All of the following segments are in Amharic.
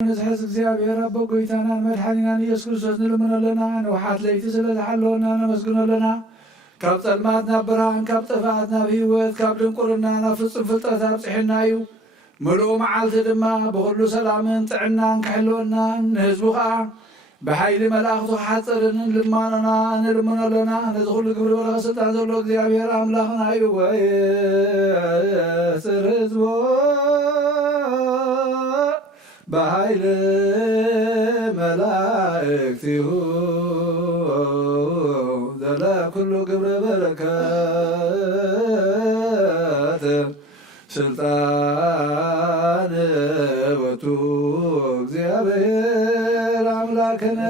نزحز እግዚአብሔር አቦ ጎይታናን መድኃኒናን ኢየሱስ ክርስቶስ ንልምነለና ንውሓት ለይቲ ስለዝሓለወና ነመስግነለና ካብ ጸልማት ናብ ብርሃን ካብ ጥፍኣት ናብ ህይወት ካብ ድንቁርና ናብ ፍጹም ፍልጠት ኣብፅሒና እዩ ምሉእ መዓልቲ ድማ ብኩሉ ሰላምን ጥዕናን ክሕልወና ንህዝቡ ከዓ ብሓይሊ መላእኽቱ ሓፀርን ልማኖና ንልምነለና ነዚ ኩሉ ግብሪ ወረኸ ስልጣን ዘሎ እግዚአብሔር ኣምላኽና እዩ ወየስር ህዝቦ በኃይል መላእክቲሁ ዘለ ኩሉ ግብረ በረከት ስልጣን ወቱ እግዚአብሔር አምላክነ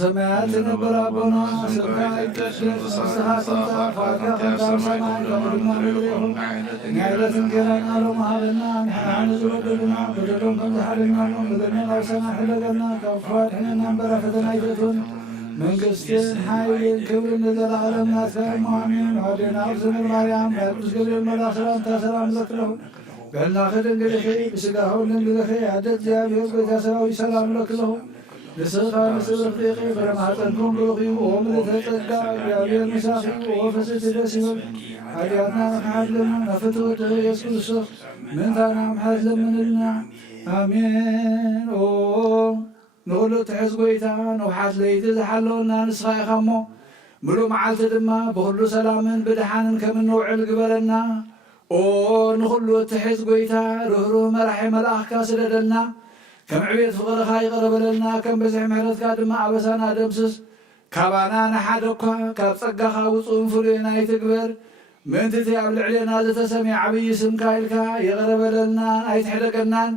ሰማያት የነበረ አቦና ስምካ ይቀደስ ንስሐ ትምጣ ፈቃድከ በከመ በሰማይ ከማሁ በምድር ንዕለት እንጀራና ሎሙ ሀበና ንሕና ንዝበደሉና በደሎም ከምዝሓለናሎ በደልና አውሰና ሕለቀልና ካብ ክፉት ሕነና እምበረ ፈተና ይእቱን መንግሥትን ኃይልን ክብርን ለዘለዓለም ናትከ አሜን። ወዴና እግዝእትነ ማርያም ቅዱስ ገብርኤል መልአክ ሰላምታ ሰላም ለክለሁ በልናከ ድንግልኺ ብስጋሁ ድንግልኺ አደ እግዚአብሔር ጌታ ሰራዊት ሰላም ለክለሁ ንስኻ ንስብርቲኺ በረማፀንኩም ብሩኺቡ ወምልዕተ ጸጋ እግዚአብሔር ምሳኺ ወፍስሕቲ ደስ ይበል ኃጢአትና ንክሓድለና ናፍትወት ኢየሱስ ክርስቶስ ምንታና ምሕረት ለምንልና አሜን። ንኩሉ ትሕዝ ጎይታ ንውሓት ለይቲ ዝሓለወና ንስኻ ኢኻ እሞ ምሉእ መዓልቲ ድማ ብኩሉ ሰላምን ብድሓንን ከም እንውዕል ግበረና። ንኩሉ ትሕዝ ጎይታ ርህሩህ መራሒ መልኣኽካ ስለደልና ከም ዕቤት ፍቕርኻ ይቐረበለና ከም በዝሒ ምሕረትካ ድማ ኣበሳና ደምስስ ካባና ንሓደ እኳ ካብ ጸጋኻ ውፁእን ፍሉይን ኣይትግበር ምእንትቲ ኣብ ልዕሌና ዝተሰምየ ዓብዪ ስምካ ኢልካ የቐረበለልናን ኣይትሕደቀናን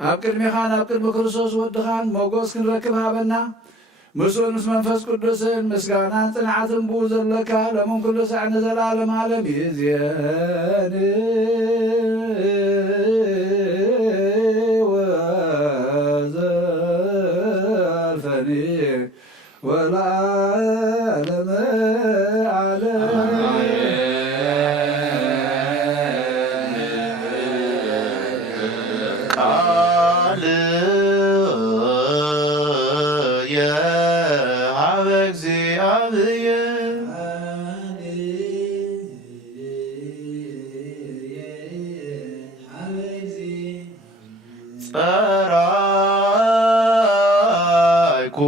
ኣብ ቅድሚኻ ናብ ቅድሚ ክርስቶስ ወድኻን ሞጎስ ክንረክብ ሃበና ምስኡን ምስ መንፈስ ቅዱስን ምስጋናን ጽንዓትን ብኡ ዘለካ ለሞን ኩሉ ሳዕ ንዘላለም ዓለም ይእዜን ወለዓለመ ዓለም ቃልየ ሀበ እግዚአብሔር ጸራይኩ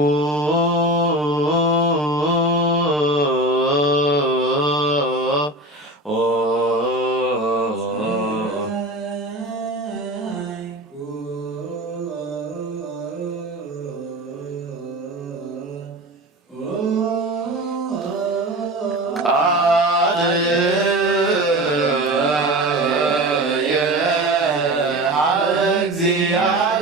ቃልየ ሀበ እግዚአብሔር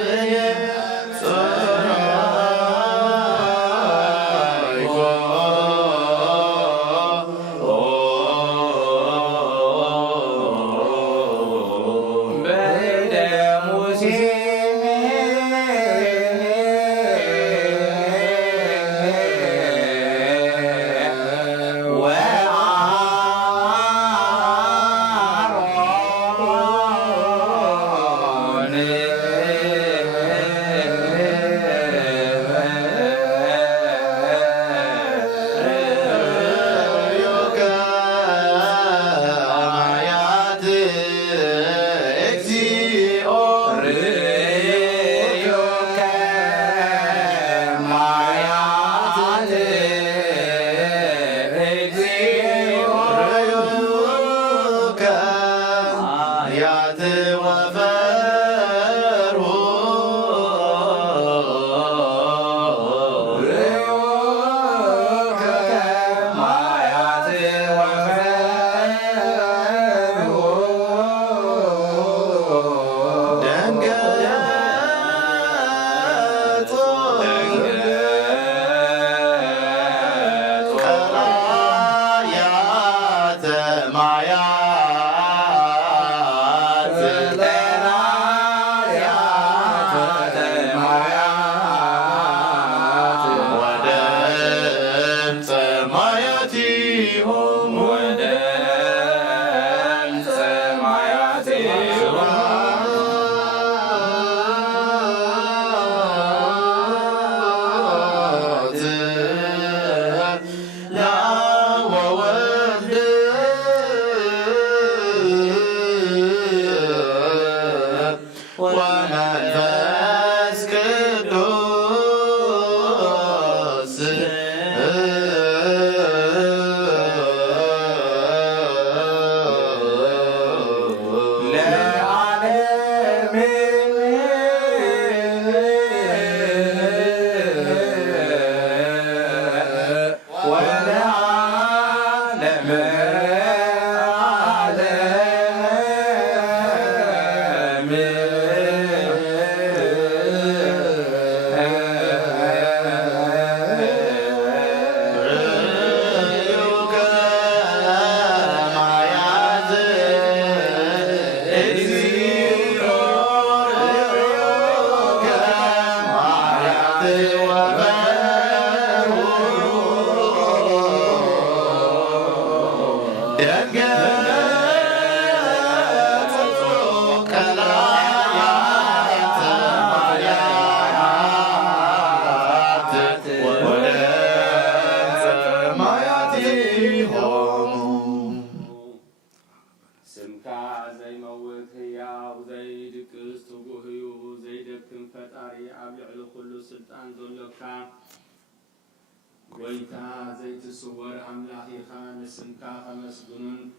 ويتا زيت الصور أملاخي خان سمكا خمسجنون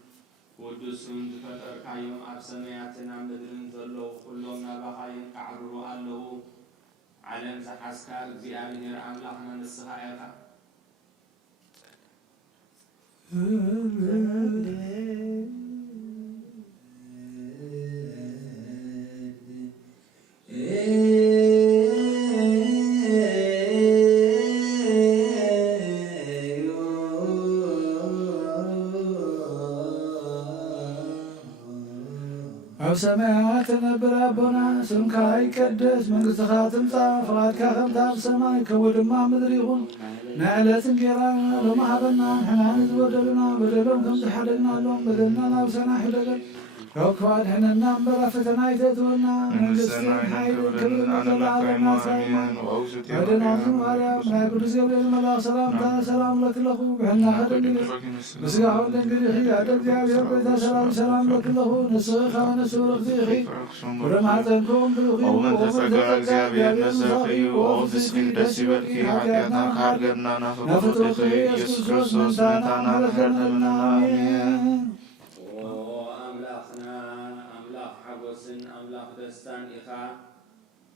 ودسون تفتر كايم أبسمياتنا مدرن ذلو كلهم نبخاين كعرروا ألو علم زحسكا زيابينير أملاخنا نسخايا سماوات نبر أبونا سمكا يكدس من قصخا تمطى فغادكا خمتا بسماي كود ما مدريغون نعلة نقيرانا لما حبنا حنا نزودلنا بدلهم كم تحدلنا لهم بدلنا لابسنا حدقل وكواد حنا نمبر فتنا يتتونا نجسين حيد كبرنا تلعلنا سايمان ودنا زماريا من قدس جبريل ملاك سلام لك لخو بحنا خدمي مسيحون لنقريخي عدد جابير بيتا سلام لك لخو نسخا ونسورك فيخي ورمعتنكم بلخي ومن تفقع እግዚአብሔር ነሰፊ ወፍስኪን ደስ ይበልኪ ኃጢአትና ካርገና ናፍቆትኺ ኢየሱስ ክርስቶስ ነታና ለከርተምና አሜን أملاخ دستان إخا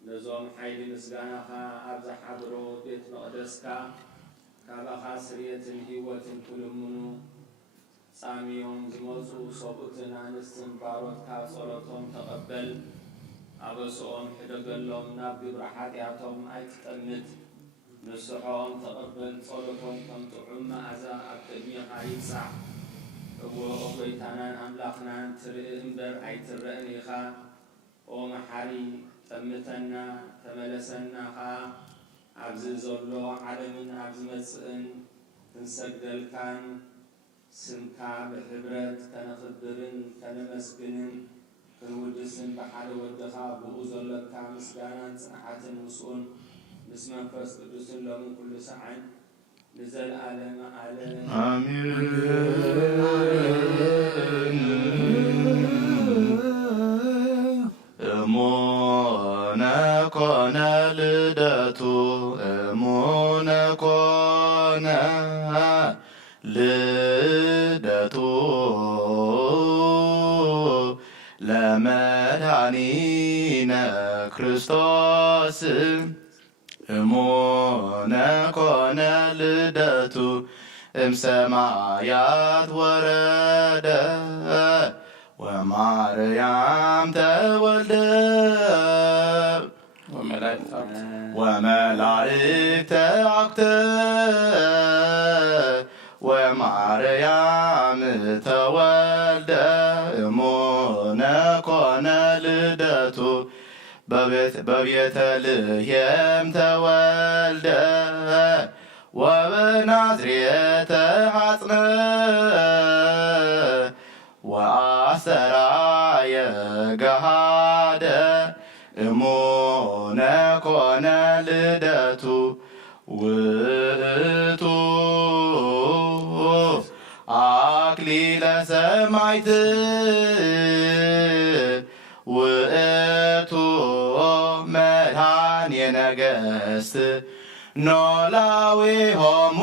نزوم حيد مسجانها أبزح حضرو بيت مقدسكا كابخا سرية هيوة كل منو ساميهم زموزو صوبتنا نستن باروت كاسولتهم تقبل أبسوهم حدقلهم نابي برحاتياتهم أيتتمت نسحهم تقبل صولتهم كم تعم أزا أبتدمي قايتسع وقويتانا أملاخنا ترئنبر أي ترئنيخا ومحاري تمتنا تملسنا خا عبز زولو عالمن عبز مسئن تنسجدل كان سمكا بحبرت كنخبرن كنمسكنن كنودسن بحال ودخا بوزولك كامسكانا سنحاتن وسون بسم فاس قدسن لهم كل ساعة نزل عالم عالم آمين أمونا كنا لداتو أمونا كنا لداتو لمدعنينا كريستوس أمونا كنا لداتو سمايات ورد ومريم تولد وملائكة عقد ወማርያም ተወልደ እሙነ ኮነ ልደቱ በቤተልሔም ተወልደ ወበናዝሬተ ሐጽነ ወአስተርአየ ገሃደ እሙነ ኮነ ልደቱ ውእቱ አክሊለ ሰማዕት ውእቱ መድኃኔ ነገሥት ኖላዊሆሙ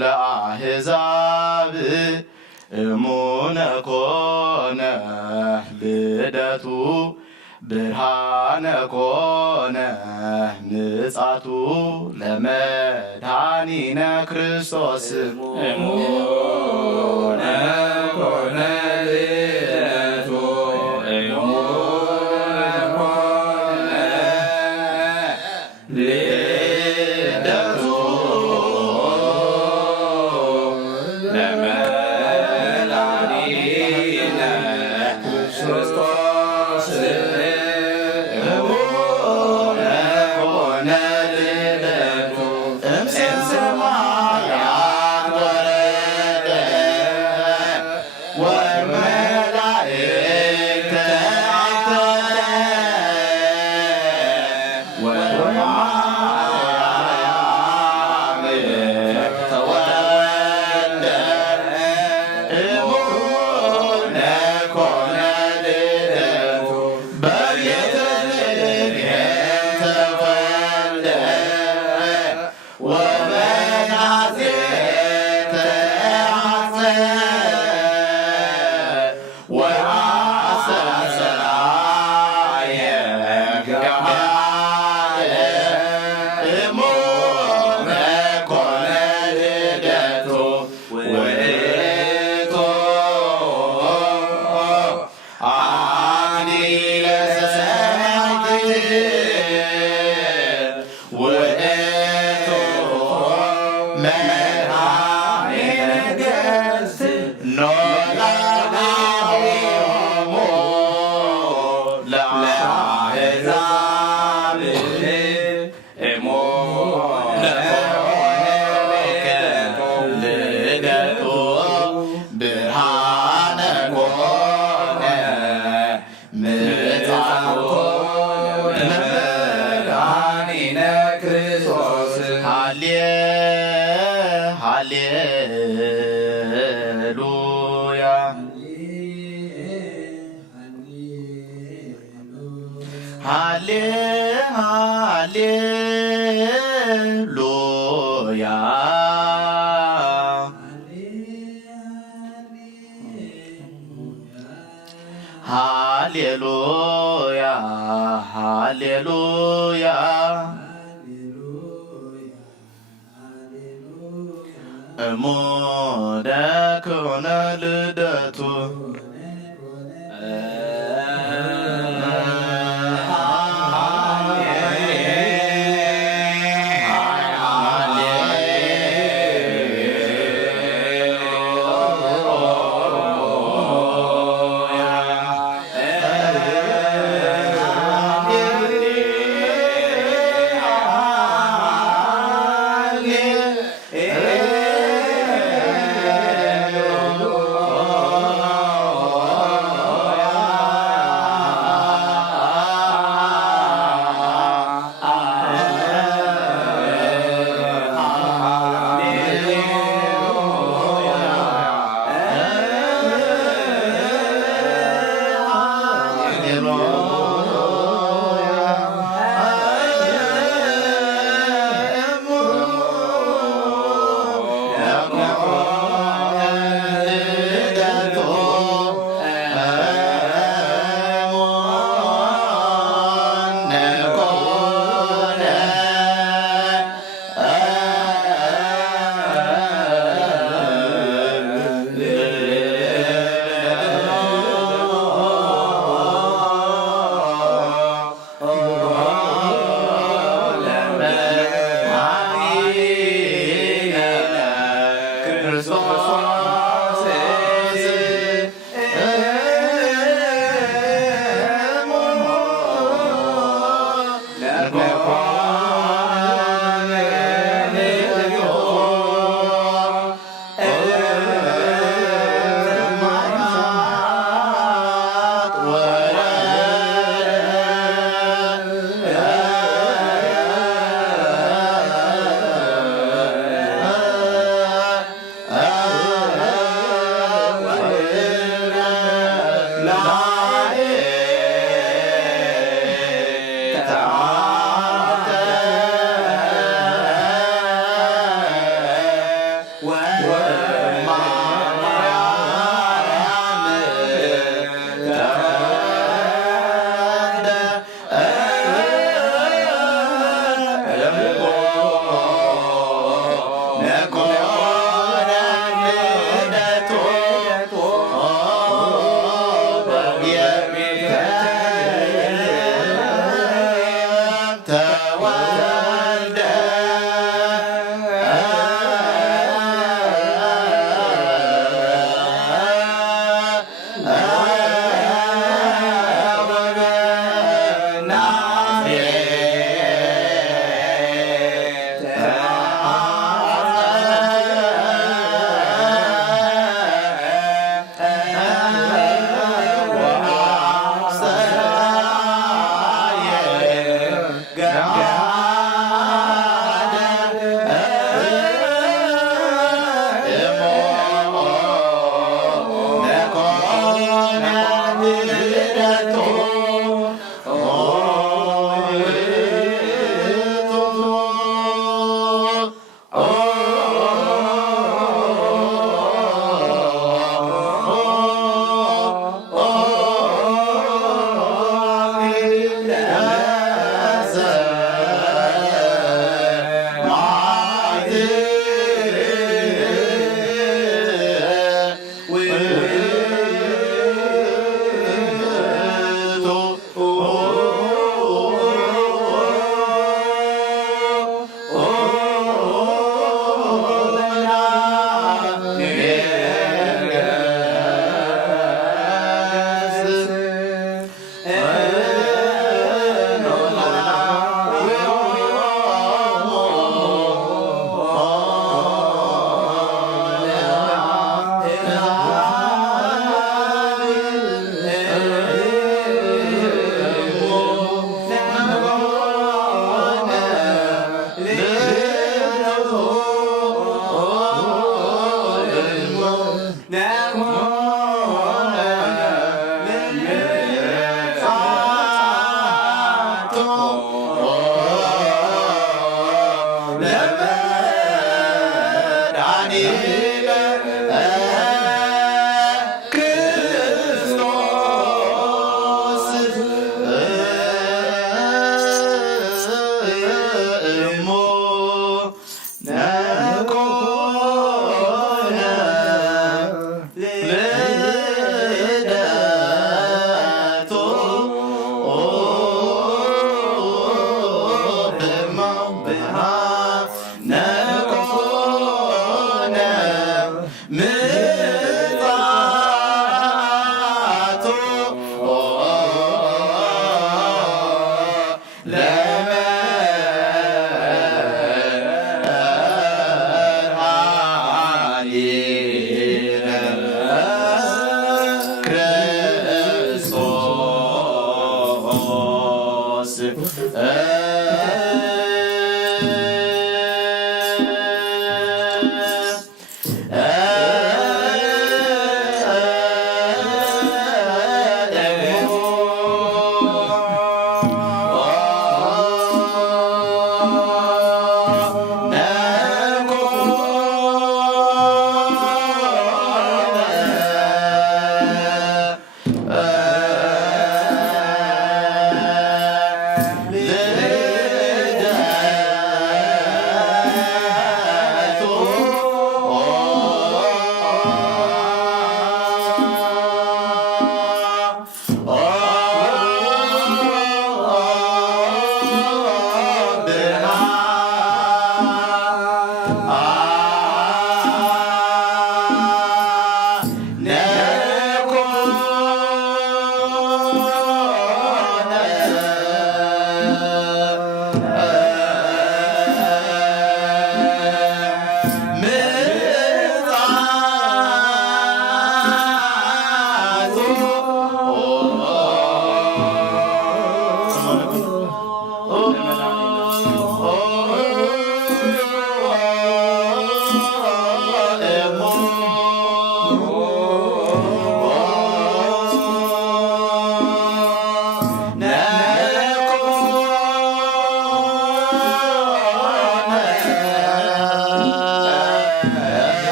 ለአሕዛብ እሙነ ኮነ ልደቱ ብርሃነ ኮነ ንጻቱ ለመድኃኒነ ክርስቶስ እሙነ ኮነ ልደቱ እሙነ ኮነ ልደቱ ለመድኃኒነ ክርስቶስ ሃሌሉያ ሃሌሉያ ሃሌሉያ እሙነ ኮነ ልደቱ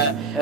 ኮነ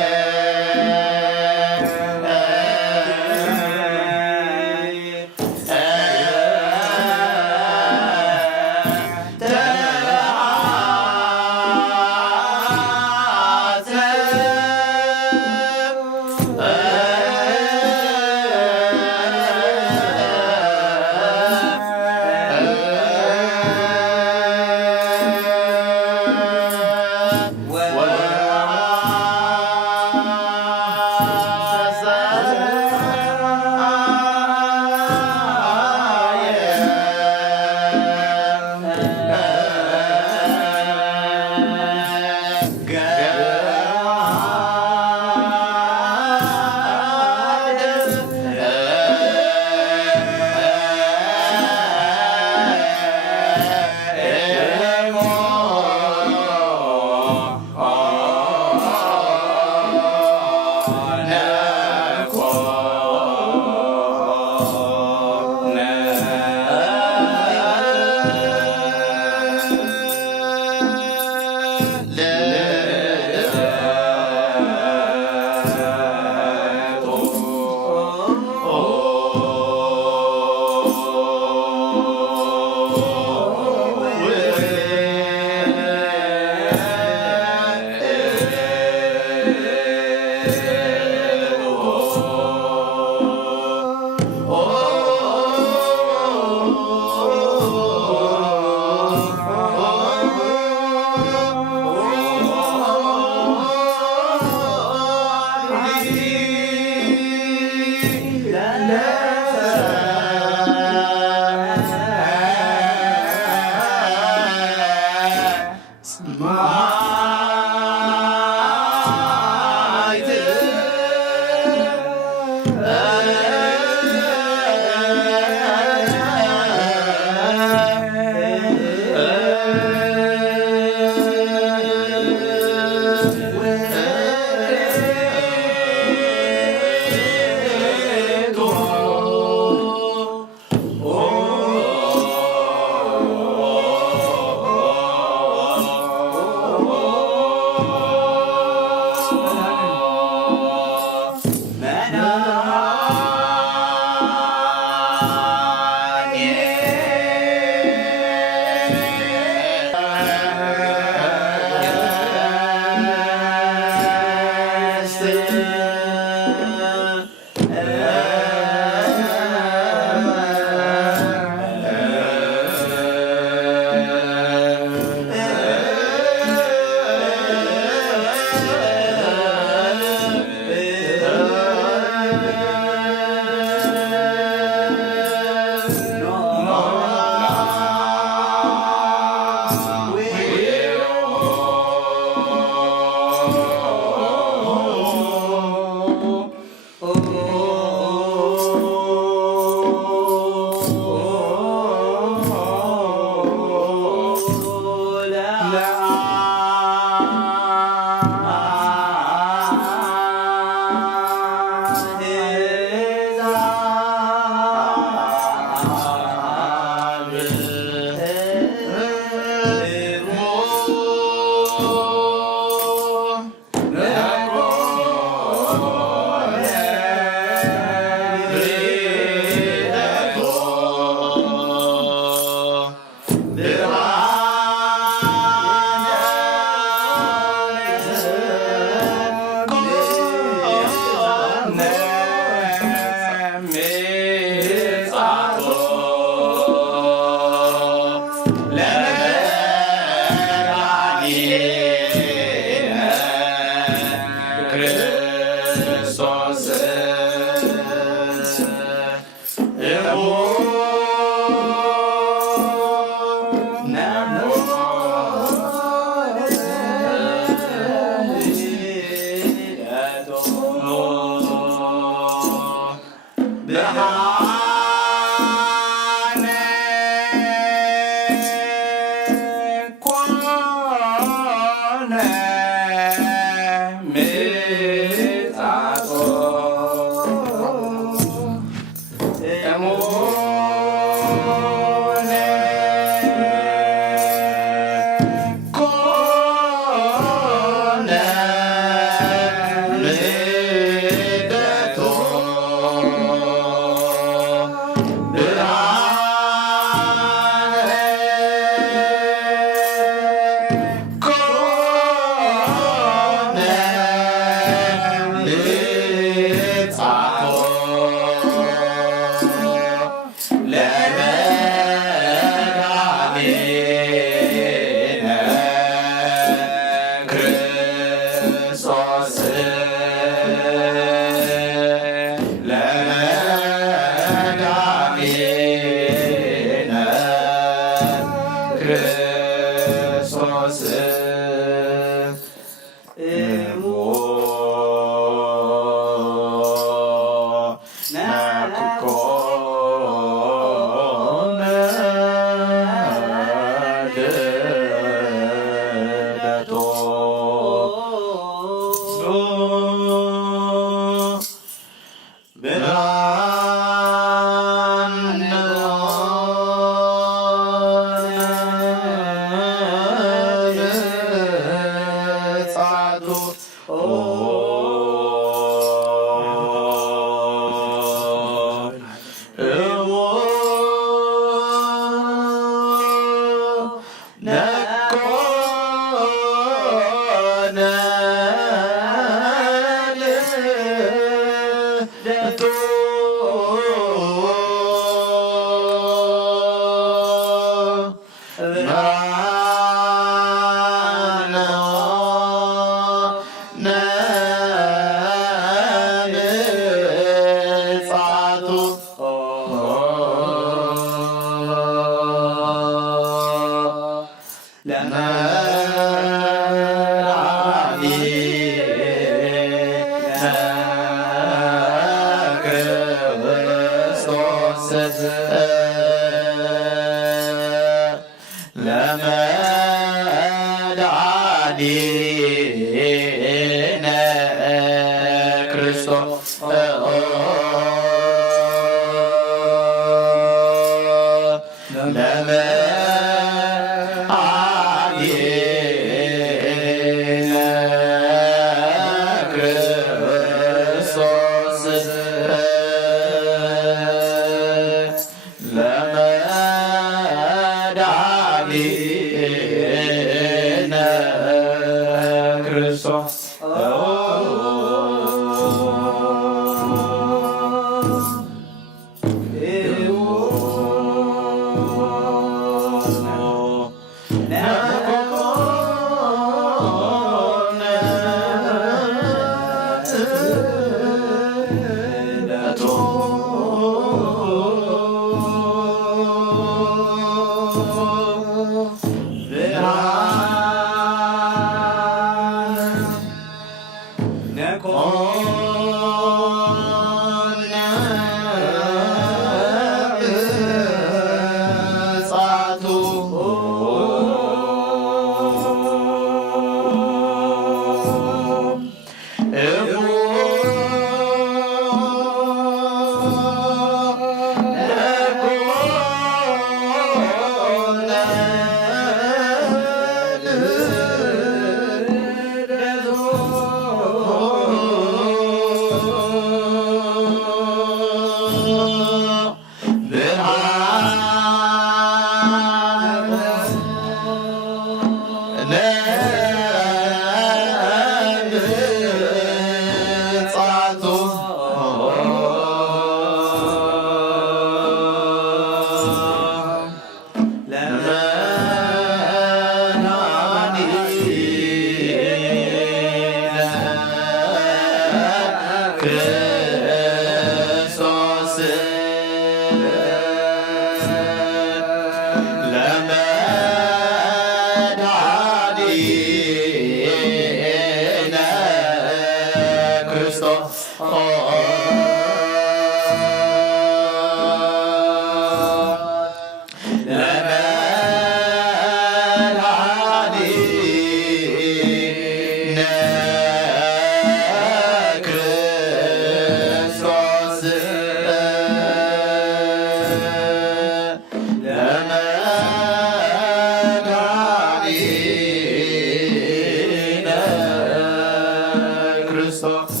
Christ.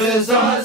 ክርስቶስ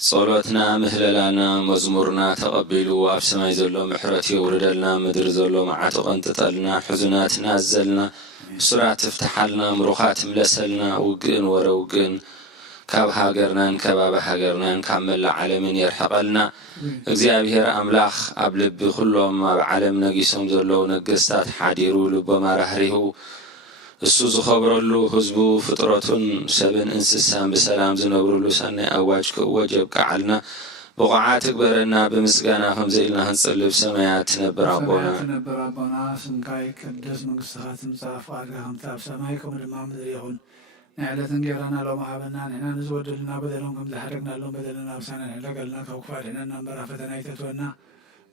ጸሎትና ምህለላና መዝሙርና ተቀበሉ ኣብ ሰማይ ዘሎ ምሕረት ይውርደልና ምድር ዘሎ መዓት ቀንጥጠልና ሕዙናትና ዘልና ሱራት ፍትሐልና ምሩኻት ምለሰልና ውግን ወረውግን ካብ ሃገርናን ከባቢ ሃገርናን ካብ መላእ ዓለምን ይርሐቀልና እግዚአብሔር አምላኽ ኣብ ልቢ ኩሎም ኣብ ዓለም ነጊሶም ዘለው ነገስታት ሓዲሩ ልቦም አራህሪሁ እሱ ዝኸብረሉ ህዝቡ ፍጥረቱን ሰብን እንስሳን በሰላም ዝነብሩሉ ሰናይ አዋጅ ከወጅ ይብቃዓልና በቋዓት ግበረና በምስጋና ከምዘይልና ህንጽልብ ሰማያት ትነብር አቦና ስንካይ ቅዱስ መንግሥትኻ ትምጻእ ፍቃድካ ከምቲ ኣብ ሰማይ ከምኡ ድማ ምድሪ ይኹን ንዕለት እንጀራና ሎሚ ሃበና ንሕና ንዝበደሉና በደሎም ከም ዝሓደግናሎም በደልና ኣብሳና ንሕለቀልና ካብ ክፋል ሕነና እምበራ ፈተና ይተትወና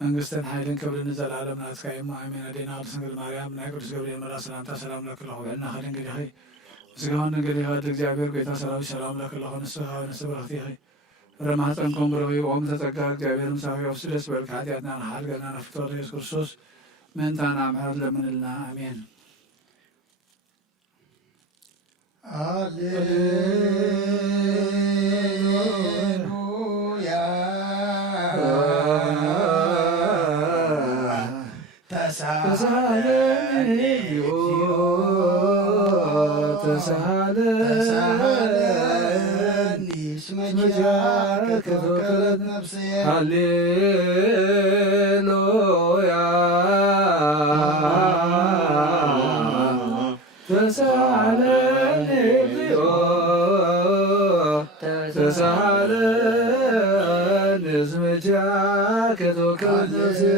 መንግሥትን ሓይልን ክብርን ዘለዓለም ናትካ እሞ ኣሜን። ኣዴና ቅድስት ድንግል ማርያም ናይ ቅዱስ ገብርኤል መልአክ ሰላምታ ሰላም ለክለኹ ውዕልና ከድንግዲኺ ምስጋውን ድንግዲኻ እግዚአብሔር ጌታ ሰራዊት ሰላም ለክለኹ ንስኻ ንስ በረኽቲ ኺ ፍረ ማኅፀንኩም ብረኺቡ ኦም ተጸጋ እግዚአብሔር ምሳኺ ወስድ ደስ በልካ ኃጢአትና ንሓድገና ነፍትወት ኢየሱስ ክርስቶስ ምእንታና ምሕረት ለምንልና አሜን። ሃሌሉያ ተሳሃለኒ እስመ ጃረከ ወከለት ነፍስየ ሃሌሉያ ተሳሃለኒ ተሳሃለኒ እስመ ጃረከ ወከለት ነፍስየ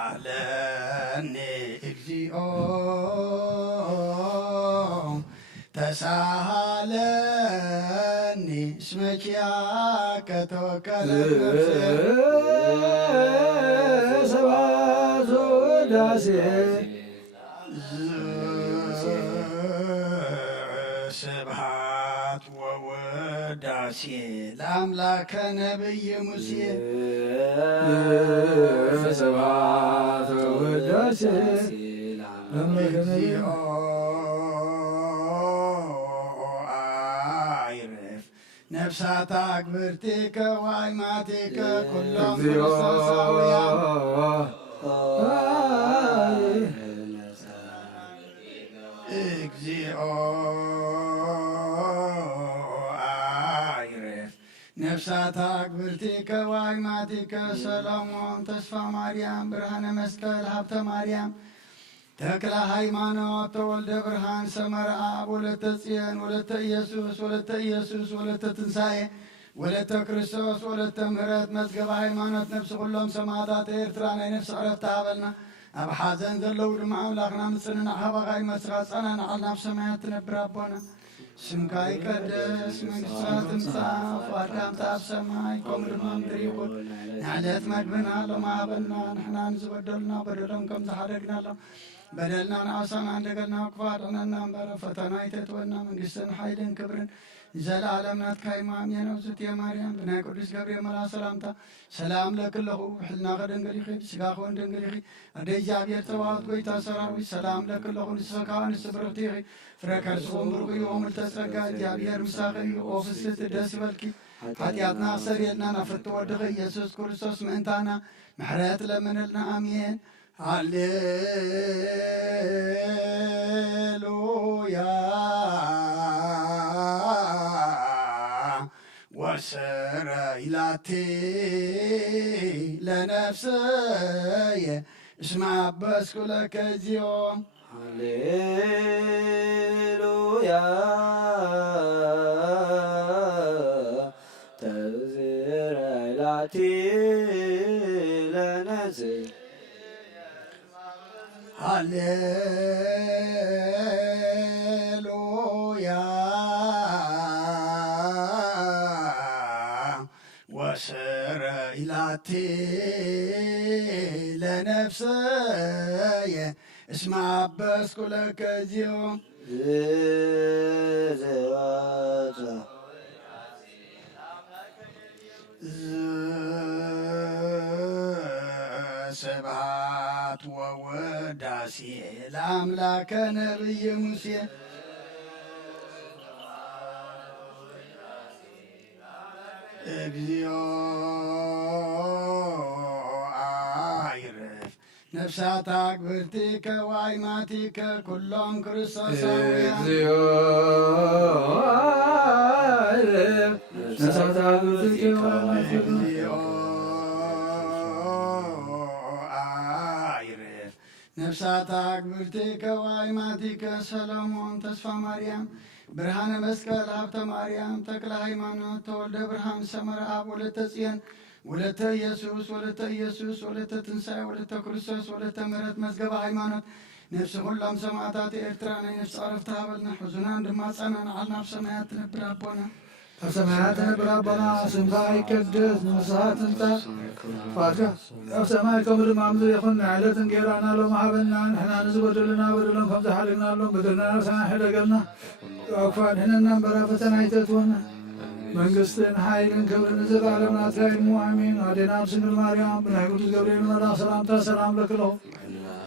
ተሳሃለኒ እግዚኦ ተሳሃለኒ እስመ ኪያከ ተወከለት ነፍስየ ሰብሐት ወውዳሴ ስብሐት ወውዳሴ ለአምላከ ነቢይ ሙሴ ስብሐት ወውዳሴ እግዚኦ አይረፍ ነፍሳት አግብርቲከ ወአይማቲከ ኩሎም ክርስቶሳውያን እግዚኦ አይረፍ ነፍሳት አግብርቲከ ወአይማቲከ ሰሎሞን ተስፋ ማርያም ብርሃነ መስቀል ሀብተ ማርያም ተክለ ሃይማኖት ተወልደ ብርሃን ሰመረ አብ ወለተ ጽዮን ወለተ ኢየሱስ ወለተ ኢየሱስ ወለተ ትንሣኤ ወለተ ክርስቶስ ወለተ ምህረት መዝገበ ሃይማኖት ነፍሲ ኩሎም ሰማዕታት ኤርትራ ናይ ነፍሲ ዕረፍቲ ሃበልና ኣብ ሓዘን ዘለዉ ድማ ኣምላኽና ምፅንና ሃበኻይ መስኻ ጸናንዓልና ኣብ ሰማያት ትነብር ኣቦና ስምካ ይቀደስ መንግሥትካ ትምጻእ ፍቃድካ ከምቲ ኣብ ሰማይ ከምኡ ድማ ምድሪ ይኹን ንዕለት መግብና ሎሚ ሃበና ንሕና ንዝበደሉና በደሎም ከም ዝሓደግናሎም በደልና ንዓሳና እንደገና ክፋድነና እምበረ ፈተና ይተትወና መንግሥትን ሓይልን ክብርን ዘለዓለም ናትካ ኢማም የነብዙትየ ማርያም ብናይ ቅዱስ ገብርኤል መልአክ ሰላምታ ሰላም ለክለኹ ሕልና ከደንገሊኺ ስጋኸ ወንደንገሊኺ ኣደ እግዚአብሔር ፀባዖት ጐይታ ሰራዊት ሰላም ለክለኹ ንስኻ ንስብርኽቲ ኢኺ ፍረ ከርስኹም ብሩኽ እዩ ምልዕተ ጸጋ እግዚአብሔር ምሳኺ እዩ ኦ ፍስሕቲ ደስ ይበልኪ ኃጢአትና ሰሪየልና ናፍቲ ወድኺ ኢየሱስ ክርስቶስ ምእንታና ምሕረት ለምንልና አሜን። ሃሌሉያ ወሰረይላቲ ለነፍሰየ እስመ አበስኩ ለከ እግዚኦ ሃሌሉያ ተዝረይላቲ ለነፍስየ ሃሌሉያ ወሰረይላቲ ለነፍሰየ እስመ አበስኩ ለከ እግዚኦ ስብሐት ወውዳሴ ለአምላከ ነቢይ ሙሴ እግዚኦ አይረፍ ነፍሳት አክብርቲከ ወአይማቲከ ኩሎም ክርስቶሳውያን እግዚኦ አይረፍ ነፍሳት አክብርቲከ ወአይማቲከ ነፍሳት አክብርቲከ ወአይማቲከ ሰሎሞን ተስፋ ማርያም ብርሃነ መስቀል ሀብተ ማርያም ተክለ ሃይማኖት ተወልደ ብርሃን ሰመረ አብ ወለተ ጽዮን ወለተ ኢየሱስ ወለተ ኢየሱስ ወለተ ትንሣኤ ወለተ ክርስቶስ ወለተ ምሕረት መዝገበ ሃይማኖት ነፍስ ሁላም ሰማዕታት ኤርትራ ናይ ነፍስ ዕረፍቲ ሃበልና ሕዙናን ድማ ጸናንዓልና ኣብ ሰማያት ትነብር ኣቦና ኣብ ሰማያት ትነብር ኣቦና ስምካ ይቀደስ ንስኻ ትምጻእ ፈቃድካ ኣብ ሰማይ ከምኡ ድማ ምድሪ ይኹን ንዕለት እንጀራና ሎሚ ሃበና ንሕና ንዝበደሉና በደሎም ከም ዝሓልግናሎም በደልና ናብ ሰማይ ሕደገልና ኣክፋ ንሕነና እምበራ ፈተና ኣይተእትወና መንግስትን ሓይልን ክብርን ንዘለዓለም ናትካ ኢሙ ኣሜን። ኣዴና ብስንግል ማርያም ብናይ ቅዱስ ገብርኤል መልኣክ ሰላምታ ሰላም ለክለኹ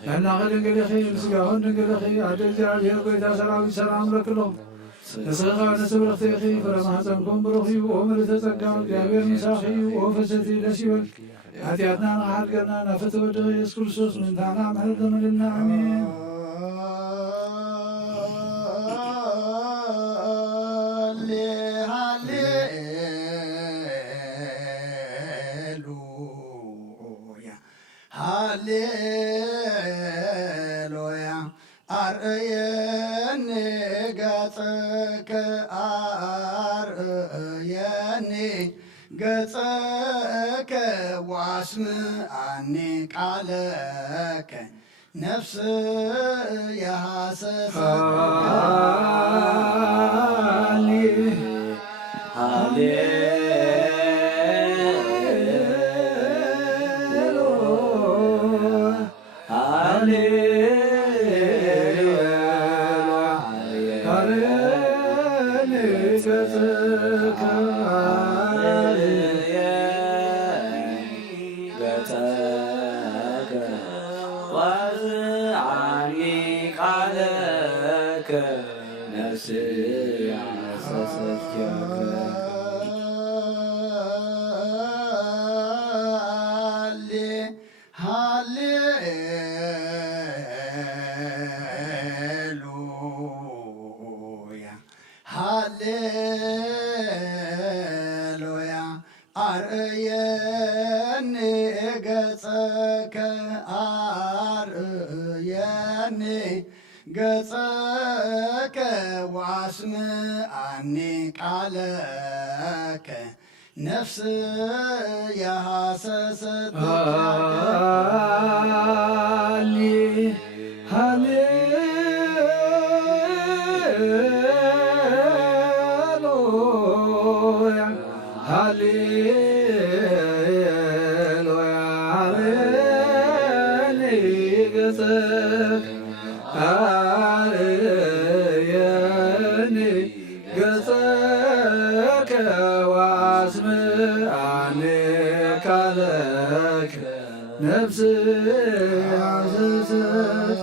ንሕና ከድንግል ኢኺ ምስጋኹን ድንግል ኢኺ ኣደ እግዚኣብሔር ጎይታ ሰራዊት ሰላም ለክለኹ ንስኻ ንስብርኽቲ ኢኺ ፍረ ማሕፀንኩም ብሩኽ እዩ ኦ ምልዕተ ጸጋ እግዚኣብሔር ምሳኺ እዩ ኦ ፍስሕቲ ደስ ይበል ሓጢኣትና ንሓድገና ናብ ፍትሒ ወድኺ ኢየሱስ ክርስቶስ ምንታና ምሕረት ዘመልልና ኣሜን። ሃሌሉያ አርእየኒ ገጸከ አርእየኒ ገጸከ ወአስምዓኒ ቃለከ ነፍስ የሐሰሰኒ ሃሌሉያ አርእየኒ ገጸከ አርእየኒ ገጸከ ወአስምዓኒ ቃለከ ነፍስ የሐሰሰት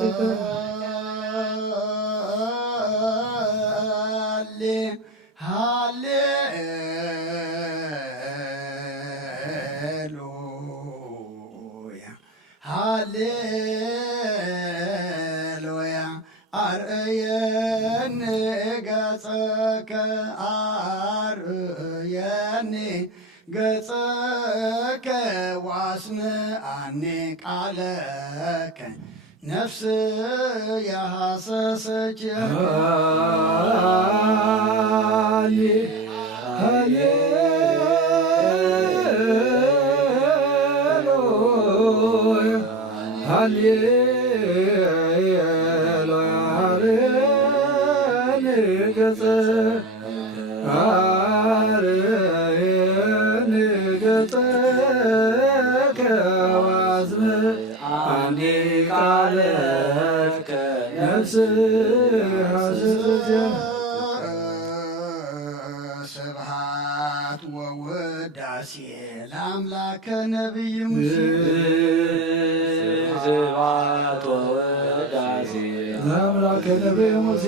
ነፍስ ያዘዘትከ ሃሌሉያ ሃሌሉያ አርእየኒ ገጸከ አርእየኒ ገጸከ ወአስምዓኒ ቃለከ ነፍስ የሐሰሰች ስብሐት ወውድ ወውዳሴ ለአምላከ ነቢይ ሙሴ ስብሐት ወውዳሴ ለአምላከ ነቢይ ሙሴ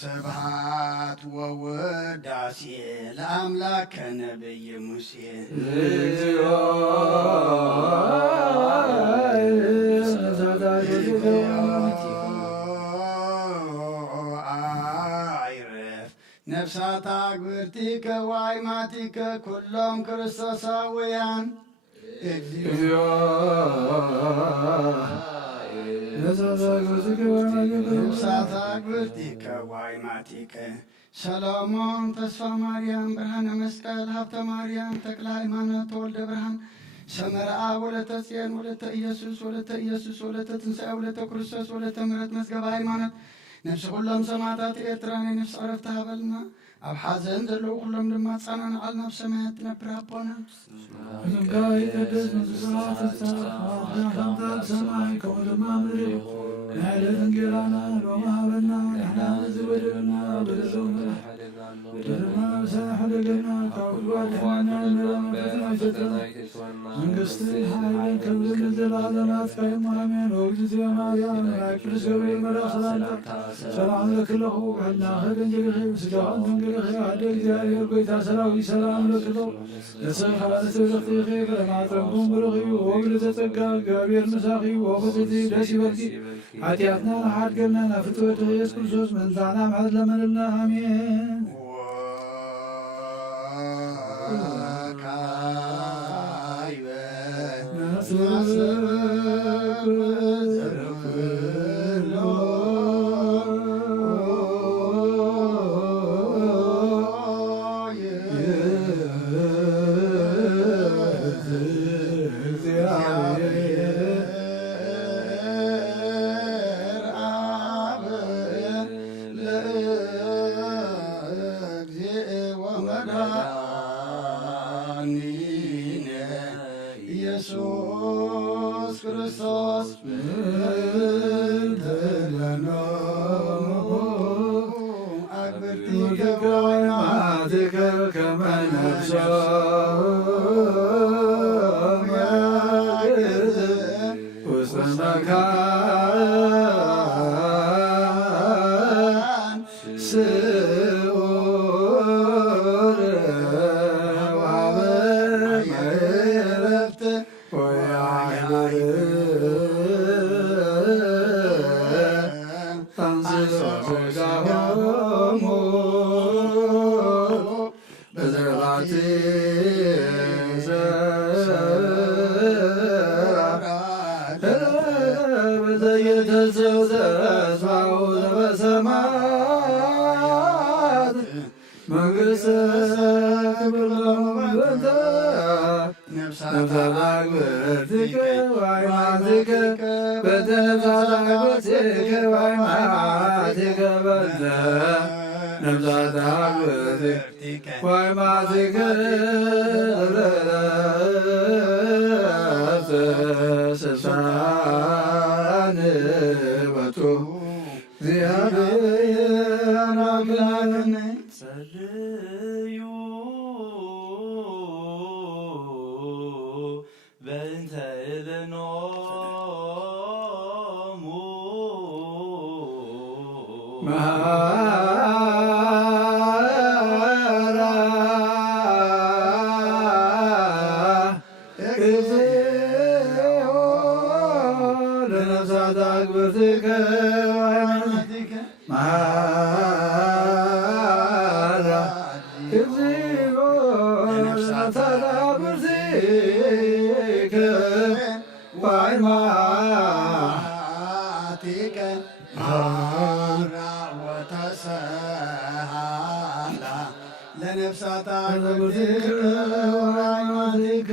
ስብሐት ወውዳሴ ለአምላከ ነቢይ ሙሴ አይረፍ ነፍሳት አግብርቲከ ወአይማቲከ ኩሎም ክርስቶሳውያን ነፍሳት አግብርቲከ ወአይማቲከ ሰሎሞን ተስፋ ማርያም ብርሃነ መስቀል ሀብተ ማርያም ተክለ ሃይማኖት ተወልደ ብርሃን ሰመርአ ወለተ ጽዮን ወለተ ኢየሱስ ወለተ ኢየሱስ ወለተ ትንሣኤ ወለተ ክርስቶስ ወለተ ምሕረት መዝገበ ሃይማኖት ነፍሲ ኩሎም ሰማዕታት ኤርትራን የነፍሲ ዕረፍቲ ሃበልና ኣብ ሓዘን ዘለዉ ኩሎም ድማ ጻናንዓል ናብ ሰማያት ትነብር ኣቦና ስምካ ይቀደስ ምስስራት ተጻሕፈ ሰማይ ከምኡ ድማ ምድሪ ናይ ዕለት እንጀራና ሎሚ ሃበና ንሕና ዝበደለና በደለውና በደለና ሳያሕደገና ካብ ኩሉ ኣድሕነና ንረመፈትና ይሰጠና መንግስቲ ሓይልን ክብርን ዘለዓለማ ኣትካዮም ኣሜን ወግዝእትየ ማርያም ናይ ቅዱስ ገብርኤል መልአክ ሰላምታ ሰላም ለክለኹ ብሕልና ኸደንጀልኺ ምስጋኹን ድንግልኺ ኣደ እግዚኣብሔር ጎይታ ሰራዊት ሰላም ለክሎ ለሰብኻ ንትብልኽቲኺ ብለማጥረምኩም ብልኺ ወግሊ ዘጸጋ እግዚኣብሔር ምሳኺ ወኽትቲ ደስ ይበልኪ ኃጢአትና ንሓድገና ናብ ፍትወት ኢየሱስ ክርስቶስ ምንታና ምሕረት ለመንልና ኣሜን ኢየሱስ ክርስቶስ አግብርቲከ ወአይማቲከ ከመ ነፍሶም ያግዝ ውስተ መካን ስዑር ወሀበ ዕረፍት አንሥኦሙ በዘባቲ በዘየተሰው ተስፋው ዘበሰማያት መንግሥተ ክብር ለመንበተ ነፍሳት አግብርቲከ ወአይማቲከ በነፍሳት አግብርቲከ ወአይማቲከ በእንተ ነፍሳት አግብርቲከ ወአይማቲከ ስልጣን በቱ እግዚአብሔር አምላክነ ጸልዩ በእንተ እብኖሙ መሃራ እግዚኦ ለነፍሳት አግብርቲከ ወአይማቲከ መሃራ እግዚኦ ለነፍሳት አግብርቲከ ወአይማቲከ መሃራ ወተሰሃላ ለነፍሳት አግብርቲከ ወአይማቲከ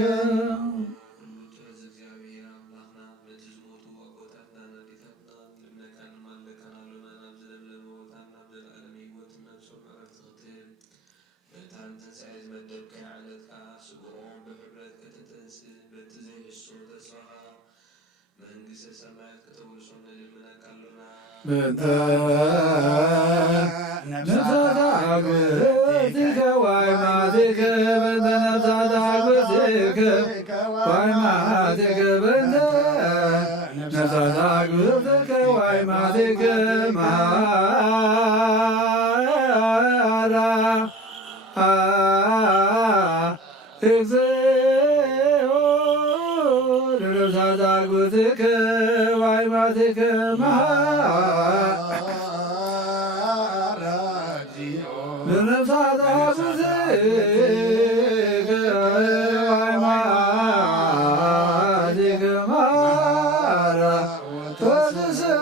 በእንተ ነፍሳት አግብርቲከ አግብርቲከ ዋይማቲከ በእንተ ነፍሳት አግብርቲከ ዋይማቲከ በእንተ ነፍሳት አግብርቲከ ዋይማቲከ መሐራ እግዚኦ ለነፍሳት አግብርቲከ ዋይማቲከ ለነፍሳት አግብርቲከ ዋይማቲከ መሐራ ወትስብሐት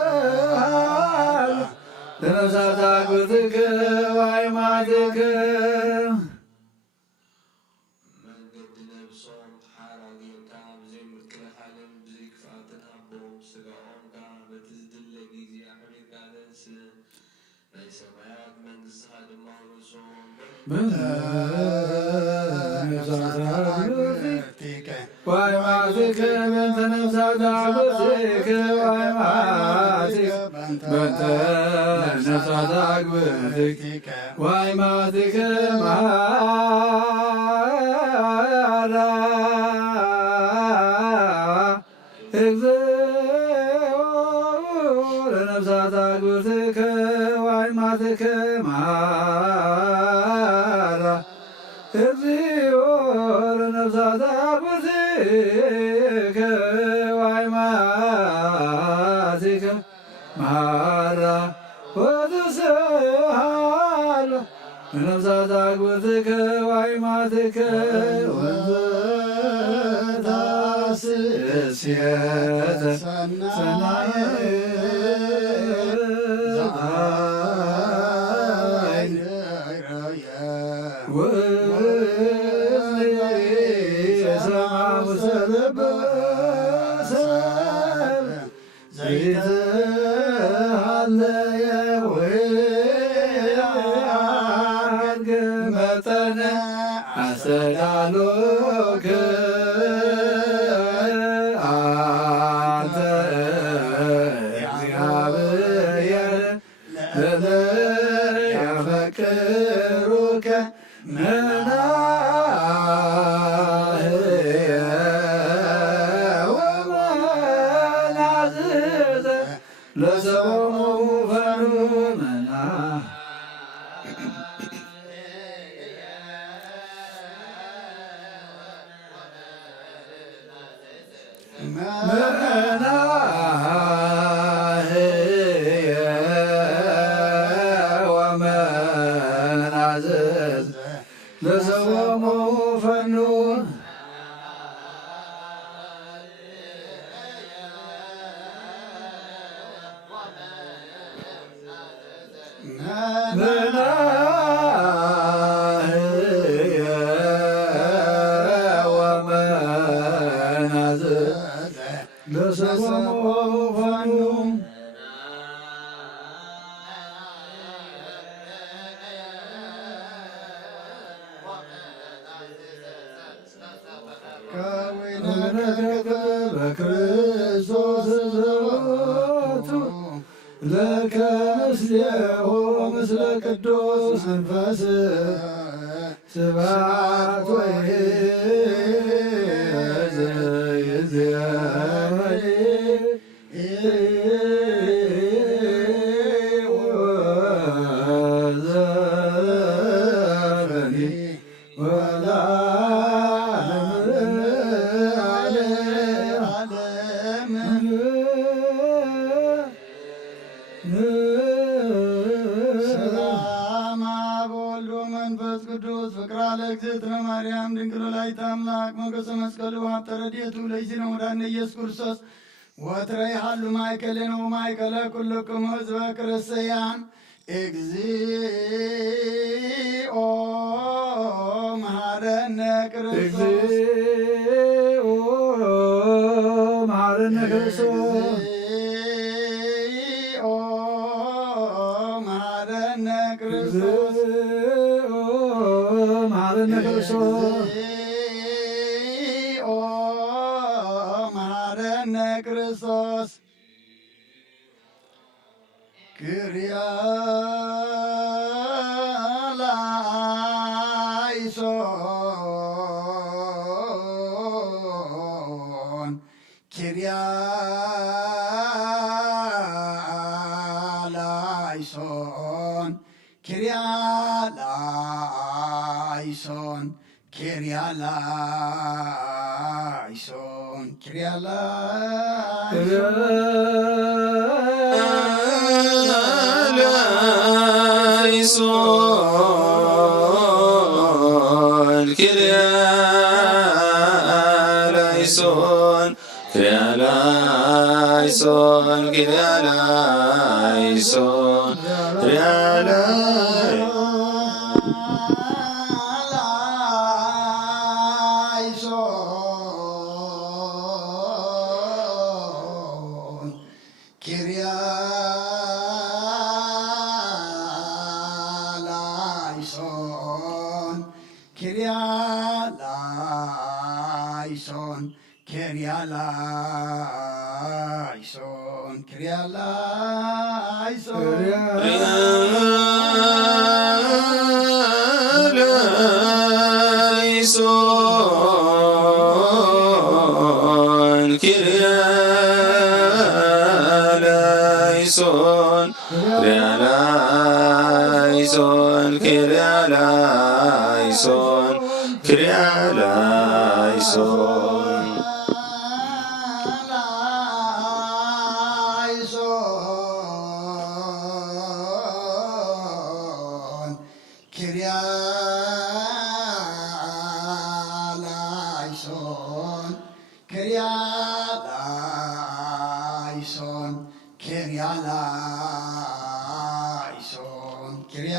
ለነፍሳት አግብርቲከ ዋይማቲከ ዋይማቲከ በእንተ ነፍሳት አግብርቲከ ዋይማቲከ በእንተ ነፍሳት አግብርቲከ ዋይማቲከ መሐራ እግዚኦ ለነፍሳት አግብርቲከ ዋይማቲከ መሐራ እግዚኦ ለነፍሳት አግብርቲከ ዋይማቲከ መሐራ ወትስብሐት ለነፍሳት አግብርቲከ ዋይማቲከ ወዘታስእስየተ ሰናየ አስተዳሎከ አንተ እግዚአብሔር ለዘያፈቅሩከ መናህየ ወመናዝዘ ለሰቦሙ ፈኑመና መናህየ ወመናዝዝ ለሰቦሙ ፈኑ መናህየ ወመናዝዝ ለሰቦሙ ፈኑ በክርስቶስ ዘወቱ ለከ ምስሌሁ ምስለ ቅዱስ መንፈስ ስብሐት ሰላም አብ ወወልድ ወመንፈስ ቅዱስ ፍቅር ለእግዝእትነ ማርያም ድንግል ወላዲተ አምላክ ሞገሰ መስቀሉ ሀብተ ረድኤቱ ለእግዚእነ ወዳነ ኢየሱስ ክርስቶስ ወትረ ይሃሉ ማእከሌነ ወማእከለ ኩልክሙ ሕዝበ ክርስቲያን እግዚኦ መሐረነ ክርስቶስ መሐረነ ክርስቶስ መሐረነ ክርስቶስ መሐረነ ክርስቶስ መሐረነ ክርስቶስ ክርያ ላይሶን ኪርያ ላይሶን ኪርያ ላይሶን ኪርያ ላይሶን ኪርያ ላይሶን ኪርያ ላይሶን ኪርያ ላይሶን ኪርያ ላይሶን ኪርያ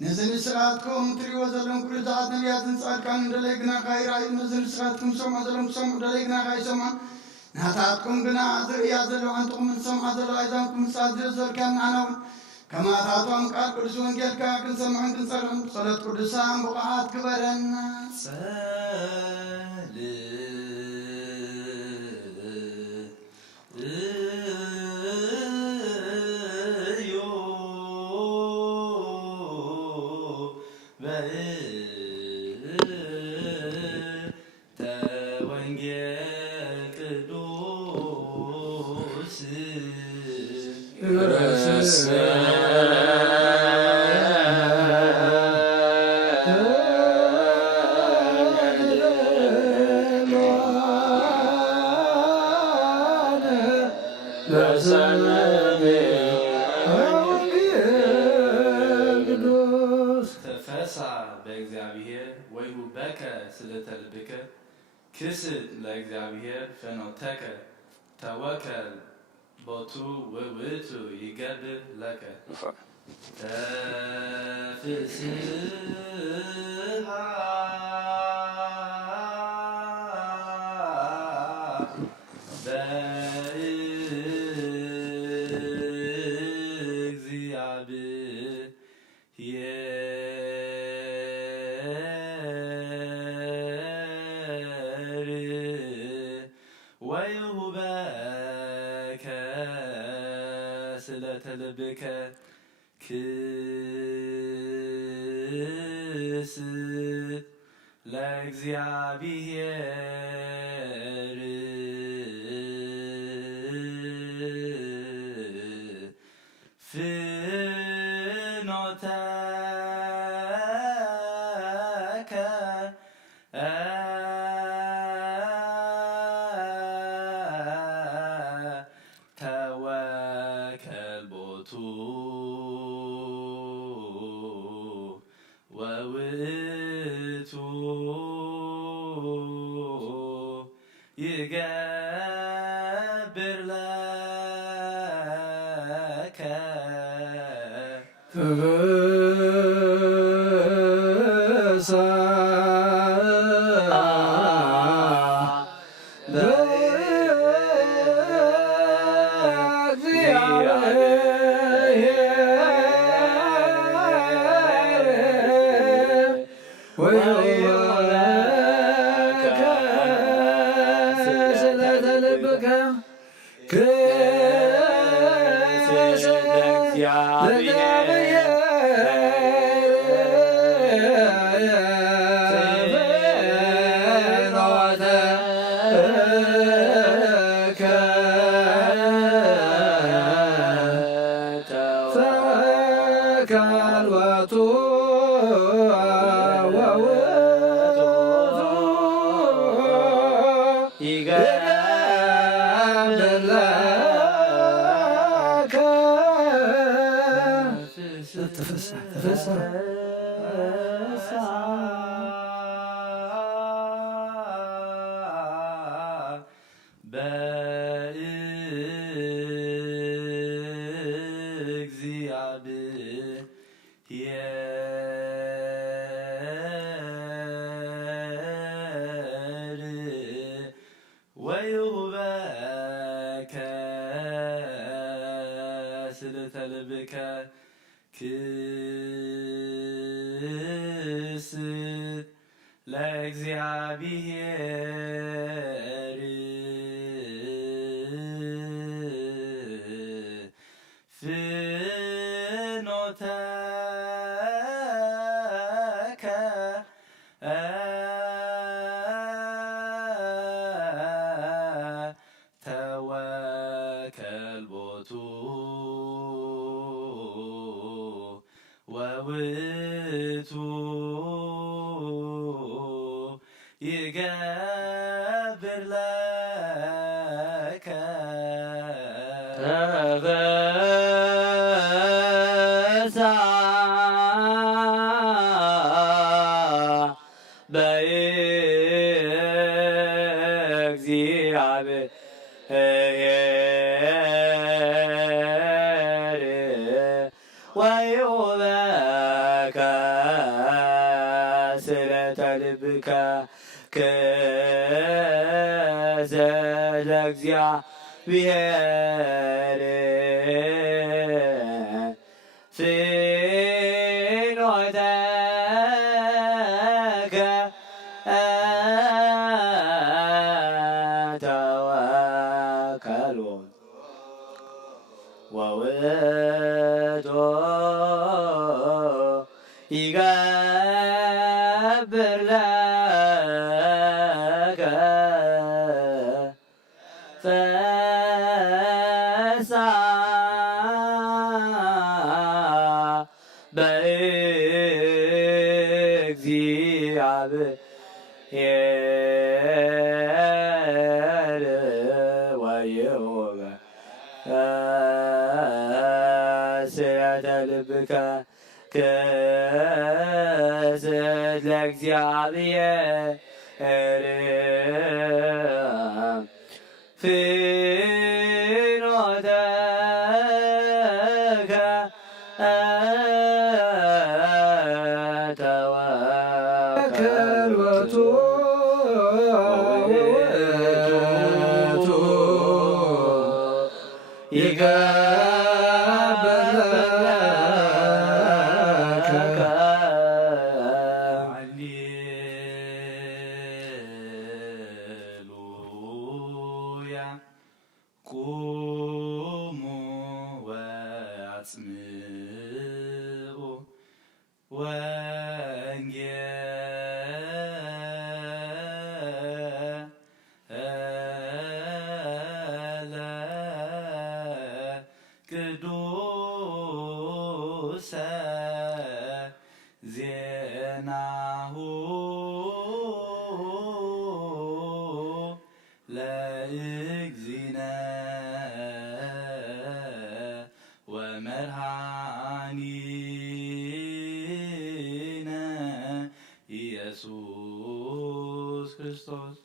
ንዝንስራ ንሳትኩም ትሪእዎ ዘለኹም ኩሉ ሰዓት ነቢያትን ጻድቃን እንደለይግና ካይራዩ ነዚ ንስኻትኩም ሰምዑ ዘለኹም ክሰምዑ እንደለይግና ካይሰምዑን ናታትኩም ግና ዝርእያ ዘለዉ ኣንትኹም ንሰምዓ ዘለዉ ኣይዛንኩም ንሳት ዝዘልካ ንዓና እውን ከማታቶም ቃል ቅዱስ ወንጌልካ ክንሰምዕን ክንጸርሕን ጸሎት ቅዱሳን ብቕዓት ክበረና በእግዚአብሔር ወይሁበከ ስእለተ ልብከ ክስት ለእግዚአብሔር ፈኖተከ ተወከል ቦቱ ውእቱ ይገብር ለከ ተፍስሃ ወይሁበከ ስእለተ ልብከ ክስት ለእግዚአብሔር ፍኖተከ ተወከል ቦቱ ወውእቱ ይገብር ለከ ወይሁበከ ስእለተ ልብከ ክስት ለእግዚአብሔር ፍኖተከ ተወከል ቦቱ ወውእቱ ይገብር ለከ ወይሁበከ ለእግዚአብሔር ፍኖተከ ተወከሉ ወውእቱ ይገብር ለከ ፈስሐ በእግዚአብሔር ወይሁብ ስእለተ ልብከ ክስት ለእግዚአብሔር ፍኖተከ ከልወቱ ሃሌሉያ ቁሙ ወአጽምዑ ወንጌለ ቅዱሰ ዜናሁ ለእግዚእነ ወመድኃኒነ ኢየሱስ ክርስቶስ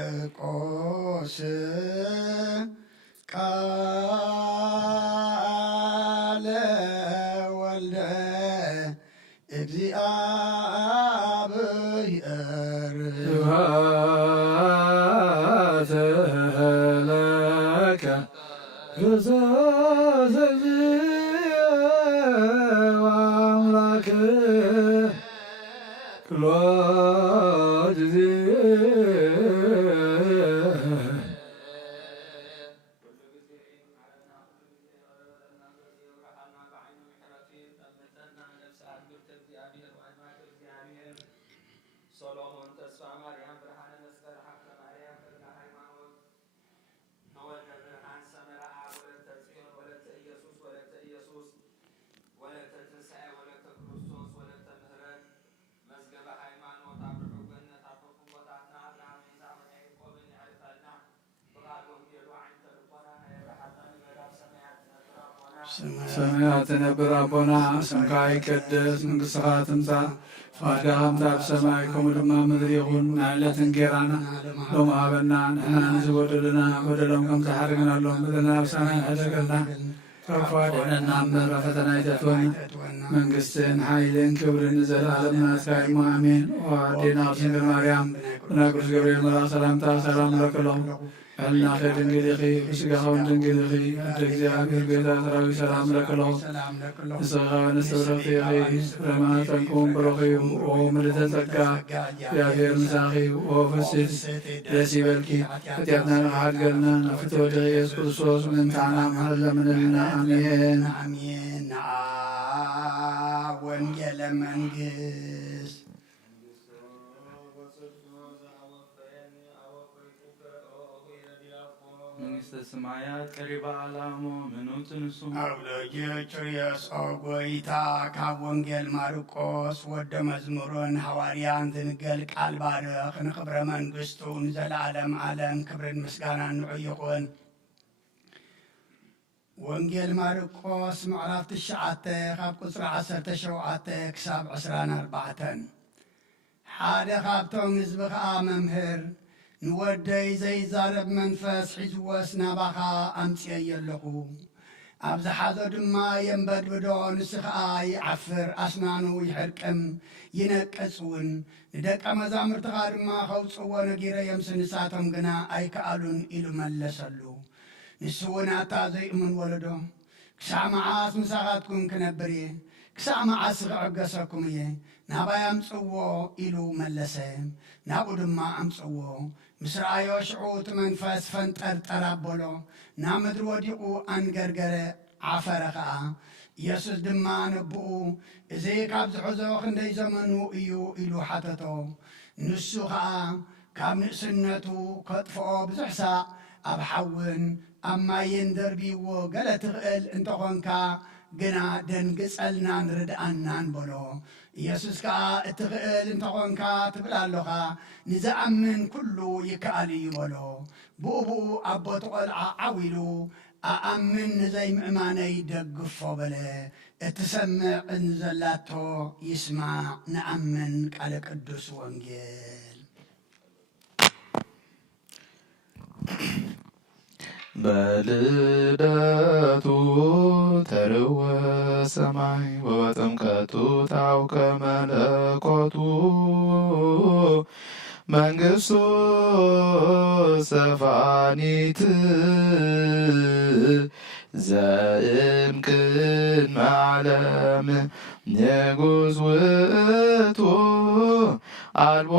ማርቆስ ቃለ ወልደ እግዚአብሔር ስብሐት ለከ ክርስቶስ ወአምላክህ ኩሎ ጊዜ ሰሎሞን ተስፋ ማርያም ብርሃነ መስቀል ሀብተ ማርያም ተክለ ሃይማኖት ተወልደ ብርሃን ሰመራ ወለተ ጽዮን ወለተ ኢየሱስ ወለተ ኢየሱስ ወለተ ትንሣኤ ወለተ ክርስቶስ ወለተ ምህረት መዝገበ ሃይማኖት አብርሑ ገነት አብርሑ ቦታትና አብርሃም ይስሐቅ ያዕቆብን ያዕርፈና ብቃሎም ጌሉ ዓይንተ ልቦና የባሕታን መዳብ ሰማያት ነብር አቦና ሰማያት ነብር አቦና ስምካ ይቀደስ መንግሥትኻ ትምጻእ ፈቃድካ ከምታ ብሰማይ ከምኡ ድማ ምድሪ ይኹን ንዕለት እንጀራና ሎሚ ሃበና ንሕና ንዝበደሉና በደሎም ከም ዝሓርግናሎም በደልና ብሳና ይሕደገልና ከፍ አድነና እምበረ ፈተና ይተትወና መንግሥትን ኃይልን ክብርን ዘለዓለም ናትካ ኢሙ አሜን። ወአዴና ድንግል ማርያም ብናቅዱስ ገብርኤል መልአክ ሰላምታ ሰላም ለክሎም هلنا خير دنجلخي كسجاهم دنجلخي أدرجزا كرجتا تراوي سلام لكلو إسقى نسورتي خي رما تنكم بروخي ومرت تكا يا غير مساخي وفسس دسيبلكي فتياتنا حد قلنا نفتو دغيس كرسوس من تعنا محل من لنا آمين آمين ወንጌለ መንግሥት መንግሥተ ሰማያት ቀሪባ አላሞ ምኑትን እሱ አብሎጌችርየስ ኦጎይታ ካብ ወንጌል ማርቆስ ወደ መዝሙሩን ሐዋርያን ዝንገል ቃል ባርኽ ንክብረ መንግሥቱ ንዘለዓለም ዓለም ክብርን ምስጋናን ንዑ ይኹን። ወንጌል ማርቆስ ምዕራፍ 9 ካብ ቁፅሪ 17 ክሳብ 24 ሓደ ካብቶም ህዝቢ ከዓ መምህር ንወደይ ዘይዛረብ መንፈስ ሒዝዎስ ናባኻ ኣምፅየ ኣለኹ ኣብ ዝሓዞ ድማ የንበድብዶ ንስ ከዓ ይዓፍር ኣስናኑ ይሕርቅም ይነቅጽ እውን ንደቀ መዛሙርትኻ ድማ ከውፅዎ ነጊረዮም ንሳቶም ግና ኣይከኣሉን ኢሉ መለሰሉ። ንሱ እውን ኣታ ዘይእምን ወለዶ ክሳዕ መዓስ ምሳኻትኩም ክነብር እየ ክሳዕ መዓስ ክዕገሰኩም እየ ናባይ ኣምፅዎ ኢሉ መለሰ። ናብኡ ድማ ኣምፅዎ ምስ ረኣዮ ሽዑ እቲ መንፈስ ፈንጠርጠር ኣበሎ ናብ ምድሪ ወዲቑ ኣንገርገረ ዓፈረ ከዓ ኢየሱስ ድማ ነብኡ እዚ ካብ ዝሕዞ ክንደይ ዘመኑ እዩ ኢሉ ሓተቶ። ንሱ ከዓ ካብ ንእስነቱ ከጥፍኦ ብዙሕ ሳዕ ኣብ ሓውን ኣብ ማይን ደርቢዎ ገለ ትኽእል እንተኾንካ ግና ደንግጸልና ንርድኣናን በሎ። ኢየሱስ ከዓ እትኽእል እንተኾንካ ትብል ኣለኻ ንዝኣምን ኩሉ ይከኣል እዩ በሎ። ብኡብኡ ኣቦት ቖልዓ ዓዊሉ ኣኣምን ንዘይምእማነይ ደግፎ በለ። እትሰምዕ እንዘላቶ ይስማዕ ንኣምን ቃለ ቅዱስ ወንጌል በልደቱ ተርወ ሰማይ ወበጥምቀቱ ታውከ መለኮቱ መንግሥቱ ሰፋኒት ዘእምቅድመ ዓለም ንጉሥ ውእቱ አልቦ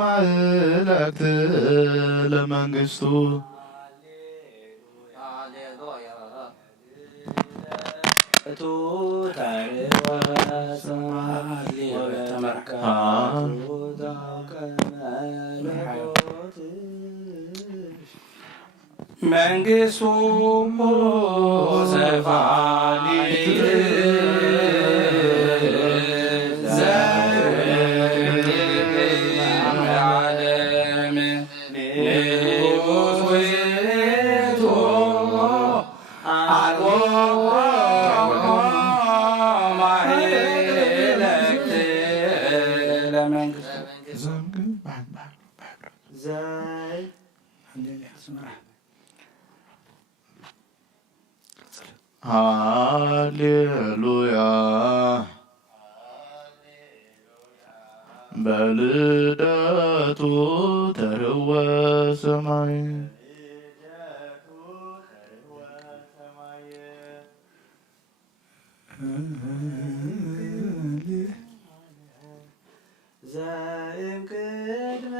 ማእለክት ለመንግሥቱ መንግሥቱ ሰፋኒት ሃሌሉያ በልደቱ ተርወ ሰማይ ዘእምቅድመ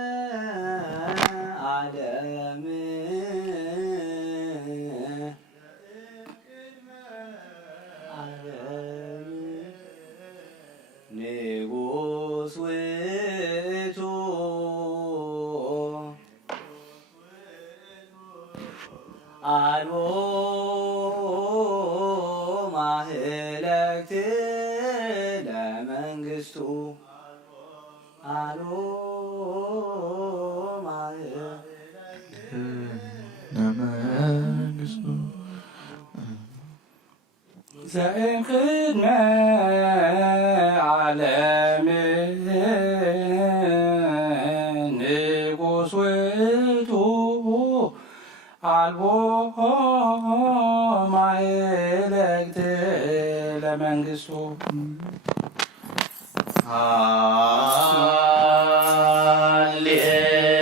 ዓለም ንጉሥ ውእቱ አልቦ ማህለክት ለመንግሥቱ አልቦ ማህለክት ለመንግሥቱ ዘእምቅድመ ዓለም ንጉሥ ውእቱ አልቦ ማእለክት ለመንግሥቱ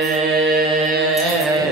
ሃሌሉያ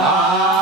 Ah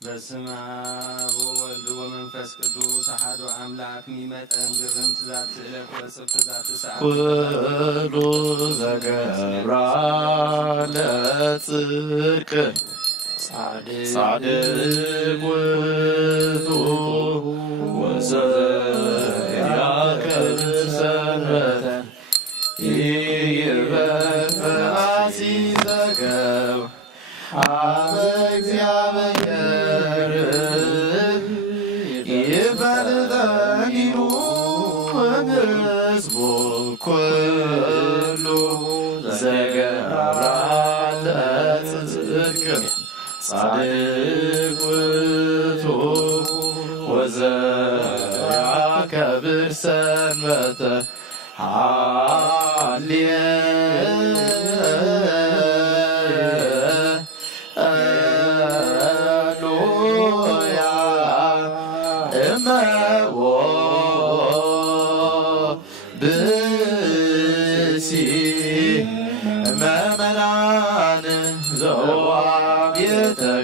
በስመ አብ ወወልድ ወመንፈስ ቅዱስ አሐዱ አምላክ ሚመጠን ግርምት ዛት ዕለት ወጽብት ዛት ሰዓት ኩሉ ዘገብራ ለጽድቅ ጻድቅ ውእቱ ወዘያከብር ሰንበተ ይርበፈአሲ ዘገብር አበ እግዚአብሔር ይፈልጠኒኑ ሕዝቡ ኩሉ ዘገብራ ለጽድቅ ጻድቅ ውእቱ ወዘያከብር ሰንበተ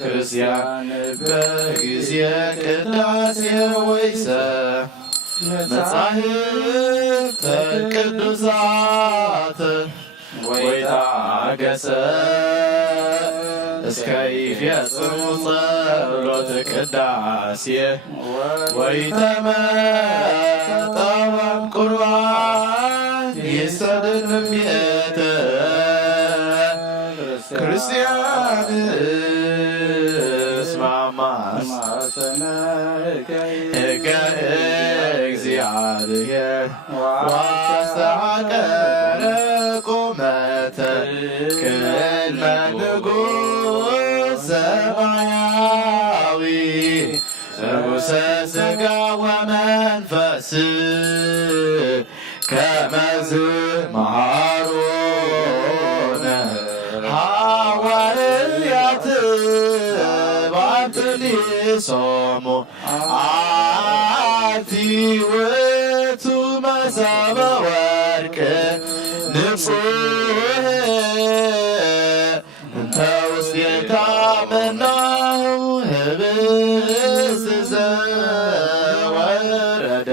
ክርስቲያን በጊዜ ቅዳሴ ወይሰ መጻሕፍተ ቅዱሳት ወይታገሰ እስከ ይፈጽሙ ጸሎተ ቅዳሴ ወይተመጠወ ቁርባን ይሰድድ እምኔተ ክርስቲያን ሕገ እግዚአብሔር ዋስተዓቀረ ቁመተ ቅድመ ንጉሥ ሰማያዊ ንጉሠ ሥጋ ወመንፈስ ከመዝ መሃሮነ ሐዋርያት ሶሙ አቲ ውእቱ መሶበ ወርቅ ንጹሕ እንተ ውስቴታ ምነው ኅብስት ዘወረደ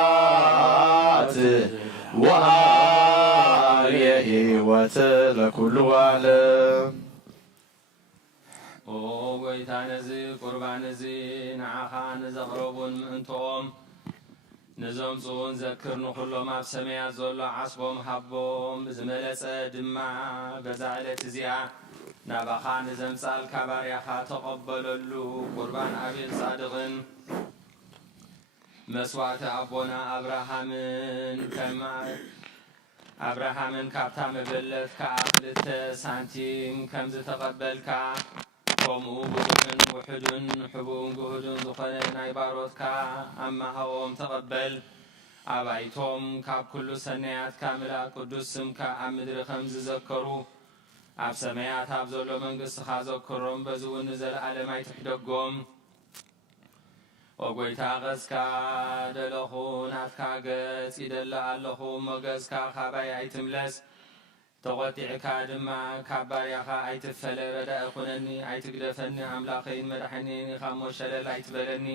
እምሰማያት ወኀብየ ሕይወት ለኩሉ ዓለም። ኦ ጎይታ ነዚ ቁርባን እዚ ንዓኻ ንዘቕረቡን ምእንቶኦም ንዘምፅኡን ዘክር ንኹሎም ኣብ ሰማያት ዘሎ ዓስቦም ሃቦም ብዝመለፀ ድማ በዛ ዕለት እዚኣ ናባኻ ንዘምፃልካ ባርያኻ ተቐበለሉ ቁርባን ኣብየል ጻድቕን መስዋዕቲ ኣቦና አብርሃምን ካብታ መበለትካ ክልተ ሳንቲም ከም ዝተቐበልካ ከምኡ ብሩህን ውሕዱን ሕቡእን ጉህዱን ዝኾነ ናይ ባሮትካ ኣማሃቦም ተቐበል። ኣባይቶም ካብ ኩሉ ሰናያትካ ምላእ ቅዱስ ስምካ ኣብ ምድሪ ከም ዝዘከሩ ኣብ ሰማያት ኣብ ዘሎ መንግሥትኻ ዘክሮም በዚ እውን ንዘለዓለም ኣይትሕደጎም። ወጎይታ ገዝካ ደለኹ ናትካ ገጽ ይደለ ኣለኹ መገዝካ ካባይ ኣይትምለስ ተቆጢዕካ ድማ ካብ ባርያኻ ኣይትፈለ ረዳእ ኩነኒ ኣይትግደፈኒ ኣምላኸይን መድሓኒን ካብ ሞሸለል ኣይትበለኒ።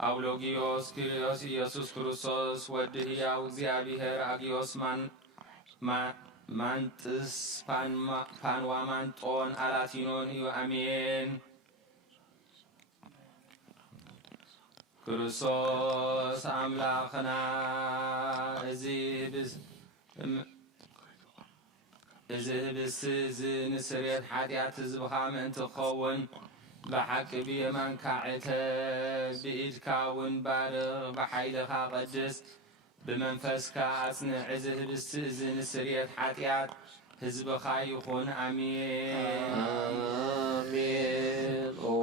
አውሎጊዮስ ኪሪዮስ ኢየሱስ ክርስቶስ ወዲ ሕያው እግዚአብሔር አጊዮስ ማንጥስ ፓንዋማንጦን አላቲኖን እዩ አሜን። ክርስቶስ አምላኽና እዚ هبس نسريت حديات زبخا من تخون بحق بيمان كعته بإيدكا ونبارغ بحيلخا قدس بمنفسكا أصنع هبس نسريت حديات هزبخا يخون آمين آمين أو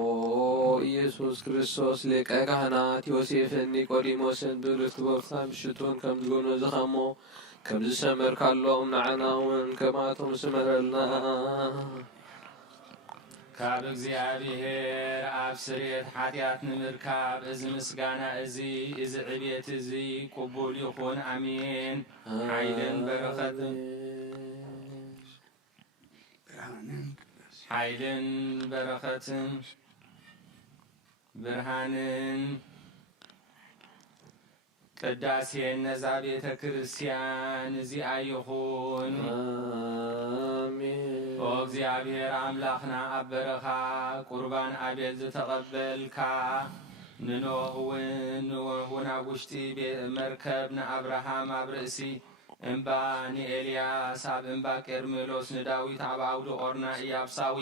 ኢየሱስ ክርስቶስ ሊቀ ካህናት ዮሴፍን ኒቆዲሞስን ብሉት ክበርታም ሽቱን ከም ዝጎኑ ዝኸሞ ከም ዝሰመርካሎም ንዓና እውን ከማቶም ስመረልና ካብ እግዚአብሔር ኣብ ስርየት ሓጢአት ንምርካብ እዚ ምስጋና እዚ ዕብየት እዚ ቅቡል ይኹን ኣሜን ሓይልን በረኸትን ሓይልን በረኸትን ብርሃንን ቅዳሴን ነዛ ቤተ ክርስቲያን እዚኣ ይኹን አሜን ኦ እግዚአብሔር አምላኽና ኣብ በረኻ ቁርባን ኣቤል ዝተቐበልካ ንኖህ እውን ኣብ ውሽጢ መርከብ ንኣብርሃም ኣብ ርእሲ እምባ ንኤልያስ ኣብ እምባ ቄርሜሎስ ንዳዊት ኣብ ዓውዲ ኦርና ኢያብሳዊ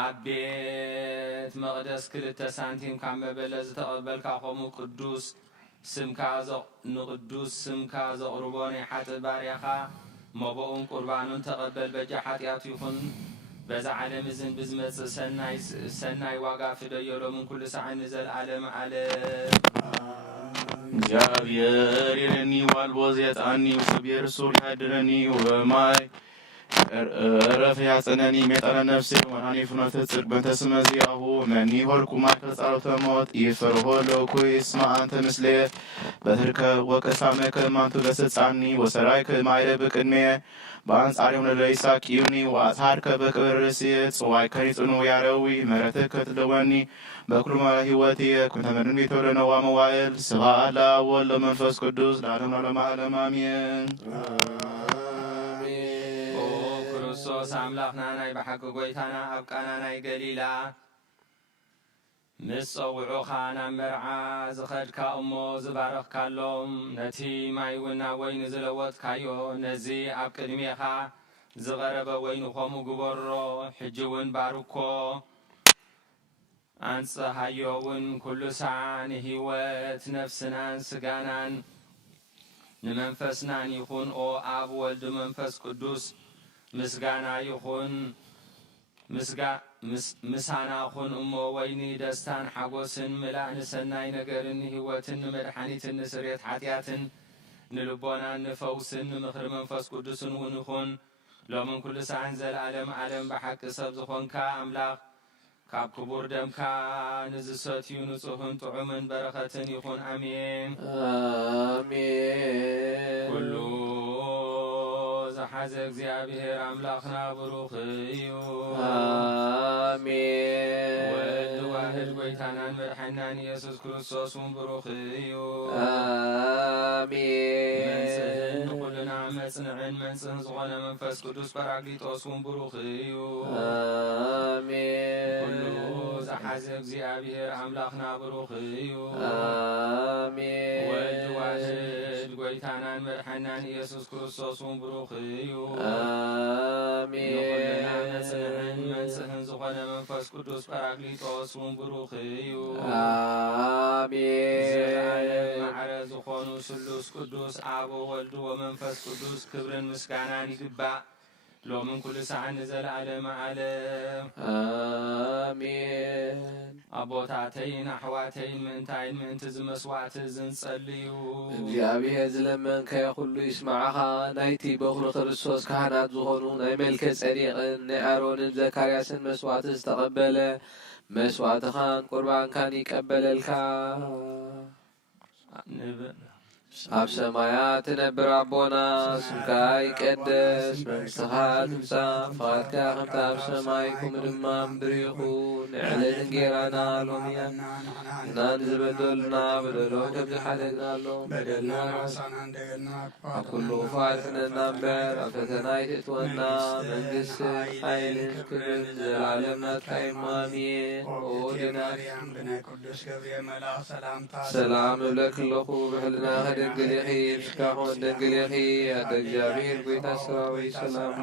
ኣብ ቤት መቕደስ 2 ሳንቲም ካብ መበለ ዝተቐበልካ ኸምኡ ቅዱስ ስምካ ዘቕርቦ ናይ ሓጥእ ባርያኻ መቦኡን ቁርባኑን ተቐበል በጃ ሓጢአቱ ይኹን በዛ ዓለም እዝን ብዝመጽእ ሰናይ ዋጋ ፍደየሎምን ኩሉ ሰዓት ንዘለዓለም ዓለም እግዚአብሔር ይረኒ ዋልቦ ዘጣኒ ወሰብየር ሱል ያድረኒ ወማይ ረፍ ያጸነኒ መጠነ ነፍሴ ወናኒ ፍኖተ ጽድቅ በተስመ ዚአሁ ነኒ ሆልኩ ማይከል ጸሎተ ሞት ይፈርሆ ለኩይ እስማ አንተ ምስሌ በትርከ ወቀሳመከ ማንቱ ገሰጻኒ ወሰራይከ ማይረ በቅድሜየ በአንጻሪው ለይሳቅ ይሁኒ ወአስሃርከ በክብር ርእስየ ጽዋይ ከይጽኑ ያረዊ መረትከ ትለወኒ በኩሉ ሕይወትየ ኩንተ መድን ቤተወለነዋ መዋዕል ስብሐት ለአብ ወወልድ ወመንፈስ ቅዱስ ለዓለሙ ዓለም አሜን ክርስቶስ አምላኽና ናይ ብሓቂ ጎይታና ኣብ ቃና ናይ ገሊላ ምስ ፀውዑኻ ናብ መርዓ ዝኸድካ እሞ ዝባረኽካሎም ነቲ ማይ እውን ናብ ወይኒ ዝለወጥካዮ ነዚ ኣብ ቅድሜኻ ዝቐረበ ወይኒ ከምኡ ግበሮ ሕጂ እውን ባርኮ አንጽሃዮ እውን ኩሉ ሰዓት ንህይወት ነፍስናን ስጋናን ንመንፈስናን ይኹን ኦ ኣብ ወልድ መንፈስ ቅዱስ ምስጋና ይኹን ምሳና ኹን እሞ ወይኒ ደስታን ሓጎስን ምላእ ንሰናይ ነገርን ህይወትን ንመድሓኒትን ንስርየት ሓጢአትን ንልቦናን ንፈውስን ንምኽሪ መንፈስ ቅዱስን እውን ይኹን ሎምን ኩሉ ሰዓት ዘለዓለም ዓለም ብሓቂ ሰብ ዝኾንካ ኣምላኽ ካብ ክቡር ደምካ ንዝሰትዩ ንጹህን ጥዑምን በረኸትን ይኹን አሜን አሜን ኩሉ ዝሓዘ እግዚአብሔር አምላኽና ብሩኽ እዩ አሜን ወልድ ዋሕድ ጎይታናን መድሓኒናን ኢየሱስ ክርስቶስ እውን ብሩኽ እዩ አሜን መንጽህን ንኹልና መጽንዕን መንጽህን ዝኾነ መንፈስ ቅዱስ ጰራቅሊጦስ እውን ብሩኽ እዩ አሜን ኩሉ ዝሓዘ እግዚአብሔር አምላኽና ብሩኽ እዩ አሜን ወልድ ዋሕድ ጎይታናን መድሓኒናን ኢየሱስ ክርስቶስ እውን ብሩኽ እዩ አሜን ንኹልና መጽንዕን መንጽህን ዝኾነ መንፈስ ቅዱስ ጰራቅሊጦስ እውን ብሩኽ እዩ አሜን ዘለዓለም ማዕረ ዝኾኑ ስሉስ ቅዱስ አብ ወወልድ ወመንፈስ ቅዱስ ክብርን ምስጋናን ይግባእ ሎምን ኩሉ ሰዓት ንዘለዓለም ዓለም አሜን ኣቦታተይን ኣሕዋተይን ምእንታይን ምእንቲ ዝመስዋዕቲ ዝንጸልዩ እግዚአብሔር ዝለመንከዮ ኩሉ ይስማዓኻ ናይቲ በኩሪ ክርስቶስ ካህናት ዝኾኑ ናይ መልከ ጸዲቕን ናይ ኣሮንን ዘካርያስን መስዋዕቲ ዝተቐበለ መስዋዕትኻን ቁርባንካን ይቀበለልካ ኣብ ሰማያት ትነብር ኣቦና ስምካ ይቀደስ መንግሥትኻ ትምጻእ ፈቃድካ ከምቲ ኣብ ሰማይ ከምኡ ድማ ምድሪ ይኹን ንዕለት እንጀራና ሎሚ እና ንዝበደሉና በደሎ ከም ዝሓለግናሎም በደልና ራሳና እንደገና ኣብ ኩሉ ፋልትነና እምበር ኣብ ፈተና ይትእትወና መንግሥትን ሓይልን ክብርን ዘለዓለም ናትካ እዩ አሜን ኦ ድና ማርያም ብናይ ቅዱስ ገብርኤል መልአክ ሰላምታ ሰላም እብለክለኹ ብሕልና ድንግልኺ ምስካኹን ድንግልኺ ኣደ እግዚአብሔር ጎይታ ሰራዊት ሰላም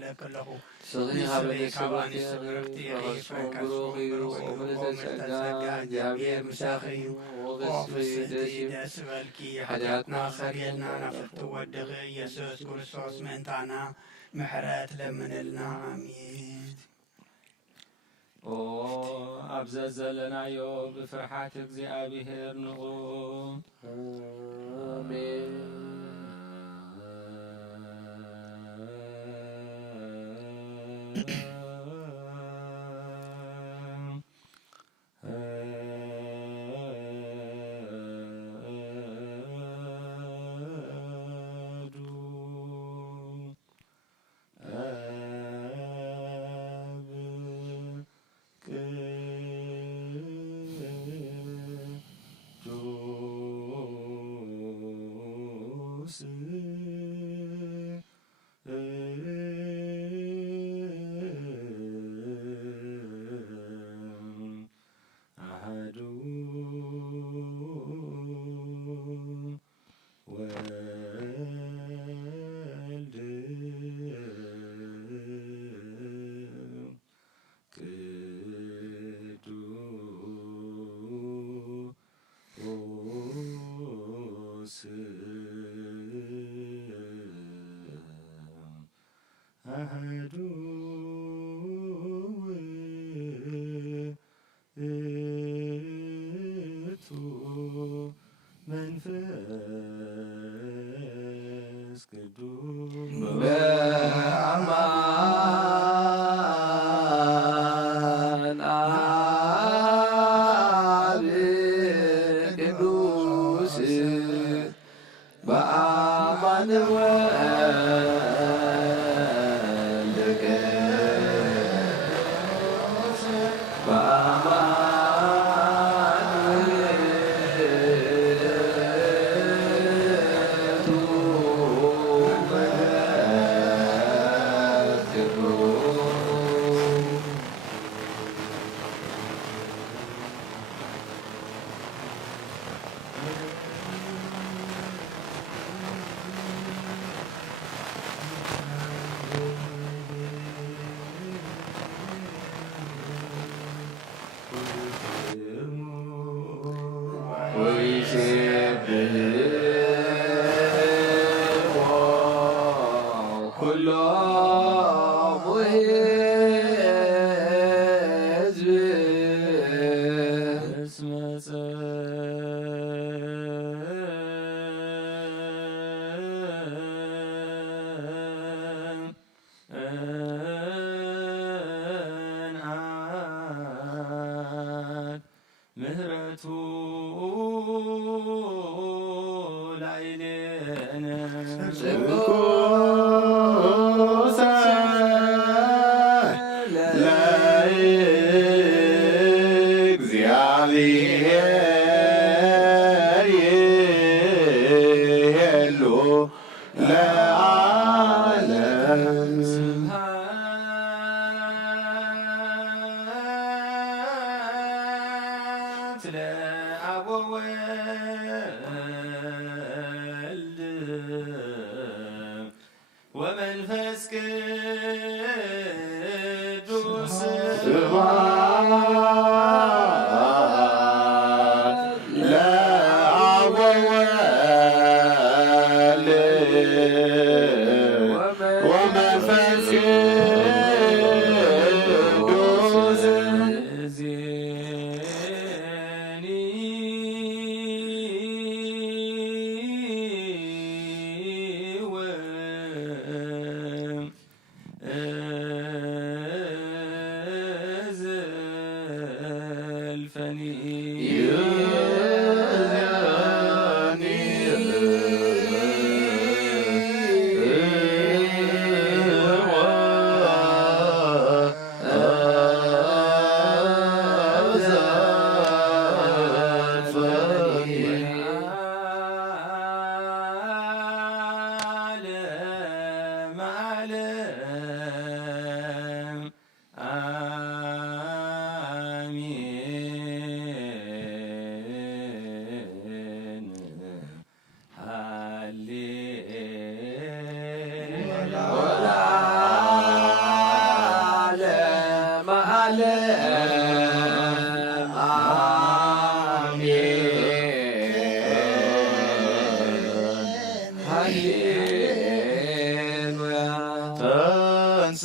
ለክለኹ ስኺ ሃበኒ ሰባኒ ስብርክቲ ረኸስኩም ብሩኽ እዩ ምልዕተ ጸጋ እግዚአብሔር ምሳኺ እዩ ወብስኺ ደስ ይበልኪ ሓጢኣትና ኸሪልና ነፍርቲ ወድኺ ኢየሱስ ክርስቶስ ምእንታና ምሕረት ለምንልና አሜን። ኦ ኣብዘ ዘለናዮ ብፍርሓት እግዚአብሔር ንቁም አሜን። በአማን አብ ቅዱስ በአማን ወልድ ቅዱስ በአማን ውእቱ መንፈስ ቅዱስ ወይሴብሕዎ ኩሎሙ ሕዝብ እስመ ጸንዐት ምህረቱ ላዕሌነ ቅዱስ ለእግዚአብሔር ይሄሉ ለዓለም ስብሐት ለአብ ወወልድ ወመንፈስ ቅዱስ ስብሐት ለአብ ወወልድ ሃሌሉያ ተንስ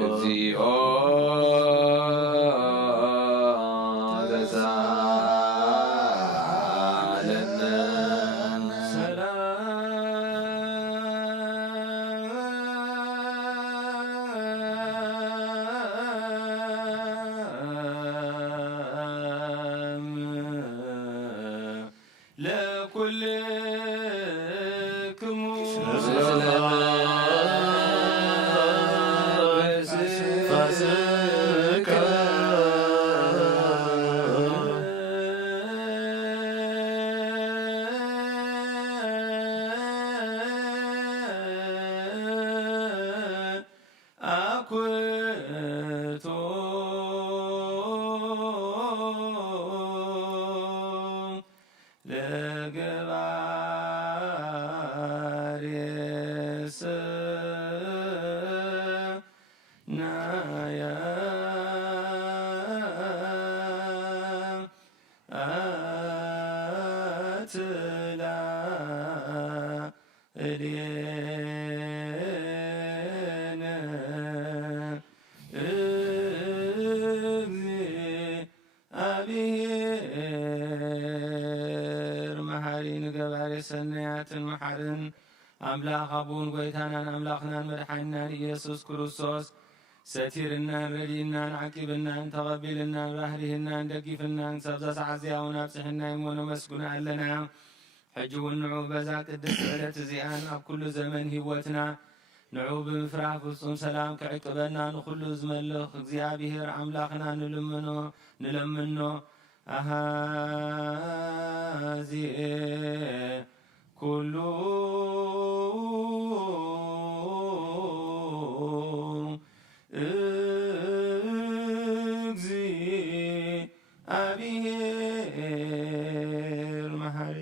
እግዚኦ ተሳለነ ሰናያትን መሐርን አምላክ አቡን ጎይታናን አምላክናን መድኃኒናን ኢየሱስ ክርስቶስ ሰቲርናን ረዲናን ዓቂብናን ተቐቢልናን ባህሪህናን ደጊፍናን ሰብዛ ሰዓዚያውን አብፅሕና ይሞኖ መስጉና ኣለና ሕጂ እውን ንዑ በዛ ቅድስት ዕለት እዚኣን ኣብ ኩሉ ዘመን ሂወትና ንዑ ብምፍራህ ፍጹም ሰላም ክዕቅበና ንኩሉ ዝመልኽ እግዚኣብሔር አምላክና ንለምኖ አሃዚኤ ኩሉ እግዚአብሔር መሐሪ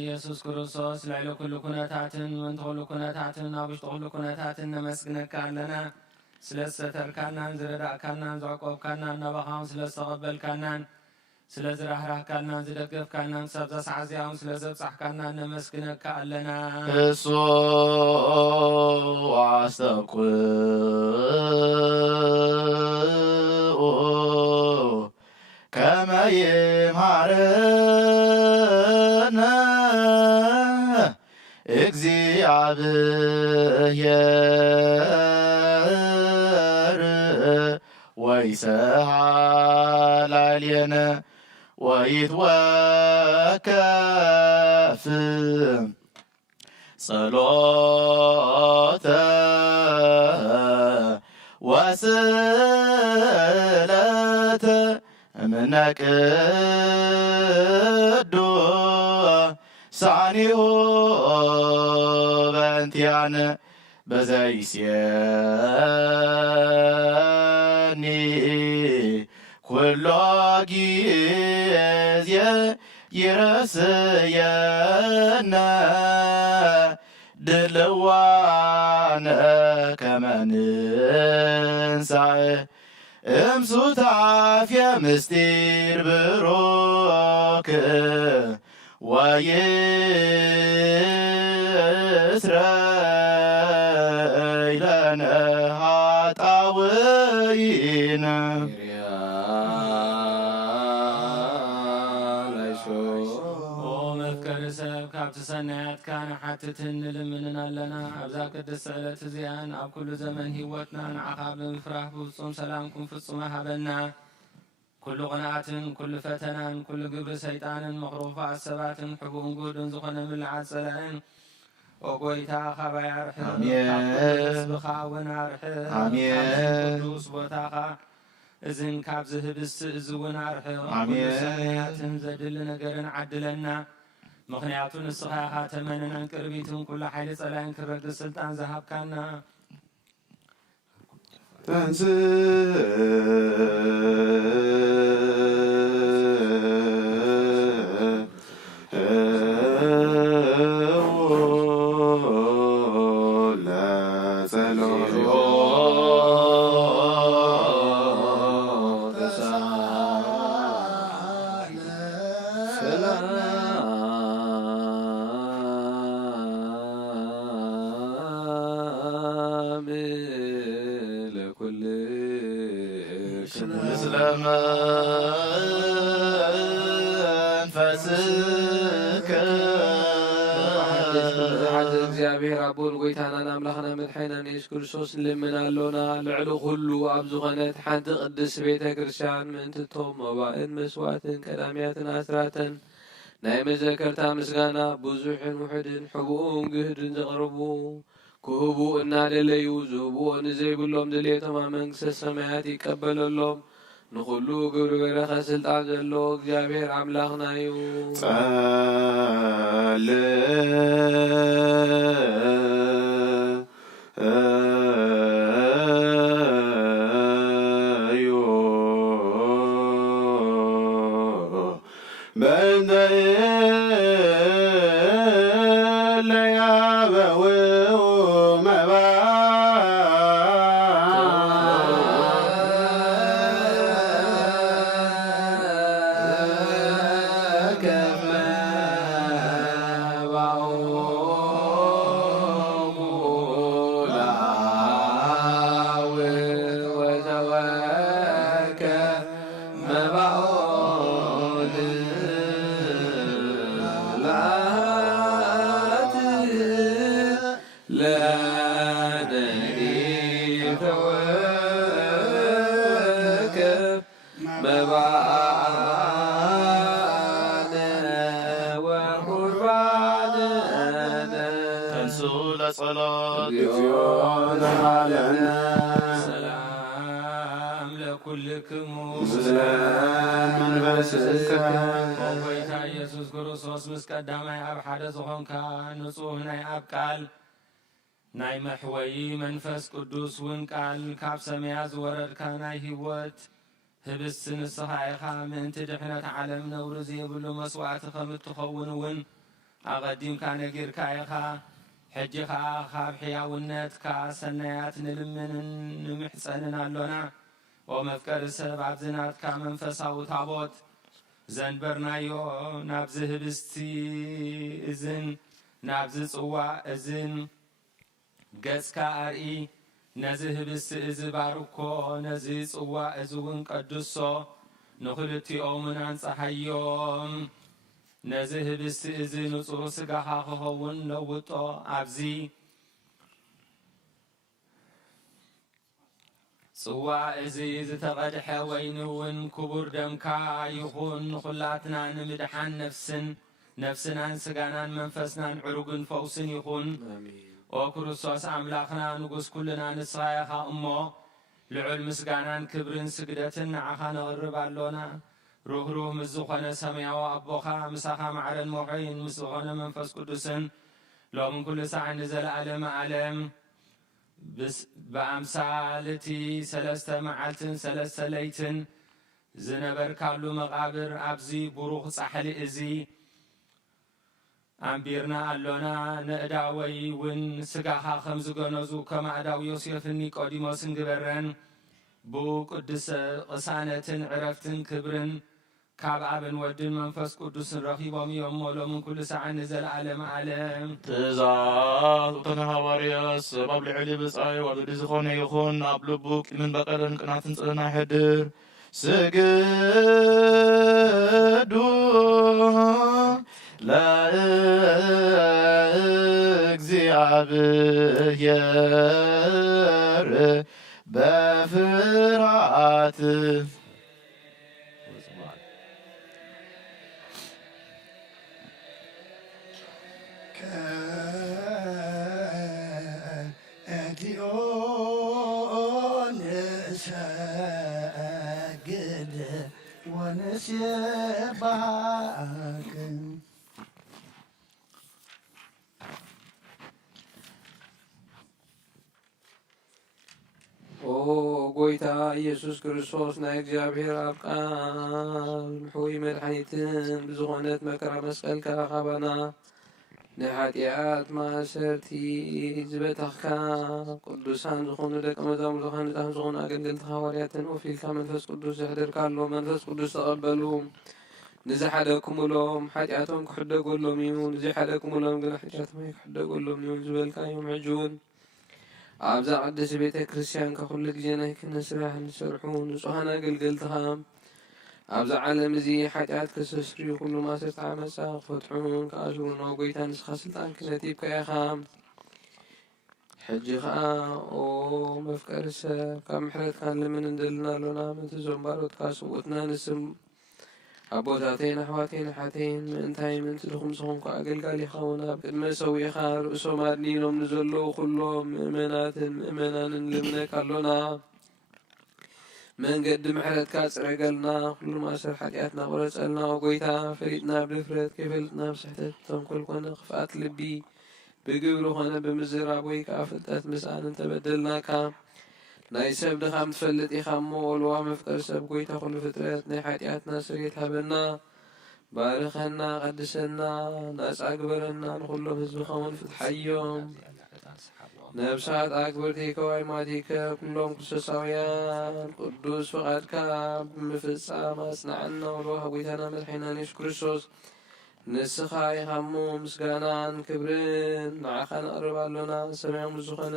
ኢየሱስ ክርስቶስ ልዕሊ ኩሉ ኩነታትን ወንተ ኩሉ ኩነታትን ኣብ ውሽጢ ኩሉ ኩነታትን ነመስግነካ ኣለና ስለ ዝተተርካናን ዝረዳእካናን ዘዕቆብካናን ናባኻውን ስለ ዝተቐበልካናን ስለ ዝራህራህካናን ዝደገፍካናን ሰብ ዘሳዕዝያውን ስለ ዘብፃሕካናን ነመስግነካ ኣለና እሶ ዋስተኩ ከመ ይምሃረነ እግዚአብሔር ወይሰሃላልየነ ወይትወከፍ ጸሎተ ወስእለተ እምነ ቅዱሳኒሁ በእንቲአነ በዘይሴኒ ኩሎ ጊዜ ይረስየነ ድልዋነ ከመ ንንሣእ እምሱታፍየ ምስጢር ብሩክ ወይስረይ ለነ ኃጣውኢነ መፍቀሪ ሰብ ካብቲ ሰናያት ካነ ሓትትን ንልምንን ኣለና ኣብዛ ቅድስቲ ዕለት እዚኣን ኣብ ኩሉ ዘመን ሂወትና ንዓኻ ብምፍራሕ ብፍጹም ሰላምኩም ፍጹመ ሃበና ኩሉ ቅንዓትን ኩሉ ፈተናን ኩሉ ግብሪ ሰይጣንን መኽሩፋት ሰባትን ሕቡእን ጉድን ዝኾነ ምልዓት ጸላእን ወጎይታ ኻባይ ኣርሕቕ ብኻ እውን ኣርሕቕ ቅዱስ ቦታኻ እዝን ካብ ዝህብስ እዚ እውን ኣርሕቕ ኩሉ ሰናያትን ዘድሊ ነገርን ዓድለና ምኽንያቱ ንስኻ ኢኻ ተመነናን ቅርቢትን ኩሉ ሓይሊ ጸላእን ክረግፅ ስልጣን ዝሃብካና እግዚአብሔር አቦን ጎይታናን አምላኽና መድሓኒና ኢየሱስ ክርስቶስ እንለምናለና ልዕሊ ኩሉ ኣብ ዝኾነት ሓንቲ ቅድስት ቤተ ክርስቲያን ምእንትቶም መባእን መስዋዕትን ቀዳምያትን ኣስራትን ናይ መዘከርታ ምስጋና ብዙሕን ውሕድን ሕቡኡን ግህድን ዘቕርቡ ክህቡ እናደለዩ ዝህብዎ ንዘይብሎም ድሌቶም ኣብ መንግስተ ሰማያት ይቀበለሎም ንኩሉ ግብሪ በረኸ ስልጣን ዘለዎ እግዚአብሔር አምላኽና እዩ። ሰላም ለኩልክሙ ጎይታ ኢየሱስ ክርስቶስ ምስ ቀዳማይ ኣብ ሓደ ዝኾንካ ንጹህ ናይ ኣብ ቃል ናይ መሕወይ መንፈስ ቅዱስ እውን ቃል ካብ ሰማያ ዝወረድካ ናይ ህይወት ህብስት ንስኻ ኢኻ ምእንቲ ድሕነት ዓለም ነውሪ ዘይብሉ መስዋዕቲ ከም እትኸውን እውን ኣቐዲምካ ነጊርካ ኢኻ ሕጂ ከዓ ካብ ሕያውነትካ ሰናያት ንልምንን ንምሕፀንን ኣሎና ወመፍቀሪ ሰብ ኣብዚ ናትካ መንፈሳዊ ታቦት ዘንበርናዮ ናብዚ ህብስቲ እዝን ናብዚ ጽዋዕ እዝን ገጽካ ኣርኢ ነዚ ህብስቲ እዚ ባርኮ ነዚ ጽዋዕ እዚ እውን ቀድሶ ንኽልቲኦምን አንጸሓዮም ነዚ ህብስቲ እዚ ንጹር ስጋኻ ክኸውን ለውጦ ኣብዚ ጽዋዕ እዚ ዝተቐድሐ ወይኒ እውን ክቡር ደምካ ይኹን ንኹላትና ንምድሓን ነፍስናን ስጋናን መንፈስናን ዕሩግን ፈውስን ይኹን ኦ ክርስቶስ ኣምላኽና ንጉስ ኩልና ንስኻ ኢኻ እሞ ልዑል ምስጋናን ክብርን ስግደትን ንዓኻ ነቕርብ ኣሎና ሩህሩህ ምስ ዝኾነ ሰማያዊ ኣቦኻ ምሳኻ ማዕረን ሞሖይን ምስ ዝኾነ መንፈስ ቅዱስን ሎምን ኩሉ ሰዓት ንዘለኣለመ ዓለም ብኣምሳል እቲ 3 መዓልትን 3 ለይትን ዝነበርካሉ መቓብር ኣብዚ ቡሩኽ ጻሕሊ እዚ ኣንቢርና ኣሎና ንእዳወይ እውን ስጋኻ ከም ዝገነዙ ከም ኣእዳው ዮሴፍን ኒቆዲሞስን ግበረን ብቅዱስ ቅሳነትን ዕረፍትን ክብርን ካብ ኣብን ወድን መንፈስ ቅዱስን ረኺቦም እዮም ሎምን ኩሉ ሰዓት ንዘለኣለመ ዓለም ትእዛዝ እቶም ሐዋርያት ሰብ ኣብ ልዕሊ ብጻይ ወግዲ ዝኾነ ይኹን ኣብ ልቡ ቂምን በቀልን ቅናትን ጽዕና ይሕድር ስግዱ ለእግዚአብሔር በፍርሃት ንሰግድ ወንሴባክ ኦ ጎይታ ኢየሱስ ክርስቶስ ናይ እግዚአብሔር ኣብ ቃል ምሕዊ መድሓኒትን ብዝኾነት መከራ መስቀልካ ካባና ናይ ሓጢኣት ማእሰርቲ ዝበታኽካ ቅዱሳን ዝኾኑ ደቀ መዛሙርትኻ ንጣን ዝኾኑ ኣገልገልቲ ሓዋርያትን ወፊልካ መንፈስ ቅዱስ ዘሕድርካሎ መንፈስ ቅዱስ ተቐበሉ ንዝሓደክሙሎም ሓጢኣቶም ክሕደገሎም እዩ ንዘይሓደክሙሎም ግን ሓጢኣቶም ኣይክሕደገሎም እዩ ዝበልካዮም ሕጂ እውን ኣብዛ ቅድስቲ ቤተ ክርስቲያን ከኩሉ ግዜ ናይ ክህነት ስራሕ ንሰርሑ ንጹሃን ኣገልገልትኻ ኣብዛ ዓለም እዚ ሓጢኣት ከስተስርዩ ኩሉ ማእሰርቲ ዓመፃ ክፈትሑን ክኣስሩን ኣብ ጎይታ ንስኻ ስልጣን ክህነት ሂብካ ኢኻ ሕጂ ከዓ ኦ መፍቀሪ ሰብ ካብ ምሕረትካ ንልምን እንደልና ኣሎና ምንቲ ዞም ባሮትካ ስውእትና ንስም ኣቦታተይን ኣሕዋተይን ሓተይን ምእንታይ ምንቲ ድኹም ዝኾንኩ ኣገልጋሊ ኢኻ እውን ኣብ ቅድመ ሰዊእኻ ርእሶም ኣድኒኖም ንዘለዉ ኩሎም ምእመናትን ምእመናንን ልምነካ ኣሎና መንገዲ ምሕረትካ ፅረገልና ኩሉ ማእሰር ሓጢኣትና ቁረፀልና ጎይታ ፈሊጥና ብድፍረት ከይፈሊጥና ብስሕተት ተንኮል ኮነ ክፍኣት ልቢ ብግብሪ ኮነ ብምዝራብ ወይ ከዓ ፍልጠት ምስኣን እንተበደልናካ ናይ ሰብ ድኻም ትፈልጥ ኢኻ እሞ ወልዋ መፍቀሪ ሰብ ጎይታ ኩሉ ፍጥረት ናይ ሓጢኣትና ስርየት ሃበና ባርኸና ቀድሰና ናፃ ግበረና ንኩሎም ህዝብኻ እውን ፍትሓዮም ነብሳት ኣክብርቲከ ዋይማቲከ ኩሎም ክርስቶሳውያን ቅዱስ ፍቓድካ ብምፍፃም ኣጽናዕና ወልዋ ጎይታና መድሓኒና ኢየሱስ ክርስቶስ ንስኻ ኢኻ እሞ ምስጋናን ክብርን ንዓኻ ነቕርብ ኣሎና ሰማያዊ ዝኾነ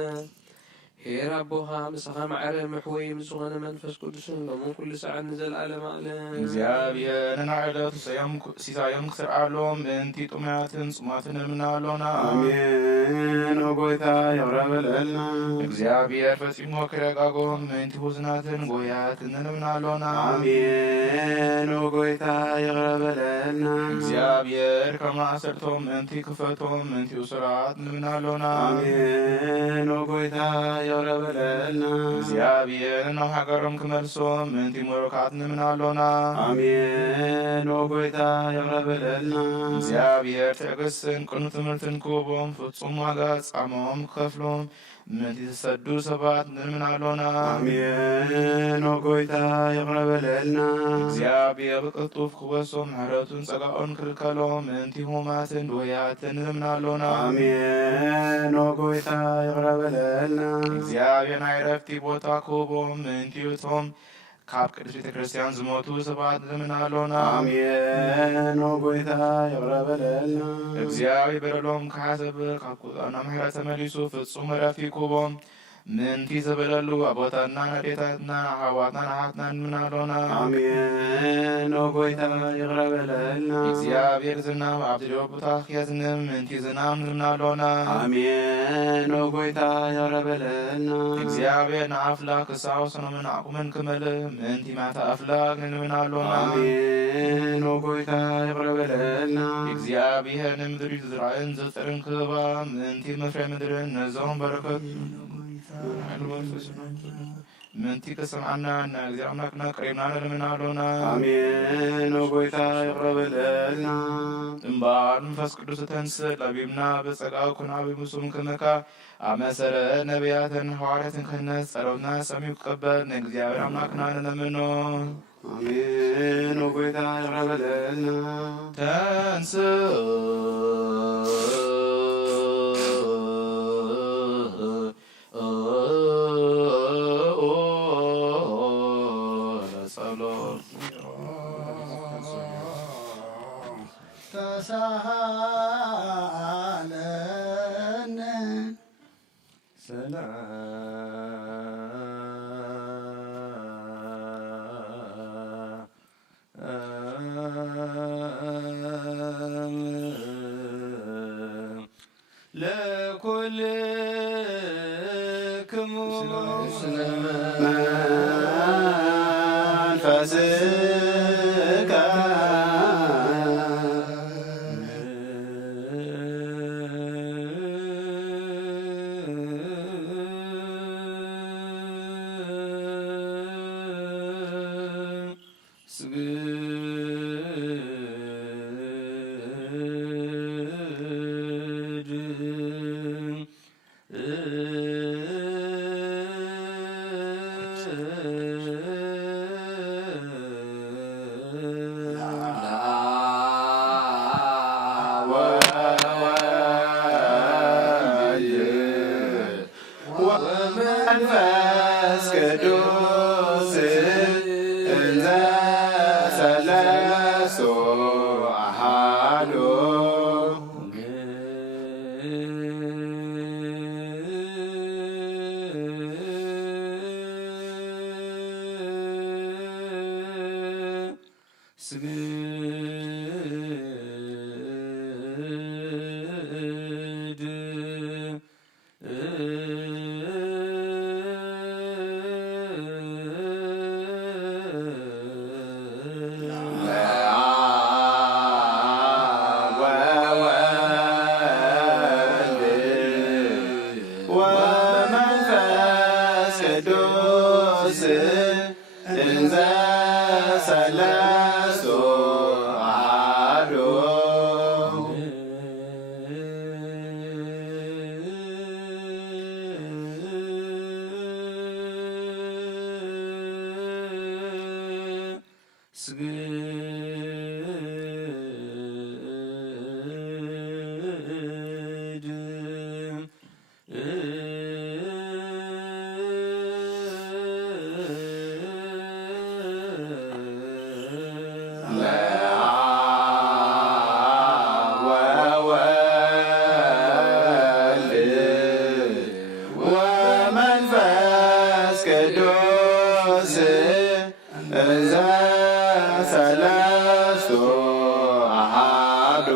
ሄር ኣቦኻ ምስኻ ማዕረ ምሕወይ ዝኾነ መንፈስ ቅዱስን ሎምን ኩሉ ሰዓት ንዘለዓለመ ዓለም እግዚአብሔር ንዕለቱ ሲሳዮም ክስርዓሎም ምእንቲ ጡማያትን ጽማትን እልምናሎና አሜን። ጎይታ የውረበለልና እግዚአብሔር ፈጺሞ ክረጋጎም ምእንቲ ሁዝናትን ጎያትን እንልምናሎና አሜን። ጎይታ የውረበለልና እግዚአብሔር ከማእሰርቶም ምእንቲ ክፈቶም ምእንቲ ውስራት እንልምናሎና አሜን። ጎይታ የውረበለልና እግዚአብሔር ናብ ሃገሮም ክመልሶም ምእንቲ ሙሩካት እንልምናሎና አሜን። ጎይታ የውረበለልና እግዚአብሔር ትዕግስትን ቅኑ ትምህርትን ክህቦም ፍጹም ዋጋ ጻሞም ክከፍሎም ምእንቲ ዝሰዱ ሰባት እንልምናሎና አሜን። ጎይታ የውረበለልና እግዚአብሔር ብቅልጡፍ ክወሶም ምሕረቱን ጸጋኡን ክልከሎም ምእንቲ ሕሙማትን ድውያትን እንልምናሎና አሜን። ጎይታ የውረበለልና እግዚአብሔር ናይ ረፍቲ ቦታ ክህቦም ምእንቲ እቶም ካብ ቅድስት ቤተ ክርስቲያን ዝሞቱ ሰባት እንልምናሎና አሜን። ጎይታ የውረበለልና እግዚአብሔር በደሎም ክሓሰብ ካብ ቁጣና ምሕረት ተመሊሱ ፍጹም ረፍቲ ክህቦም ምእንቲ ዝበለሉ ኣቦታትና ናዴታትና ኣሕዋትና ናሓትና እንልምናሎና አሜን። ጎይታ የውረበለልና እግዚአብሔር ዝናብ ኣብ ዝደልዮ ቦታ ክየዝንም ምእንቲ ዝናብ እንልምናሎና አሜን። ጎይታ የውረበለልና እግዚአብሔር ንኣፍላክ ክሳብ ሰሎምን ዓቁምን ክመልእ ምእንቲ ማታ ኣፍላክ እንልምናሎና አሜን። ጎይታ የውረበለልና እግዚአብሔር ንምድሪ ዝራእን ዝፍጥርን ክህባ ምእንቲ መፍርያ ምድርን ነዞም በረከት ምእንቲ ክሰምዓና ና እግዚአብሔር ኣምላክና ቀሪብና ንልምናሎና አሜን። ጎይታ የውረበለልና እምበር መንፈስ ቅዱስ ተንስእ ጠቢብና ብጸጋው ኩናዊ ሙሱም ክመካ ኣብ መሰረት ነቢያትን ሐዋርያትን ክህነት ጸሎትና ሰሚዑ ክቅበል ንእግዚአብሔር ኣምላክና ንለምኖ አሜን። ጎይታ የውረበለልና ተንስእ ተሳሃለን ሰላም ኩልክሙ መንፈስከ ወመንፈስ ቅዱስ እንዘ ሰለስቱ አሐዱ ወመንፈስ ቅዱስ እንዘ ሰለስቱ አሐዱ ወመንፈስ ቅዱስ እንዘ ሰለስቱ አሐዱ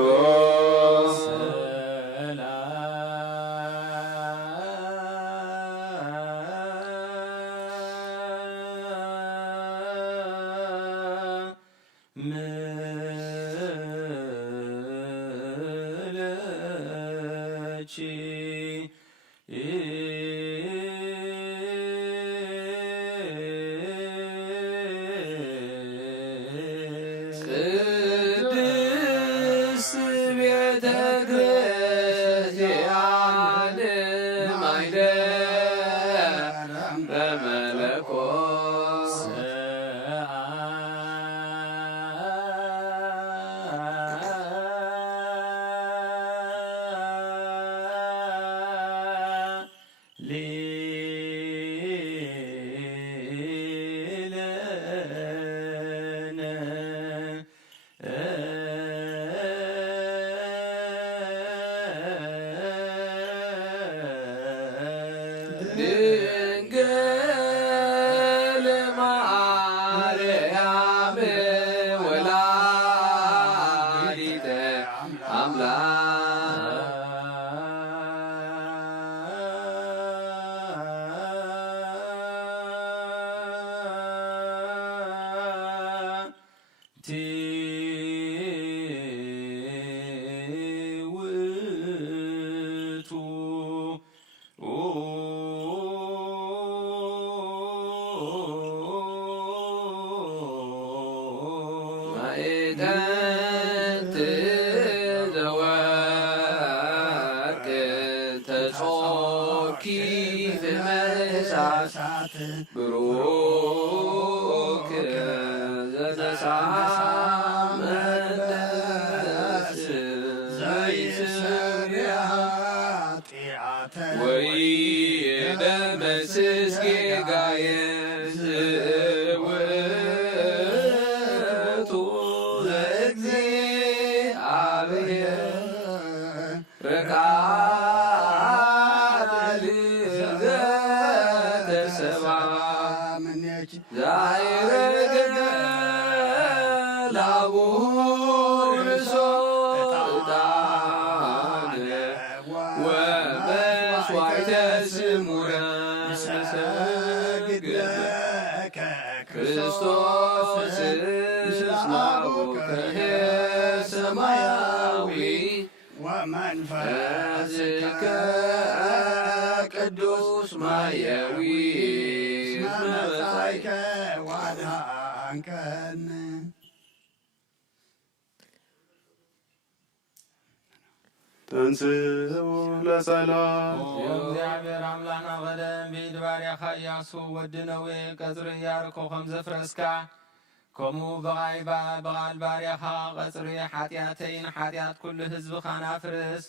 ቅድስት ቤተ ክርስቲያን ማኅደረ መለኮት ድንግል ማርያም ወላዲተ አምላክ ውእቱ ማዕጠንት ዘወርቅ ተጾኪ ፍመሳት ብሩክ ዘተሳመነስ ወይደመስስ ጌጋየ ውእቱ ለእግዚአብሔር ረካብ ዘተሰብአ ዛይረገ ላቡር ሶጣነ ለከ ክርስቶስ ምስላቡከ ሰማያዊ ወመንፈስከ ቅዱስ ማያዊ መጻይከ ዋዳንከን ተንሥኡ ለጸሎት እግዚአብሔር አምላክና ቀደም ቢድ ባርያኻ ኢያሱ ወዲ ነዌ ቀጽሪ ኢያሪኮ ከም ዘፍረስካ ከምኡ በቓል ባርያኻ ቀጽሪ ሓጢኣተይን ሓጢኣት ኩሉ ህዝብኻ ናፍርስ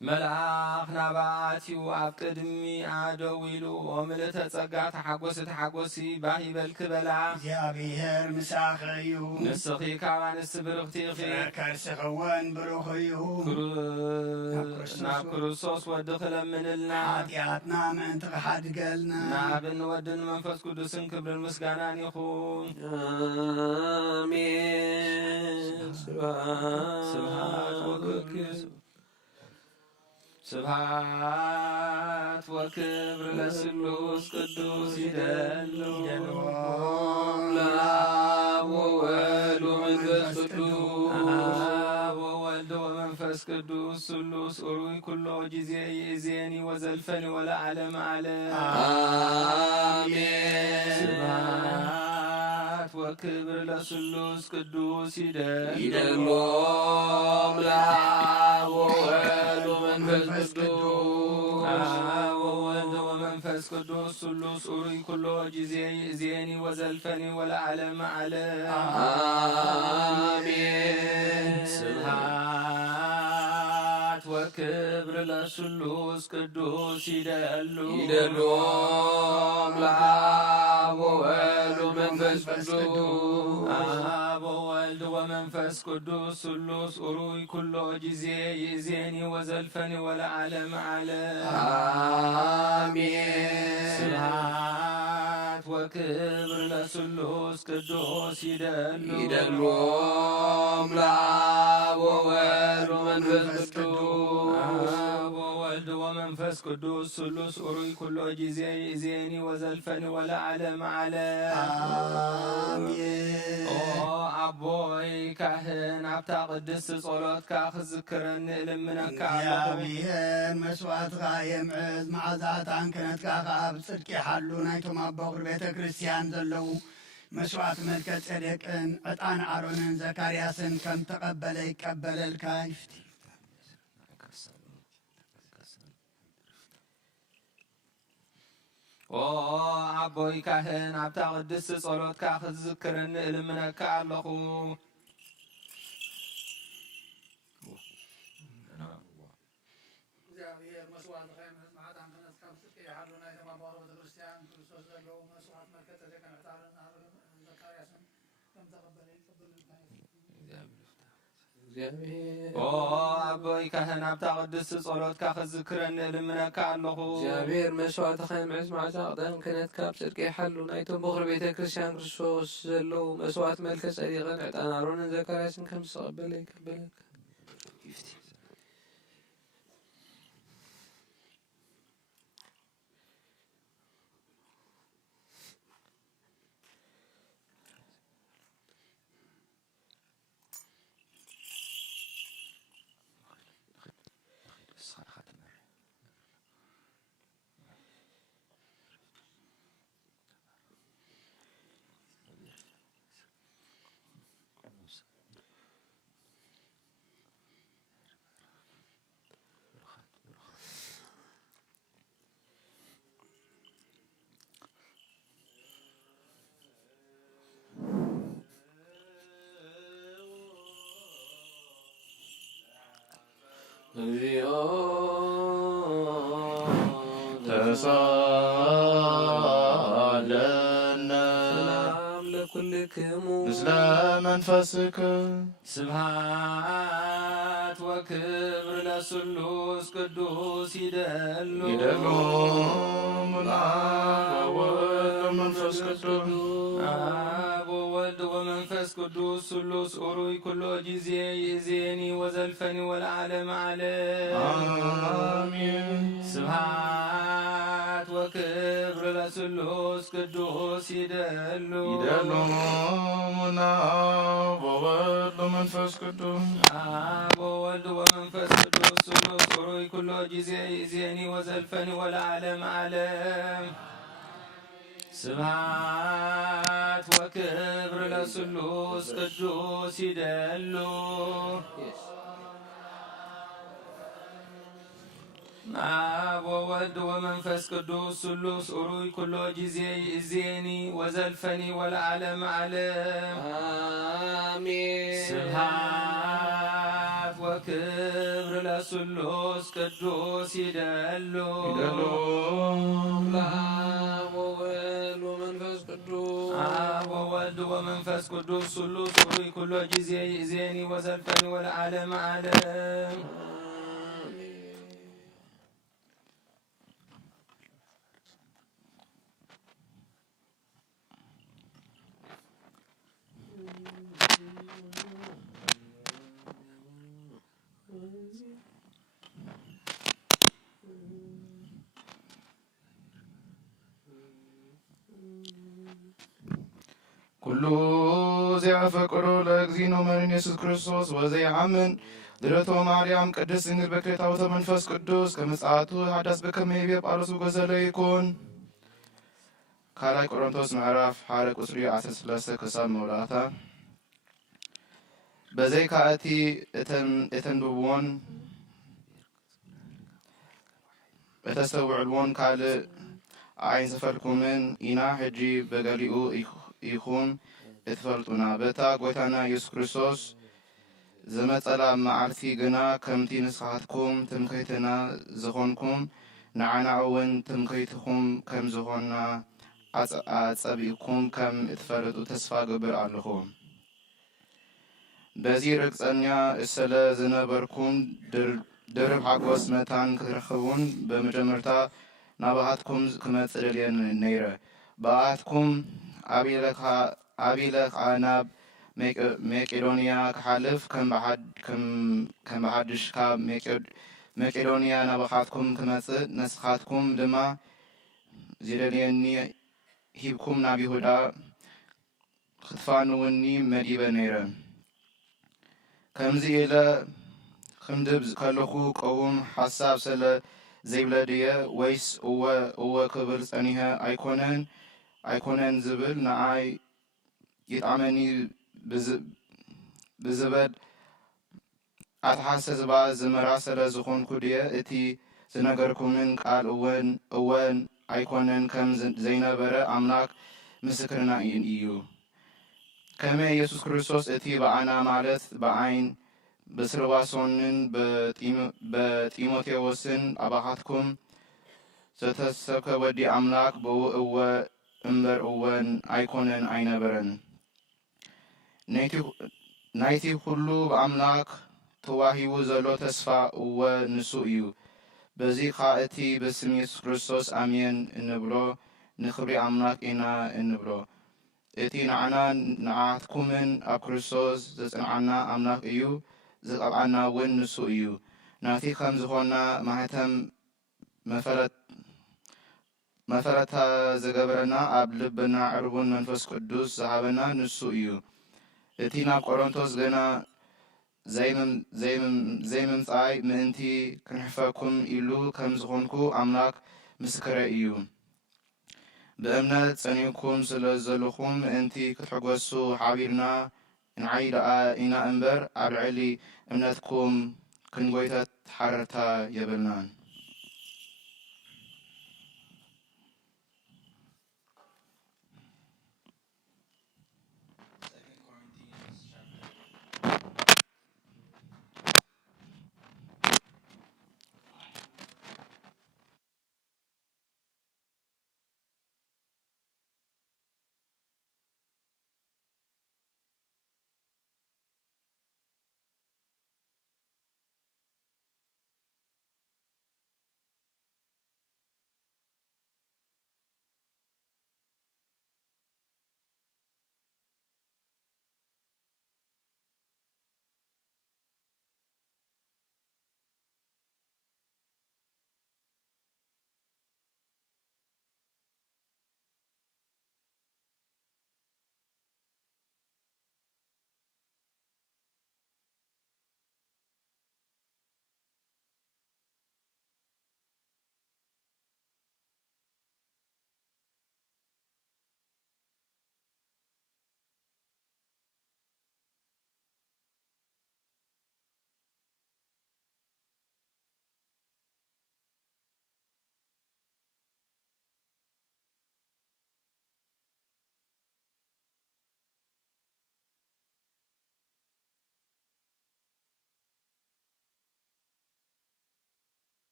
መልአኽ ናባኣትዩ ኣብ ቅድሚኣ ደው ኢሉ ወምልእተ ጸጋ ተሓጐሲ ተሓጐሲ ባህ ይበልክ በላ እግዚአብሔር ምሳኸ እዩ ንስኺ ካብ ኣንስቲ ብርኽቲ ኢኺ ከርስኺ እውን ብሩኽ እዩ ናብ ክርስቶስ ወዲ ክለምንልና ኃጢአትና ምእንቲ ክሓድገልና ንኣብን ወድን መንፈስ ቅዱስን ክብርን ምስጋናን ይኹን አሜን። ስብሐት ወክብር ለስሉስ ቅዱስ ይደሉ ለአብ ወወልድ ወመንፈስ ቅዱስ አብ ወወልድ ወመንፈስ ቅዱስ ስሉስ ኡሩይ ኩሎ ጊዜ ይእዜኒ ወዘልፈኒ ወለዓለመ ዓለም አሜን። ስብሐት ወክብር ለስሉስ ቅዱስ ይደሎም ለአብ ወወልድ ወመንፈስ ቅዱስ አብ ወወልድ ወመንፈስ ቅዱስ ስሉስ ኡሩይ ኩሎ ጊዜ ይእዜኒ ወዘልፈኒ ወለዓለመ ዓለም አሜን። ስብሐት ወክብር ለስሉስ ቅዱስ ይደሎም ለአብ ወወልድ ወመንፈስ ቅዱስ አብ ወወልድ ወመንፈስ ቅዱስ ስሉስ ኡሩይ ኩሎ ጊዜ ይእዜኒ ወዘልፈኒ ወለዓለመ ዓለም አሜን። ስብሐት ወክብር ለስሉስ ቅዱስ ይደሎም ለአብ ወወልድ ወመንፈስ ቅዱስ አብ ወወልድ ወመንፈስ ቅዱስ ስሉስ ኡሩይ ኩሎ ጊዜ ይእዜኒ ወዘልፈኒ ወለዓለመ ዓለም አሜን። ኦ አቦይ ካህን ኣብታ ቅድስቲ ጸሎትካ ክዝክረኒ እልምነካ ኣለኹ እግዚአብሔር መስዋዕትካ የምዕዝ መዓዛታን ክነትካ ካብ ጽድቂ ይሓሉ ናይቶም ኣብ በቕሪ ቤተ ክርስቲያን ዘለዉ መስዋዕት መልከ ጼዴቅን ዕጣን አሮንን ዘካርያስን ከም ተቐበለ ይቀበለልካ ይፍቲ ኦ አቦይ ካህን ኣብታ ቅድስቲ ጸሎትካ ክዝክረኒ እልምነካ ኣለኹ እግዚአብሔር መስዋዕትካ የምዕዝ መዓዛታን ክነትካ ካብ ጽድቂ ይሓሉ ናይቶም ኣብ በቕሪ ቤተ ክርስቲያን ክርስቶስ ዘለዉ መስዋዕት መልከ ጼዴቅን ዕጣንን አሮንን ዘካርያስን ከም ተቐበለ ይቀበለልካ ኦ አቦይ ካህን ኣብታ ቅድስቲ ጸሎትካ ክዝክረኒ እልምነካ ኣለኹ እግዚአብሔር መስዋዕትኻ የምዕዝ መዓዛታን ክነትካ ካብ ጽድቂ ይሓሉ ናይቶም በቕሪ ቤተ ክርስቲያን ክርስቶስ ዘለዉ መስዋዕት መልከ ጼዴቅን ዕጣን አሮንን ዘካርያስን ከም ተቐበለ ይቀበለልካ እግዚኦ ተሳለነ ሰላም ለኩልክሙ ምስለ መንፈስከ ስብሐት ወክብር ለስሉስ ቅዱስ ይደሉ ለአብ ወወልድ ወመንፈስ ቅዱስ አብ ወወልድ ወመንፈስ ቅዱስ ስሉስ ኡሩይ ኩሎ ጊዜ ይእዜኒ ወዘልፈኒ ወለዓለመ ዓለም አሜን። ስብሐት ወክብር ለስሉስ ቅዱስ ይደሉ ይደሉሙና በወልድ ወመንፈስ ቅዱስ አብ ወወልድ ወመንፈስ ቅዱስ ስሉስ ሩይ ኩሎ ጊዜ ይእዜኒ ወዘልፈኒ ወለዓለመ ዓለም ስብሐት ወክብር ለስሉስ ቅዱስ ይደሉ አብ ወወልድ ወመንፈስ ቅዱስ ስሉስ ሩይ ኩሎ ጊዜ ይእዜኒ ወዘልፈኒ ወለዓለመ ዓለም አሜን። ስብሐት ወክብር ለስሉስ ቅዱስ ይደሉ አብ ወወልድ ወመንፈስ ቅዱስ አብ ወወልድ ወመንፈስ ቅዱስ ስሉስ ሩይ ኩሎ ጊዜ ይእዜኒ ወዘልፈኒ ወለዓለመ ዓለም ኩሉ ዘያፈቅሮ ለእግዚእነ መድኃኒነ ኢየሱስ ክርስቶስ ወዘየአምን ልደቶ ማርያም ቅድስት ድንግል በክሌታዊተ መንፈስ ቅዱስ ከምጽአቱ ሀዳስ በከመ ይቤ ጳውሎስ ወገዘለ ይኩን። ካልኣይ ቆሮንቶስ ምዕራፍ 1 ቁጽሪ 13 ክሳብ መውላእታ በዘይካእቲ እተንብብዎን እተስተውዕልዎን ካልእ ኣይንሰፈልኩምን ኢና ሕጂ በገሊኡ ይኹን እትፈልጡና በታ ጐይታና ኢየሱስ ክርስቶስ ዘመጸላ መዓልቲ ግና ከምቲ ንስኻትኩም ትምክህትና ዝኾንኩም ንዓና እውን ትምክህትኩም ከም ዝኾንና ኣጸቢእኩም ከም እትፈልጡ ተስፋ ግብር ኣለኹ። በዚ ርግጸኛ እሰለ ዝነበርኩም ድርብ ሓጐስ መታን ክትረኽቡን በመጀመርታ ናባኻትኩም ክመጽእ ደልየ ነይረ። ብኣትኩም ኣቢለ ከዓ ናብ መቄዶንያ ክሓልፍ ከም ብሓድሽ ካብ መቄዶንያ ናባኻትኩም ክመጽእ ነስኻትኩም ድማ ዝደልየኒ ሂብኩም ናብ ይሁዳ ክትፋንውኒ መዲበ ነይረ። ከምዚ ኢለ ክምድብ ከለኹ ቀውም ሓሳብ ስለ ዘይብለ ድየ ወይስ እወ ክብል ጸኒሐ ኣይኮነን ዝብል ንኣይ ይጣዕመኒ ብዝበድ ኣተሓሳስባ ዝመራ ስለ ዝኾንኩ ድየ እቲ ዝነገርኩምን ቃል እወን ኣይኮነን ከም ዘይነበረ ኣምላክ ምስክርና እዩ። ከመ ኢየሱስ ክርስቶስ እቲ በኣና ማለት በኣይን በስልዋሶንን በጢሞቴዎስን ኣባኻትኩም ዘተሰብከ ወዲ ኣምላክ ብኡ እወ እምበር እወን ኣይኮነን ኣይነበረን። ናይቲ ኩሉ ብኣምላክ ተዋሂቡ ዘሎ ተስፋ እወ ንሱ እዩ። በዚ ኸ እቲ በስም ኢየሱስ ክርስቶስ ኣሜን እንብሎ ንኽብሪ ኣምላክ ኢና እንብሎ። እቲ ንዓና ንዓትኩምን ኣብ ክርስቶስ ዘጽንዓና ኣምላክ እዩ። ዝቐብዓና እውን ንሱ እዩ። ናቲ ከም ዝኾንና ማህተም መፈለታ ዝገበረና ኣብ ልብና ዕርቡን መንፈስ ቅዱስ ዝሃበና ንሱ እዩ። እቲ ናብ ቆሮንቶስ ገና ዘይምምጻይ ምእንቲ ክንሕፈኩም ኢሉ ከም ዝኾንኩ ኣምላክ ምስክረ እዩ። ብእምነት ጸኒዕኩም ስለ ዘለኹም ምእንቲ ክትሕጐሱ ሓቢርና ንዓይ ደኣ ኢና እምበር ኣብ ልዕሊ እምነትኩም ክንጐይተት ሓረርታ የብልናን።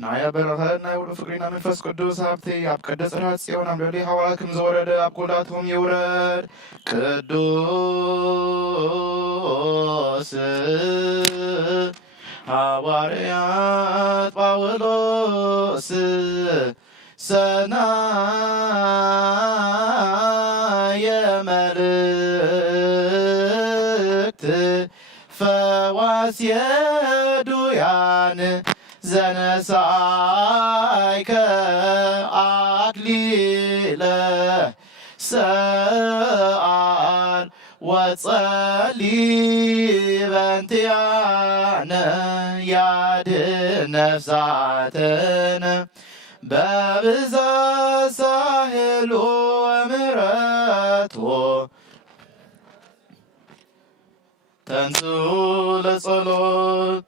ናየ በረኸና ይውሉ ፍቅሪና መንፈስ ቅዱስ ሀብቴ አብ ቀደስ ራት ጽዮን አምለሊ ሐዋርያክም ዘወረደ አብ ኩላቶም ይውረድ ቅዱስ ሐዋርያት ጳውሎስ ሰናየ መልእክት ፈዋስየ ዱያን ዘነሳይከ አክሊለ ሰአል ወጸሊ በእንቲአነ ያድኅን ነፍሳትነ በብዛ ሳህሉ ወምሕረቱ ተንሥኡ ለጸሎት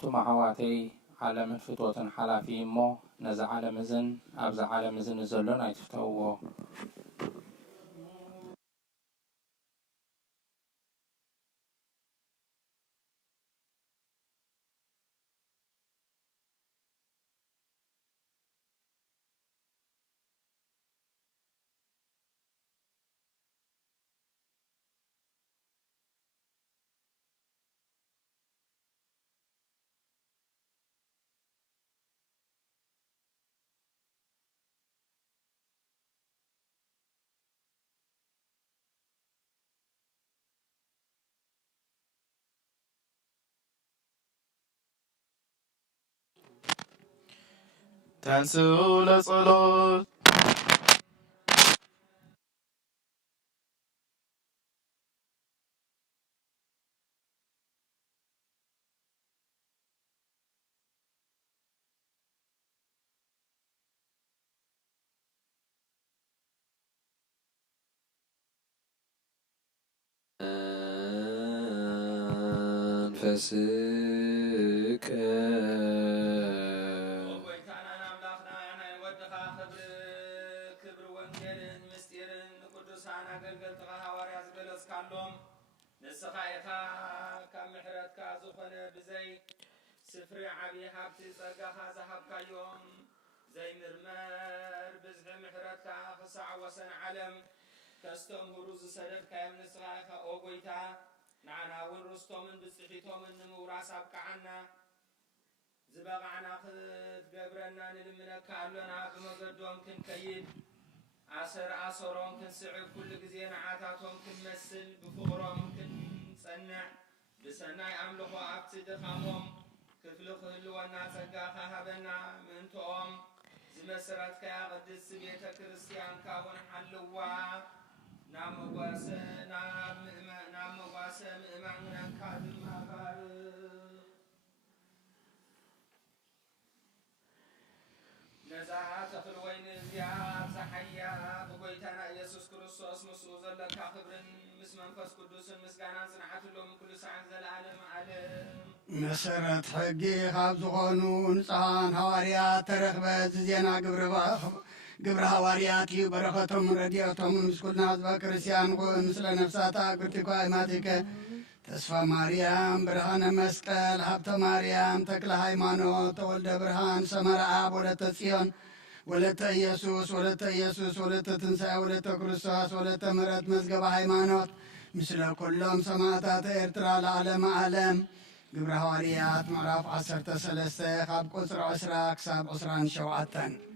أفتم عواتي عالم فتوة حلافي مو نزع عالم زن أبزع عالم زن زلون يتفتوه تنسوا لصلاة أنفسك نسخايخا كمحرتك زخن بزي سفر عبي حبتي صدقها زحبك يوم زي مرمر بزح محرتك خسع وسن علم كستم هروز سددك يم نسخايخا أوغويتا نعنا ونرستم بصحيتم نموراس أبقى عنا زبقعنا خذ قبرنا نلمنك علنا بمقدوم كنكيد عصرهم كنسعب كل جزين عاتاتهم كنمثل بفقرهم كنصنع بسناي أملخوا عبت دخامهم كفلخ اللوانا تقاخا هبنا منتهم زمسراتك يا قدس بيت كريستيان كاون حلوا نام مقاسة مئمان كادم مبارك نزعات في الوين زياد صحيا بقيتنا يسوع كريستوس مسوز لك خبر مسم منفس قدوس مسكانا صنعت لهم كل ساعة العالم عالم መሰረት ሕጊ ካብ ዝኾኑ ንጹሃን ሃዋርያት ተረኽበ ዜና ግብረ ሃዋርያት እዩ። በረኸቶምን ረድኤቶምን ምስ ኩልና ህዝበ ክርስቲያን ኩን ምስለ ነፍሳታ ግርቲኳ ኢማቲከ ተስፋ ማርያም ብርሃነ መስቀል ሃብተ ማርያም ተክለ ሃይማኖት ተወልደ ብርሃን ሰመረ አብ ወለተ ጽዮን ወለተ ኢየሱስ ወለተ ኢየሱስ ወለተ ትንሣኤ ወለተ ክርስቶስ ወለተ ምሕረት መዝገበ ሃይማኖት ምስለ ኩሎም ሰማዕታተ ኤርትራ ለዓለመ ዓለም ግብረ ሃዋርያት ምዕራፍ 13 ካብ ቁፅሪ 20 ክሳብ 27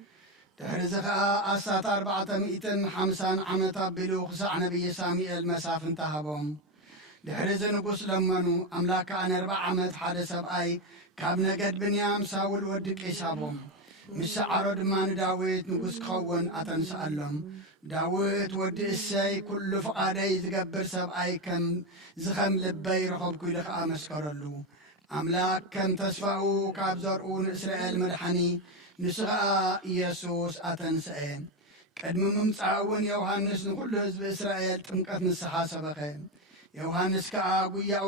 ድሕሪ እዚ ከዓ ኣሳት 450 ዓመት ኣቢሉ ክሳዕ ነቢይ ሳሙኤል መሳፍንቲ ሃቦም ድሕሪ እዚ ንጉስ ለመኑ ኣምላክ ከዓ ን40 ዓመት ሓደ ሰብኣይ ካብ ነገድ ብንያም ሳውል ወዲ ቂስ ሃቦም ምስ ሰዓሮ ድማ ንዳዊት ንጉስ ክኸውን ኣተንስኣሎም ዳዊት ወዲ እሰይ ኩሉ ፍቓደይ ዝገብር ሰብኣይ ከም ዝኸም ልበይ ረኸብኩ ኢሉ ከዓ መስከረሉ ኣምላክ ከም ተስፋኡ ካብ ዘርኡ ንእስራኤል መድሓኒ ንሱ ከዓ ኢየሱስ ኣተንስአ ቅድሚ ምምፃእ እውን ዮሃንስ ንኩሉ ህዝቢ እስራኤል ጥምቀት ንስሓ ሰበኸ ዮሃንስ ከዓ ጉያኡ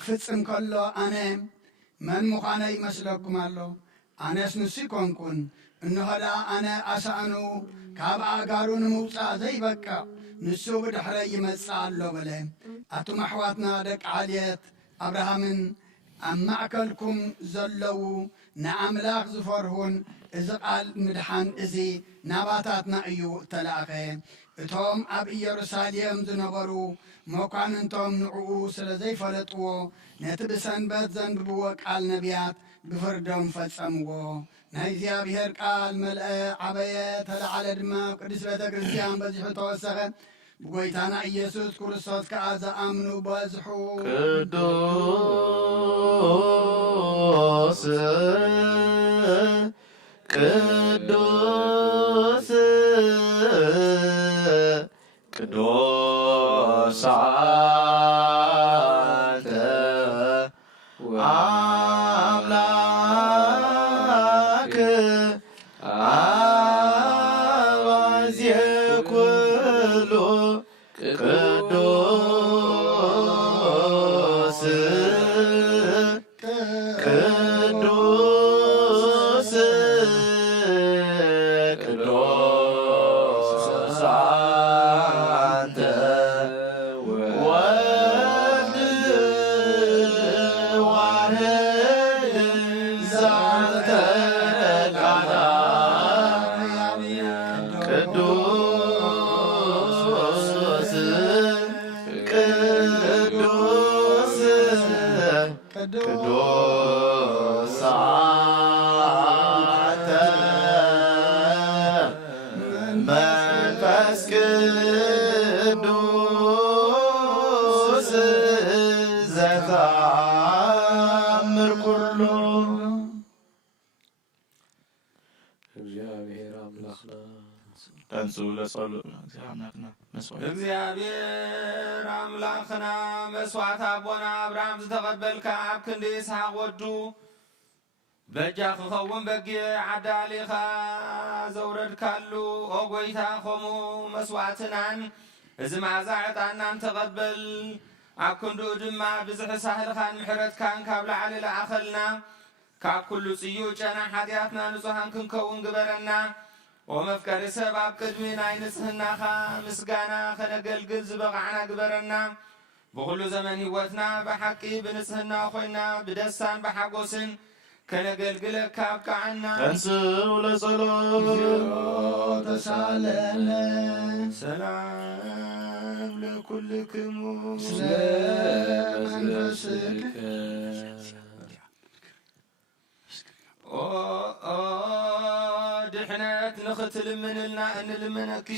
ክፍፅም ከሎ ኣነ መን ምዃነ ይመስለኩም ኣሎ ኣነስ ንሱ ይኮንኩን እንሆ ደኣ ኣነ ኣሳእኑ ካብ ኣእጋሩ ንምውፃእ ዘይበቃ ንሱ ብድሕረይ ይመፅእ ኣሎ በለ ኣቱም ኣሕዋትና ደቂ ዓልየት ኣብርሃምን ኣብ ማእከልኩም ዘለዉ ንኣምላኽ ዝፈርሁን እዚ ቃል ምድሓን እዚ ናባታትና እዩ ተላእኸ እቶም ኣብ ኢየሩሳሌም ዝነበሩ መኳንንቶም ንዕኡ ስለ ዘይፈለጥዎ ነቲ ብሰንበት ዘንብብዎ ቃል ነቢያት ብፍርዶም ፈጸምዎ ናይ እግዚኣብሔር ቃል መልአ ዓበየ ተለዓለ ድማ ቅዱስ ቤተ ክርስቲያን በዚሑ ተወሰኸ ብጎይታና ኢየሱስ ክርስቶስ ከዓ ዝኣምኑ በዝሑ ቅዱስ አንተ አምላክ አባዜ ኩሉ ቅዱስ ቅዱስ አንተ መንፈስ ቅዱስ ዘተአምር ኩሉ እግዚአብሔር አምላክና ተንሱ ለጸሎት እግዚአብሔር አምላኽና መስዋዕት አቦና አብርሃም ዝተቐበልካ ኣብ ክንዲ ይስሐቅ ወዱ በጃ ክኸውን በጊዕ ዓዳሊኻ ዘውረድካሉ ኦ ጎይታ ከምኡ መስዋዕትናን እዚ መዓዛ ዕጣናን ተቐበል ኣብ ክንድኡ ድማ ብዝሒ ሳህልኻን ምሕረትካን ካብ ላዕሊ ለኣኸልና ካብ ኩሉ ጽዩዕ ጨና ሓጢኣትና ንጹሃን ክንከውን ግበረና ወመፍቀሪ ሰብ ኣብ ቅድሚ ናይ ንጽህናኻ ምስጋና ከነገልግል ዝበቕዓና ግበረና ብኩሉ ዘመን ህይወትና ብሓቂ ብንጽህና ኮይና ብደስታን ብሓጎስን ከነገልግለካ ኣብቅዓና ተንሥኡ ለጸሎት ተሳለነ ሰላም ለኩልክሙ ስለመንፈስከ ድሕነት ንኽትልምንልና እንልምነኪ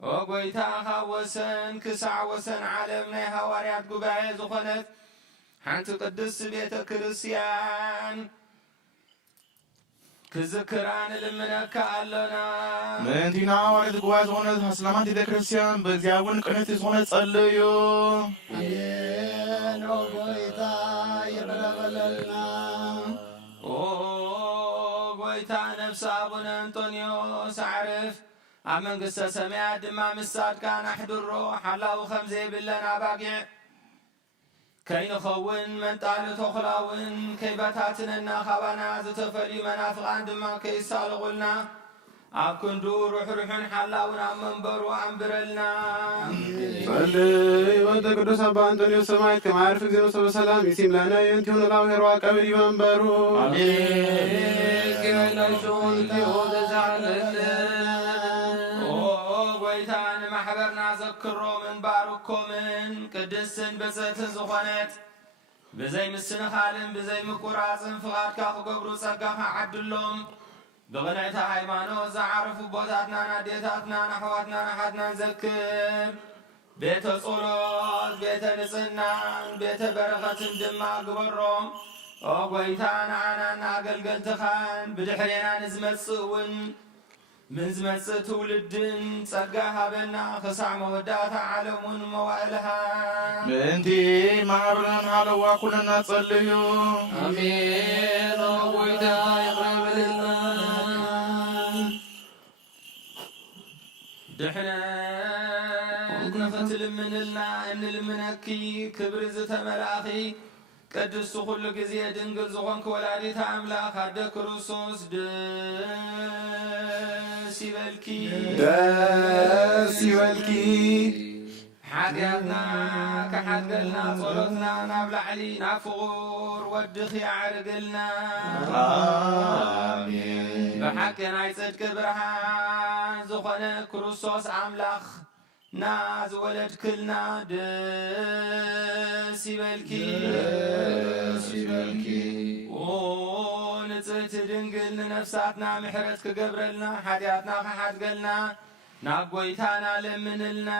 ኦ ጎይታ ካብ ወሰን ክሳዕ ወሰን ዓለም ናይ ሃዋርያት ጉባኤ ዝኾነት ሓንቲ ቅድስቲ ቤተ ክርስቲያን ክዝክራ ንልምነካ ኣለና ምእንቲና ሃዋርያት ጉባኤ ዝኾነት ሃስላማት ቤተ ክርስቲያን በእግዚአብሔር ቅንዕቲ ዝኾነት ጸልዩ አሜን። ኦ ጎይታ ይቅረበለልና ኦ ጎይታ ነፍሲ አቡነ አንጦኒዮስ አዕርፍ ኣብ መንግስተ ሰማያት ድማ ምስ ጻድቃን ኣሕድሮ ሓላዊ ከም ዘይብለን ኣባጊዕ ከይንኸውን መንጣሊ ተኹላውን ከይበታትነና ኻባና ዝተፈልዩ መናፍቃን ድማ ከይሳልቑልና ኣብ ክንዱ ሩሕሩሕን ሓላውን ኣብ መንበሩ ኣንብረልና ጸልይ ወደ ቅዱስ አባ አንጦኒዮስ ሰማዕት ከማዕርፍ ጊዜ ወሰበ ሰላም ይሲም ለነ የንቲሁ ንላው ሄሮ ቀብሪ መንበሩ ጎይታ ንማሕበርና ዘክሮ ምንባርኮምን ቅድስትን ብፅእትን ዝኾነት ብዘይ ምስንኻልን ብዘይ ምቁራፅን ፍቓድካ ክገብሩ ጸጋኻ ዓድሎም ብቕንዕቲ ሃይማኖት ዝዓረፉ ቦታትናን ኣዴታትናን ኣሕዋትናን ኣሓትናን ዘክር ቤተ ጸሎት ቤተ ንጽህናን ቤተ በረኸትን ድማ ግበሮም ኦ ጎይታ ንዓናን ኣገልገልትኻን ብድሕሬና ንዝመጽእ እውን ምን ዝመጽእ ትውልድን ጸጋ ሃበና ክሳዕ መወዳእታ ዓለሙን መዋእልሃ ምእንቲ ማሕበርናን ሃለዋ ኩለና ጸልዩ አሜን። ኦ ጎይታ ይቅረበልና ድሕነት ንኽትልምንልና እንልምነኪ ክብሪ ዝተመላኺ ቅድስቲ ኩሉ ግዜ ድንግል ዝኾንክ ወላዲተ ኣምላኽ ኣደ ክርስቶስ ደስ ይበልኪ ደስ ይበልኪ ሓጢኣትና ከሓድገልና ጸሎትና ናብ ላዕሊ ናብ ፍቑር ወድኺ ያዕርግልና አሜን ብሓቂ ናይ ጽድቂ ብርሃን ዝኾነ ክርስቶስ ኣምላኽ ና ዝወለድክልና ደስ ይበልኪ ደስ ይበልኪ ኦ ንጽሕቲ ድንግል ንነፍሳትና ምሕረት ክገብረልና ሓጢኣትና ከሓድገልና ናብ ጎይታና ለምንልና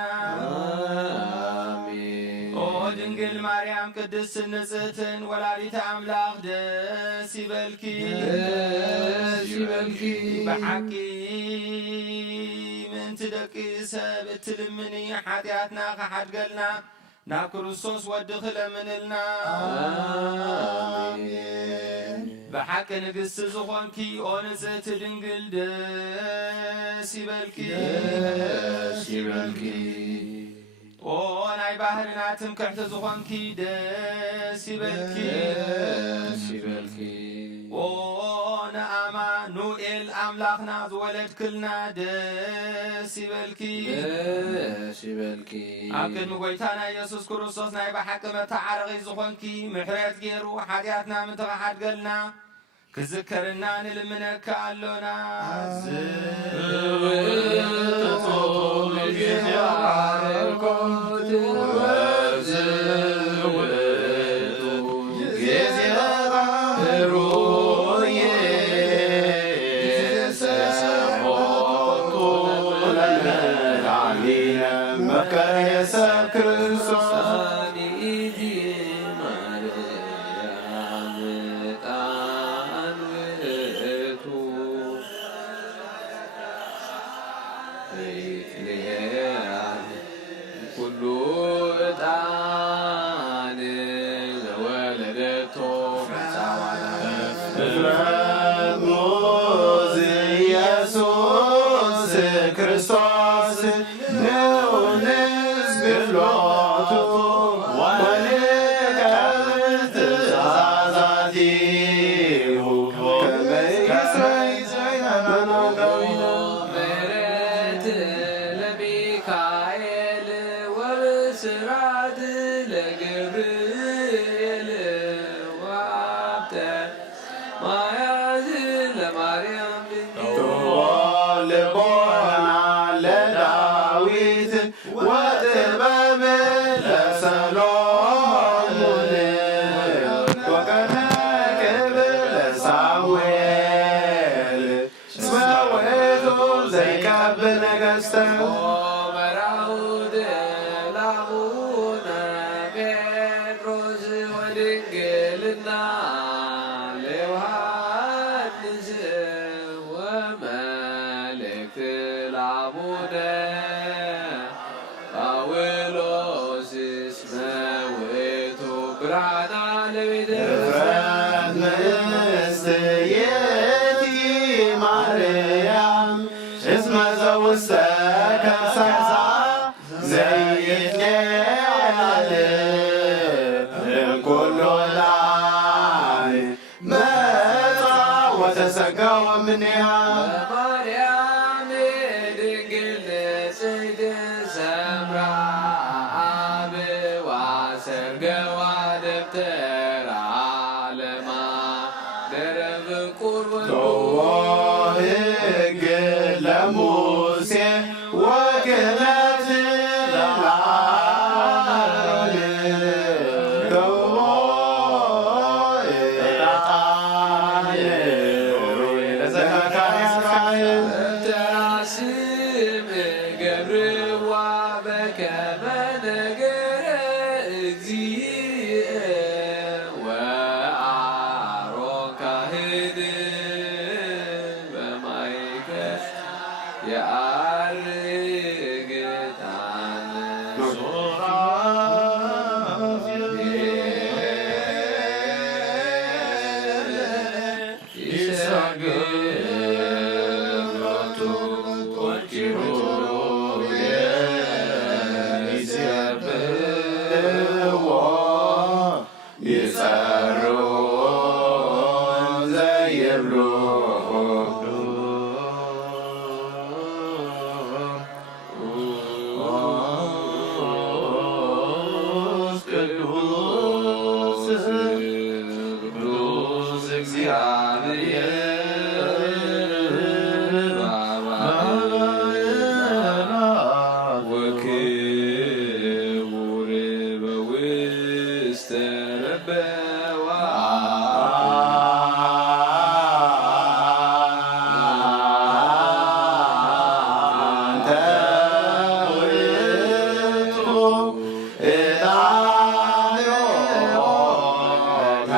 አሜን። ኦ ድንግል ማርያም ቅድስት ንጽሕትን ወላዲተ ኣምላኽ ደስ ይበልኪ ደስ ይበልኪ ብሓቂ ምንቲ ደቂ ሰብ እትልምኒ ሓጢኣትና ከሓድገልና ናብ ክርስቶስ ወዲ ክለምንልና አሜን። ብሓቂ ንግሥቲ ዝኾንኪ ኦ ንጽሕቲ ድንግል ደስ ይበልኪ ደስ ይበልኪ ኦ ናይ ባህርና ትምክሕቲ ዝኾንኪ ደስ ይበልኪ ደስ ይበልኪ ኦ ንኣማኑኤል ኣምላኽና ዝወለድክልና ደስ ይበልኪ ደስ ይበልኪ ኣብ ቅድሚ ጎይታና ኢየሱስ ክርስቶስ ናይ ብሓቂ መተዓረቒ ዝኾንኪ ምሕረት ገይሩ ሓጢኣትና ምንቲ ከሓድገልና ክዝከረና ንልምነካ ኣሎና ዝውእቱ ጊዜ ባርኮት መፍቀሬ ሰብ ክርስቶስ ክርስቶስ ንዑንስ ብሎቱ ወንቀብር ትእዛዛቲሁ ከመ ይስረይ ዘመናዊነ ምሕረት ለሚካኤል ወብስራት ለገብርኤል ወሀብተ ማያዝ ለማርያም ልቦና ለዳዊት ወጥበብ ለሰሎሞን ወከመ ክብር ለሳሙኤል እስመ ውእቱ ዘይቀብል ነገሥተ ለአቡነ ጴጥሮስ ወድንግልና ለዮሐንስ ወመልእክት ለአቡነ ጳውሎስ እስመ ውእቱ ብርሃነ ለቤተ እፍረት ምእስትየቲ ማርያም እስመ ዘውስተ ከርሳ ዘይትለዓል እምኩሉ ላይ መጻ ወተሰገወ እምኔሃ ማርያም ድንግል ንጽሕት ሰምራ አብዋ ሰርገዋ ደብተራ ለማደረ ፍቁር ቶዎ ሕግ ለሙሴ ወክህነት ለአሮን ቶዎ ዕጣን ለዘካርያስ ካህን ተራስም ገብርዋ በከመ ነገረ እግዚእ ወአሮን ካህን በማእከል የዐርግ ዕጣን ቅዱስ እግዚአብሔር ወክቡር በውስተ ረበዋ አንተ ውእቱ ዕጣን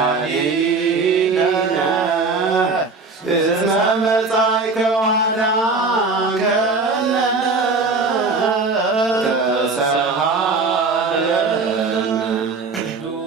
ወካህሊነ እስመ መጻእከ ወአዳንከነ ተሰሃለነ ቅዱስ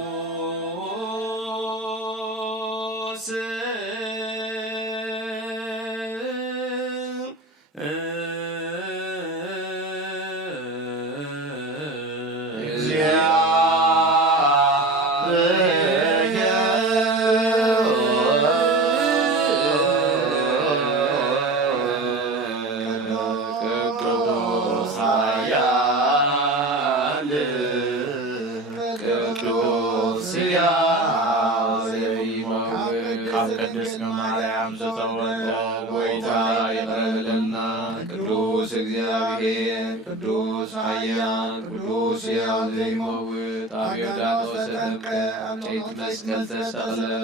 ቅድስት ማርያም ዘተወልደ ጌታ ይቅረብልና ቅዱስ እግዚአብሔር ቅዱስ ኃያል ቅዱስ ሕያው ዘይመውት አብዮዳኖስ ተጠምቀ ጨይት መስቀል ተሰቅለ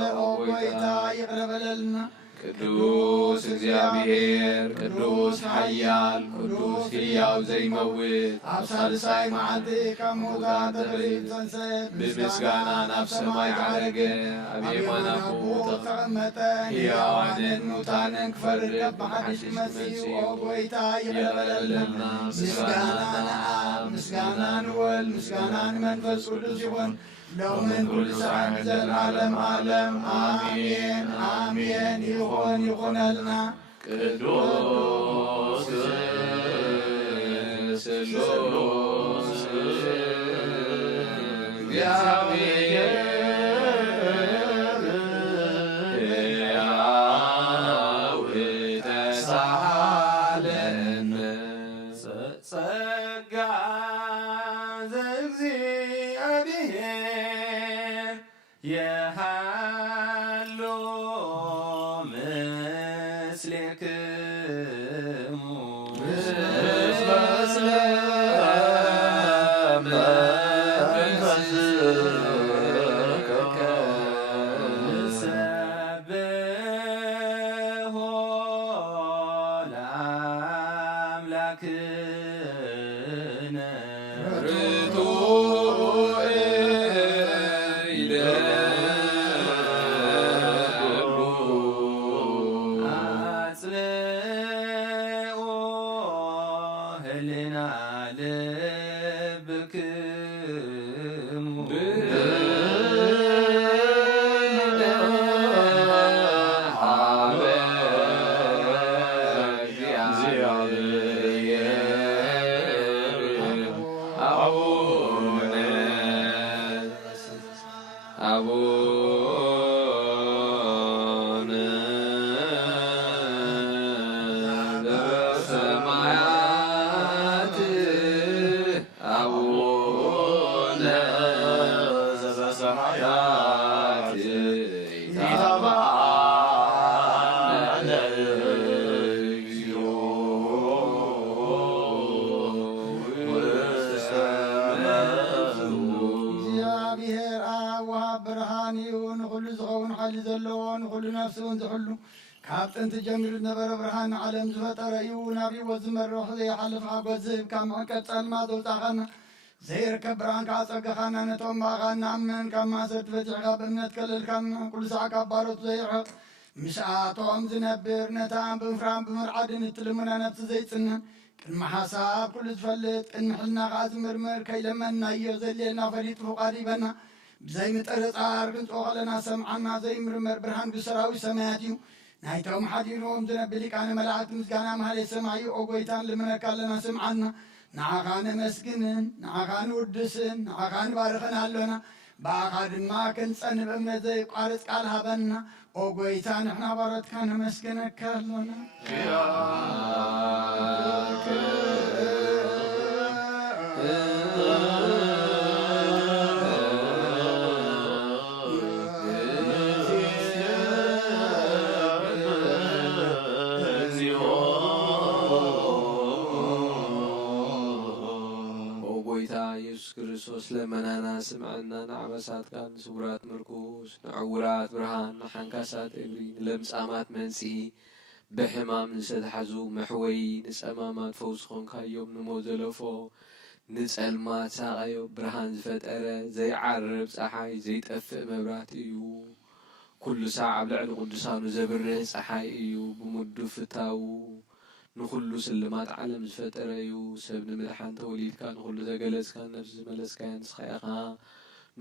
ጌታ ይቅረበለልና ቅዱስ እግዚአብሔር ቅዱስ ኃያል ቅዱስ ሕያው ዘይመውት ኣብ ሳልሳይ መዓልቲ ካብ ሙታን ተኽሊት ተንሥእ ብምስጋና ናብ ሰማይ ዓረገ ኣብ የማናቱ ተቐመጠ ሕያዋንን ሙታንን ክፈርድ ብሓድሽ መጺኡ ጐይታ ይቕበለልና ምስጋና ንኣብ ምስጋና ንወልድ ምስጋና ንመንፈስ ቅዱስ ይኹን ሎምን ኩሉ ሰዓት ዘለዓለም ዓለም አሜን አሜን ይኹን ይኹነልና ቅዱስ ስሉስ እግዚአብሔር ሕያው ተሳሃለነ ጸጋ ዘእግዚአብሔር የሃሎ ምስሌክሙ ንሰብሖ ለአምላክነ አጽንዑ ህሊና ልብክሙ እግዚአብሔር ኣብ ወሃብ ብርሃን እዩ ንኹሉ ዝኸውን ሓይሊ ዘለዎ ንኹሉ ነፍሲ እውን ዝሕሉ ካብ ጥንቲ ጀሚሩ ዝነበረ ብርሃን ዓለም ዝፈጠረ እዩ ናብ ህይወት ዝመርሕ ዘይሓልፍ ሓጎስ ዝህብ ካብ ምዕቀብ ጸልማት ዘውፃእኻና ዘይርከብ ብርሃን ከዓ ፀጋኻና ነቶም ባኻ ንኣምን ካብ ማሰር ትፈቲሕካ ብእምነት ከለልካና ኩሉ ሰዓት ካብ ባሮቱ ዘይርሕቕ ምስኣቶም ዝነብር ነታ ብምፍራን ብምርዓድን እትልሙና ነፍሲ ዘይጽነን ቅድሚ ሓሳብ ኩሉ ዝፈልጥ ቅድሚ ሕልና ከዓ ዝምርምር ከይለመናዮ ዘድልየልና ፈሊጥ ፍቓድ ይበና ብዘይምጥርጻር ክንፅኦ ከለና ሰምዓና ዘይምርመር ብርሃን ብሰራዊት ሰማያት እዩ ናይቶም ሓዲሮም ዝነብር ሊቃነ መላእክቲ ምስጋና ማህሌት ሰማይ ኦ ጐይታን ልምነካ ኣለና ስምዓና ንዓኻ ነመስግንን ንዓኻ ንውድስን ንዓኻ ንባርኽን ኣሎና ብኣኻ ድማ ክንጸንዕ እምነት ዘይቋርጽ ቃል ሃበና ኦ ጐይታ ንሕና ባሮትካ ነመስግነካ ኣሎና ክርስቶስ ለመናና ስምዐና ንዓበሳትካ ንስውራት ምርኩስ ንዕውራት ብርሃን ንሓንካሳት እግሪ ንለምጻማት መንጽሂ ብሕማም ንዝተታሕዙ መሕወይ ንጸማማት ፈውስ ኾንካዮም ንሞት ዘለፎ ንጸልማት ሳቐዮ ብርሃን ዝፈጠረ ዘይዓርብ ፀሓይ ዘይጠፍእ መብራት እዩ ኩሉ ሰዓብ ኣብ ልዕሊ ቅዱሳኑ ዘብርህ ፀሓይ እዩ ብሙዱብ ፍታው ንኹሉ ስልማት ዓለም ዝፈጠረ እዩ ሰብ ንምድሓን ተወሊድካ ንኹሉ ዘገለጽካ ነፍሲ ዝመለስካ ንስኻ ኢኻ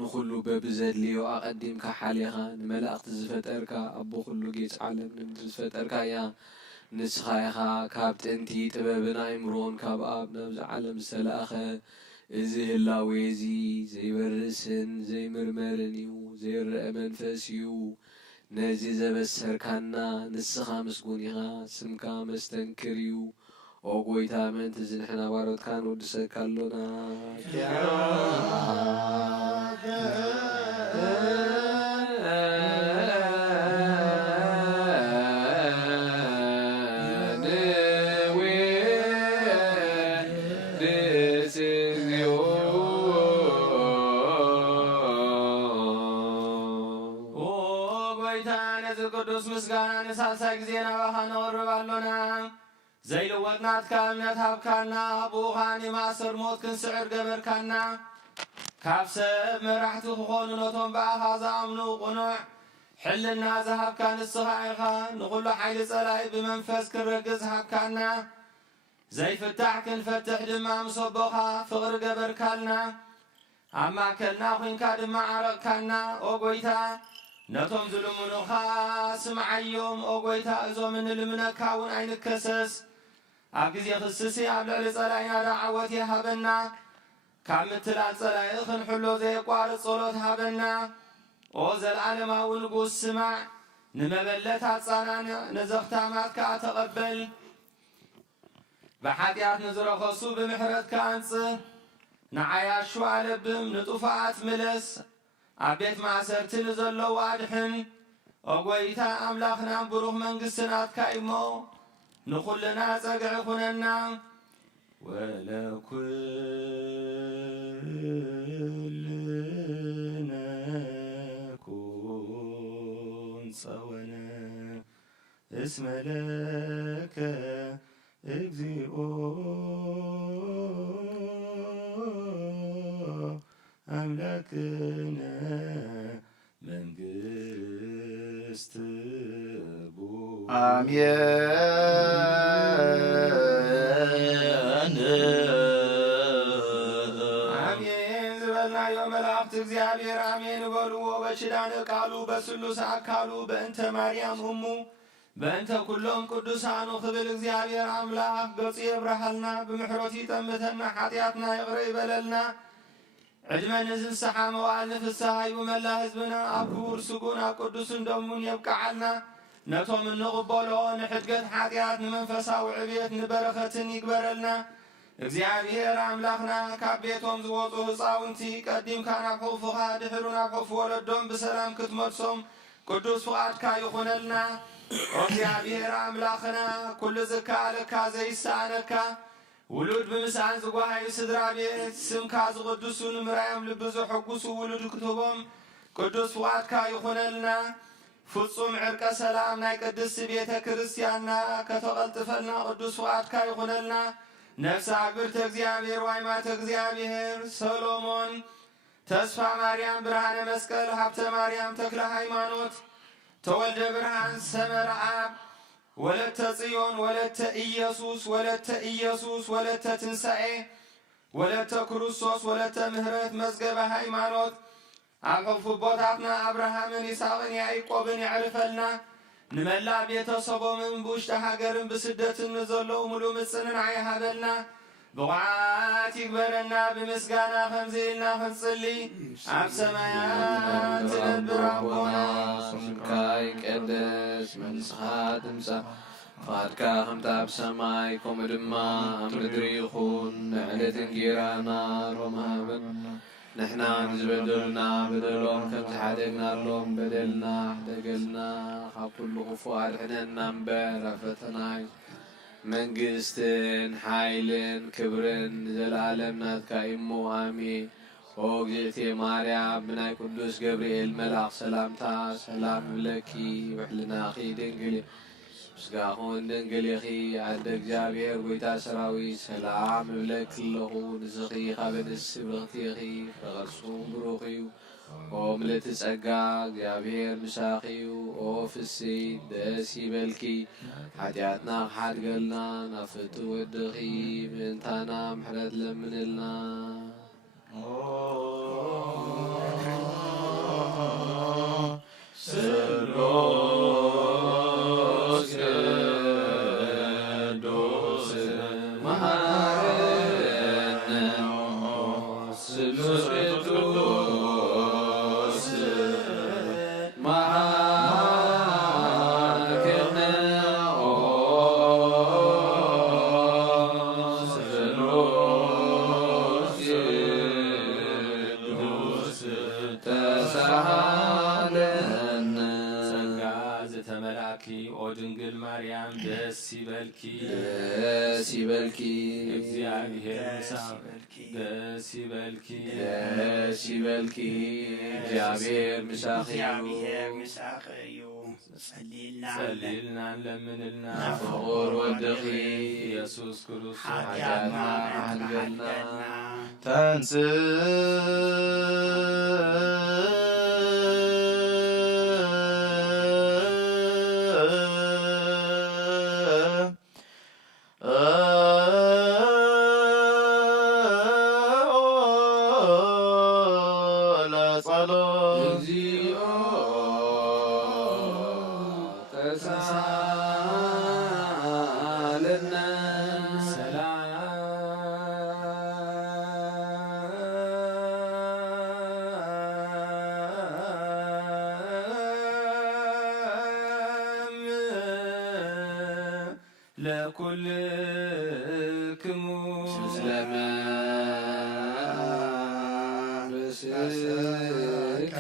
ንኹሉ በብዘድልዮ ኣቐዲምካ ሓሊኻ ንመላእኽቲ ዝፈጠርካ ኣቦ ኩሉ ጌጽ ዓለም ንምድሪ ዝፈጠርካ እያ ንስኻ ኢኻ ካብ ጥንቲ ጥበብን ኣእምሮን ካብ ኣብ ናብዚ ዓለም ዝተለኣኸ እዚ ህላዌ እዚ ዘይበርስን ዘይምርመርን እዩ ዘይርአ መንፈስ እዩ ነዚ ዘበሰርካና ንስኻ ምስጉን ኢኻ ስምካ መስተንክር እዩ ኦ ጐይታ ምእንቲ እዚ ንሕና ባሮትካ ንወድሰካ ኣሎና ቅዱስ ምስጋና ንሳሳይ ጊዜ ናባኻ ነቕርብ ኣሎና ዘይልወጥናትካ እምነት ሃብካና ብኡኻን የማእሰር ሞት ክንስዕር ገበርካና ካብ ሰብ መራሕቲ ክኾኑ ነቶም በኣኻ ዝኣምኑ ቁኑዕ ሕልና ዝሃብካ ንስኻ ኢኻ ንኹሉ ሓይሊ ጸላይ ብመንፈስ ክንረግዝ ሃብካና ዘይፍታሕ ክንፈትሕ ድማ ምስ ኣቦኻ ፍቕሪ ገበርካልና ኣብ ማእከልና ኮንካ ድማ ዓረቕካና ኦ ጐይታ ነቶም ዝልምኑኻ ስምዓዮም ኦ ጐይታ እዞም እንልምነካ እውን ኣይንከሰስ ኣብ ግዜ ክስሲ ኣብ ልዕሊ ጸላኢና ዳዓወት ይሃበና ካብ ምትላል ጸላኢ ክንሕሎ ዘየቋርፅ ጸሎት ሃበና ኦ ዘለዓለማዊ ንጉስ ስማዕ ንመበለት ኣጻናንዕ ንዘኽታማት ከዓ ተቐበል ብሓጢኣት ንዝረኸሱ ብምሕረትካ አንጽህ ንዓያሹ ኣለብም ንጡፋኣት ምለስ ኣብ ቤት ማእሰርቲ ንዘለዉ ኣድሕን ኦ ጐይታ ኣምላኽናን ብሩኽ መንግስትናትካ እሞ ንኹልና ጸግዒ ኹነና ወለኩልነኩን ጸወነ እስመ ለከ እግዚኦ አምላክነ መንግስት አሜን አሜን ዝበልናዮ መላእክት እግዚአብሔር አሜን በልዎ በችዳነ ቃሉ በስሉስ አካሉ በእንተ ማርያም እሙ በእንተ ኩሎም ቅዱሳኑ ክብል እግዚአብሔር አምላክ ገጹ የብርሃልና ብምሕረቱ ይጠምተና ኃጢአትና ይቅር ይበለልና ዕድመ ንዝንስሓ መዋዕል ንፍስሓ ይመላ ህዝብና ኣብ ክቡር ስጉን ኣብ ቅዱስን ደሙን የብቃዓልና ነቶም እንቕበሎ ንሕድገት ኃጢአት ንመንፈሳዊ ዕብየት ንበረኸትን ይግበረልና እግዚአብሔር አምላኽና ካብ ቤቶም ዝወፁ ህፃውንቲ ቀዲምካ ናብ ሕቑፉኻ ድሕሩ ናብ ሕቑፍ ወለዶም ብሰላም ክትመልሶም ቅዱስ ፍቓድካ ይኹነልና እግዚአብሔር አምላኽና ኩሉ ዝከኣለካ ዘይሰኣነካ ውሉድ ብምስኣን ዝጓሃዩ ስድራ ቤት ስምካ ዝቅድሱ ንምርኣዮም ልቢ ዘሐጉሱ ውሉድ ክትቦም ቅዱስ ፍቓድካ ይኹነልና ፍጹም ዕርቀ ሰላም ናይ ቅድስቲ ቤተ ክርስቲያንና ከተቐልጥፈልና ቅዱስ ፍቓድካ ይኹነልና ነፍሲ አግብርተ እግዚአብሔር ዋይማተ እግዚአብሔር ሰሎሞን ተስፋ ማርያም ብርሃነ መስቀል ሀብተ ማርያም ተክለ ሃይማኖት ተወልደ ብርሃን ሰመረ አብ ወለተ ጽዮን ወለተ ኢየሱስ ወለተ ኢየሱስ ወለተ ትንሣኤ ወለተ ክርስቶስ ወለተ ምህረት መዝገበ ሃይማኖት ኣብ ሕቑፉ ቦታትና አብርሃምን ይስሐቅን ያዕቆብን ያዕርፈልና ንመላ ቤተሰቦምን ብውሽጢ ሃገርን ብስደትን ንዘለዉ ሙሉእ ምጽንን ኣይሃበልና ብቑዓት ይግበረና ብምስጋና ከምዚ ኢልና ክንጽሊ ኣብ ሰማያት ትነብር ኣቦና ስምካ ይቀደስ መንግሥትኻ ትምጻእ ፍቓድካ ከምቲ ኣብ ሰማይ ከምኡ ድማ ኣብ ምድሪ ይኹን ንዕለት እንጀራና ሮም ሃበና ንሕና ንዝበደሉና በደሎም ከም ዝሓደግናሎም በደልና ደገልና ካብ ኩሉ ክፉእ ኣድሕነና እምበር ኣብ ፈተና መንግስትን ሓይልን ክብርን ዘለዓለም ናትካ እሞ አሜን። ኦ እግዝእትየ ማርያም ብናይ ቅዱስ ገብርኤል መልአክ ሰላምታ ሰላም ይብለኪ ውሕልናኺ ድንግል ምስጋኹን ድንግል ኢኺ ዓደ እግዚአብሔር ጐይታ ሰራዊት ሰላም ይብለኪ ኣለኹ ንስኺ ካብ እንስት ብርኽቲ ኢኺ ፍቕርሱም ብሩኽ እዩ ኦ ምልእቲ ጸጋ እግዚአብሔር ምሳኺ እዩ ኦ ፍስሕት ደስ ይበልኪ ኃጢአትና ክሓድገልና ናብ ፍትው ወድኺ ምእንታና ምሕረት ለምንልና ስሉስ ቅዱስ መሐረነ ስሉስ ቅዱስ መሐረነ ስሉስ ቅዱስ ተሳሃለነ ጸጋ ዝተመላኪ ኦ ድንግል ማርያም ደስ ይበልኪ ደስ ይበልኪ እግዚአብሔር ምሳኺ ደስ ይበልኪ ደስ ይበልኪ እግዚአብሔር ምሳኺ እዩ ጸልይልና ለምንልና ፍቁር ወድኺ ኢየሱስ ክርስቶስ ሓጢአትና ሓልበና ተንስ ለኩልክሙ ስለመ ብስከ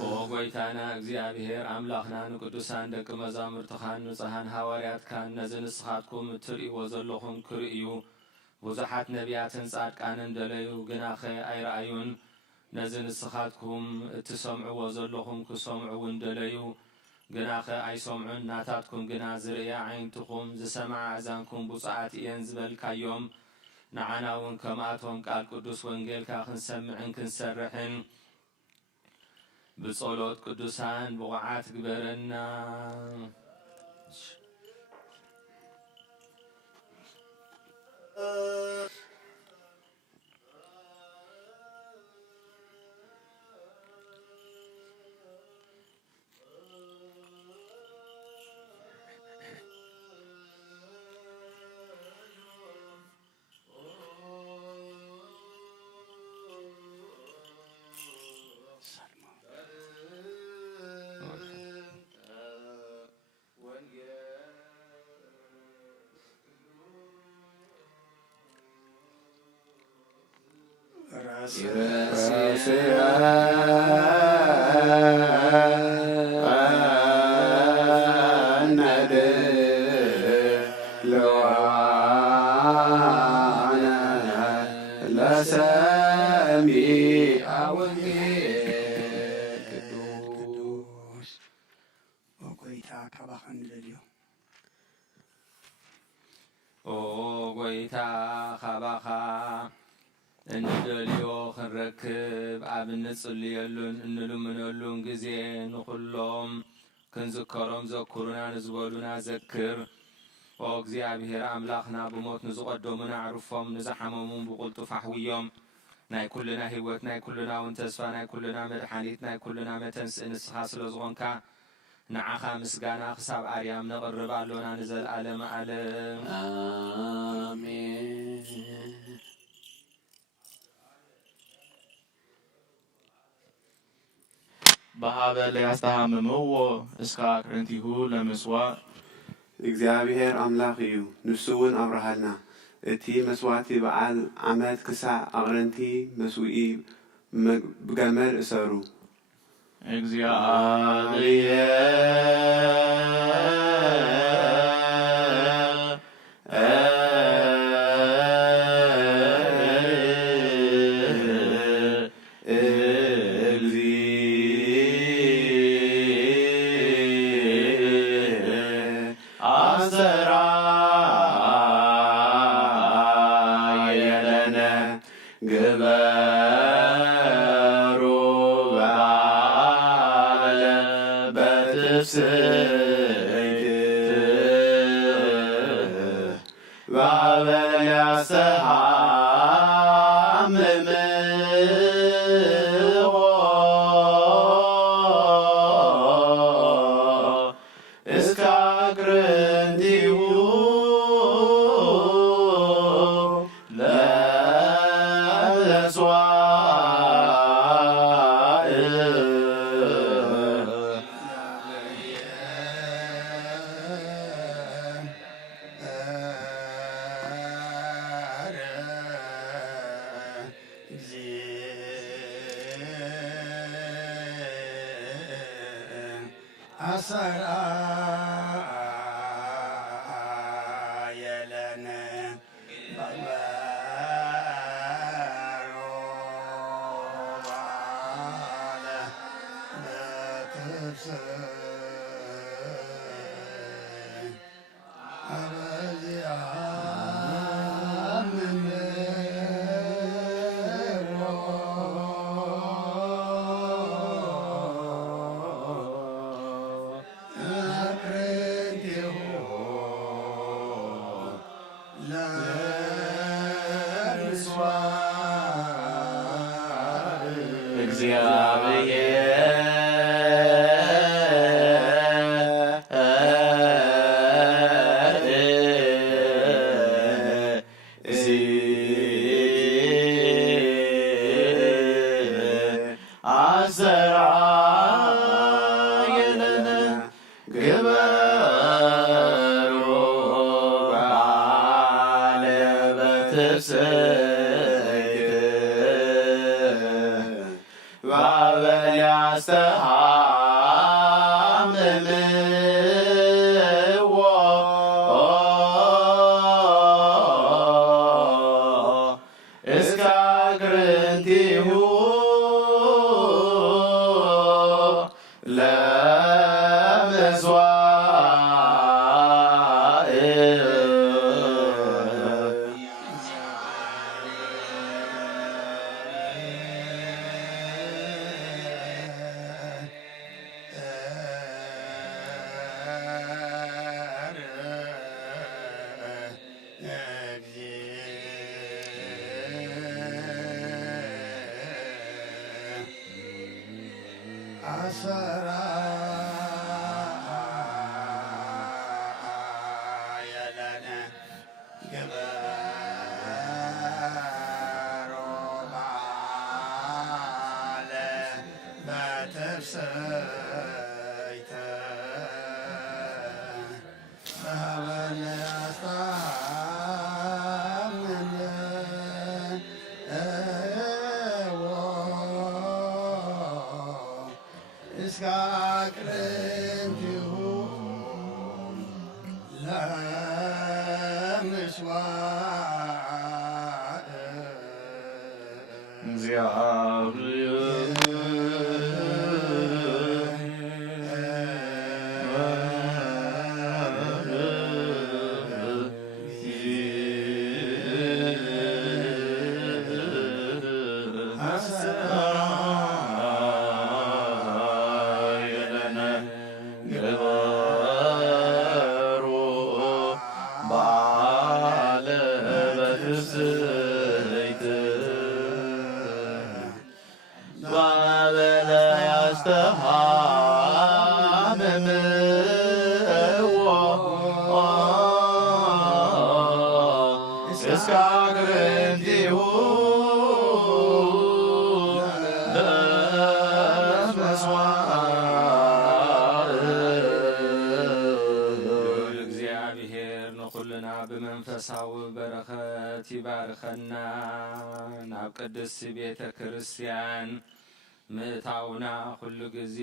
ኦ ጎይታና እግዚአብሔር አምላኽና ንቅዱሳን ደቂ መዛሙርትኻን ንጹሓን ሃዋርያትካን ነዚ ንስኻትኩም እትርእይዎ ዘለኹም ክርእዩ ብዙሓት ነቢያትን ጻድቃንን ደለዩ ግናኸ ኣይረኣዩን ነዚ ንስኻትኩም እትሰምዕዎ ዘለኹም ክሰምዑውን ደለዩ ግናኸ ኣይሰምዑን ናታትኩም ግና ዝርእያ ዓይንትኹም ዝሰምዓ ኣእዛንኩም ብፁዓት እየን ዝበልካዮም ንዓና እውን ከምኣቶም ቃል ቅዱስ ወንጌልካ ክንሰምዕን ክንሰርሕን ብጸሎት ቅዱሳን ብቑዓት ግበረና ጎይታ ካባኻ እንደልዮ ክንረክብ ኣብ እንጽልየሉን እንልምነሉን ግዜ ንኹሎም ክንዝከሮም ዘክሩና ንዝበሉና ዘክር ኦ እግዚአብሔር ኣምላኽና ብሞት ንዝቐደሙና ዕርፎም ንዝሓመሙን ብቁልጡፍ ኣሕውዮም ናይ ኩልና ህይወት ናይ ኩልና እውን ተስፋ ናይ ኩልና መድሓኒት ናይ ኩልና መተንስእ ንስኻ ስለ ዝኾንካ ንዓኻ ምስጋና ክሳብ ኣርያም ነቕርብ ኣሎና ንዘለኣለም ዓለም አሜን። በሃበ ለያስተሃምምዎ እስከ አቅርንቲሁ ለምስዋዕ እግዚአብሔር አምላኽ እዩ ንሱ እውን ኣብርሃልና እቲ መስዋዕቲ በዓል ዓመት ክሳዕ ኣቕረንቲ መስውኢ ብገመድ እሰሩ ቅድስ ቤተ ክርስቲያን ምእታውና ሁሉ ጊዜ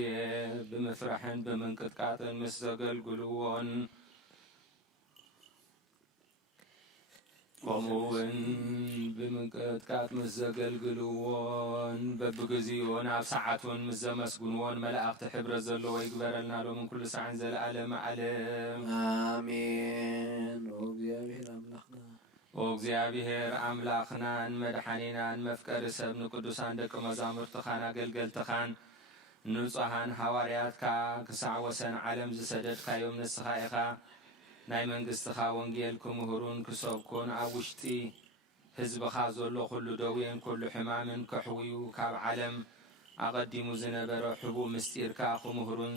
በመፍራሕን በመንቀጥቃጥን ምስ ዘገልግልዎን ቆሙውን በመንቀጥቃጥ ምስ ዘገልግልዎን በብግዚኦን ኣብ ሰዓቱን ምስ ዘመስግንዎን መላእኽቲ ሕብረት ዘለዎ ይግበረልና ሎምን ኩሉ ሰዓን ዘለዓለም ዓለም አሜን። እግዚአብሔር አምላክና እግዚአብሔር አምላኽናን መድኃኒናን መፍቀሪ ሰብን ቅዱሳን ደቀ መዛሙርትኻን አገልገልትኻን ንጹሓን ሐዋርያትካ ክሳዕ ወሰን ዓለም ዝሰደድካዮም ንስኻ ኢኻ ናይ መንግስትኻ ወንጌል ክምህሩን ክሰብኩን ኣብ ውሽጢ ህዝብኻ ዘሎ ኩሉ ደዌን ኩሉ ሕማምን ከሕውዩ ካብ ዓለም ኣቐዲሙ ዝነበረ ሕቡእ ምስጢርካ ክምህሩን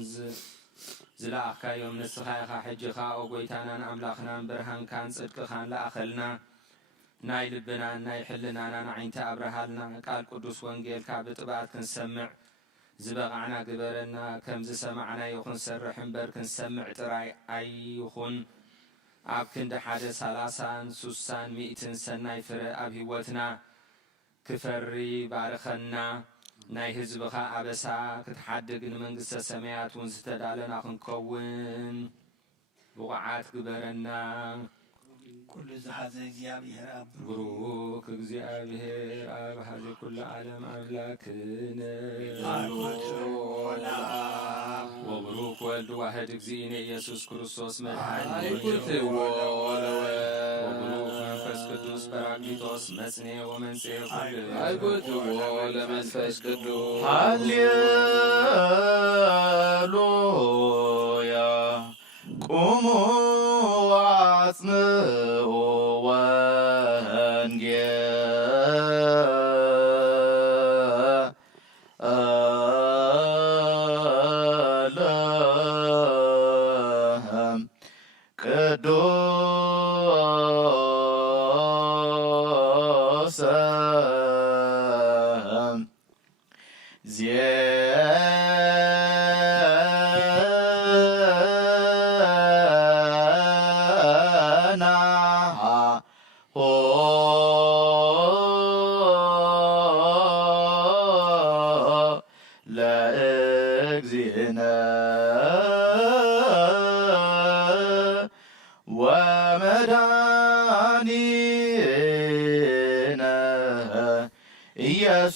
ዝለኣኽካዮም ንስኻ ኢኻ ሕጂኻ ኦ ጐይታናን ኣምላኽናን ብርሃንካን ጽድቅኻን ለኣኸልና ናይ ልብናን ናይ ሕልናናን ዓይንታ ኣብርሃልና ቃል ቅዱስ ወንጌልካ ብጥባት ክንሰምዕ ዝበቕዓና ግበረና ከም ዝሰማዕናዮ ክንሰርሕ እምበር ክንሰምዕ ጥራይ ኣይኹን ኣብ ክንዲ 130 60 100 ሰናይ ፍረ ኣብ ህይወትና ክፈሪ ባርኸና ናይ ህዝብኻ ኣበሳ ክትሓድግ ንመንግስተ ሰማያት እውን ዝተዳለና ክንከውን ብቑዓት ግበረና ኩሉ ዝሓዘ እግዚአብሔር አብ ብሩክ እግዚአብሔር አብ ሀዘ ኩሉ ዓለም አምላክነ ወብሩክ ወልድ ዋሕድ እግዚእነ ኢየሱስ ክርስቶስ መድኃኒነ ወብሩክ መንፈስ ቅዱስ ጰራቅሊጦስ መጽኔ ወመንጽኤ ኩሉ አይጎትዎ ለመንፈስ ቅዱስ ሃሌሉያ ቁሙ አጽንዑ ወንጌል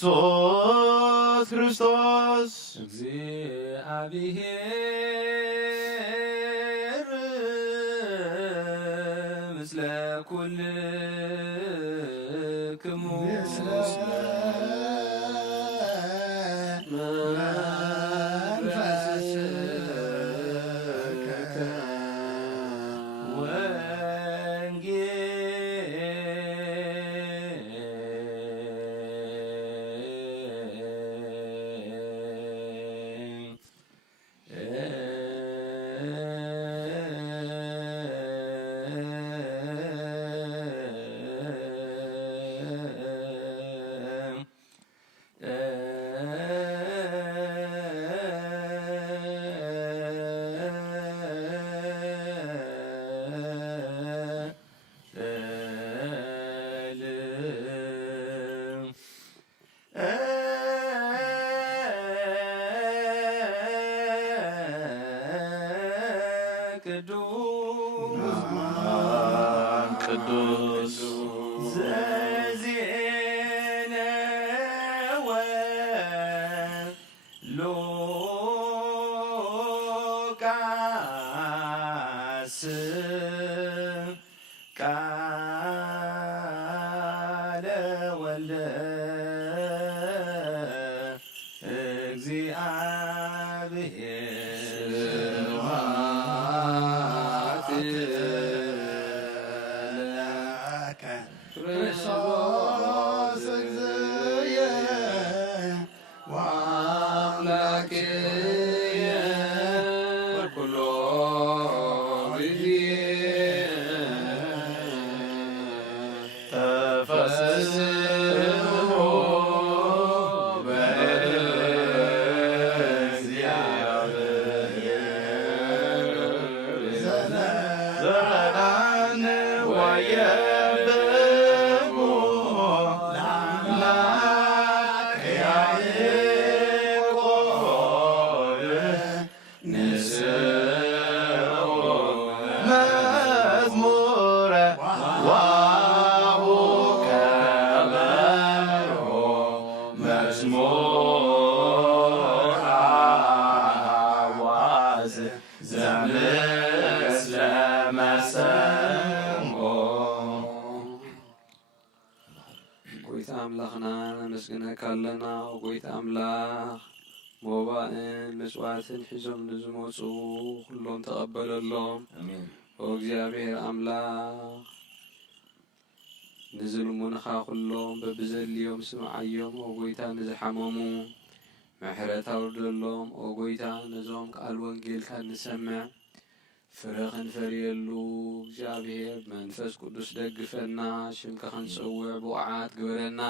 ኢየሱስ ክርስቶስ እግዚአብሔር ምስለ ኩልክሙ ቅዱስ ዘዜነወ ሉቃስ ቃለ ወልደ ክርስቶስ እግዚእየ ወአምላክየ ኩሎ ጊዜ ተፈስሑ በእግዚአብሔር ዘረዳን ወየብሙ ለአምላክ ያዕቆብ ንስኡ መዝሙረ ዋሁ ከበሮ መዝሙር አዋዝ ዘምስለ መሰንቆ ጎይታ አምላኽና ነመስግነካ ኣለና። ጎይታ አምላኽ ሞባእን መስዋዕትን ሒዞም ንዝመፁ ኩሎም ተቐበለሎም። ኦ እግዚአብሔር አምላኽ ንዝልሙንኻ ኩሎም በብዘልዮም ስምዓዮም። ኦ ጎይታ ንዝሓመሙ ምሕረት አውርደሎም። ኦ ጎይታ ነዞም ቃል ወንጌልካ ንሰምዕ ፍረ ክንፈርየሉ እግዚአብሔር መንፈስ ቅዱስ ደግፈና። ሽምካ ክንፀውዕ ብቕዓት ግበረና።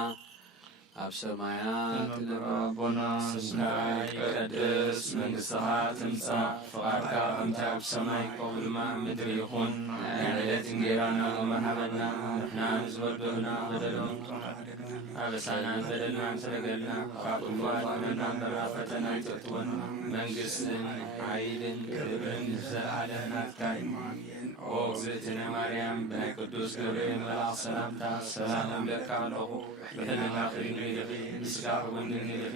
ኣብ ሰማያት አቡና ስምካ ይትቀደስ መንግሥትኻ ትምጻእ ፍቓድካ ከምቲ ኣብ ሰማይ ከምኡ ድማ ምድሪ ይኹን። ናይ ዕለት እንጀራና ሃበና ንሕና ንዝበደሉና በደሎም ኣበሳናን በደልናን ስለገልና ካብ ኩሉ ኣድሕነና እምበራ ፈተና ይተእትወና። መንግሥትን ሓይልን ክብርን ዘለዓለም ናትካ እዩ። ኦ እግዝእትነ ማርያም ብናይ ቅዱስ ገብርኤል መልኣኽ ሰላምታ ሰላም እብለካ ኣለኹ። ብሕልና ክሪኑ ኢልኺ ምስጋዕ እውን ኢልኺ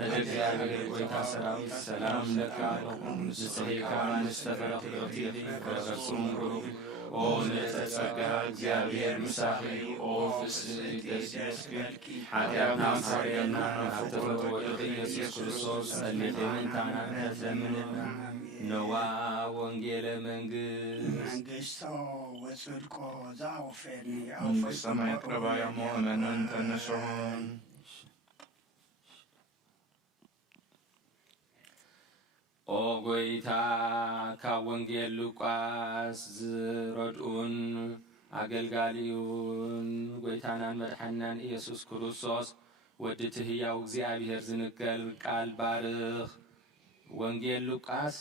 ነቲ እግዚአብሔር ጎይታ ሰራዊት ሰላም እብለካ ኣለኹ። ንስሕኢካ ንዝተፈረኺ ኢኺ ክረኸርጹም ሩሩኽ ኦ ንተጸጋ እግዚአብሔር ምሳኺ ኦ ፍስሕት ኢየሱስ ኃጢአትና ማርያና ናፍተፈት ወልድ ኢየሱስ ክርስቶስ ጸልይልንታና ለምንና ነዋ ወንጌለ መንግሥቶ ወጽድቆ ዘአውፌኒ መንግሥተ ሰማይ ቅረባያ መሆነንን ተነስሆን ኦ ጎይታ ካብ ወንጌል ሉቃስ ዝረድኡን አገልጋሊውን ጎይታናን መድኃኒናን ኢየሱስ ክርስቶስ ወድት ህያው እግዚአብሔር ዝንገል ቃል ባርኽ ወንጌል ሉቃስ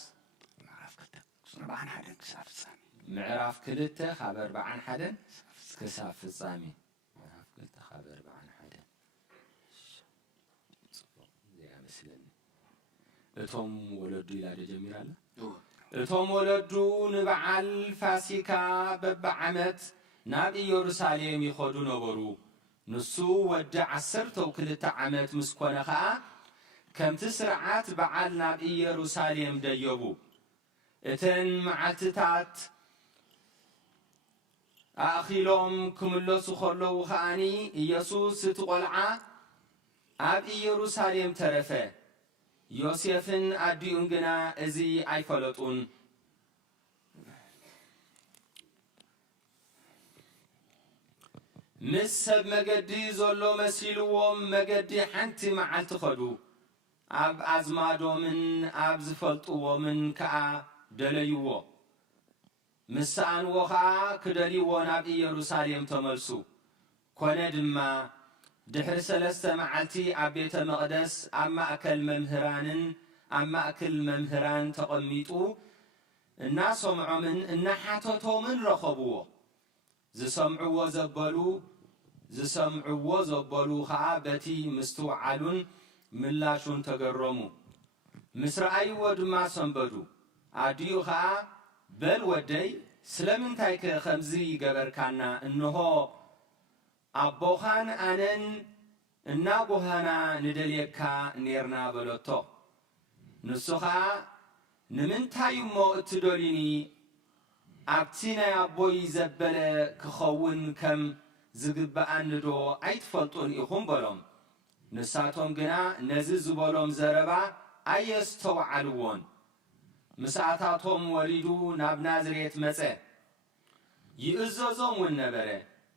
ምዕራፍ 2 ካብ 41 ክሳብ ፍጻሜ ምዕራፍ 2 ካብ 41 እቶም ወለዱ ኢላደ ጀሚራለ እቶም ወለዱ ንበዓል ፋሲካ በበዓመት ናብ ኢየሩሳሌም ይኸዱ ነበሩ ንሱ ወዲ 12 ዓመት ምስ ኮነ ኸዓ ከምቲ ስርዓት በዓል ናብ ኢየሩሳሌም ደየቡ እተን መዓልትታት ኣኺሎም ክምለሱ ከለዉ ኸዓኒ ኢየሱስ እቲ ቆልዓ ኣብ ኢየሩሳሌም ተረፈ ዮሴፍን ኣዲኡን ግና እዚ ኣይፈለጡን ምስ ሰብ መገዲ ዘሎ መሲልዎም መገዲ ሓንቲ መዓልቲ ኸዱ ኣብ ኣዝማዶምን ኣብ ዝፈልጥዎምን ከዓ ደለይዎ ምሳኣንዎ ከዓ ክደልይዎ ናብ ኢየሩሳሌም ተመልሱ ኮነ ድማ ድሕሪ 3 መዓልቲ ኣብ ቤተ መቕደስ ኣብ ማእከል መምህራን ተቐሚጡ እናሰምዖምን እናሓተቶምን ረኸብዎ ዝሰምዕዎ ዘበሉ ከዓ በቲ ምስትውዓሉን ምላሹን ተገረሙ ምስ ረኣይዎ ድማ ሰንበዱ ኣዲኡ ከዓ በል ወደይ ስለምንታይ ከምዚ ይገበርካና እንሆ ኣቦኻን ኣነን እናጎሃና ንደልየካ ኔርና በለቶ ንሱ ከዓ ንምንታይ እሞ እትደልዩኒ ኣብቲ ናይ ኣቦይ ዘበለ ክኸውን ከም ዝግብኣኒ ዶ ኣይትፈልጡን ኢኹም በሎም ንሳቶም ግና ነዚ ዝበሎም ዘረባ ኣየስተውዓልዎን ምስኣታቶም ወሊዱ ናብ ናዝሬት መፀ ይእዘዞም ውን ነበረ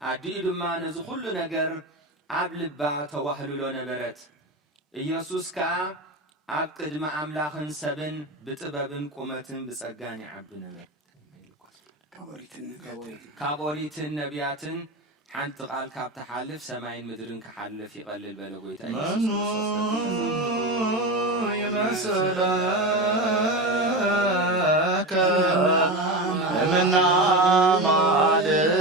ኣዲኡ ድማ ነዚ ኩሉ ነገር ኣብ ልባ ተዋህልሎ ነበረት ኢየሱስ ከዓ ኣብ ቅድሚ ኣምላኽን ሰብን ብጥበብን ቁመትን ብጸጋን ይዓቢ ነበር ካብ ኦሪትን ነቢያትን ሓንቲ ቃል ካብ ተሓልፍ ሰማይን ምድርን ክሓልፍ ይቐልል በለ ጎይታ ኢየሱስ ይመስለከ እምና ማልክ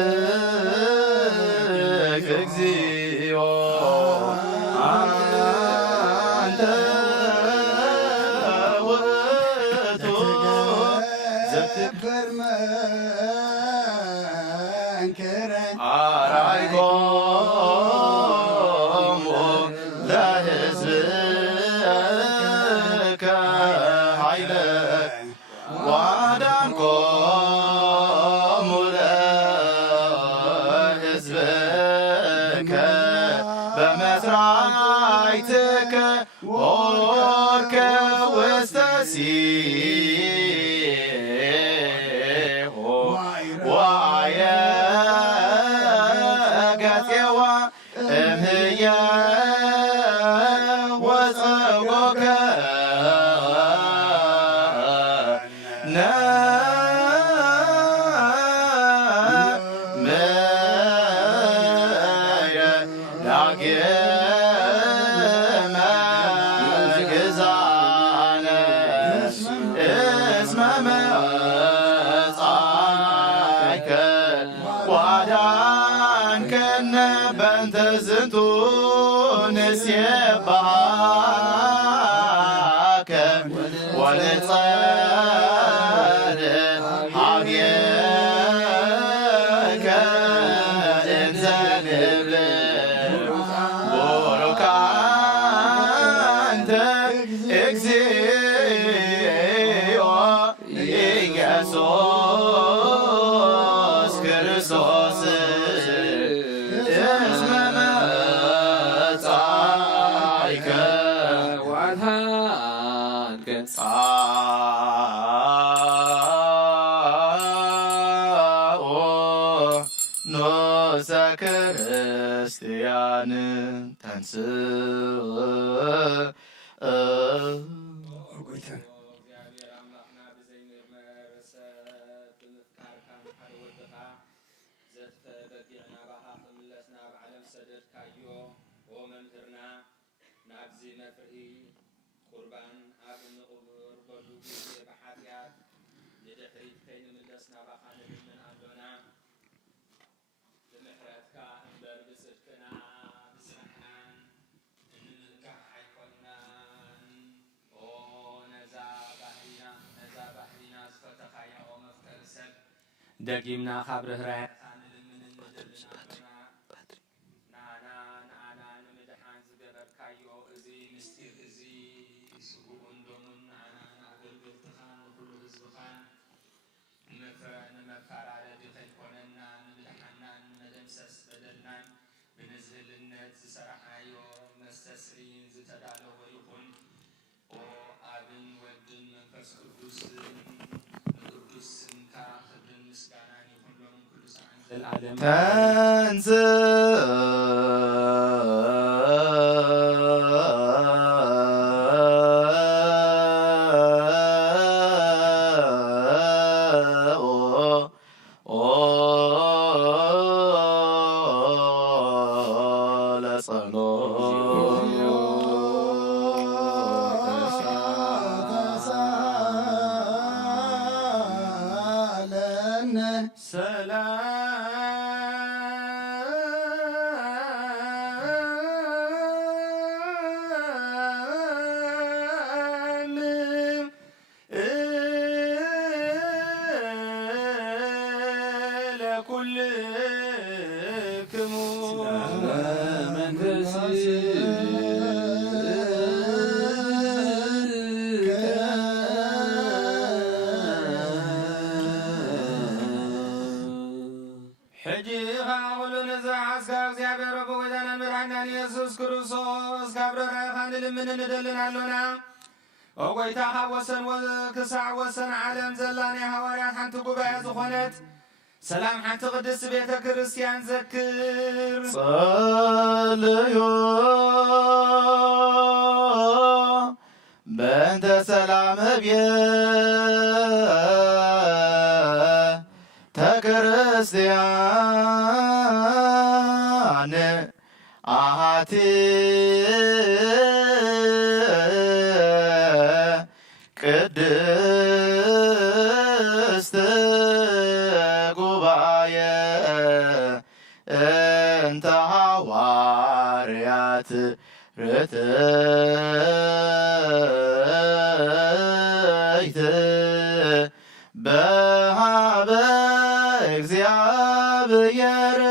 እግዚኦ አንተ ውእቱ ዘትግበር መንክረን አራይኮሙ ለሕዝብከ ኃይለ ዋዳንኮሙ ለሕዝብከ በመሥራይትከ ወርከ ውስተ ሲሖ ወአየገፄዋ እምህየ ወፀጎከ ነመየ ዳግመ ግዛነ እስመ መጻእከ ዋዳንከነ በእንተ ዝንቱ ንሴብሐከ ወንጸልእ ኀቤከ እንዘ ንብል ቡሩክ አንተ እግዚኦ ኢየሱስ ክርስቶስ እስመ መጻእከ ዋልሃንከ ኖሰ ክርስቲያን ተንሥእ እግዚአብሔር አምላክና ብዘይምርመር ሰብ ብምፍቃርካ ንሓደ ወድኻ ዘትፈ ዝገበርካዮ ወመምህርና ናብዚ መፍርሂ ቁርባን ኣብ ንቕብር በሉ ግዜ ብሓጢኣት ንድሕሪት ከይንምለስ ናባኻ ንልምን ኣሎና ብምሕረትካ እምበር ብጽድቅና ብስራሕናን እንምልካዕ ኣይኮንናን። ኦ ነዛ ባህሪና ዝፈተኻያ ኦ መፍቀሪ ሰብ ደጊምና ካብ ርህራሄትካ ንልምን ንደልን ኣሎና ንዓና ንምድሓን ዝገበርካዮ እዚ ምስጢር እዚ ስጉኡን ዶሙን ንዓና ንኣገልግልትኻ ንኩሉ ህዝብኻ ንመፈራረዲ ከይኮነና ንምድሓናን ንመደምሰስ በደልናን ብንዝህልነት ዝሰራሓዮ መስተስሪን ዝተዳለወ ይኹን። ኦ ኣብን ወድን መንፈስ ቅዱስን ንቅዱስ ስምካ ክብርን ምስጋናን ይኹን ሎምን ኩሉ ሰዓን ዘለዓለም ኢየሱስ ክርስቶስ ካብረራኻ ንልምን ንደልን ኣሎና ወጎይታ ካብ ወሰን ክሳዕ ወሰን ዓለም ዘላ ናይ ሃዋርያት ሓንቲ ጉባኤ ዝኾነት ሰላም ሓንቲ ቅድስቲ ቤተ ክርስቲያን ዘክር ጸልዮ በእንተ ሰላም ቤተ ክርስቲያን አሐቲ ቅድስት ጉባኤ እንተ ሐዋርያት ርትዕት በኀበ እግዚአብሔር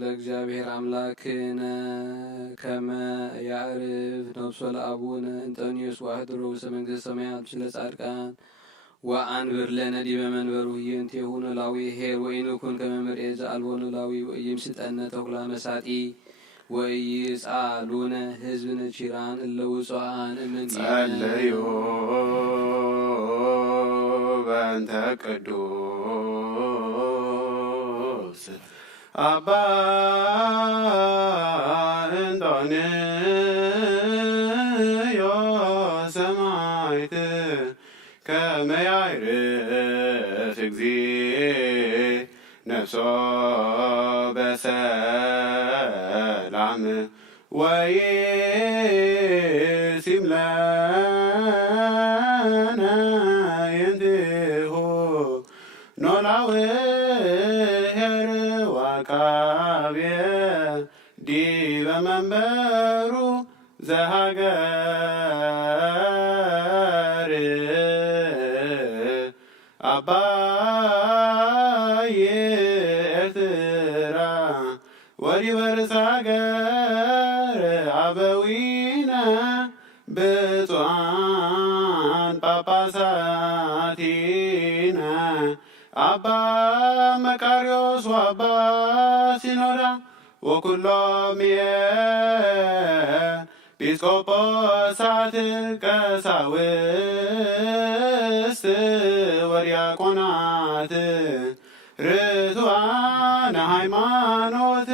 ለእግዚአብሔር አምላክነ ከመ ያዕርፍ ነፍሶ ለአቡነ እንጦንዮስ ዋህድሮ ውስተ መንግሥተ ሰማያት ምስለ ጻድቃን ወአንብር ለነ ዲበ መንበሩ ህየንቴሁ ኖላዊ ኄር ወኢንኩን ከመ መርዔ ዘአልቦ ኖላዊ ወኢይምስጠነ ተኩላ መሳጢ ወኢይጻሉነ ሕዝብነ ቺራን እለ ውጹዓን እምኔነ ጸልዩ በእንተ ቅዱስ አባ እንጦንዮስ ሰማዕት ከመ ያዕርፍ እግዚእ ነፍሶ በሰላም ወይሲም ለነ ይንትሁ ኖላዊ ኄር ወዐቃቤ ዲበ መንበሩ ዘሀገር አባይ ኤርትራ ወዲበርስ ሀገር አበዊነ ብፁዓን ጳጳሳቲነ አባ መቃርዮስ ወአባ ሲኖዳ ወኩሎም ኤጲስቆጶሳት ቀሳውስት ወዲያቆናት ርቱዓነ ሃይማኖት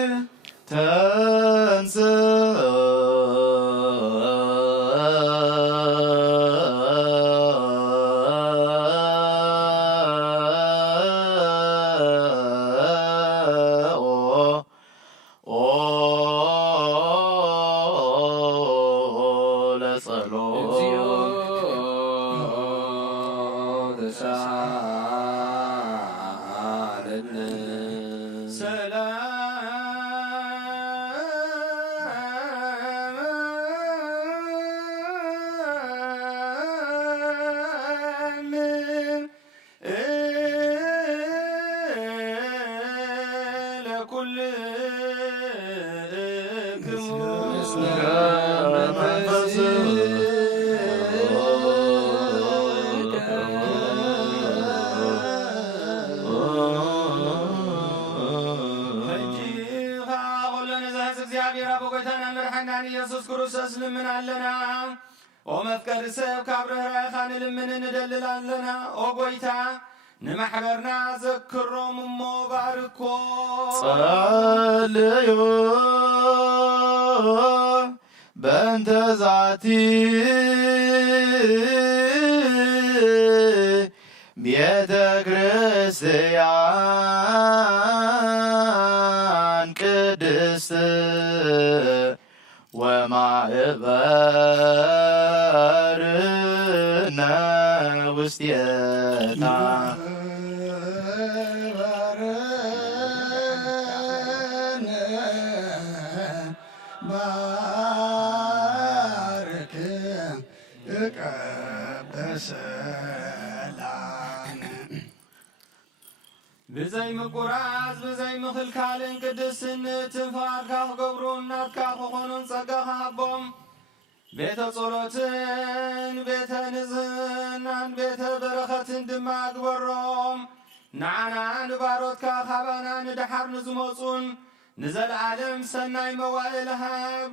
ኢየሱስ ክርስቶስ ልምናለና ኦ መፍቀሪ ሰብ ካብ ርህራይኻ ንልምን ንደልላለና ኦ ጎይታ ንማሕበርና ዘክሮም እሞ ባርኮ ጸልዩ በእንተ ዛቲ ቤተ ክርስቲያን ቅድስት ወማእበርነ ውስቴታ ባርክ በሰላም ብዘይ ምቁራዝ ብዘይ ምኽልካልን ቅድስን ትንፋርካ ክገብሩ እናትካ ክኾኑን ጸጋኻ ሃቦም ቤተ ጸሎትን ቤተ ንጽህናን ቤተ በረኸትን ድማ ግበሮም ንዓና ንባሮትካ ኻባና ንድሓር ንዝመፁን ንዘለዓለም ሰናይ መዋዕል ሃብ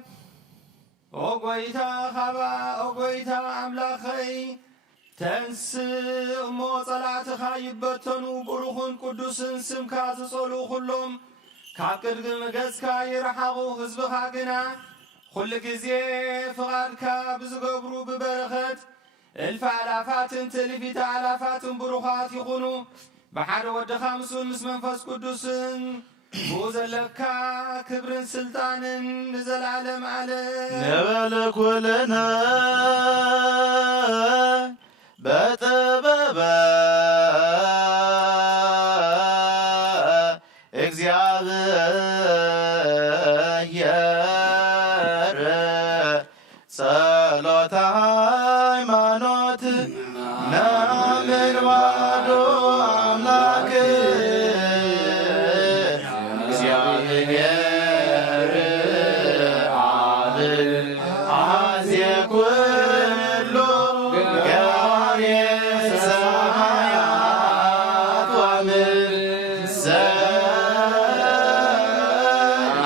ኦ ጐይታ ኻባ ኦ ጐይታ ኣምላኸይ ተንስእ እሞ ጸላእትኻ ይበተኑ ብሩኽን ቅዱስን ስምካ ዝጸልኡ ኩሎም ካብ ቅድሚ ገጽካ ይረሓቑ ህዝብኻ ግና ኩሉ ግዜ ፍቓድካ ብዝገብሩ ብበረኸት እልፊ ኣላፋትን ትእልፊተ ኣላፋትን ብሩኻት ይኹኑ ብሓደ ወድኻ ምስኡን ምስ መንፈስ ቅዱስን ብኡ ዘለካ ክብርን ስልጣንን ንዘለዓለም ዓለም ንበል ኩልነ በጥበበ እግዚአብሔር ጸሎተ ሃይማኖት ናምን ባዶ አምላክ እግዚአብሔር አብ አዜ ኩሉ ገባሬ ሰማያት ወምድር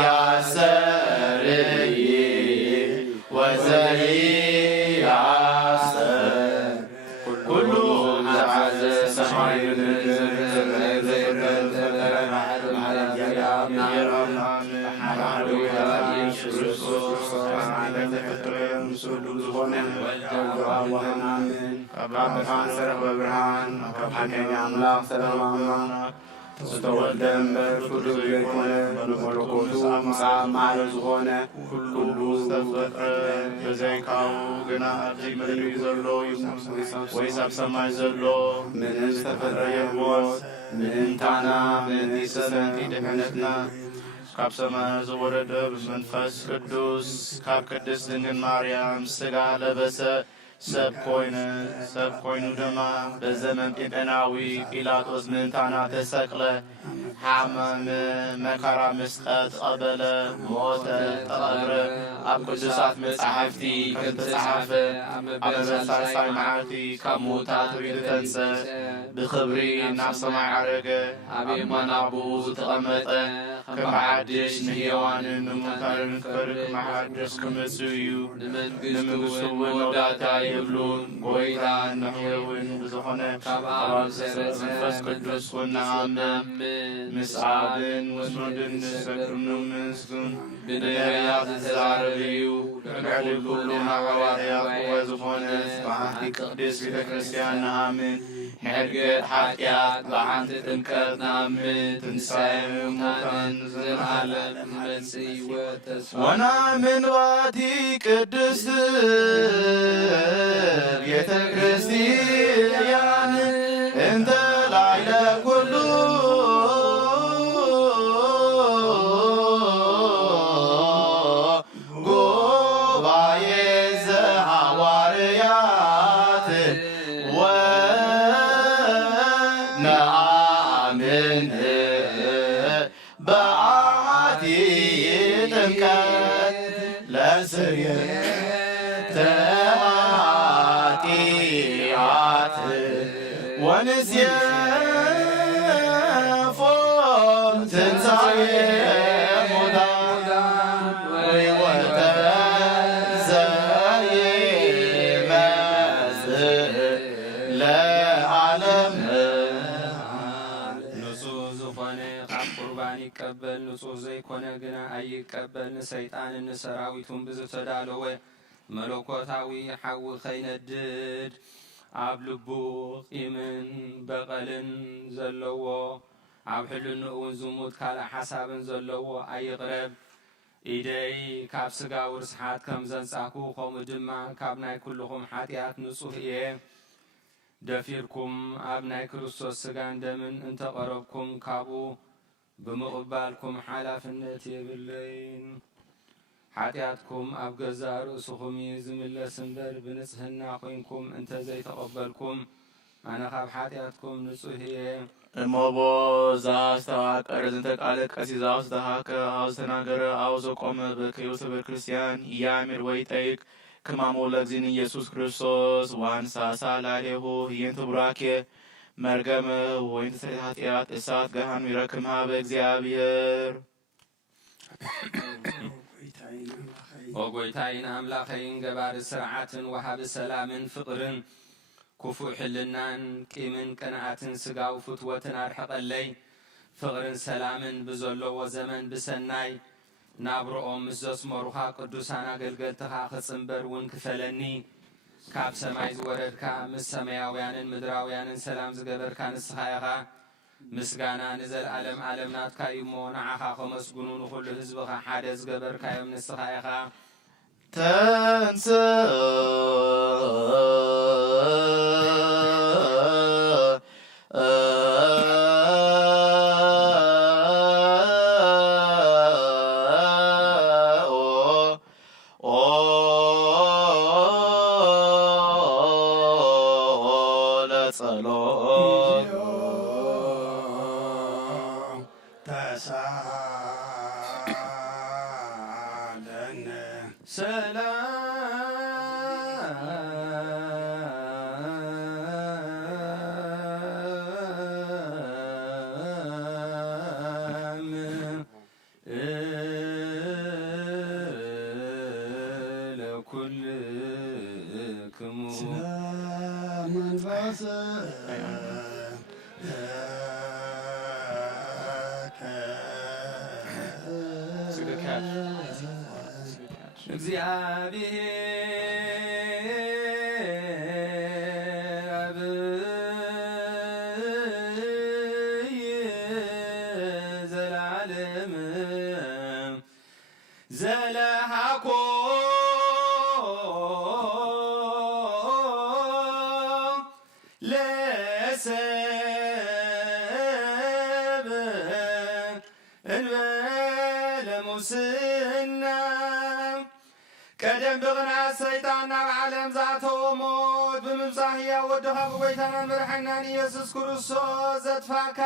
ያሰርይ ወዘይያስር ኩሉ ዘሓዘ ሰማይ ብርሃን ከብሓቀኛ ኣምላኽ ሰላም ኣምላኽ ዝተወልደ እምበር ኩሉ ዘይኮነ ብመለኮቱ ምሳብ ማለ ዝኾነ ኩሉ ዝተፈጥረ ብዘይካኡ ግና ኣብዚ ምድሪ ዘሎ ወይስ ኣብ ሰማይ ዘሎ ምንም ዝተፈጥረ የብዎን ምእንታና ምእንቲ ሰበንቲ ድሕነትና ካብ ሰማይ ዝወረደ ብመንፈስ ቅዱስ ካብ ቅድስት ድንግል ማርያም ስጋ ለበሰ ሰብ ኮይኑ ድማ በዘመን ጴንጤናዊ ጲላጦስ ምንታና ተሰቅለ ሓመመ መከራ መስቀል ተቐበለ ሞተ ተቐብረ ኣብ ቅዱሳት መጻሕፍቲ ከም ተጻሓፈ ኣብ መበሳሳይ መዓልቲ ካብ ሙታት ሪዱ ተንሥአ ብኽብሪ ናብ ሰማይ ዓረገ ኣብ የማነ አቡኡ ተቐመጠ ከመሓድሽ ንሕያዋንን ንሙታንን ክፈርድ ከመሓድሽ ክመጽእ እዩ ንመንግሥቱ እውን መወዳእታ የብሉን ጐይታ ንሕየውን ብዝኾነ ካብ ኣብ ዝሰረጸ መንፈስ ቅዱስ ወነኣምን ምስ ኣብን ምስ ወልድን ንሰግድ ብነቢያት ዝተዛረበ እዩ ልዕሊ ኩሉ ሐዋርያት ዝኾነ በዓቲ ቅድስት ቤተ ክርስቲያን ንኣምን ሕርገት ኃጢአት በዓንቲ ጥምቀት ንኣምን ትንሣኤ ሙታን ዘለዓለም ዝመጽእ ሕይወት ተስፋ ወነአምን በዓቲ ቅድስት ቤተ ክርስቲያን እንተ ላዕለ ኩሉ ጉባኤ ዘሐዋርያት ወነአምን በዓቲ ጥምቀት ለስርየተ ኃጢአት ወንሴፎ ትንሣኤ ሙታን ወሕይወተ ዘይመጽእ ለዓለም ንጹሕ ዝኾነ ካብ ቁርባን ይቀበል ንጹሕ ዘይኮነ ግና ኣይቀበል ንሰይጣን ንሰራዊቱን ብዝተዳለወ መለኮታዊ ሓዊ ኸይነድድ ኣብ ልቡ ቂምን በቐልን ዘለዎ ኣብ ሕልንኡ እውን ዝሙት ካልእ ሓሳብን ዘለዎ ኣይቕረብ ኢደይ ካብ ስጋዊ ርስሓት ከም ዘንጻኩ ከምኡ ድማ ካብ ናይ ኩልኹም ሓጢአት ንጹሕ እየ ደፊርኩም ኣብ ናይ ክርስቶስ ስጋን ደምን እንተቐረብኩም ካብኡ ብምቕባልኩም ሓላፍነት የብለይን ሓጢአትኩም ኣብ ገዛ ርእስኹም እዩ ዝምለስ እምበር ብንጽህና ኮይንኩም እንተዘይተቐበልኩም ኣነ ካብ ሓጢአትኩም ንጹሕ እየ እሞቦ ዘስተዋቀረ ዝንተቃለ ቀሲስ ዝተሃከ ኣብ ዝተናገረ ኣብ ዘቆመ በክዮተ ቤተ ክርስቲያን ያሚር ወይ ጠይቅ ከማሞ ለእግዚእነ ኢየሱስ ክርስቶስ ዋንሳሳ ላሌሁ ህየንተ ቡራኬ መርገመ ወይንተ ስርየተ ኃጢአት እሳት ገሃነም ይረክም ሀበ እግዚአብሔር ወጎይታይን አምላኸይን ገባሪ ስርዓትን ወሃቢ ሰላምን ፍቅርን ክፉእ ሕልናን ቂምን ቅንዓትን ስጋዊ ፍትወትን አርሕቐለይ ፍቅርን ሰላምን ብዘለዎ ዘመን ብሰናይ ናብሮኦም ምስ ዘስመሩኻ ቅዱሳን አገልገልትኻ ክጽምበር እውን ክፈለኒ ካብ ሰማይ ዝወረድካ ምስ ሰማያውያንን ምድራውያንን ሰላም ዝገበርካ ንስኻ ኢኻ ምስጋና ንዘለዓለም ዓለም ናትካ እዩ እሞ ንዓኻ ከመስግኑ ንኩሉ ህዝብኻ ሓደ ዝገበርካዮም ንስኻ ኢኻ ተንሥእ ቀደም ብቕንዓት ሰይጣን ናብ ዓለም ዝኣተዎ ሞት ብምብፃሕ ሕያው ወድኻ ብጎይታናን መድሓኒናን ኢየሱስ ክርስቶስ ዘጥፋእካ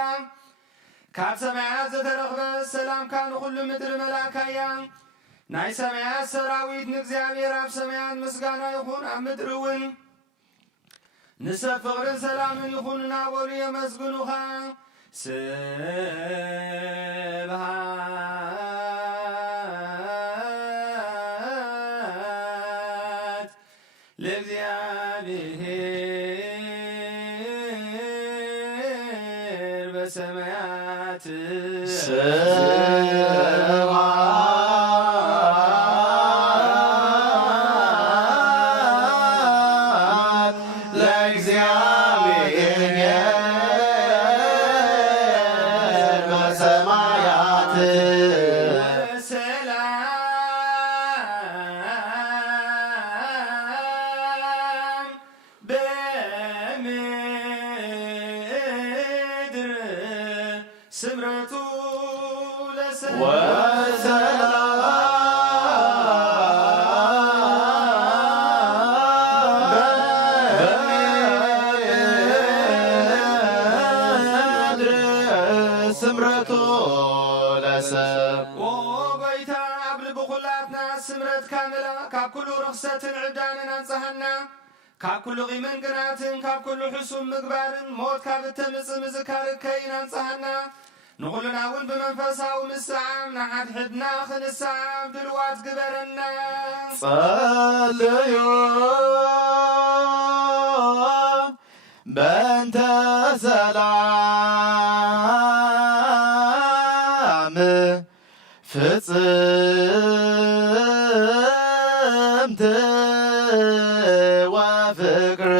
ካብ ሰማያት ዘተረኽበ ሰላምካ ንኹሉ ምድሪ መላእካያ ናይ ሰማያት ሰራዊት ንእግዚአብሔር ኣብ ሰማያት ምስጋና ይኹን ኣብ ምድሪ እውን ንሰብ ፍቕርን ሰላምን ይኹን እናበሉ የመስግኑኻ ስብሃት ለእግዚአብሔር በሰማያት ስምረቱ ለሰብ ወጎይታ ኣብ ልቢ ኩላትና ስምረት ካምላ ካብ ኩሉ ርኽሰትን ዕዳንን አንጽሐና ካብ ኩሉ ቂምን ግናትን ካብ ኩሉ ሕሱም ምግባርን ሞት ካብ እተምፅእ ምዝካር ከይን አንጽሐና ንኹልና እውን ብመንፈሳዊ ምስዓም ንሓድሕድና ክንሳዓም ድልዋት ግበረና ጸልዩ በእንተ ሰላም ፍጽምት ወፍቅር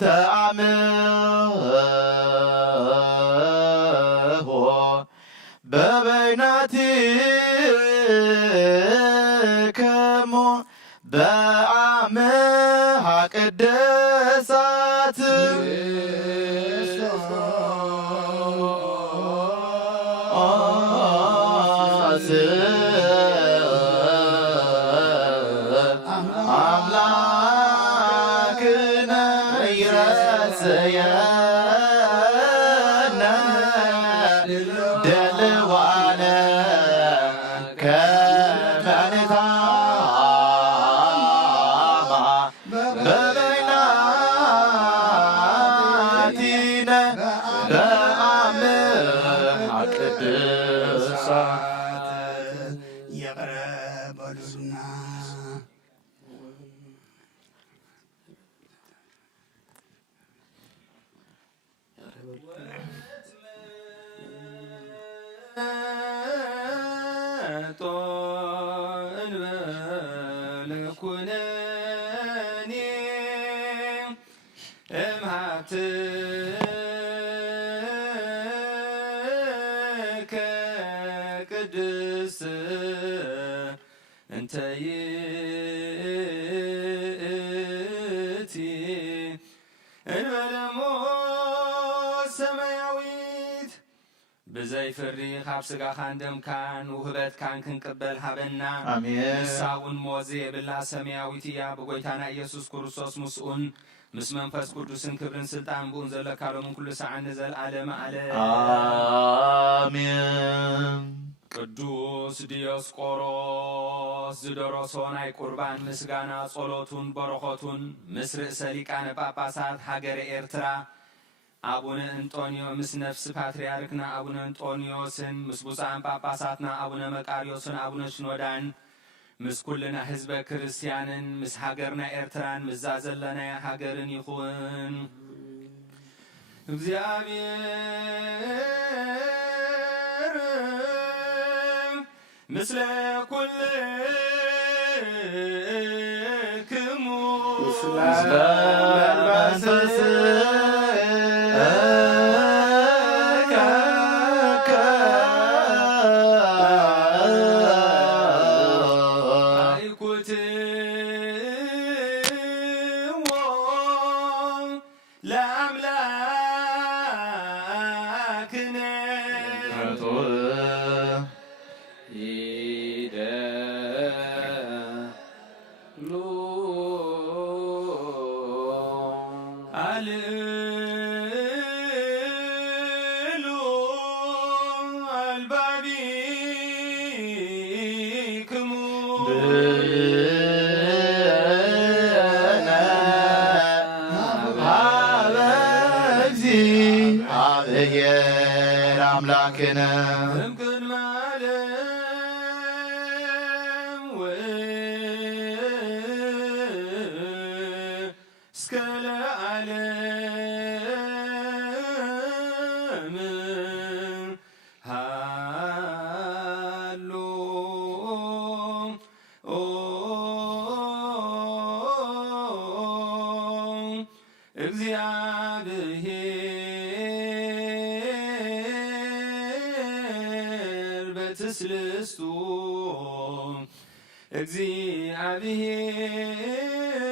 ተአምሆ በበይናቲክሙ በአምሃ ቅድሳት አምላክነ ይረስየነ ደልዋነ ከመንታማ በበይናቲነ በአምሃ ቅድሳት የቀረበሉና ለኩነኔ እምሃትከ ቅድስት እንተ ይእቲ እንበለ ሞት ሰማያዊት ብዘይፍሪ ካብ ስጋኻን ደምካን ውህበትካን ክንቅበል ሃበና ንሳውን ሞት ዘየብላ ሰማያዊት እያ ብጎይታና ኢየሱስ ክርስቶስ ምስኡን ምስ መንፈስ ቅዱስን ክብርን ስልጣን ብኡን ዘለካሎምን ኩሉ ሰዓት ንዘለዓለመ ዓለም አሜን። ቅዱስ ዲዮስቆሮስ ዝደረሶ ናይ ቁርባን ምስጋና ጸሎቱን በረኸቱን ምስ ርእሰ ሊቃነ ጳጳሳት ሃገረ ኤርትራ አቡነ እንጦንዮ ምስ ነፍስ ፓትርያርክና አቡነ እንጦንዮስን ምስ ብፁዓን ጳጳሳትና አቡነ መቃርዮስን አቡነ ሽኖዳን ምስ ኩልና ህዝበ ክርስቲያንን ምስ ሃገርና ኤርትራን ምዛ ዘለና ሃገርን ይኹን እግዚአብሔር ምስለ ኩልክሙ ምስለ ለአምላክነ እግዚአብሔር አምላክነ እምቅድመ ዓለም እስከ ለዓለም ሃሎ እግዚአብሔር በትስልስቱ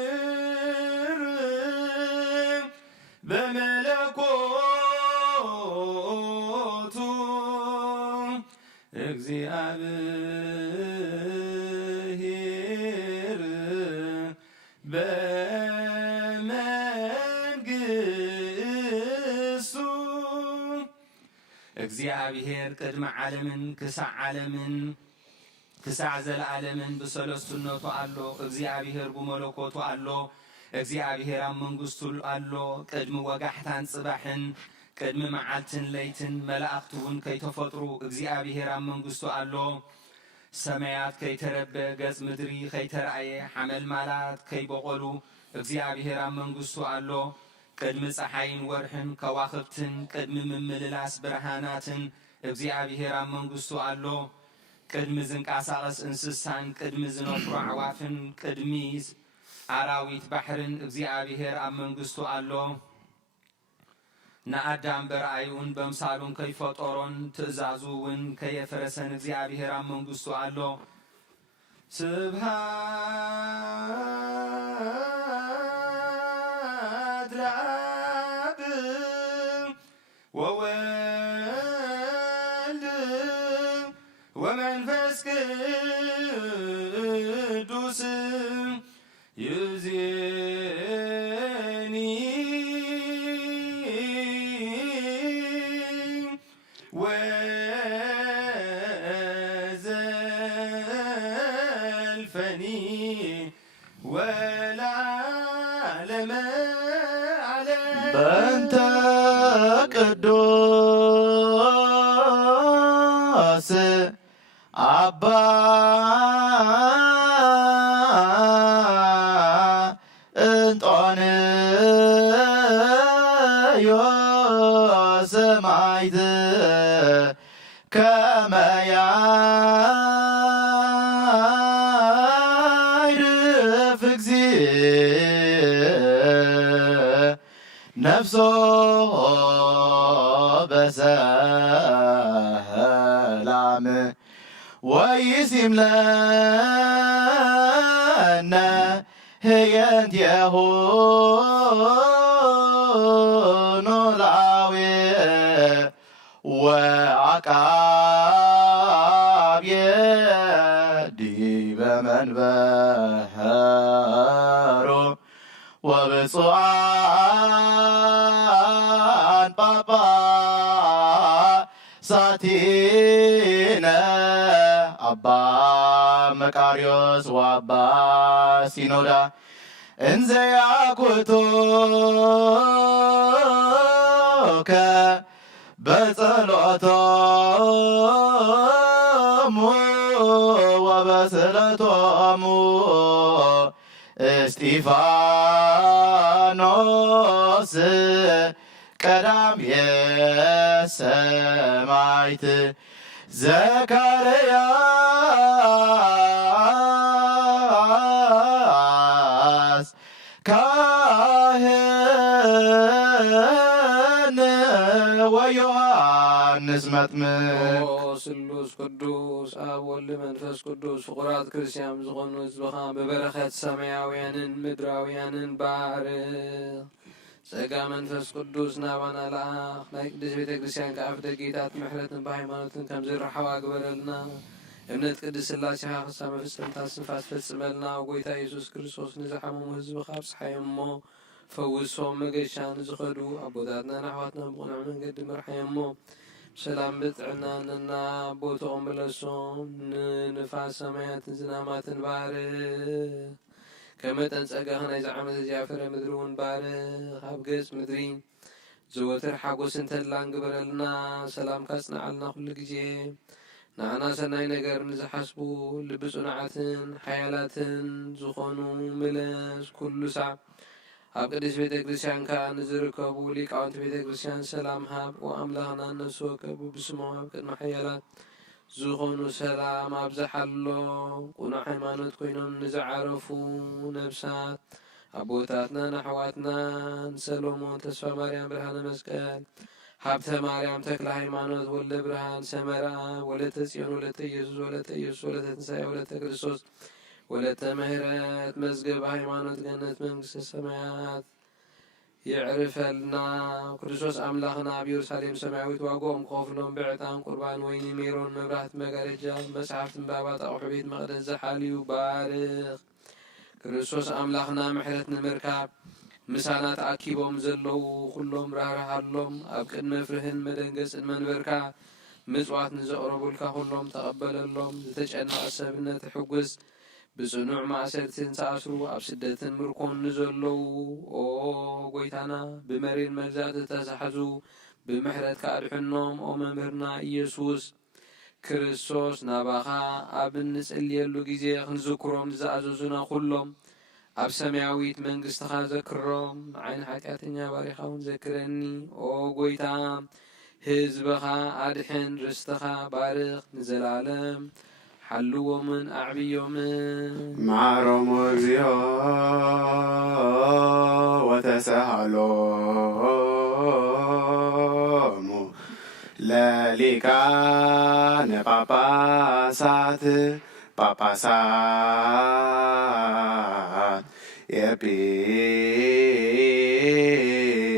እግዚአብሔር በመለኮቱ እግዚአብሔር በመንግስቱ እግዚአብሔር ቅድመ ዓለምን ክሳዕ ዓለምን ክሳዕ ዘለዓለምን ብሰለስቱነቱ አሎ እግዚአብሔር ብመለኮቱ አሎ እግዚአብሔር ኣብ መንግስቱ አሎ ቅድሚ ወጋሕታን ጽባሕን ቅድሚ መዓልትን ለይትን መላእክቲ እውን ከይተፈጥሩ እግዚአብሔር ኣብ መንግስቱ አሎ ሰማያት ከይተረበ ገጽ ምድሪ ከይተረአየ ሓመልማላት ከይበቆሉ እግዚአብሔር ኣብ መንግስቱ አሎ ቅድሚ ፀሓይን ወርሕን ከዋኽብትን ቅድሚ ምምልላስ ብርሃናትን እግዚአብሔር ኣብ መንግስቱ አሎ ቅድሚ ዝንቃሳቐስ እንስሳን ቅድሚ ዝነፍሩ ኣዕዋፍን ቅድሚ ኣራዊት ባሕርን እግዚአብሔር ኣብ መንግስቱ አሎ ንኣዳም በረአዩን በምሳሉን ከይፈጠሮን ትእዛዙ እውን ከየፈረሰን እግዚአብሔር ኣብ መንግስቱ አሎ ስብሃት ለአብ ወወልድ ወመንፈስ ቅዱስ ይእዜኒ ወዘልፈኒ ወለዓለመ ዓለም በእንተ ቅዱስ አባ እንጦንዮስ ሰማዕት ከመ ያዕርፍ እግዚእ ነፍሶ በሰላም ወይሲም ለነ ህየንቲሁ ኖላዊ ወአቃብየ ዲበ መንበሩ ወብፁዓን ጳጳሳቲነ አባ መቃርዮስ ወአባ ሲኖዳ እንዘ ያኩቶከ በጸሎቶሙ ወበስእለቶሙ እስጢፋኖስ ቀዳምየ ሰማዕት ዘካርያስ ካህን ወዮሐንስ መጥምቅ ስሉስ ቅዱስ አብ ወልድ መንፈስ ቅዱስ ፍቁራት ክርስቲያን ዝኾኑ ህዝብኻ በበረኸት ሰማያውያንን ምድራውያንን ባርኽ ጸጋ መንፈስ ቅዱስ ናባና ለኣኽ ናይ ቅዱስ ቤተ ክርስቲያን ከኣፍ ደጌታት ምሕረትን ብሃይማኖትን ከም ዝረሓዋ ግበረልና እምነት ቅዱስ ስላሴኻ ክሳብ ፍጽምታት ስንፋስ ፈጽመልና ጎይታ ኢየሱስ ክርስቶስ ንዝሓመሙ ህዝብኻ ኣብፅሓዮሞ ፈውሶም መገሻ ንዝኸዱ ኣቦታትናን ኣሕዋትናን ብቕኑዕ መንገዲ ምርሓዮሞ ሰላም ብጥዕናንና ቦቶኦም መለሶም ንንፋስ ሰማያትን ዝናማትን ባርኽ ከመጠን ጸጋኻ ናይ ዝዓመት እዚኣፈረ ምድሪ እውን ባርኽ ኣብ ገጽ ምድሪ ዘወትር ሓጎስን ተድላን ግበረልና ሰላም ካጽንዓልና ኩሉ ግዜ ንዓና ሰናይ ነገር ንዝሓስቡ ልቢ ጽኑዓትን ሓያላትን ዝኾኑ ምለስ ኩሉ ሳዕ ኣብ ቅድስት ቤተ ክርስቲያንካ ንዝርከቡ ሊቃውንቲ ቤተ ክርስቲያን ሰላም ሃብ ወኣምላኽና እነሱ ወከቡ ብስሞም ኣብ ቅድሚ ሓያላት ዝኾኑ ሰላም ኣብዝሓሎ ቁኑዕ ሃይማኖት ኮይኖም ንዝዓረፉ ነብሳት ኣቦታትና ንኣሕዋትና ንሰሎሞን ተስፋ ማርያም ብርሃነ መስቀል ሃብተ ማርያም ተክለ ሃይማኖት ወልደ ብርሃን ሰመራ ወለተ ጽዮን ወለተ ኢየሱስ ወለተ ኢየሱስ ወለተ ትንሣኤ ወለተ ክርስቶስ ወለተ ምህረት መዝገበ ሃይማኖት ገነት መንግስተ ሰማያት ይዕርፈልና ክርስቶስ ኣምላኽና ኣብ ኢየሩሳሌም ሰማያዊት ዋግኦም ከፍሎም ብዕጣን ቁርባን ወይኒ ሜሮን መብራህቲ መጋረጃ መጽሓፍቲ ምባባት ኣቑሑ ቤት መቕደስ ዘሓልዩ ባርኽ ክርስቶስ ኣምላኽና ምሕረት ንምርካብ ምሳና ተኣኪቦም ዘለዉ ኩሎም ራህራሃሎም ኣብ ቅድመ ፍርህን መደንገጽን መንበርካ ምጽዋት ንዘቕረቡልካ ኩሎም ተቐበለሎም ዝተጨነቐ ሰብነት ሕጉስ ብጽኑዕ ማእሰርትን ተኣስሩ ኣብ ስደትን ምርኮን ንዘለዉ ኦ ጐይታና ብመሪር መግዛእቲ ተሳሕዙ ብምሕረት ካድሕኖም ኦ መምህርና ኢየሱስ ክርስቶስ ናባኻ ኣብ እንጽልየሉ ግዜ ክንዝክሮም ዝኣዘዙና ኩሎም ኣብ ሰማያዊት መንግስትኻ ዘክሮም ዓይን ኃጢአተኛ ባሪኻ እውን ዘክረኒ ኦ ጐይታ ህዝበኻ ኣድሕን ርስትኻ ባርኽ ንዘላለም ሓልዎምን ኣዕብዮምን ማሮሙ እግዚኦ ወተሰሃሎሙ ለሊቃነ ጳጳሳት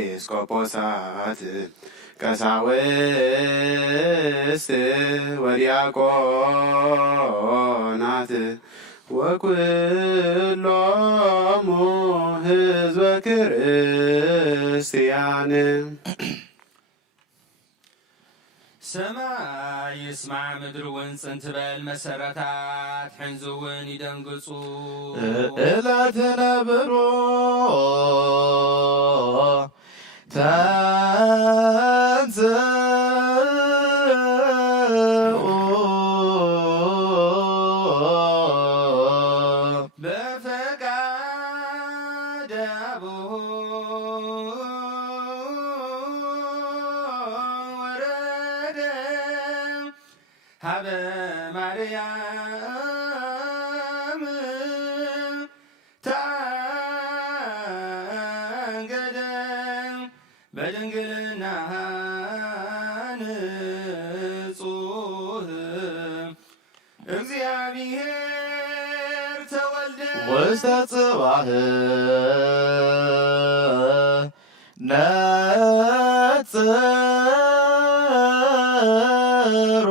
ኤጲስቆጶሳት ቀሳውስት ወዲያቆናት ወኩሎሙ ህዝበ ክርስቲያን ሰማይ ይስማዕ ምድሪ እውን ጽንት በል መሰረታት ሕንዚ እውን ይደንግጹ ዕለት ነብሮ ተንሥኡ በፈቃደ አቡሁ ወረደ ሀበ ማርያም ታንገደ በድንግልና ንጹህ እግዚአብሔር ተወልደ ውስተ ጽባህ ነጽሮ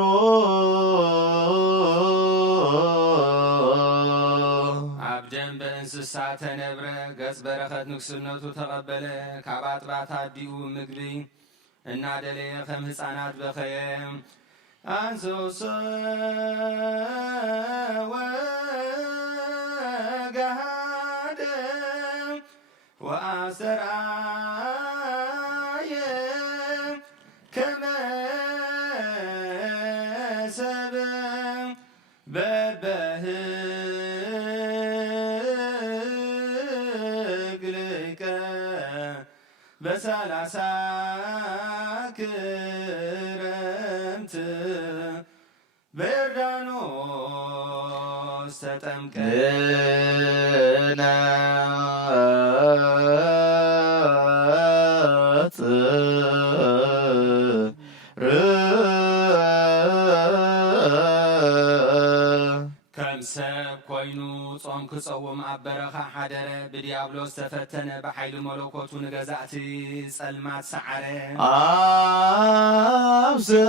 አብደን በእንስሳ ተነብረ ገጽ በረኸት ንግስነቱ ተቀበለ ካብ አጥባት አዲኡ ምግቢ እናደለየ ከም ህፃናት በኸየ አንሶሰ ወገሃደ ወአስተርአየ ከመ ሰብእ በበህግልከ በሰላሳ ክረምት በዮርዳኖስ ተጠምቀ ከም ሰብ ኮይኑ ጾም ክጸውም ኣብ በረኻ ሓደረ ብዲያብሎስ ተፈተነ ብሓይሊ መለኮቱ ንገዛእቲ ጸልማት ሰዓረ አብዝኦ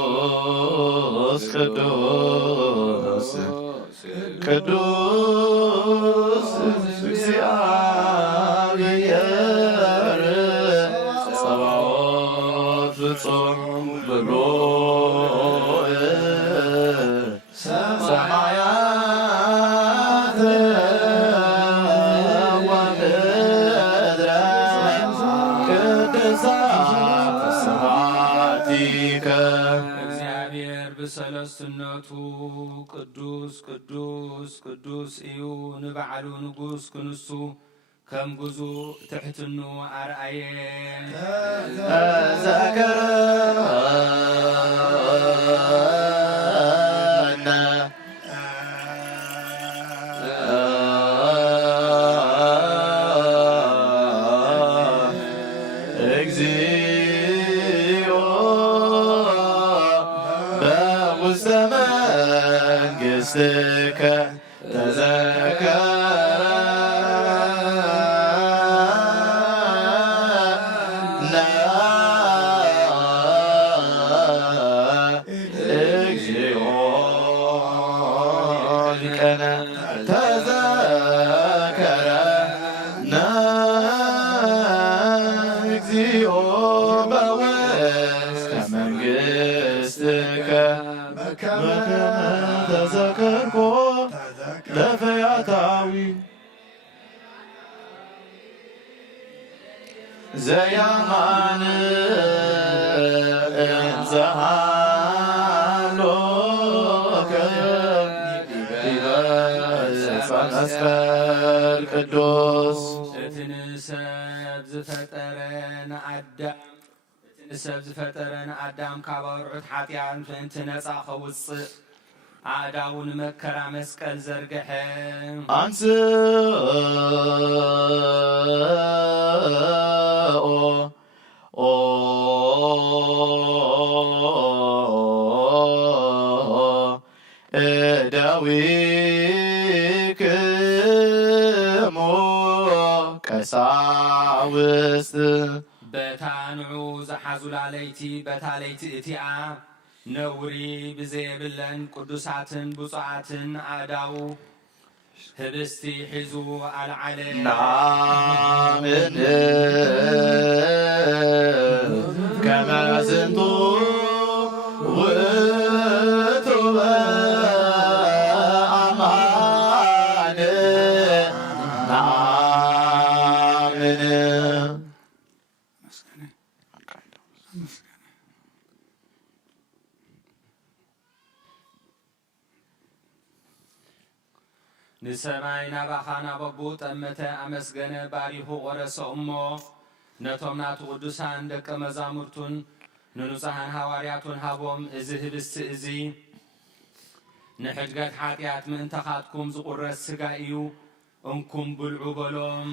ቅዱስ ቅዱስ ቅዱስ እግዚአብሔር ጸባኦት ፍጹም ብሎ ሰማያት ሰለስትነቱ ቅዱስ ቅዱስ ቅዱስ እዩ ንበዓሉ ንጉስ ክንሱ ከም ጉዙ ትሕትኑ አርአየ መንግሥትከ ተዘከረነ እግዚኦ ሊቀነ ተዘከረነ እግዚኦ በውስተ መንግሥትከ ተዘከርኮ ለፈያታዊ ዘያማን እንዘሃሎከ ዲበ ዕፀ መስቀል ቅዱስ እትንሰብ ዝፈጠረን አዳም ሰብ ዝፈጠረን አዳም ካብ አውርዑት ሓጢኣን ፍንቲ ነፃ ከውፅእ ኣእዳውን መከራ መስቀል ዘርግሐ አንስኦ እደዊክሙ ቀሳውስት በታንዑ ዝሓዙላ ለይቲ በታ ለይቲ እቲኣ ነውሪ ብዘየብለን ቅዱሳትን ብፁዓትን ኣእዳው ህብስቲ ሒዙ ኣልዓለ ናምን ከመ ዝንቱ ውእቱ በአማን ናምን ንሰማይ ናባኻ ናበቡ ጠመተ ኣመስገነ ባሪኹ ቆረሶ እሞ ነቶም ናቱ ቅዱሳን ደቀ መዛሙርቱን ንኑፃሃን ሃዋርያቱን ሃቦም እዚ ህብስቲ እዚ ንሕድገት ሓጢኣት ምእንተኻትኩም ዝቁረስ ስጋ እዩ እንኩም ብልዑ በሎም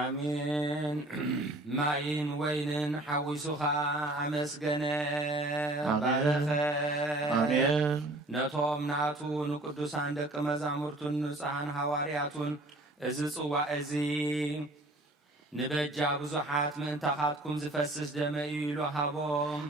አሜን። ማይን ወይንን ሓዊሱኻ ኣመስገነ ባረኸ ነቶም ናቱ ንቅዱሳን ደቀ መዛሙርቱን ንጹሓን ሃዋርያቱን እዚ ጽዋዕ እዚ ንበጃ ብዙሓት ምእንታኻትኩም ዝፈስስ ደመ እዩ ኢሉ ሃቦም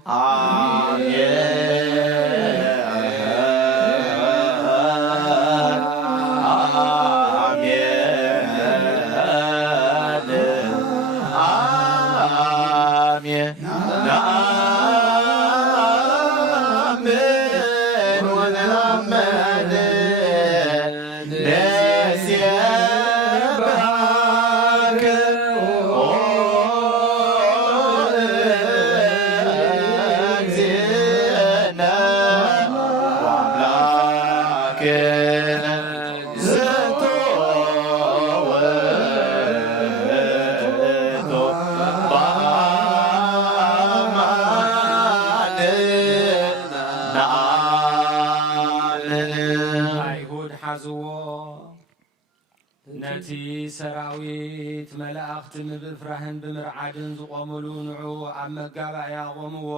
ሰራዊት መላእኽቲ ብፍራህን ብምርዓድን ዝቆምሉ ንዑ ኣብ መጋባእያ ቆምዎ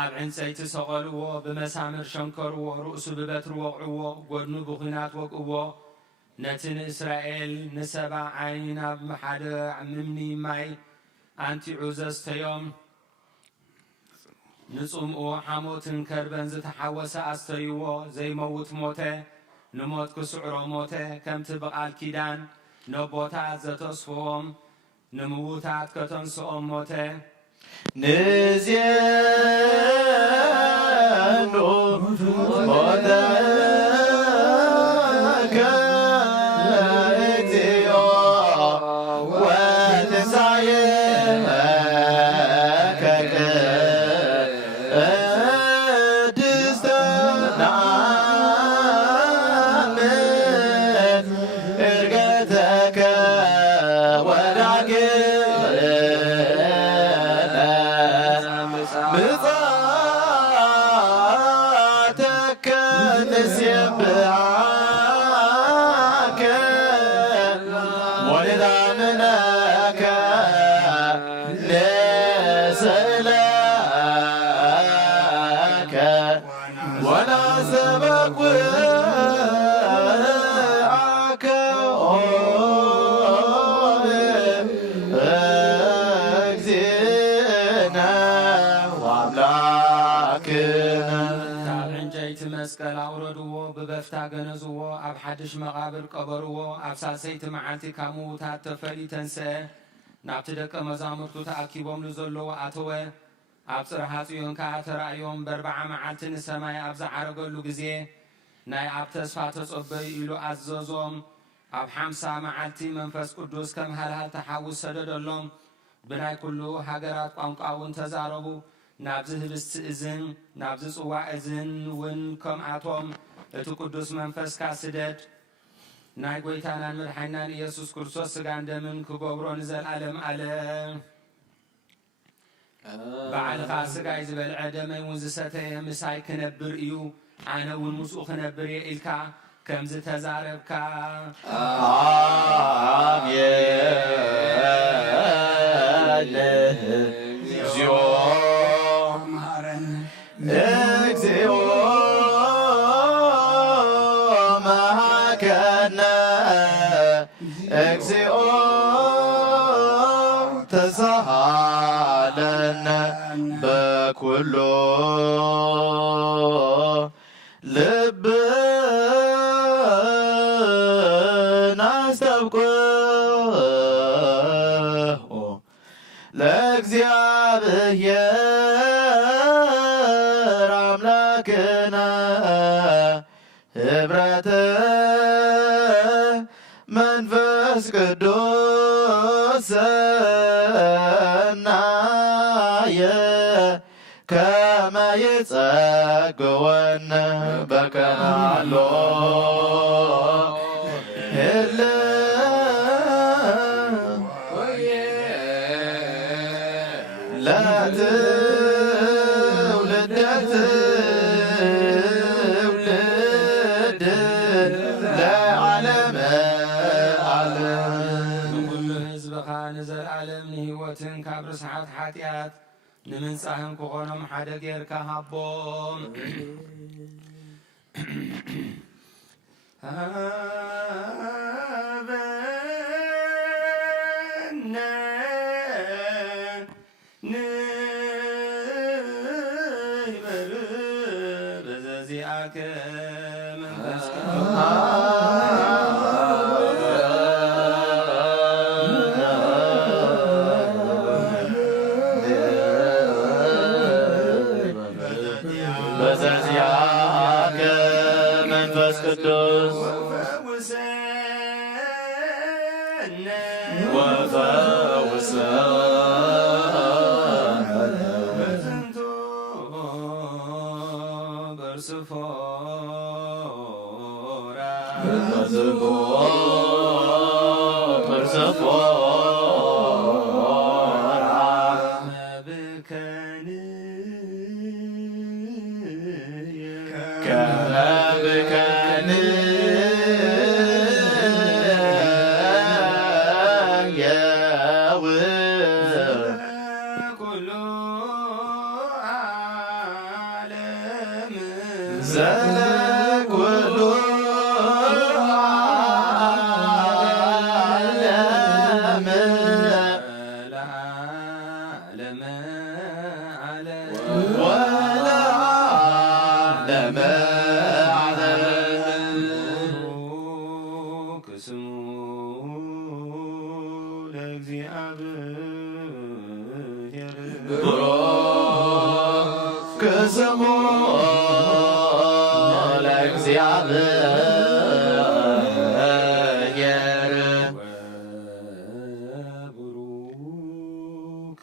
ኣብ ዕንፀይቲ ሰቐልዎ ብመሳምር ሸንከርዎ ርእሱ ብበትሪ ወቕዕዎ ጎድኑ ብኹናት ወቅዕዎ ነቲ ንእስራኤል ንሰባ ዓይን ኣብ ሓደ ምምኒ ማይ አንቲዑ ዘስተዮም ንጹምኡ ሓሞትን ከርበን ዝተሓወሰ ኣስተይዎ ዘይመውት ሞተ ንሞት ክስዕሮ ሞተ ከምቲ ብቓል ኪዳን ነቦታት ዘተስፍዎም ንምዉታት ከተንስኦም ሞተ ንዝየሉ ሞተ መስቀል አውረድዎ ብበፍታ ገነዝዎ ኣብ ሓድሽ መቃብር ቀበርዎ ኣብ ሳሰይቲ መዓልቲ ካብ ምዉታት ተፈሊ ተንስአ ናብቲ ደቀ መዛሙርቱ ተኣኪቦም ንዘለዎ ኣተወ ኣብ ጽርሐ ጽዮን ከዓ ተራእዮም በ40 መዓልቲ ንሰማይ ኣብ ዝዓረገሉ ግዜ ናይ ኣብ ተስፋ ተጸበዩ ኢሉ ኣዘዞም ኣብ 50 መዓልቲ መንፈስ ቅዱስ ከም ሃልሃል ተሓውስ ሰደደሎም ብናይ ኩሉ ሃገራት ቋንቋውን ተዛረቡ ናብዚ ህብስቲ እዝን ናብዚ ጽዋዕ እዝን ውን ከምኣቶም እቲ ቅዱስ መንፈስካ ስደድ ናይ ጎይታናን መድሓኒናን ኢየሱስ ክርስቶስ ስጋን ደምን ክገብሮ ንዘለዓለም ዓለም ባዕልኻ ስጋይ ዝበልዐ ደመይ ውን ዝሰተየ ምሳይ ክነብር እዩ ኣነ ውን ምስኡ ክነብር እየ ኢልካ ከምዚ ተዛረብካ አሜን እግዚኦ እግዚኦ መሃከነ እግዚኦ ተሳሃለነ በኩሎ ልብና አስተብቅሖ ለእግዚአብሔር አምላክነ ህብረተ መንፈስ ቅዱስ ሰናየ ከመ ይጸግወነ በከናሎ ንዘለዓለም ንህይወትን ካብ ርስሓት ሓጢኣት ንምንጻህን ክኾኖም ሓደ ጌርካ ሃቦም ሃበነ ንይበር በዘዚአከ መንፈስ ቅዱስ ወፈውሰነ በዝንቱ በርሱፎራ በዝንቱ በርሱፎራ ከመብከንየ ዘኩሉ ስሙ ለእግዚአብሔር ወቡሩክ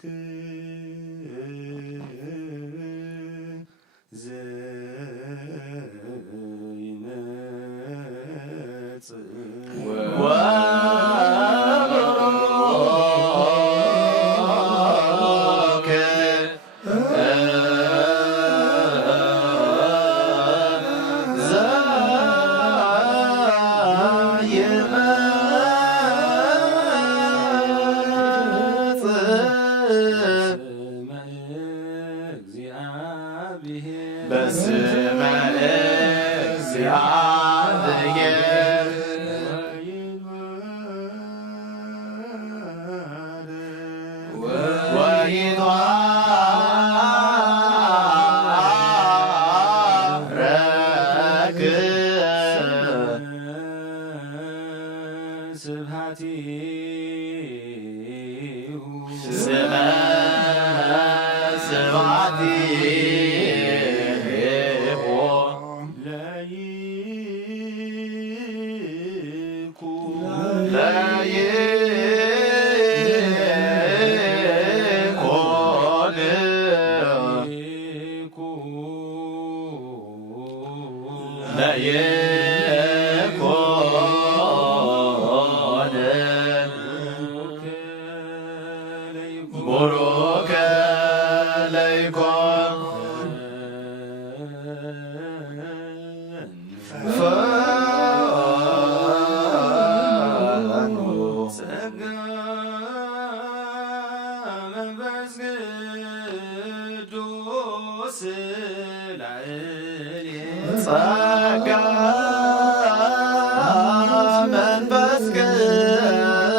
ዘይመጽእ በስመ እግዚአብሔር ወይትባረክ ስብሐቲሁ ስመ ስብሐቲሁ ቡሩከ ለይኩን ጸጋ መንፈስ ቅዱስ ላዕሌ ጸጋ መንፈስ ቅዱስ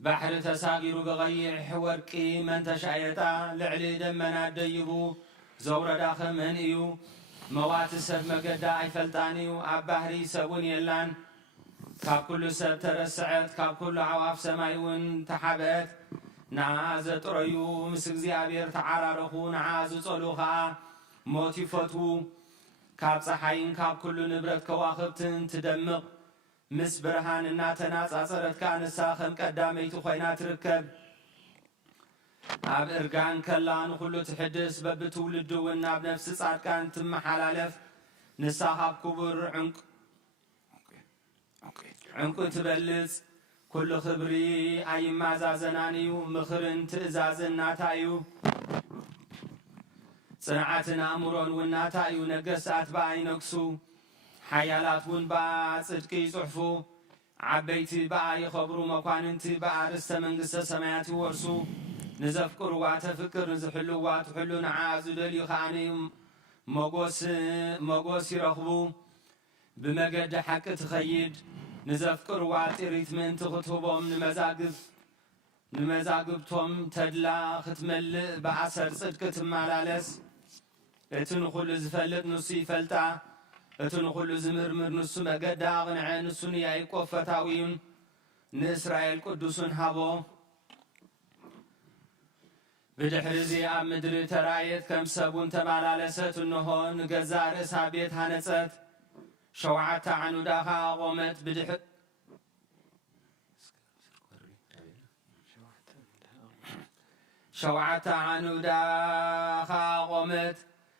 ባሕሪ ተሳጊሩ ብቐይሕ ወርቂ መን ተሻየጣ ልዕሊ ደመና ደይቡ ዘውረዳ ኸመን እዩ መዋቲ ሰብ መገዳ ኣይፈልጣን እዩ ኣብ ባሕሪ ሰብውን የላን ካብ ኩሉ ሰብ ተረስዐት ካብ ኩሉ ዓዋፍ ሰማይ እውን ተሓበአት ንዓ ዘጥረዩ ምስ እግዚኣብሔር ተዓራረኹ ንዓ ዝጸልኡ ኸዓ ሞት ይፈትዉ ካብ ፀሓይን ካብ ኩሉ ንብረት ከዋኽብትን ትደምቕ ምስ ብርሃን እናተናጻጸረት ከኣንሳ ኸም ቀዳመይቲ ኾይና ትርከብ ኣብ እርጋን ከላ ንኹሉ ትሕድስ በብትውልዱ እውን ናብ ነፍሲ ጻድቃን ትመሓላለፍ ንሳ ካብ ክቡር ዕንቁ ትበልጽ ኩሉ ኽብሪ ኣይማዛዘናን እዩ ምኽርን ትእዛዝን ናታ እዩ ጽንዓትን ኣእምሮን እውን ናታ እዩ ነገሥታት በኣ ይነግሱ ሓያላት እውን በኣ ጽድቂ ይጽሕፉ ዓበይቲ በኣ ይኸብሩ መኳንንቲ በኣ ርስተ መንግሥተ ሰማያት ይወርሱ ንዘፍቅርዋ ተፍቅር ንዝሕልዋ ትሕሉ ንዓ ዝደልዩ ኸዓኒ መጎስ ይረኽቡ ብመገዲ ሓቂ ትኸይድ نزفكر وعطيريت من تخطبهم نمزاقبتهم تدلا ختملئ بعسر صدق تمالالس اتن كل زفلت نسي فلتا اتن كل زمرمر نسو مقدا غنع نسون يايقو فتاويون نإسرائيل قدسون هابو بدحرزي عم مدري ترايت كم سبون تمالالست انه نقزار اسابيت هانست شوعت عنو داخا قومت بدحر شوعت عنو داخا قومت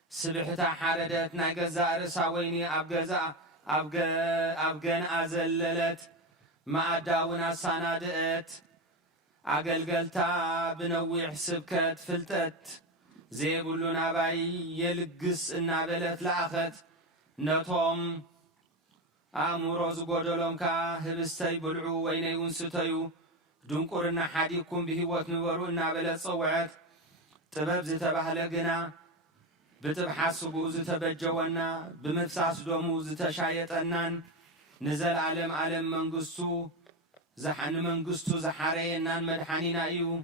سبحتا حردت نقزار ساويني أبغن أزللت ما داونا سانادت عقلقلتا بنويح سبكت فلتت زي قلونا باي يلقس النابلت لأخت نتوم آموروز قدلهم كا هبستي بلعو ويني ونستيو دنقرنا حديكم بهوت نورو النابلت صوعت تباب زي تبهلقنا بتبحسبو زي تبجونا بمفساس دومو زي تشايتنان نزل عالم منقصو زحن منقصو زحرينا مدحانينا ايو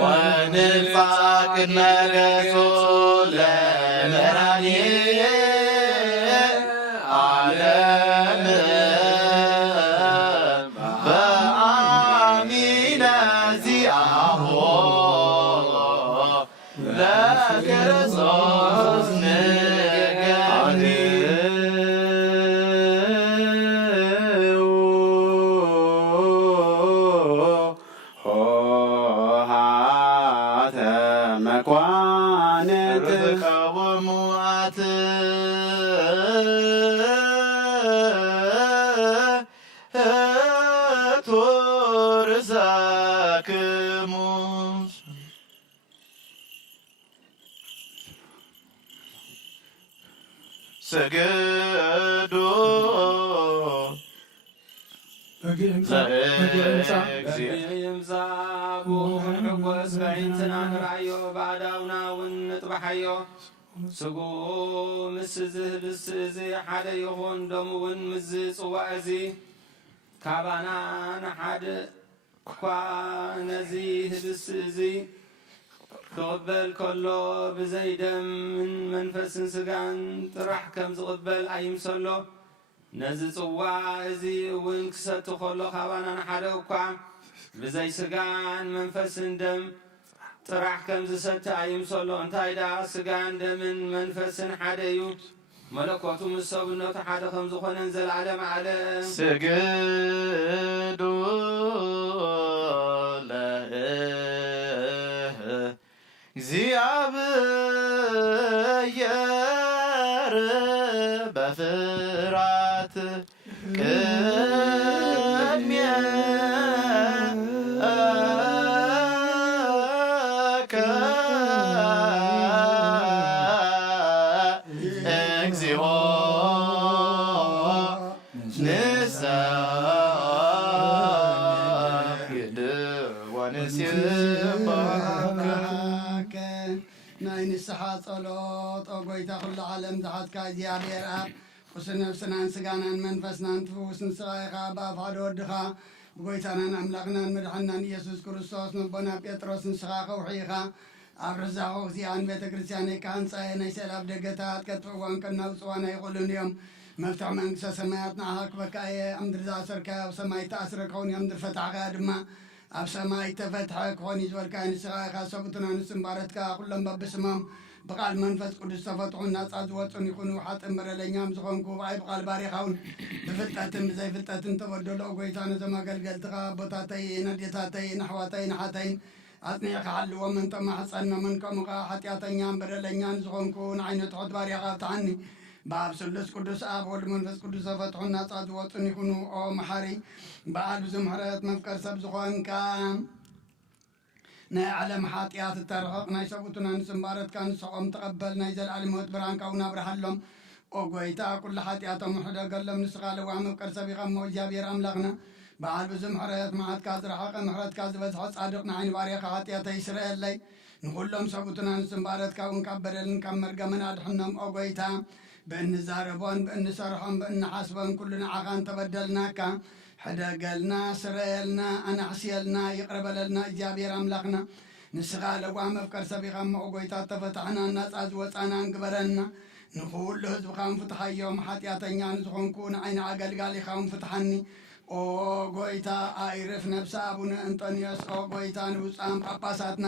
ونفاق المرسول መድኃኒ ዓለም በአሚነ ዚአሁ ለክርስቶስ ሆሃተ መኳንንት ርከቦሙአት ቱርሳክሙ ስግዱ ይምዛቡ ሕጎስ ከይንትና ንራዮ ባዕዳውና እውን ንጥባሓዮ ስጉ ምስ ዝህብስ እዚ ሓደ ይኹን ደሙ እውን ምስ ዝፅዋዕ እዚ ካባና ንሓደ እኳ ነዚ ህብስ እዚ ክቕበል ከሎ ብዘይ ደምን መንፈስን ስጋን ጥራሕ ከም ዝቕበል ኣይምሰሎ ነዚ ጽዋዕ እዚ እውን ክሰቲ ከሎ ካባና ንሓደ እኳ ብዘይ ስጋን መንፈስን ደም ጥራሕ ከም ዝሰቲ ኣይምሰሎ እንታይ ዳ ስጋን ደምን መንፈስን ሓደ እዩ መለኮቱ ምስ ሰብነቱ ሓደ ከም ዝኾነን ዘለዓለም ዓለም ስግዱ ለእግዚአብሔር በፍርሃት ቅድሜከ እግዚኦ ንሰግድ ወንሴብሐከ ናይ ንስሓ ጸሎት ኦጎይታ ኩሉ ዓለም ዝሓትካ እግዚኣብሔር ኣብ ቁስ ነፍስናን ስጋናን መንፈስናን ትፍውስ ንስኻ ኢኻ ብኣብ ሓደ ወድኻ ብጎይታናን ኣምላኽናን መድሓናን ኢየሱስ ክርስቶስ ንቦና ጴጥሮስ ንስኻ ከውሒ ኢኻ ኣብ ርዛቑ እዚኣን ቤተ ክርስቲያነይ ካህንፃየ ናይ ስእላብ ደገታት ከጥፍእዋን ከናውፅዋን ኣይኽእሉን እዮም መፍትሒ መንግስተ ሰማያት ንዓኻ ክበካ እየ ኣብ ምድሪ ዝኣሰርካዮ ኣብ ሰማይ ተኣስረ ክኸውን እዮም ምድሪ ፈታሕካያ ድማ ኣብ ሰማይ ተፈትሐ ክኾን እዩ ዝበልካዮ ንስኻ ኢኻ ሰቡትና ንስምባረትካ ኩሎም በብስሞም ብቓል መንፈስ ቅዱስ ተፈትሑን ናፃ ዝወፁን ይኹኑ ሓጥን በደለኛም ዝኾንኩ ብኣይ ብቓል ባሪኻውን ብፍልጠትን ብዘይፍልጠትን ተበደሎ ጎይታ ነዞም ኣገልገልትኻ ቦታተይ ነዴታተይ ንኣሕዋተይ ንሓተይን ኣጽኒዕካ ሓልዎም እንተማሕፀኖምን ከምኡ ኸዓ ሓጢኣተኛን በደለኛን ዝኾንኩ ንዓይነቱ ሑት ባሪኻ ኣብትዓኒ በኣብ ስሉስ ቅዱስ ኣብ ወልድ መንፈስ ቅዱስ ተፈትሑን ናፃ ዝወፁን ይኹኑ ኦ መሓሪ በዓል ብዙምሕረት መፍቀር ሰብ ዝኾንካ ናይ ዓለም ሓጢኣት እተርሕቕ ናይ ሰቡትና ንስምባረትካ ንስሖም ተቐበል ናይ ዘለዓለም ሕይወት ብርሃንካ እውን ኣብርሃሎም ኦ ጎይታ ኩሉ ሓጢኣቶም ውሕደገሎም ንስኻ ለዋዕ መፍቀር ሰብ ኢኻ እሞ እግዚኣብሔር ኣምላኽና በዓል ብዙምሕረት መዓትካ ዝረሓቐ ምሕረትካ ዝበዝሖ ጻድቕ ንዓይኒ ባርያኻ ሓጢኣተይ ይስረየለይ ንኹሎም ሰቡትና ንስምባረትካ እውን ካብ በደልን ካብ መርገምን ኣድሕኖም ኦ ጎይታ በእንዛረቦን በእንሰርሖም በእንሓስቦን ኩሉ ንዓኻ እንተበደልናካ ሕደገልና ስረየልና ኣናሕስየልና ይቕረበለልና እግዚኣብሔር ኣምላኽና ንስኻ ለዋ መፍቀር ሰብ ኢኻ እሞ ጎይታ ተፈታሕና ናፃ ዝወፃና እንግበረልና ንኩሉ ህዝብኻ ንፍትሓዮም ሓጢኣተኛ ንዝኾንኩ ንዓይኒ ኣገልጋሊ ኢኻ ንፍትሓኒ ኦ ጎይታ ኣይርፍ ነብሲ ኣቡነ እንጦንዮስ ኦ ጎይታ ንብፁዓን ጳጳሳትና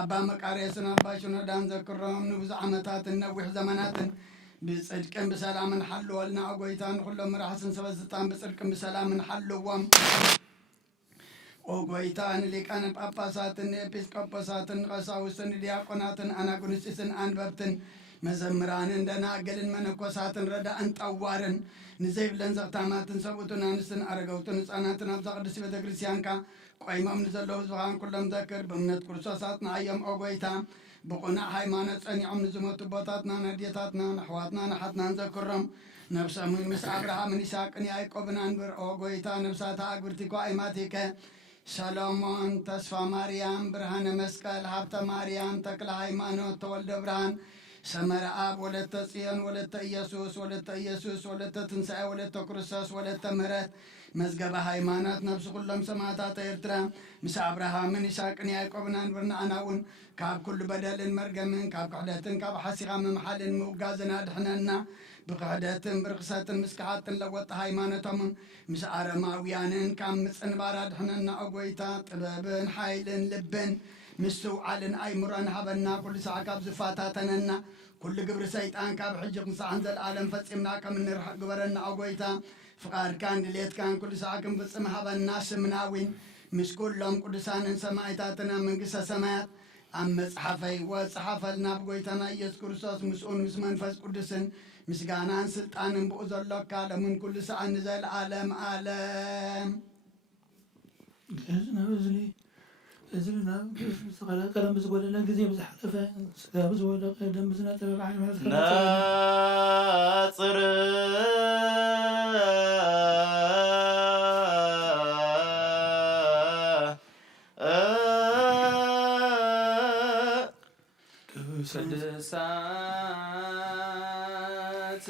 ኣባ መቃርየስን ኣባ ሽኖዳን ዘክሮም ንብዙሕ ዓመታትን ነዊሕ ዘመናትን ብጽድቅን ብሰላምን ሓልወልና ኦ ጎይታ ንኩሎም መራሕስን ሰበስልጣን ብጽድቅን ብሰላምን ሓልዎም ኦ ጎይታ ንሊቃነ ጳጳሳትን ንኤጲስቆጶሳትን ቀሳውስትን ዲያቆናትን ኣናጉንስጢስን ኣንበብትን መዘምራንን ደናግልን መነኮሳትን ረዳእን ጠዋርን ንዘይብለን ዘቕታማትን ሰብኡትን ኣንስትን ኣረገውትን ህፃናትን ኣብዛ ቅዱስ ቤተ ክርስቲያንካ ቆይሞም ንዘለዉ ህዝብኻን ኩሎም ዘክር ብእምነት ክርስቶሳት ንዓዮም ኦ ጎይታ ብቑናዕ ሃይማኖት ጸኒዖም ንዝመቱ ቦታትና ነዴታትና ኣሕዋትና ንሓትናን ዘክሮም ነብሶምን ምስ ኣብርሃምን ይስሐቅን ያዕቆብን አንብር ኦ ጎይታ ነብሳታ ኣግብርቲኳ ኣይማቲከ ሰሎሞን ተስፋ ማርያም ብርሃነ መስቀል ሃብተ ማርያም ተክለ ሃይማኖት ተወልደ ብርሃን ሰመረ አብ ወለተ ጽዮን ወለተ ኢየሱስ ወለተ ኢየሱስ ወለተ ትንሣኤ ወለተ ክርስቶስ ወለተ ምሕረት መዝገበ ሃይማኖት ነፍሲ ኩሎም ሰማዕታት ኤርትራ ምስ አብርሃምን ይስሐቅን ያዕቆብን አንብርና አናውን ካብ ኩሉ በደልን መርገምን ካብ ክሕደትን ካብ ሓሲኻ ምምሓልን ምውጋዝን አድሕነና ብክሕደትን ብርክሰትን ምስ ክሓትን ለወጠ ሃይማኖቶምን ምስ አረማውያንን ካብ ምፅንባር አድሕነና አጎይታ ጥበብን ሓይልን ልብን ምስ ትውዓልን አይምሮን ሃበና ኩሉ ሰዓት ካብ ዝፋታተነና ኩሉ ግብሪ ሰይጣን ካብ ሕጂ ክሳዕን ዘለዓለም ፈፂምና ከም እንርሕቅ ግበረና አጎይታ ፍቃድካን ድሌትካን ኩሉ ሰዓት ክንፍፅም ሃበና ስምናዊን ምስ ኩሎም ቅዱሳንን ሰማዕታትና መንግስተ ሰማያት ኣብ መፅሓፈይ ወፅሓፈልና ብጎይታና ኢየሱስ ክርስቶስ ምስኡን ምስ መንፈስ ቅዱስን ምስጋናን ስልጣንን ብኡ ዘሎካ ለምን ኩሉ ሰዓት ንዘለዓለም ዓለም እዝልና ቀደም ብዝጎደለ ጊዜ ብዝሓለፈ ስጋ ብዝወደቀ ደም ብዝነጠበ ብዓይነት ነጽር ቅድሳት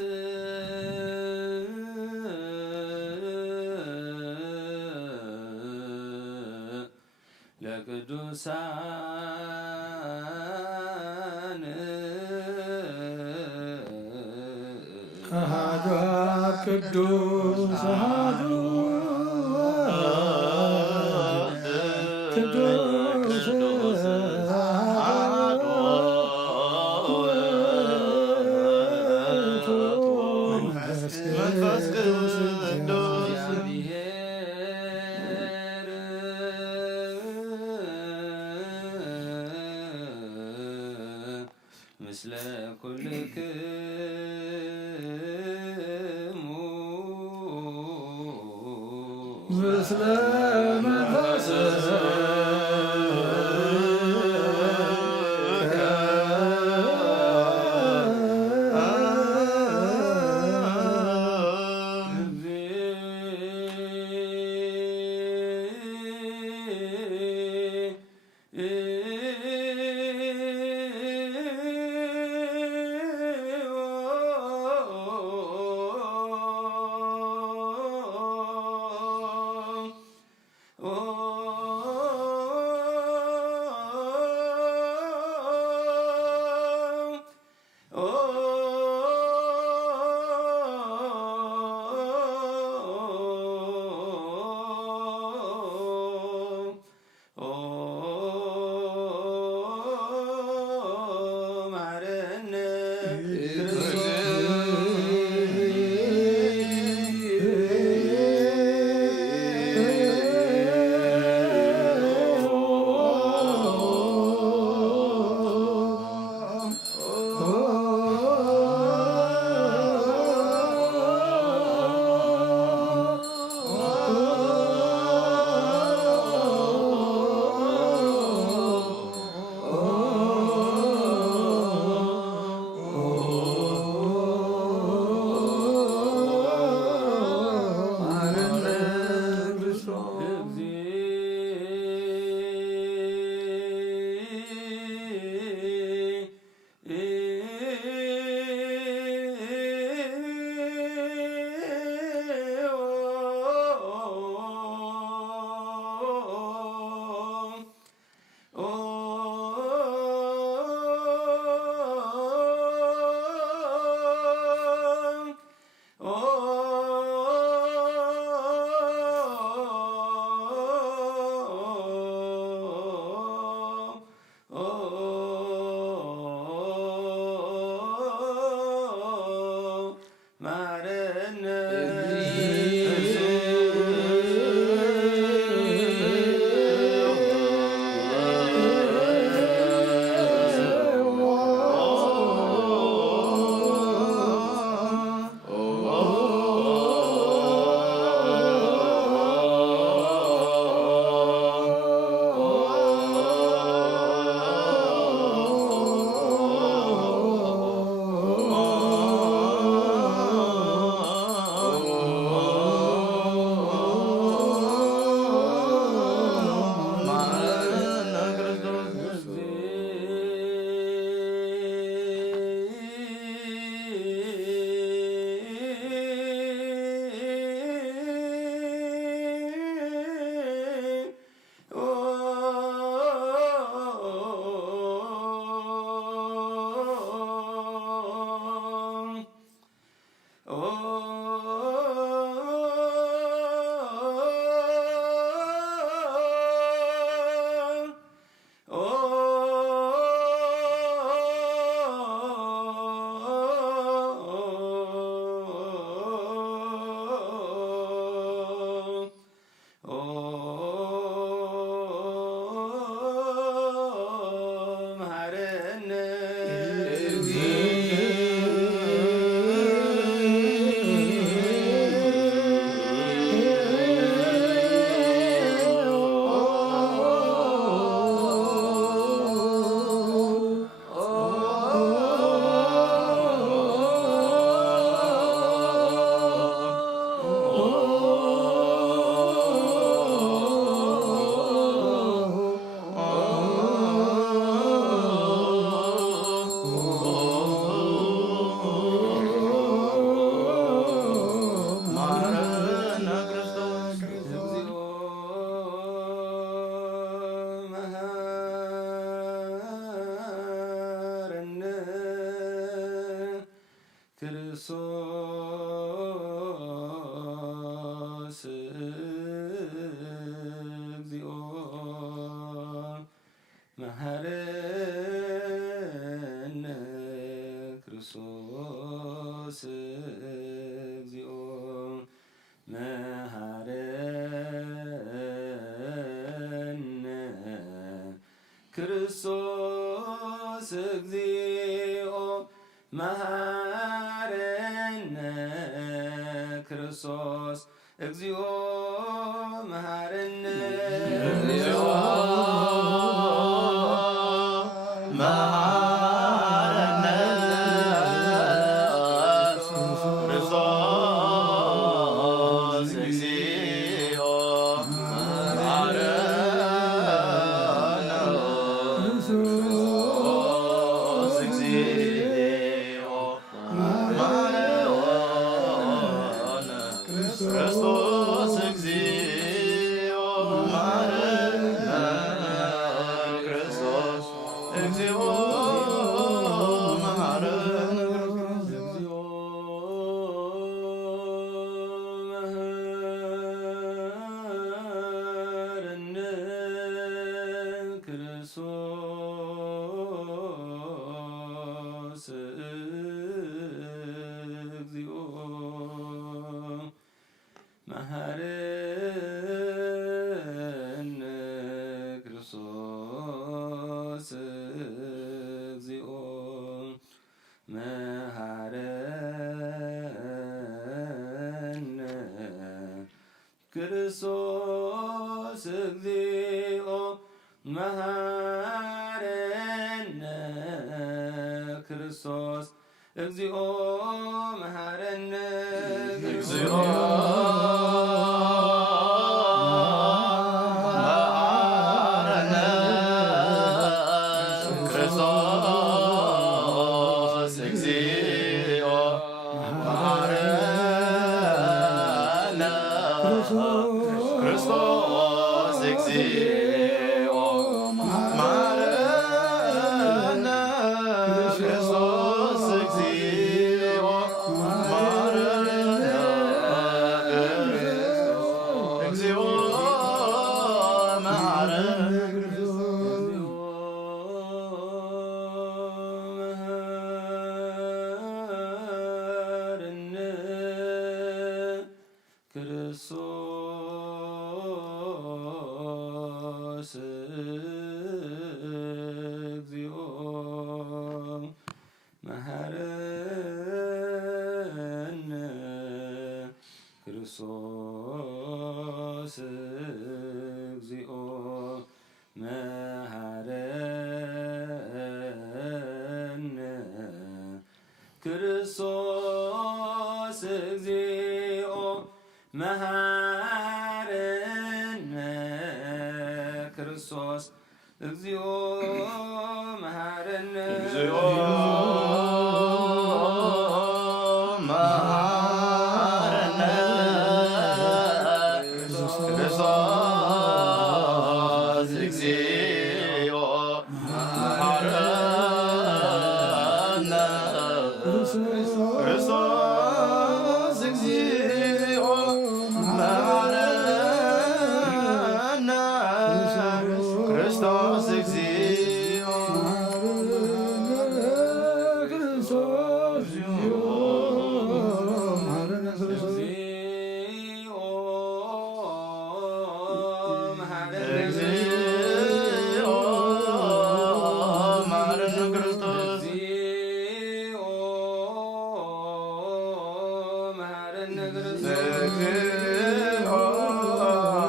ለቅዱሳን አሐዱ አብ ቅዱስ አሐዱ ቅዱስ አሐዱ መንፈስ ቅዱስ ምስለ ኩልክሙ ምስለ መንፈስከ ክርስቶስ እግዚኦ መሐረነ ክርስቶስ እግዚኦ መሐረነ ክርስቶስ እግዚኦ መሐረነ ክርስቶስ እግዚኦ መሐረነ እግዚኦ መሐረነ ክርስቶስ እግዚኦ መሐረነ ክርስቶስ እግዚኦ መሐረነ ክርስቶስ እግዚኦ መሐረነ ክርስቶስ እግዚኦ መሐረነ ክርስቶስ እግዚኦ መሐረነ ክርስቶስ እግዚኦ መሐረነ ክርስቶስ እግዚኦ መሐረነ ክርስቶስ እግዚኦ መሐረነ እግዚኦ መሐረነ ክርስቶስ እግዚኦ መሐረነ ክርስቶስ እግዚኦ መሐረነ ክርስቶስ እግዚኦ መሐረነ እግዚኦ መሐረነ ክርስቶስ እግዚኦ መሐረነ ክርስቶስ እግዚኦ መሐረነ ክርስቶስ እግዚኦ መሐረነ ክርስቶስ እግዚኦ መሐረነ እግዚኦ መሐረነ ክርስቶስ እግዚኦ መሐረነ ክርስቶስ እግዚኦ መሐረነ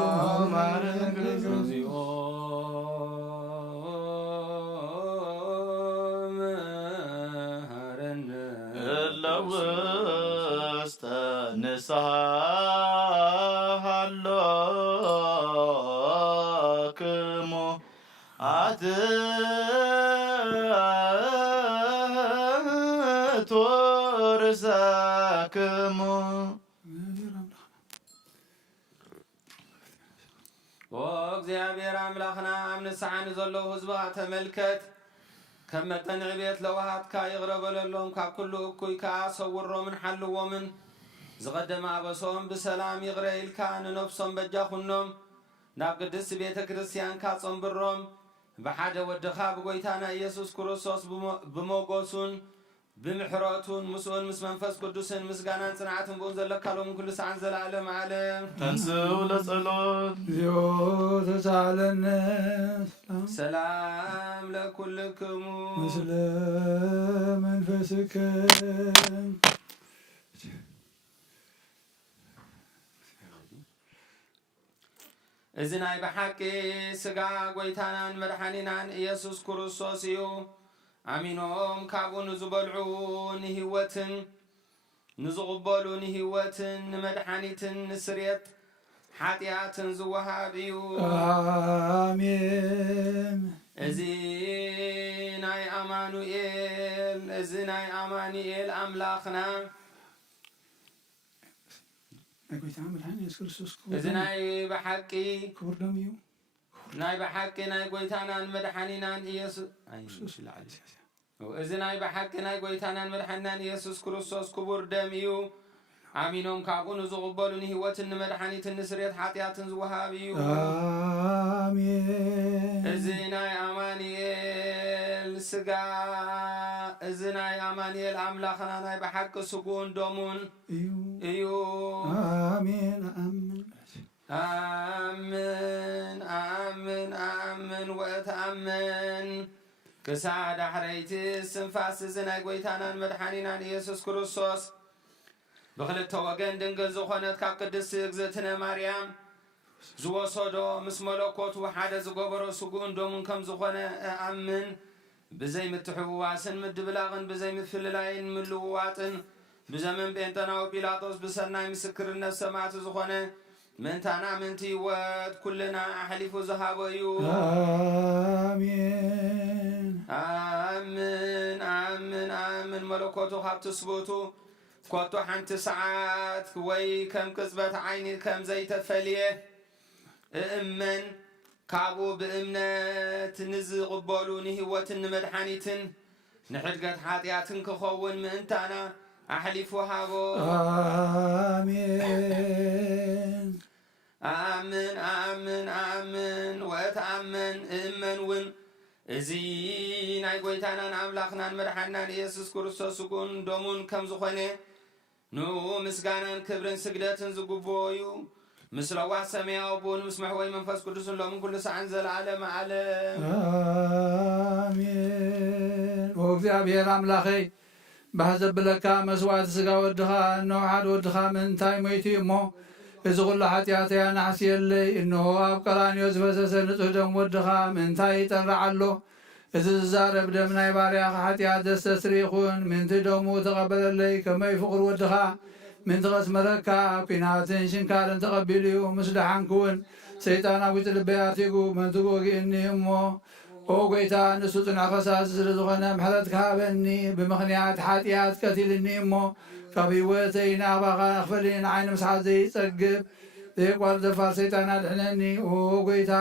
ክርስቶስ እግዚኦ ውስተ ንስሐ ሃሎክሙ አትቶ ርእሰክሙ እግዚአብሔር አምላኽና ኣብ ንስሓ ንዘለዉ ህዝብኻ ተመልከት كم تنعبيت لوهات كا يغرب لهم كا كله كوي كا صوروا من حل ومن زقدم عبسهم بسلام يغريل كان نفسهم بجاخنهم ناب قدس بيت كريستيان كا صنبرهم بحاجة ودخا بقويتانا يسوس كروسوس بموقوسون بمحراتون مسؤول مس منفس قدوسن مسغانان صنعتن بونزل لكالهم كل ساعه زلالم عالم تنسوا لصلوت يو تسالن سلام لكلكم مثل منفسك إذن بحكي سغا قويتانان مدحانينان يسوس كروسوس يو أمينهم كابون زبلعون هوتن نزغبلون هوتن مدحانيتن نسريت حاتياتن زوهابيو آمين إزيناي أمانوئيل أملاخنا إزيناي بحكي كوردميو ناي بحكي ناي قويتانان مدحانينان يسوس إذن أي بحق ناي قويتانان مدحنان يسوس كروسوس كبور دميو آمينهم كابون زغبالون هوتن مدحانيت النسريت حاتيات زوهابيو آمين إذن أي أمانيل سقا إذن أي أمانيل أملاخنا ناي بحق سقون دومون إيو آمين آمين آمين آمين آمين وأتأمن كساد حريتي السنفاس زنا قويتانا مدحانينا يسوس كروسوس بخلت وقن دنقل زخونت كقدس اغزتنا مريم زو صدو مسملوكوت وحادة زقبرو سقون دومن كم زخونة أمن بزي متحبواسن مدبلاغن بزي متفللاين ملوواتن بزمن بينتنا وبيلاطوس بسرنا مسكر النفس سماعت زخونة من تانا من تيوات كلنا أحلف زهابيو آمين آمين آمين آمين ملكوتو خبت سبوتو كوتو حنت ساعات وي كم كذبت عيني كم زيت فليه أمن كابو بأمنة نزغ بالوني هوتن مدحانيتن نحرقت حاتياتن كخون من تانا أحلف وهابو آمين آمين آمين آمين وأتأمن أمن ون إزين أي قويتانا أملاخنا مدحنا يسوس كروسوس كون دومون كم زخونة نو مسغانا كبرن سجدتن زقبويو مثل واحد سميع وبون مسمح وي منفس قدس لهم كل ساعة زل عالم عالم آمين وእግዚአብሔር አምላኸይ ባሕዘብለካ መስዋዕት ሥጋ ወድኻ እነሆ ሓደ ወድኻ ምንታይ ሞይቱ እሞ እዚ ኩሉ ሓጢኣተያ ናሕስየለይ እነሆ ኣብ ቀራንዮ ዝፈሰሰ ንጹህ ደም ወድኻ ምንታይ ይጠርዕ ኣሎ እዚ ዝዛረብ ደም ናይ ባርያኻ ሓጢኣት ዘስተስሪ ይኹን ምንቲ ደሙ ተቐበለለይ ከመይ ፍቕሪ ወድኻ ምንቲ ኸስመረካ ኣብ ኲናትን ሽንካርን ተቐቢሉ እዩ ምስ ደሓንክ እውን ሰይጣን ኣብ ውሽጢ ልበይ ኣትጉ መንቲ ወጊእኒ እሞ ኦ ጐይታ ንሱ ጽኑዕ ኸሳሲ ስለ ዝኾነ ምሕረት ካሃበኒ ብምኽንያት ሓጢኣት ቀቲልኒ እሞ ካብ ህይወተይ ናባኻ ክፈሊ ንዓይኒ ምስሓት ዘይጸግብ ዘይቋር ደፋር ሰይጣን ኣድሕነኒ ኦ ጐይታ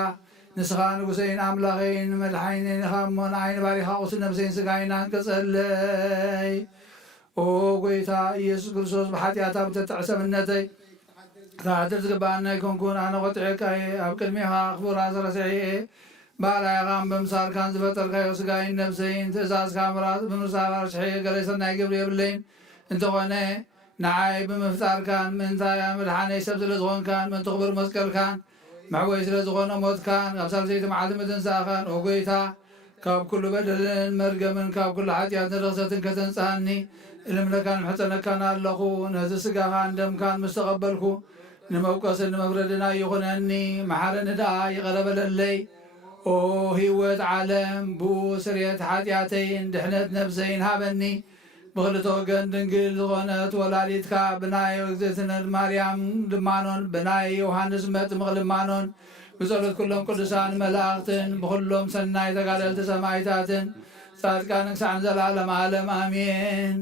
ንስኻ ንጉሰይን ኣምላኸይን መድሓኒነይ ኢኻ እሞ ንዓይኒ ባሪኻ ቁስል ነብሰይን ስጋይን አንቅጸለይ ኦ ጐይታ ኢየሱስ ክርስቶስ ብሓጢኣት ኣብ ተተዕሰብነተይ ክተሓድር ዝግባአና ይኮንኩን ኣነ ቖጢዕካየ ኣብ ቅድሚኻ ክቡር ኣስረስዐየ ባርያኻን ብምሳልካን ዝፈጠርካዮ ስጋይን ነብሰይን ትእዛዝካ ብምርሳብ ኣርሽሐየ ገለ ሰናይ ግብሪ የብለይን እንተኾነ ንዓይ ብምፍጣርካን ምንታይ መድሓነይ ሰብ ስለ ዝኾንካን ምንቲ ክቡር መስቀልካን መሕወይ ስለ ዝኾነ ሞትካን ኣብ ሳልሰይቲ መዓልቲ ምትንሳእኻን ኦ ጐይታ ካብ ኩሉ በደልን መርገምን ካብ ኩሉ ሓጢኣትን ርኽሰትን ከተንጽሃኒ እልምለካን ምሕፀነካን ኣለኹ ነዚ ስጋኻን ደምካን ምስ ተቐበልኩ ንመውቀስን ንመፍረድና ይኹነኒ መሓረኒ ደኣ ይቐረበለለይ ኦ ህይወት ዓለም ብኡ ስርየት ሓጢኣተይን ድሕነት ነብሰይን ሃበኒ ብኽልተ ወገን ድንግል ዝኾነት ወላዲትካ ብናይ እግዝእትነ ማርያም ድማኖን ብናይ ዮሃንስ መጥምቕ ድማኖን ብጸሎት ኩሎም ቅዱሳን መላእኽትን ብኩሎም ሰናይ ተጋደልቲ ሰማዕታትን ጻድቃንን ክሳዕ ንዘላለም ዓለም ኣሜን።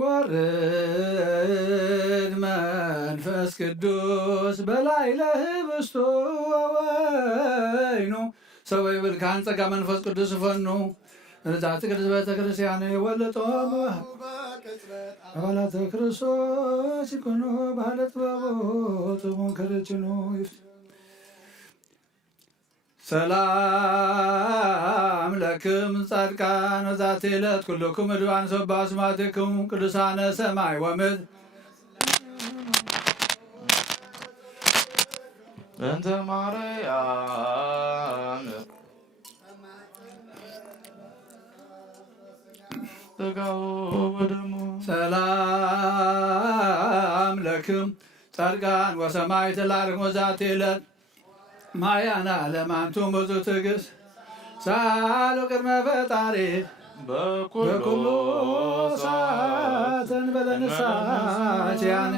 ወርድ መንፈስ ቅዱስ በላይ ለህብስቱ ወወይኑ ሰው ይብል ካህን ጸጋ መንፈስ ቅዱስ ፈኑ ዛት ቅዱስ ቤተ ክርስቲያን ወለጦሙ አባላተ ክርስቶስ ይኩኑ ባህለት በቦቱ ሙንከረችኑ ሰላም ለክም ጻድቃን ዛት ዕለት ኩልኩም እድዋን ሰባ አስማትክሙ ቅዱሳነ ሰማይ ወምድር እንተ ማርያም ሥጋው ወደሙ ሰላም ለክም ጻድቃን ወሰማዕት ለአርክሞ ዛት ዕለት ማያና ለማንቱ ብዙ ትዕግስት ሳሉ ቅድመ ፈጣሪ በኩሉ ሰዓትን በለንሳችያን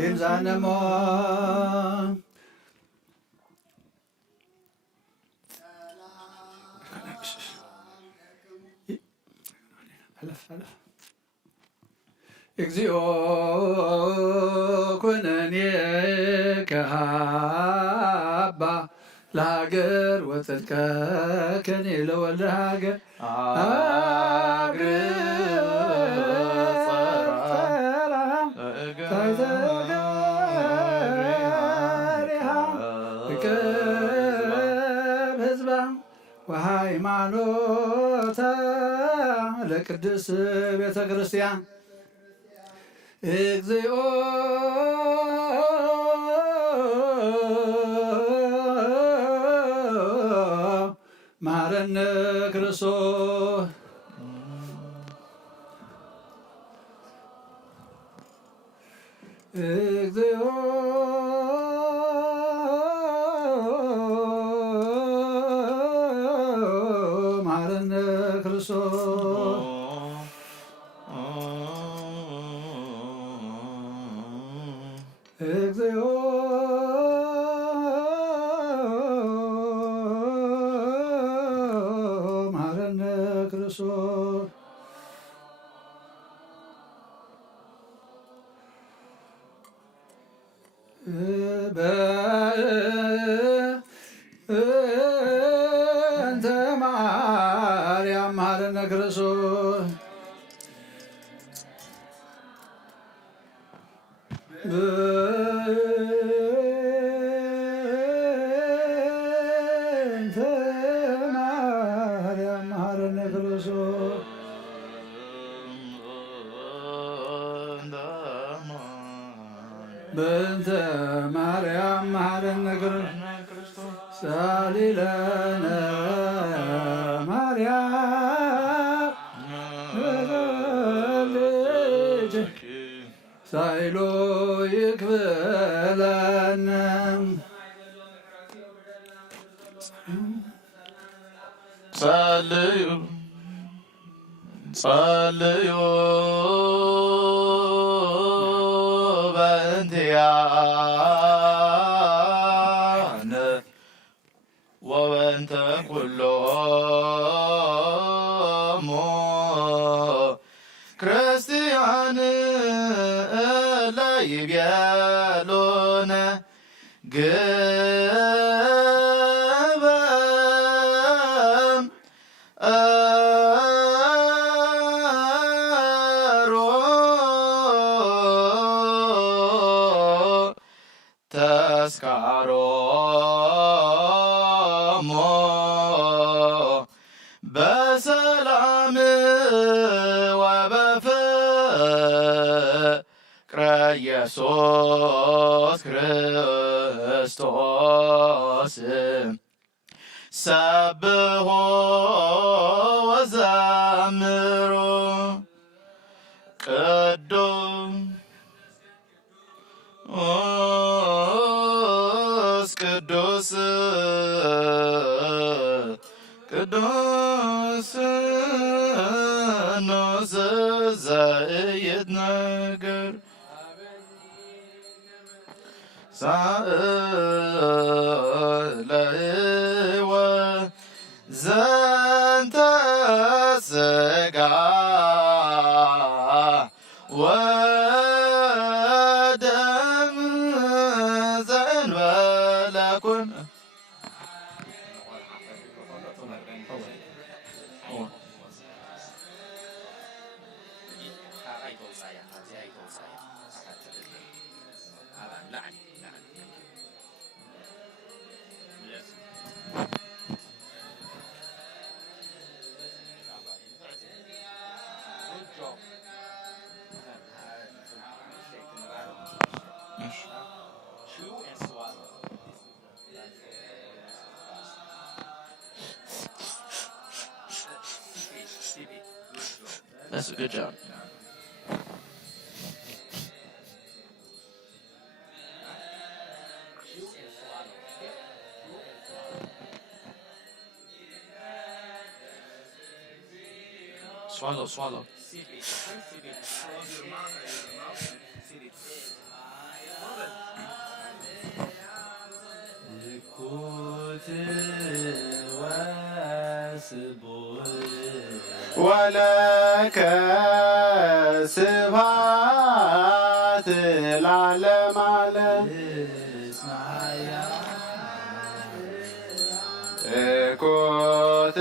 ይምዛነሞ እግዚኦ ኩነኔ ከሃባ ለሀገር ወጽድቀ ከኔ ለወልደ ሀገር ህዝባ ወሃይማኖታ ለቅድስ ቤተ ክርስቲያን እግዚኦ መሐረነ ክርስቶስ እግዚኦ መሐረነ ክርስቶስ እግዚኦ መሐረነ ክርስቶስ በእንተ ማርያም መሐረነ ክርስቶስ በእንተ ማርያም መሐረነ ክርስቶስ በእንተ ማርያም መሐረነ ክርስቶስ ሳሊለነ ማርያም ልጅ ሳይሎ ይክፈለነ ጸልዩ ጸልዩ በእንቲአነ ወበእንተ ኩሎሙ ክርስቲያን እለ ይቤሉነ ግበም ተስካሮሙ በሰላም ወበፍቅረ ኢየሱስ ክርስቶስ ሰብሖ ወዘምሮ ቅዱስ ቅዱስ ንዑስ ዘኢይትነገር ሳእለይወ ዘንተ ሥጋ يكون That's a good job. Swallow, swallow. ولك سبحات العالم علم كوت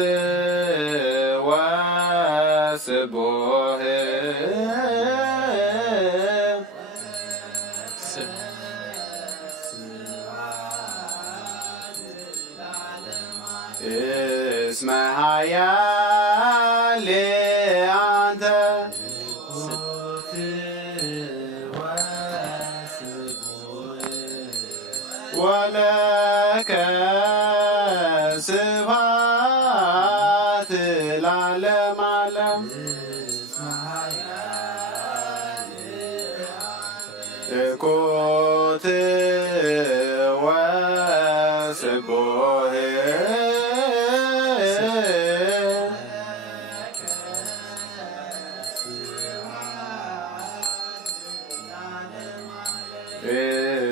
وسبوه اسمها يا ولك سبحات العالم علم كوت وسبوه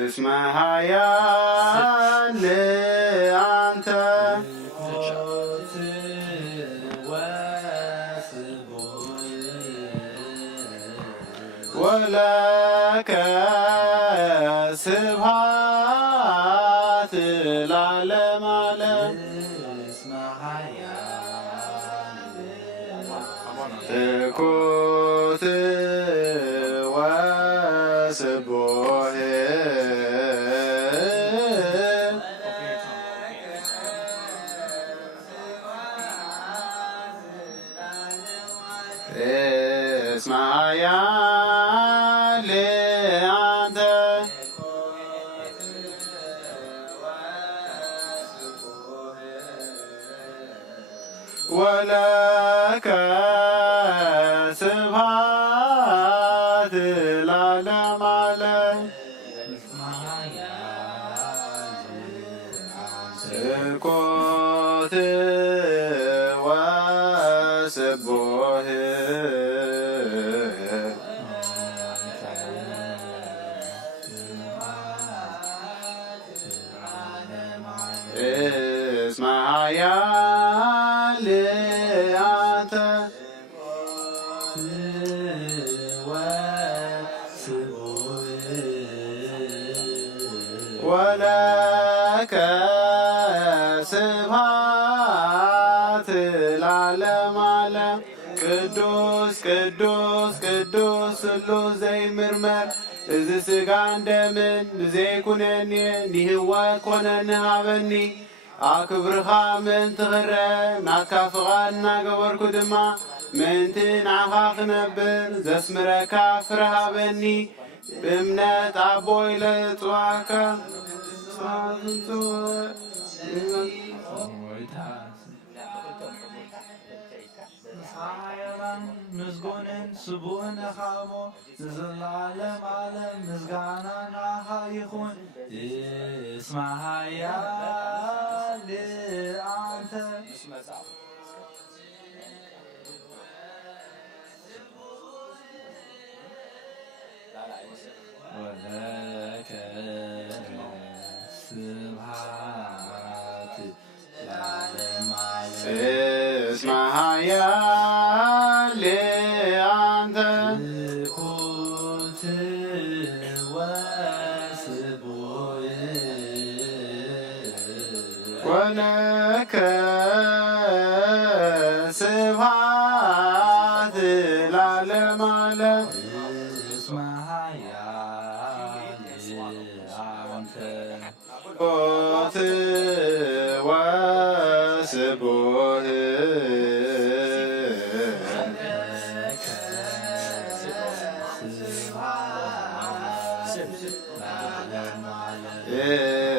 اسمها يا ولك سبحات العالم علم كوت وسبوه اسمها يا ولك سبحات العالم علم كوت وسبوه اسمها يا ولك سبحات العالم علم ቅዱስ ቅዱስ ቅዱስ ስሉስ ዘይምርመር እዚ ስጋን ደምን ብዘይኩነኒ ንህዋ ኮነኒ ሃበኒ ኣክብርኻ ምንቲ ክረ ናትካ ፍቓድ እናገበርኩ ድማ ምንቲ ንዓኻ ክነብር ዘስምረካ ፍረ ሃበኒ ብእምነት ኣቦይ ለፅዋዕካ ምስጉንን ስቡህን ኻሞ ንዘለዓለም ዓለም ምስጋና ናኻ ይኹን እስማሃያ ለአንተ ወለከ ስብሐት ለዓለም ዓለም እስማሃያ ወለከ ስብሐት ለዓለመ ዓለም እስመ ኃያል አንተ ኦት ወስቡህ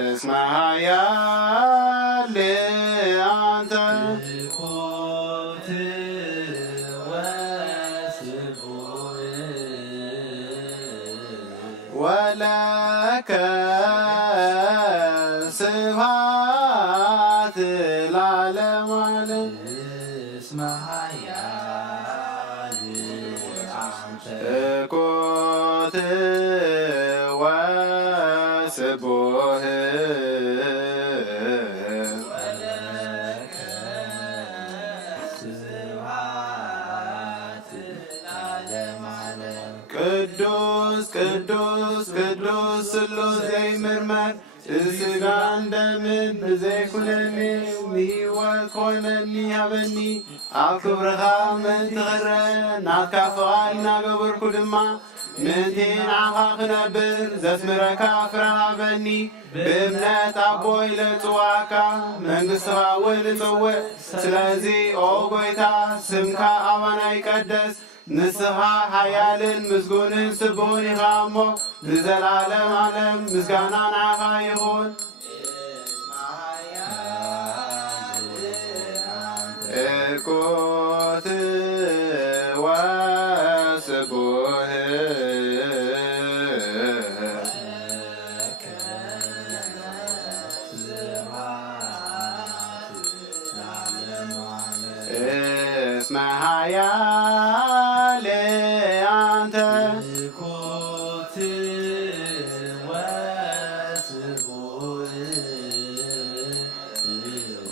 እስመ ኃያል አንተ ኮት ወስቡህ ወለከ ስብሐት ለዓለመ ዓለም እስመ ኃያል አንተ ኮት ወስቡህ ቅዱስ ቅዱስ ቅዱስ ስሉስ ዘይምርመር ስጋ እንደምን ብዘይኩነኒ ሕይወት ኮነኒ ሃበኒ ኣብ ክብርኻ ምንትኽረ ናትካ ፍቓድ እናገበርኩ ድማ ምንቲ ንዓኻ ክነብር ዘስምረካ ፍረ ሃበኒ ብእምነት ኣቦይ ለፅዋዕካ መንግሥትኻ እውን እፅውዕ ስለዚ ኦ ጐይታ ስምካ ኣባና ይቀደስ ንስኻ ሓያልን ምስጉንን ስቡሕን ኢኻ እሞ ንዘላለም ዓለም ምስጋና ንዓኻ ይኹን እርኩት ወስቡህ እስመ ኃያል አንተ ኮት ወስቡህ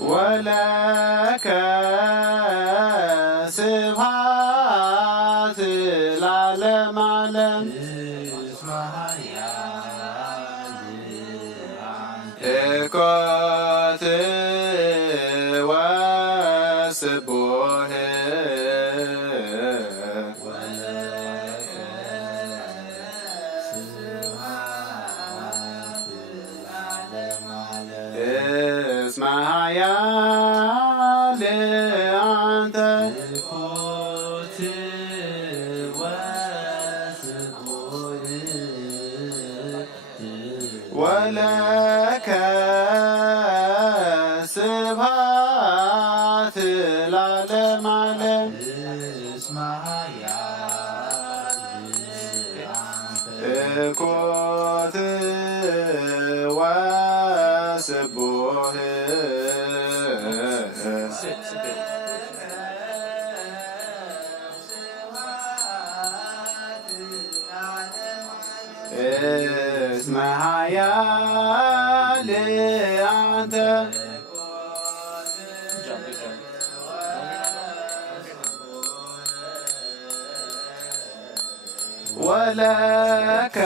ወለከ ስብሐት ለዓለመ ዓለም እስመ ኃያል አንተ እኮት ወስቡህ እስመ ኃያል አንተ ኮት ወስቡህ ወለከ ስብሐት ለዓለመ ዓለም እስመ ኃያል አንተ እኮት ወስቡህ እስመ ኃያል አንተ ወለከ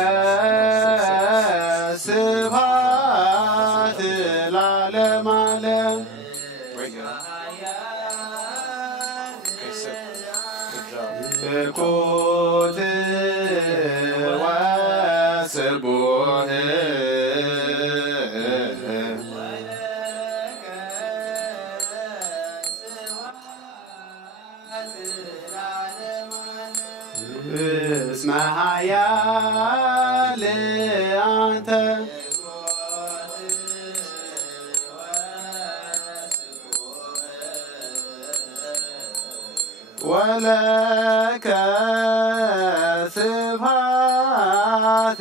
ስብሐት ለዓለመ ዓለም እርኩት ወስቡህ እስመ ኃያል አንተ ወለከ ስብሐት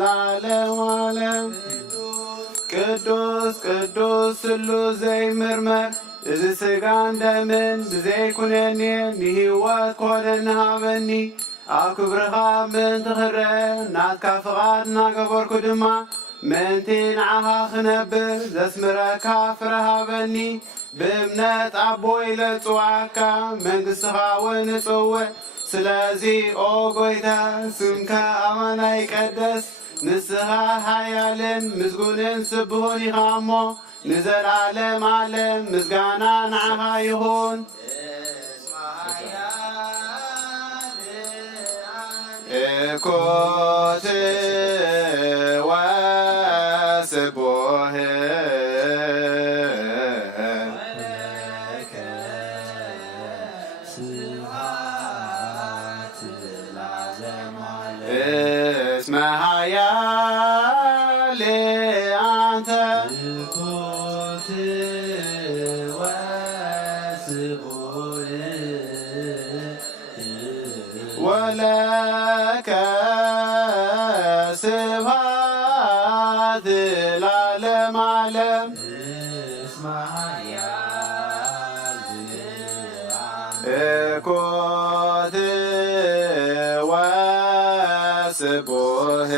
ለዓለመ ዓለም ቅዱስ ቅዱስ ስሉስ ዘይምርመር እዚ ሥጋ እንደምን ብዘይኩነኒ ንሕይወት ኮነኒ ሃበኒ ኣብ ክብርኻ ምእንቲ ክርአ ናትካ ፍቓድ እናገበርኩ ድማ ምእንቲ ንዓኻ ክነብር ዘስምረካ ፍረ ሃበኒ ብእምነት ኣቦይ ለፅዋዕካ መንግሥትኻ እውን እፅውዕ ስለዚ ኦ ጐይታ ስምካ ኣማና ይቀደስ ንስኻ ሓያልን ምስጉንን ስቡሕን ኢኻ እሞ ንዘላለም ዓለም ምስጋና ንዓኻ ይኹን እኮት ወስቡህ እስመ ኃያል አንተ ወለከ ስብሐት ለዓለመ ዓለም እኮት ወስቡህ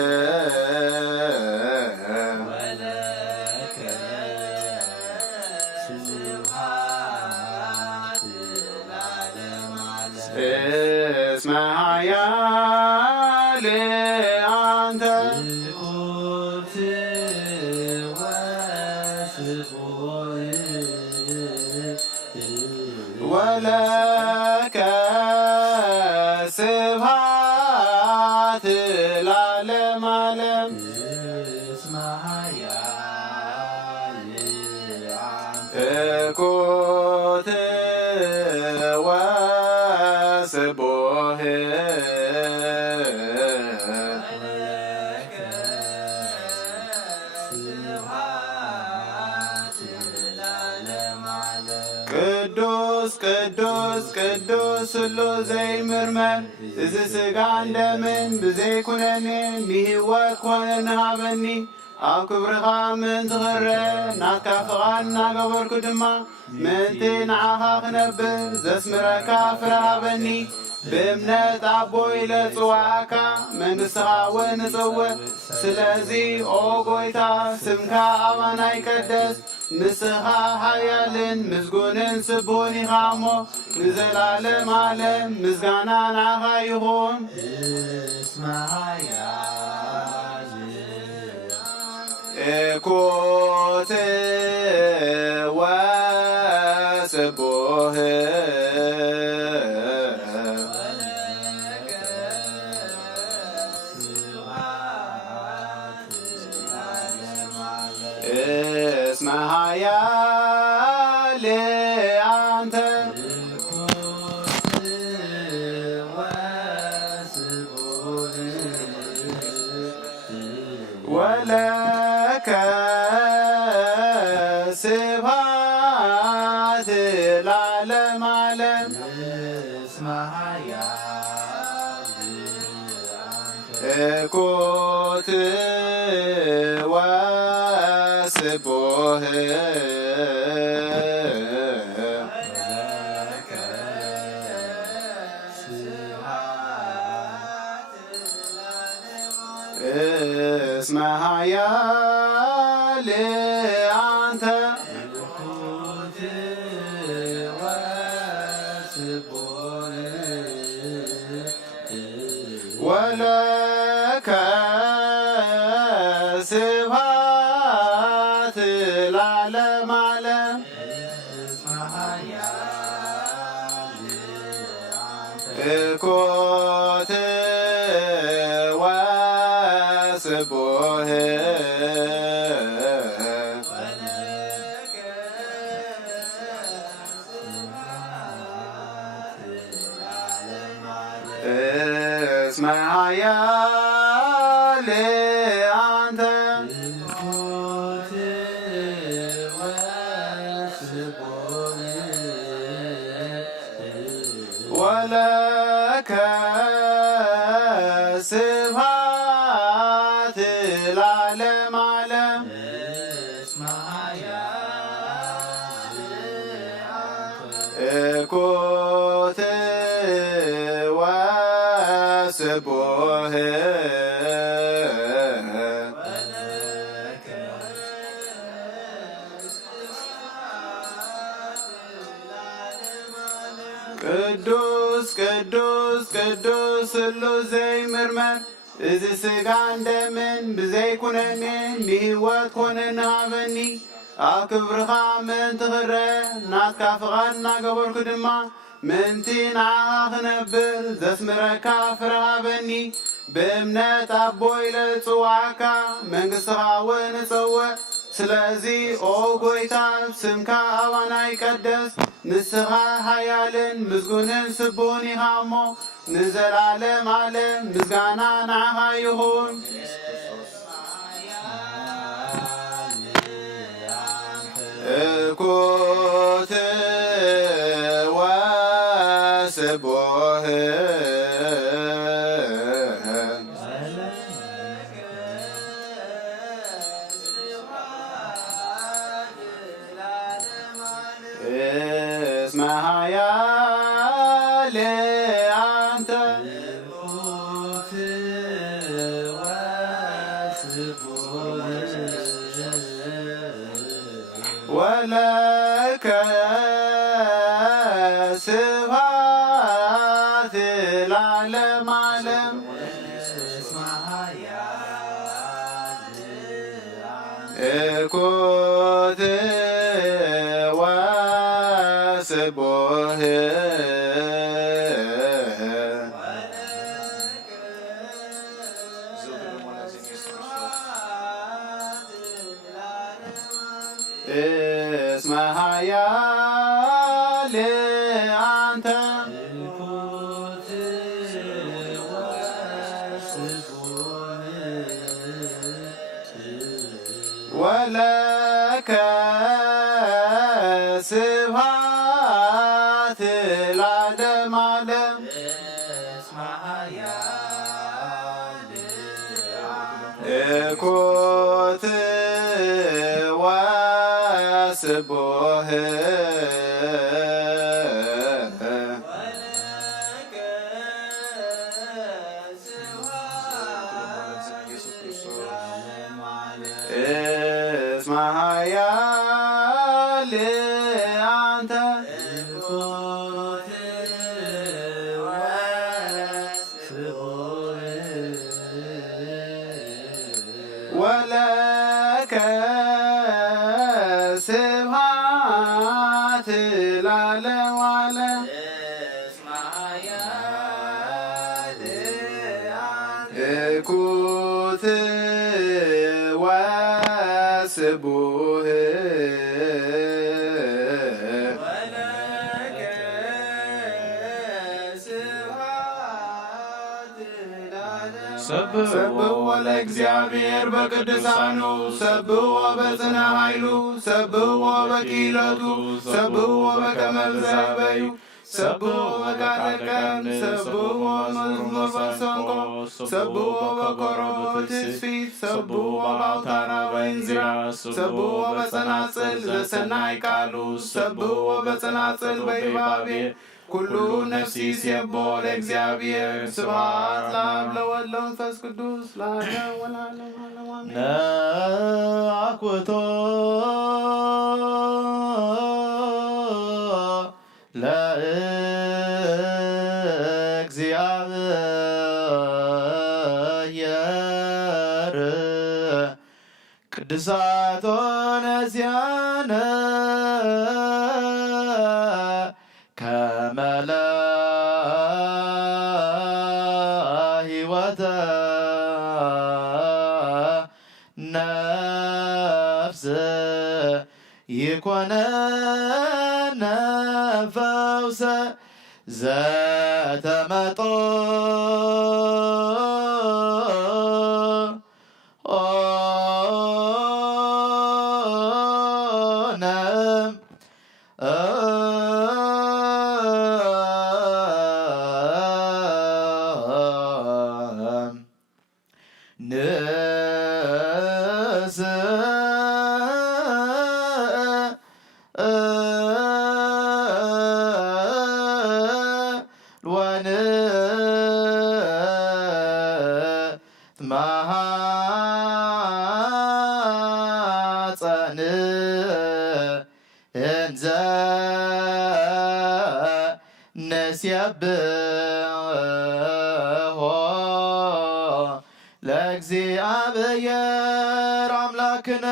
እስመ ኃያል አንተ ወለከ ስብሐት ለዓለመ ዓለም እኮት ወስቡህ ቅዱስ ቅዱስ ቅዱስ ስሉስ ዘይምርመር እዚ ሥጋ እንደምን ብዘይኩነኔ ንህይወት ኮነ ንሃበኒ ኣብ ክብርኻ ምእንቲ ኽረ ናትካ ፍቓድ እናገበርኩ ድማ ምእንቲ ንዓኻ ክነብር ዘስምረካ ፍረ ሃበኒ ብእምነት ኣቦ ኢለ ጽዋዕካ መንግሥትኻ እውን ንጽውዕ ስለዚ ኦ ጐይታ ስምካ ኣባና ይቀደስ ንስኻ ሓያልን ምስጉንን ስቡህን ኢኻ እሞ ንዘላለም ዓለም ምስጋና ንዓኻ ይኹን እኮት ወስቡህ እስመ ኃያል አንተ ወለከ ስብሐት ለዓለመ ዓለም እኮት ወስቡህ እስመ ኃያል አንተ ወለከ ስብሐት ለዓለመ ዓለም እኮት ወስቡህ እስመ ኃያል አንተ ወለከ ስብሐት ለዓለመ ዓለም እኮት ወስቡህ ቅዱስ ቅዱስ ቅዱስ ስሉስ ዘይምርመር እዚ ሥጋ እንደምን ብዘይኩነኔ ንህይወት ኮነ ንሃበኒ أكبرخ من تغرى ناتك فغانا قبرك دما منتي نعاها خنبر زسمرك فرها بني بأمنات أبوي لتصوعك من قصها ونسوى سلازي أو قويتا سمكا أوانا يكدس نسخا حيالن مزقونن سبوني هامو نزل عالم عالم مزقانا نعها يهون كوت واسبوه اسمها يا لأنت ولك سبحات العالم عالم كنت واسبوه اسمها يا لأنت ولك سبحات العالم عالم اسمها يا كنت واسبوه اسمها يا لأنت ولك سبحات العالم عالم اسمها يا لأنت كنت واسبوه ولك سبحات العالم سبوا لእግዚአብሔር በቅዱሳኑ ሰብዎ በጽና ኃይሉ ሰብዎ በኪለቱ ሰብዎ በከመ ዘበዩ ሰብዎ በቃረቀን ሰብዎ መዝሙር በሰንቆ ሰብዎ በኮረብት ፊት ሰብዎ በአውታረ ወንዚራ ሰብዎ በጸናጽል ዘሰናይ ቃሉ ሰብዎ በጸናጽል በይባቤ ኩሉ ነፍሲ ሲቦ ለእግዚአብሔር ስብሐት ለአብ ለወልድ ለመንፈስ ቅዱስ ለዓለም ወለዓለመ ዓለም አሜን። ነአኩቶ ለእግዚአብሔር ቅዱሳቶ ነዚያነ ከመለ ሕይወተ ነፍስ ይኮነነ ፈውሰ ዘተመጦ ማሐፀን እንዘ ነስየብሖ ለእግዚአብሔር አምላክነ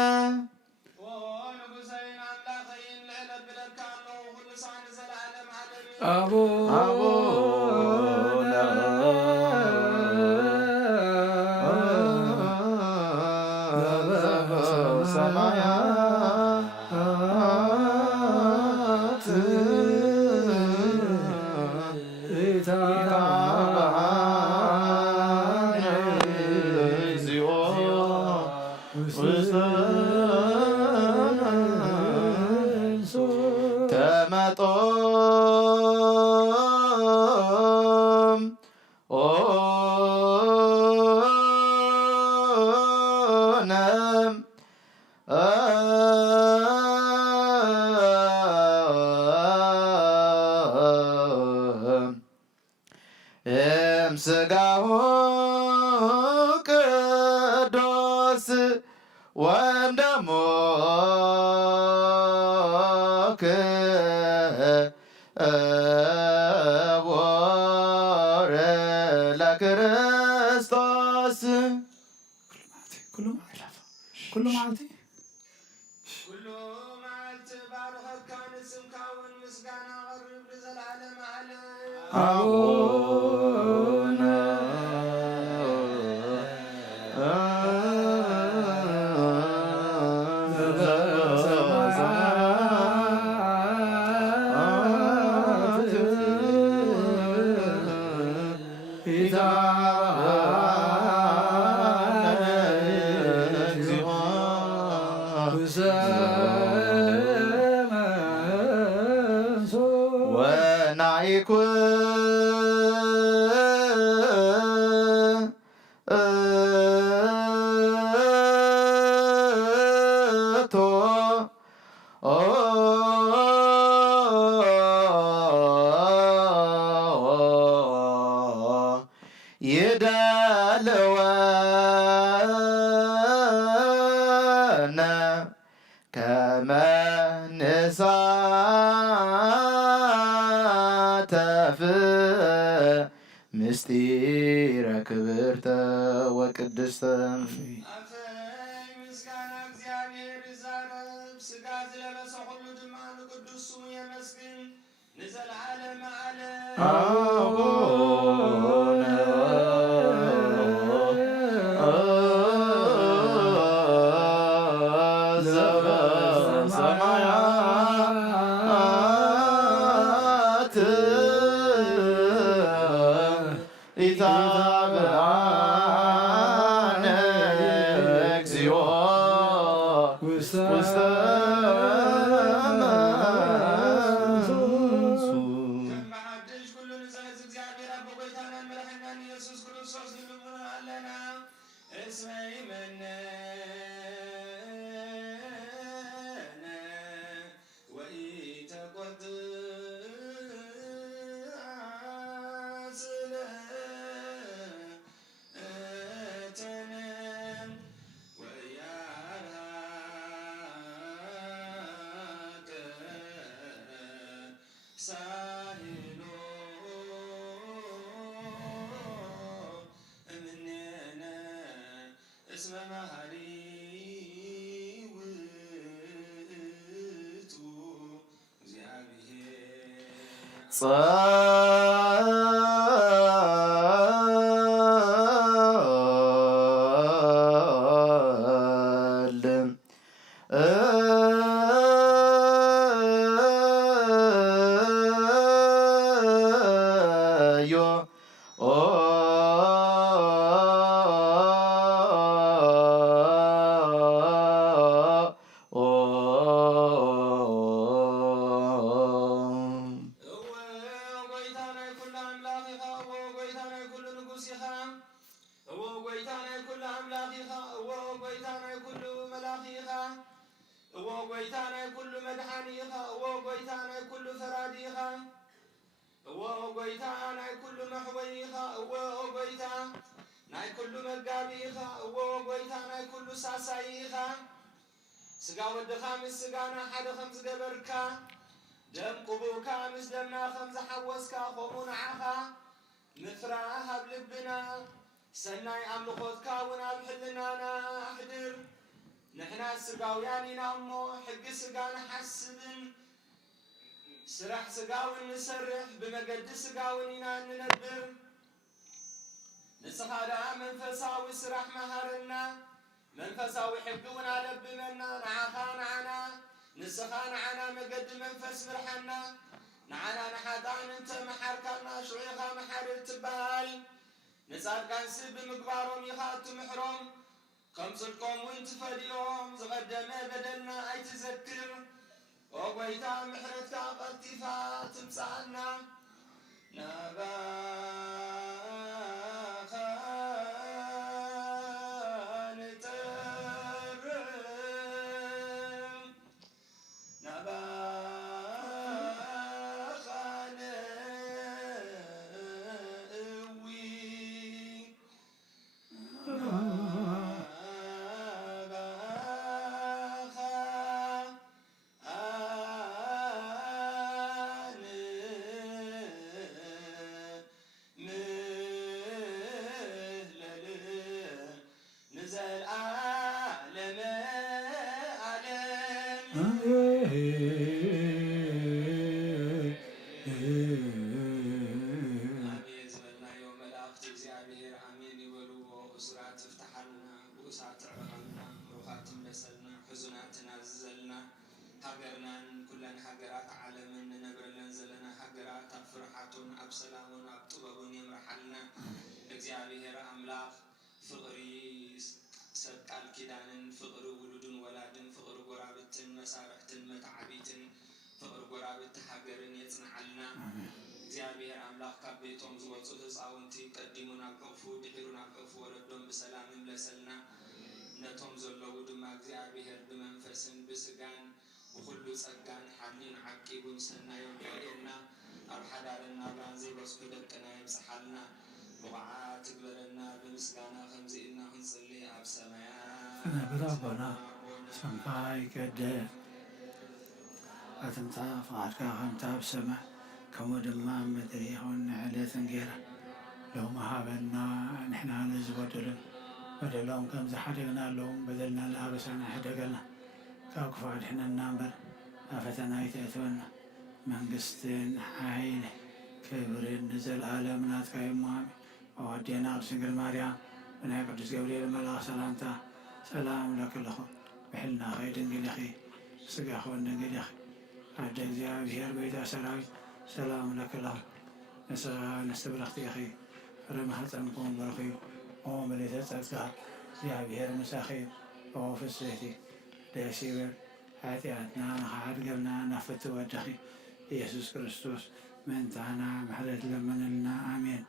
ስጋሁ ቅዱስ ወይም ደሞ ክቡር ለክርስቶስ ኩሉ መዓልቲ ባርኸካ ንስምካ እውን ምስጋና ቀርብ ንዘለዓለመ ዓለም አቡነ ይደልወነ ከመ ንሳተፍ ምስጢረ ክብርተ ወቅድስተ ምስጋና እግዚአብሔር ይዛረብ ስጋ ዝለበሰ ሁሉ ድማ ንቅዱስ ስሙ የመስግን ንዘለዓለመ ዓለም አቡነ ዘበሰማያት ኢታብአነ እግዚኦ ውስተ ከመሐድሽ ኩሉ ንዘዝ እግዚአብሔር አብ ጎይታና መድኃኒታችን ኢየሱስ ክርስቶስ ንልሙና አለና እስመ ይመነነ ሳይሎ እምኔነ እስመ መሐሪ ውእቱ ጸልም ስጋ ወድኻ ምስ ስጋና ሓደ ከም ዝገበርካ ደም ቁቡካ ምስ ደምና ከም ዝሓወስካ ከምኡ ንዓኻ ምፍራህ ኣብ ልብና ሰናይ ኣምልኾትካ እውን ኣብ ሕልናና ኣሕድር ንሕና ስጋውያን ኢና እሞ ሕጊ ስጋ ንሓስብን ስራሕ ስጋውን ንሰርሕ ብመገዲ ስጋውን ኢና ንነብር ንስኻ ደኣ መንፈሳዊ ስራሕ መሃረና መንፈሳዊ ሕጊ እውን ኣለብመና ንዓኻ ንዓና ንስኻ ንዓና መገዲ መንፈስ ምርሐና ንዓና ንሓጣን እንተ መሓርካና ሽዑኻ መሓርር ትበሃል ንጻድቃንሲ ብምግባሮም ኢኻ እትምሕሮም ከም ጽድቆም እውን ትፈዲዮም ዝቐደመ በደልና ኣይትዘክር ኦ ጐይታ ምሕረትካ ቐልጢፋ ትምጻእና ናባኻ ንጠርም ናባኻ ንእዊ ሃገርናን ኩለን ሃገራት ዓለምን ንነብረለን ዘለና ሃገራት ኣብ ፍርሓቱን ኣብ ሰላሙን ኣብ ጥበቡን የምርሓልና እግዚአብሔር ኣምላኽ ፍቕሪ ሰብ ቃል ኪዳንን ፍቕሪ ውሉድን ወላድን ፍቕሪ ጎራብትን መሳርሕትን መትዓቢትን ፍቕሪ ጎራብቲ ሃገርን የጽንዓልና እግዚአብሔር ኣምላኽ ካብ ቤቶም ዝወፁ ህፃውንቲ ቀዲሙ ናብ ዕቑፉ ድሒሩ ናብ ዕቑፉ ወለዶም ብሰላም ይምለሰልና ነቶም ዘለዉ ድማ እግዚአብሔር ብመንፈስን ብስጋን ብኩሉ ጸጋን ሓልዩን ዓቂቡን ሰናዮም የርእየና ኣብ ሓዳርና ብራን ዘይበስኩ ደቅና የብፅሓልና ብቑዓት ትግበረና ብምስጋና ከምዚ ኢልና ክንጽሊ ኣብ ሰማያት ነብር ኣቦና ስምካ ይቀደስ ኣትምጻእ ፍቓድካ ከምቲ ኣብ ሰማይ ከምኡ ድማ ኣብ ምድሪ ይኹን ንዕለት እንጌራ ሎሚ ሃበና ንሕና ንዝበደሉን በደሎም ከም ዝሓደግናለዎም በደልና ንኣበሳና ይሕደገልና ካብ ክፉዕ ኣድሕነና እምበር ኣብ ፈተና ኣይተእትወና መንግስትን ሓይሊ ክብርን ንዘለኣለም ናትካ እዩ እሞ ኣሜን ኣወዴና ቅድስት ድንግል ማርያም ብናይ ቅዱስ ገብርኤል መልኣኽ ሰላምታ ሰላም ለክልኹ ብሕልናኸ ድንግል ኢኺ ብስጋኸ ድንግል ኢኺ ኣደ እግዚአብሔር ቤተ ሰራዊት ሰላም ለክልኹ ንስኻ ንስቲ ብረኽቲ ኢኺ ፍረ ማኅፀንኩም በረኺ ኦ ምልዕተ ጸጋ እግዚአብሔር ምሳኺ ኦ ፍስሕቲ ደስ ይብል ኃጢአትና ንኻሓድገልና ናፍቲ ወድኺ ኢየሱስ ክርስቶስ ምእንታና ምሕረት ለመነልና ኣሜን።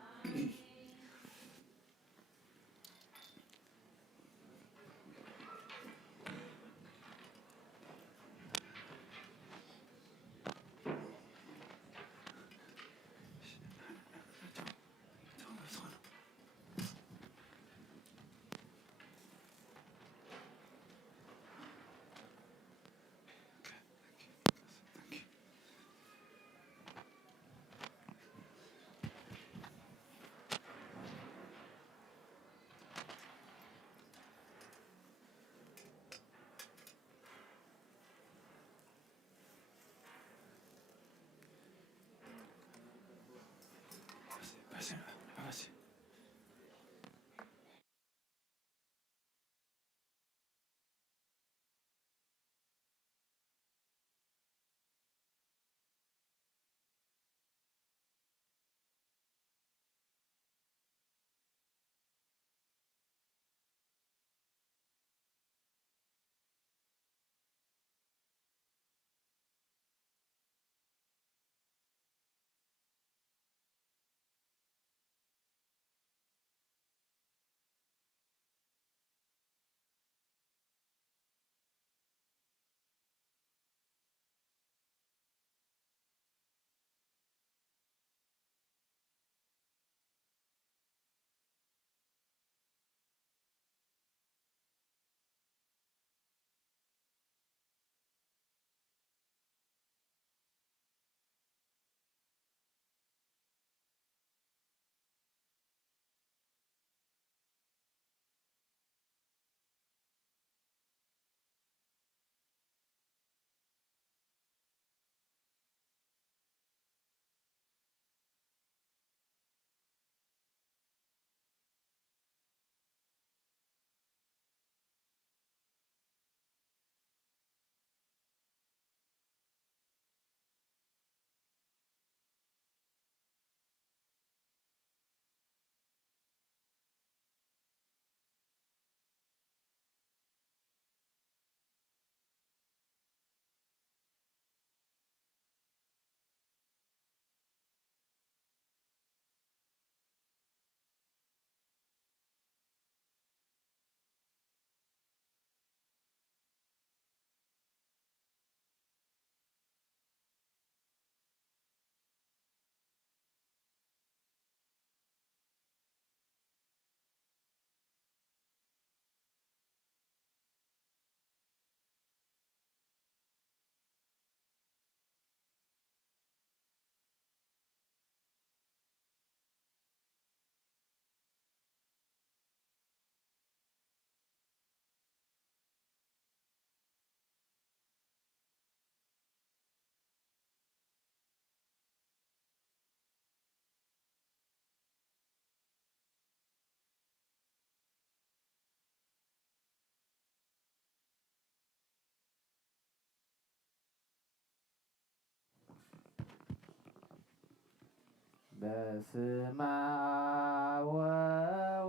በስመ አብ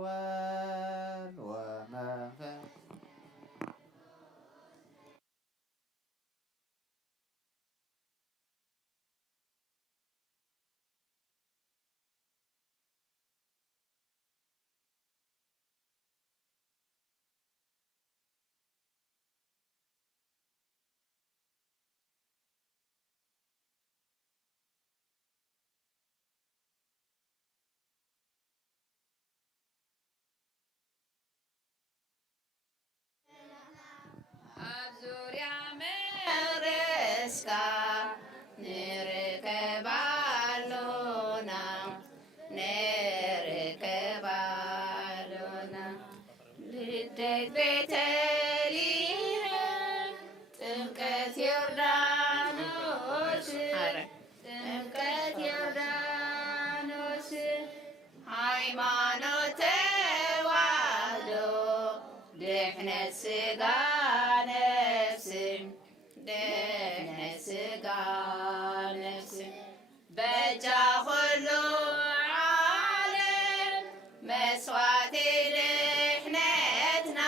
ወወልድ ወመንፈስ ዙሪያ መርስካ ንርከባሎና ልደት ቤተልሔም ጥምቀት ዮርዳኖስ ሃይማኖት ተዋህዶ ድሕነት ሥጋ ነፍስ በጃ ኩሉ ዓለም መስዋዕት ድሕነትና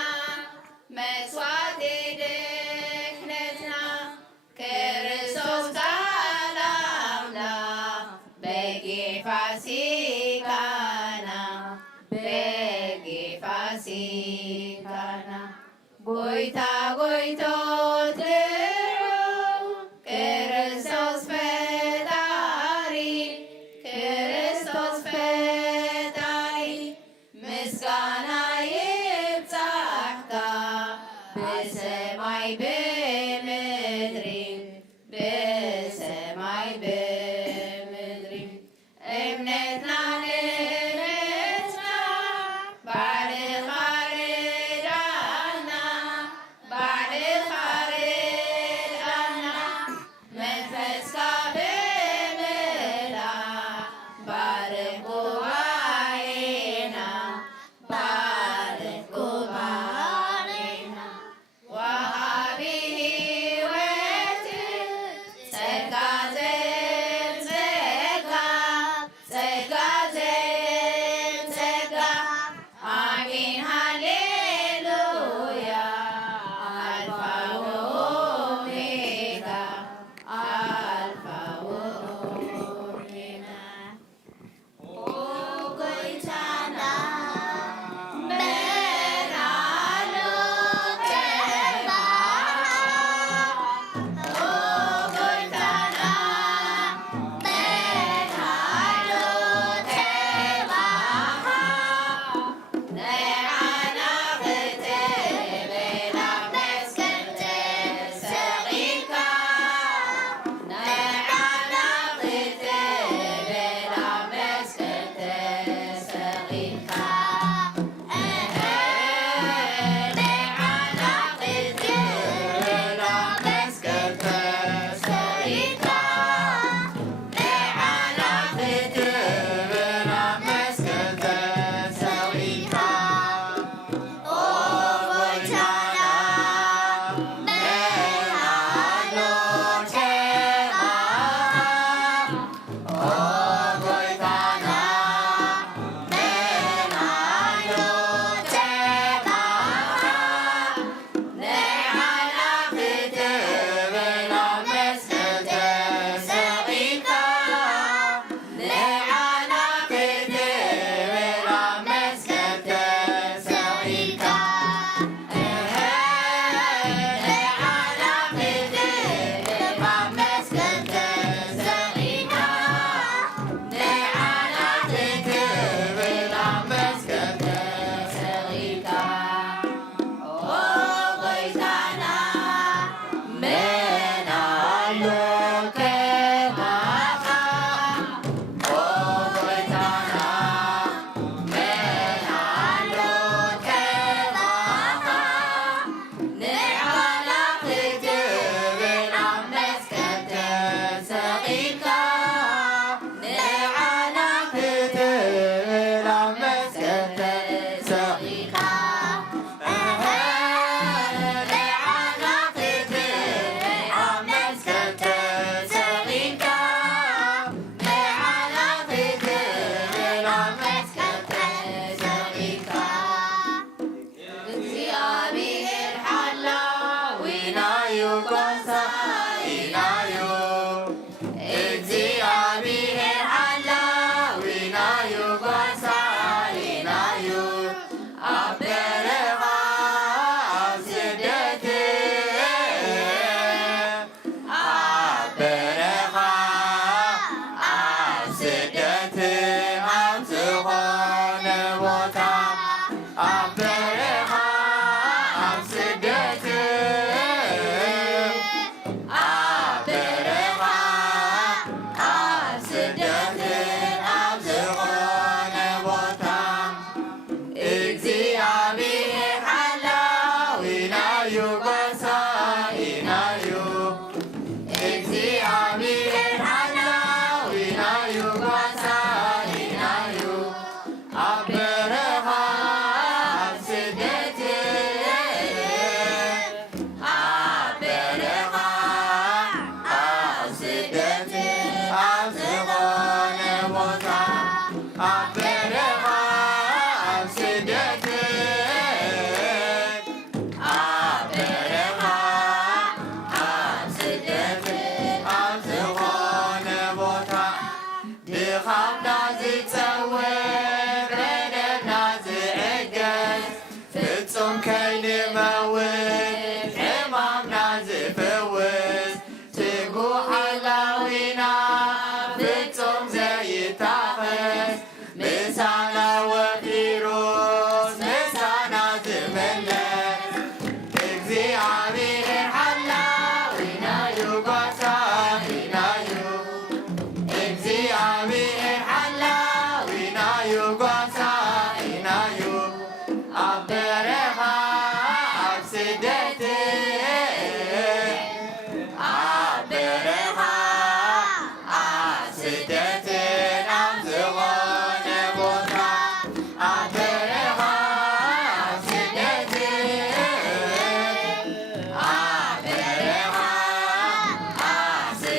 ክርስቶስ ቃል አምላክ በጌ ፋሲካና ጎይታ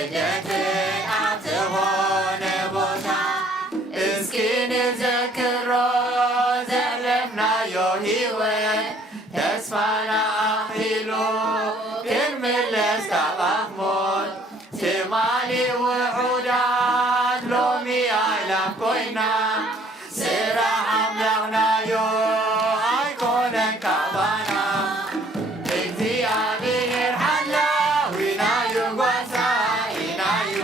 ስደትን ኣብ ዝኾነ ቦታ እስኪ ንዘክሮ ዘለፍናዮ ሂወት ተስፋና ኣኺሉ ክንምለስ ካብ ኣኽሞት ትማሊ ውሑዳት ሎሚ ኣእላፍ ኮይና ስራሕ ኣምላኽናዮ ኣይኮነን ካባና እግዚአብሔር ሓላዊናዩ ጓሳኢናዩ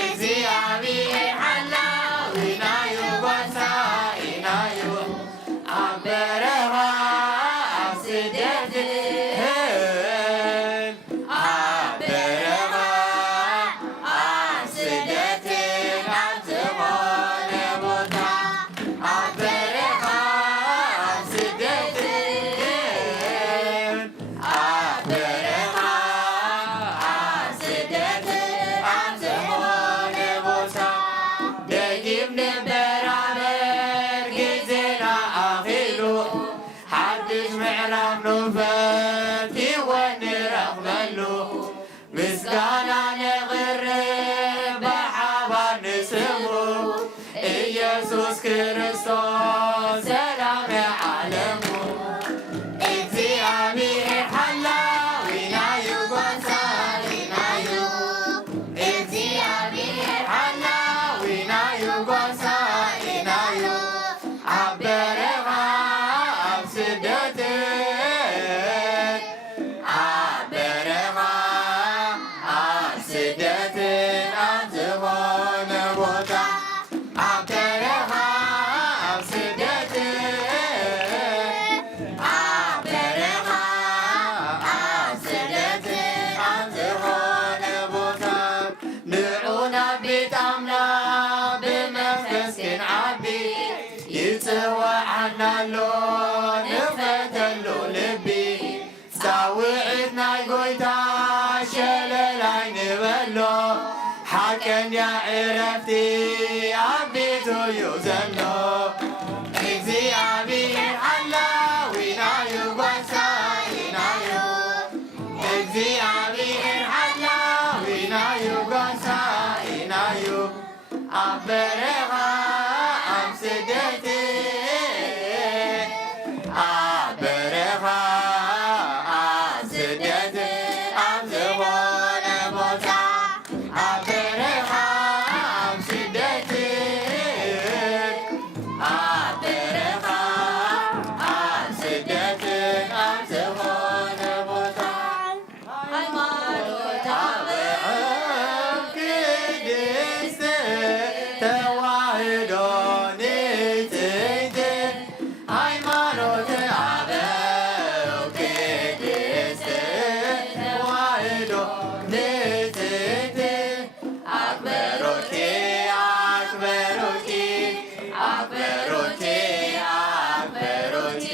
እግዚአብሔር ሓላዊናዩ ጓሳኢናዩ ኣብ በረኻ ኣብ ስደትን ኣብ በረኻ ኣብ ስደትን ኣብ ዝኾነ ቦታ ኣብ በረኻ ኣብ ስደትን ኣብ በረኻ ኣብ ስደትን ኣብ ዝኾነ ቦታ ደጊም ንበራበር ጊዜና ኣኺሉ ሓድሽ ምዕራፍ ንፈት ሂወት ንረኽበሉ ምስጋና ነቕርብ ብሓባር ንስሙ ኢየሱስ ክርስቶስ ሰላም ዓለሙ እግዚአብሔር ሓላዊናዩ ጓሳኢናዩ እግዚአብሔር ሓላዊናዩ ጓሳኢናዩ ኣብ በረኻ ኣብ ስደትን ኣብ በረኻ ኣብ ስደትን ኣብ ዝኾነ ቦታ ኣብ በረኻ ኣብ ስደትን ኣብ በረኻ ኣብ ስደትን ኣብ ዝኾነ ቦታ ንዑና ቤት ኣምላኽ ብመንፈስ ክንዓቢ ይፅዋዓናሎ ንኽፈተሉ ልቢ ፃውዒት ናይ ጎይታ ሸለላይ ንበሎ ሓቀኛ ዕረፍቲ ኣብ ቤቱ እዩ ዘሎ እግዚአብሔር ሓላዊናዩ ጓሳኢናዩ እግዚአብሔር ሓላዊናዩ ጓሳኢናዩ ኣብ በረኻ ኣብ ስደትን ኣብ በረኻ ኣብ ስደትን ኣብ ዝኾነ ቦታ ኣብ በረኻ ኣብ ስደትን ኣብ በረኻ ኣብ ስደትን ኣብ ዝኾነ ቦታ ሃይማኖት ኣብዕም ቅድስት ተዋህዶ ንጽሕት ሃይማኖት ኣበው ቅድስት ተዋህዶ ንጽሕት ኣክበሮኪ ኣክበሮኪ ኣክበሮኪ ኣክበሮኪ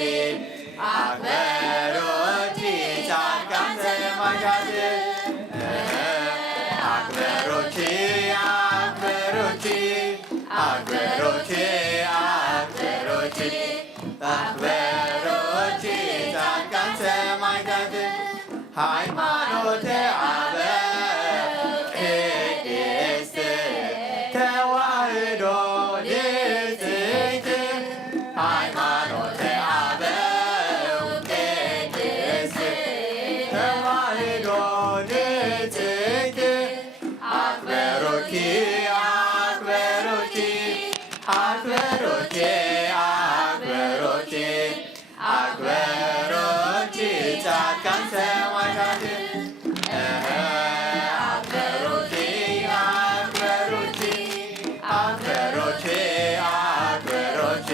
ኣክበሮኪ ጻድቃን ሰማዕታት ኣክበሮኪ ኣክበሮኪ ኣክበሮኪ ኣክበሮኪ ኣክበሮኪ ጻድቃን ሰማዕታት ሃይማኖት ኣበው ቅድስት ተዋህዶ ንጽሕት ሃይማኖት ኣበው ቅድስት ተዋህዶ ንጽሕት ኣክበሮኪ ኣክበሮኪ ኣክበሮኪ ኣክበሮኪ ኣክበሮኪ ጻድቃን ሰማዕታት ኣክበሮኪ ኣክበሮኪ ኣክበሮኪ ኣክበሮኪ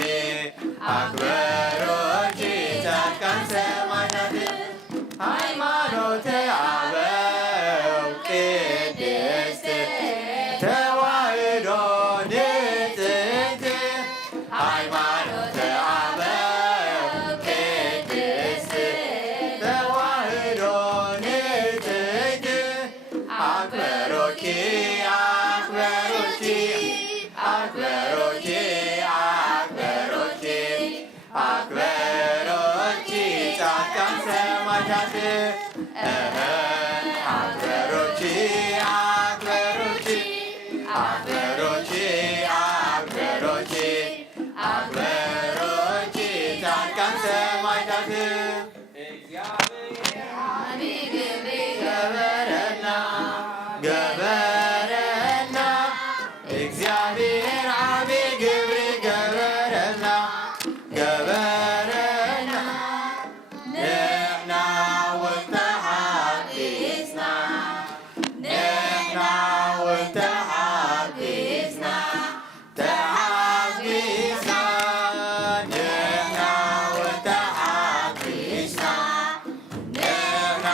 ኣክበሮኪ ጻድቃን ሰማዕታት ሃይማኖት ኣበው ቅድስት ተዋህዶ ንጽሕት ሃይማኖት ኣበው ቅድስት ተዋህዶ ንጽሕት ኣክበሮኪ ኣክበሮኪ ኣክበሮኪ ኣክበሮኪ ኣክበሮኪ ጻድቃን ሰማዕታት ኣክበሮኪ ገበረና እግዚአብሔር ዓብይ ግብሪ ገበረና ገበረና ንሕና ወተሓጊዝና ንሕና ወተሓጊዝና ተሓጊዝና ንሕና ወተሓጊዝና ንሕና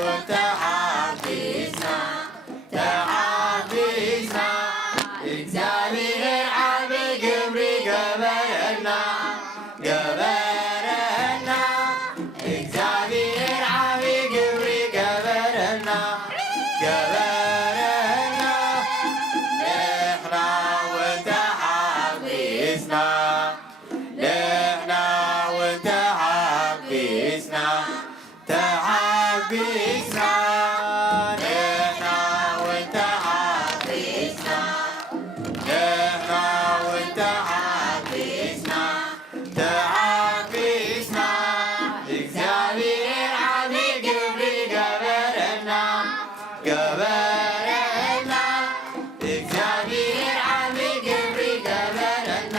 ወተሓጊዝና ተሓጊዝና እግዚአብሔር ዓብይ ግብሪ ገበረና ገበረና እግዚአብሔር ዓብይ ግብሪ ገበረና ገበረና ንሕና ወተሓጊዝና ንሕና ወተሓጊዝና ተሓጊዝና ንሕና ወተሓጊዝና ንሕና ወተሓጊዝና ተሓጊዝና እግዚአብሔር ዓብይ ግብሪ ገበረና ገበረና እግዚአብሔር ዓብይ ግብሪ ገበረና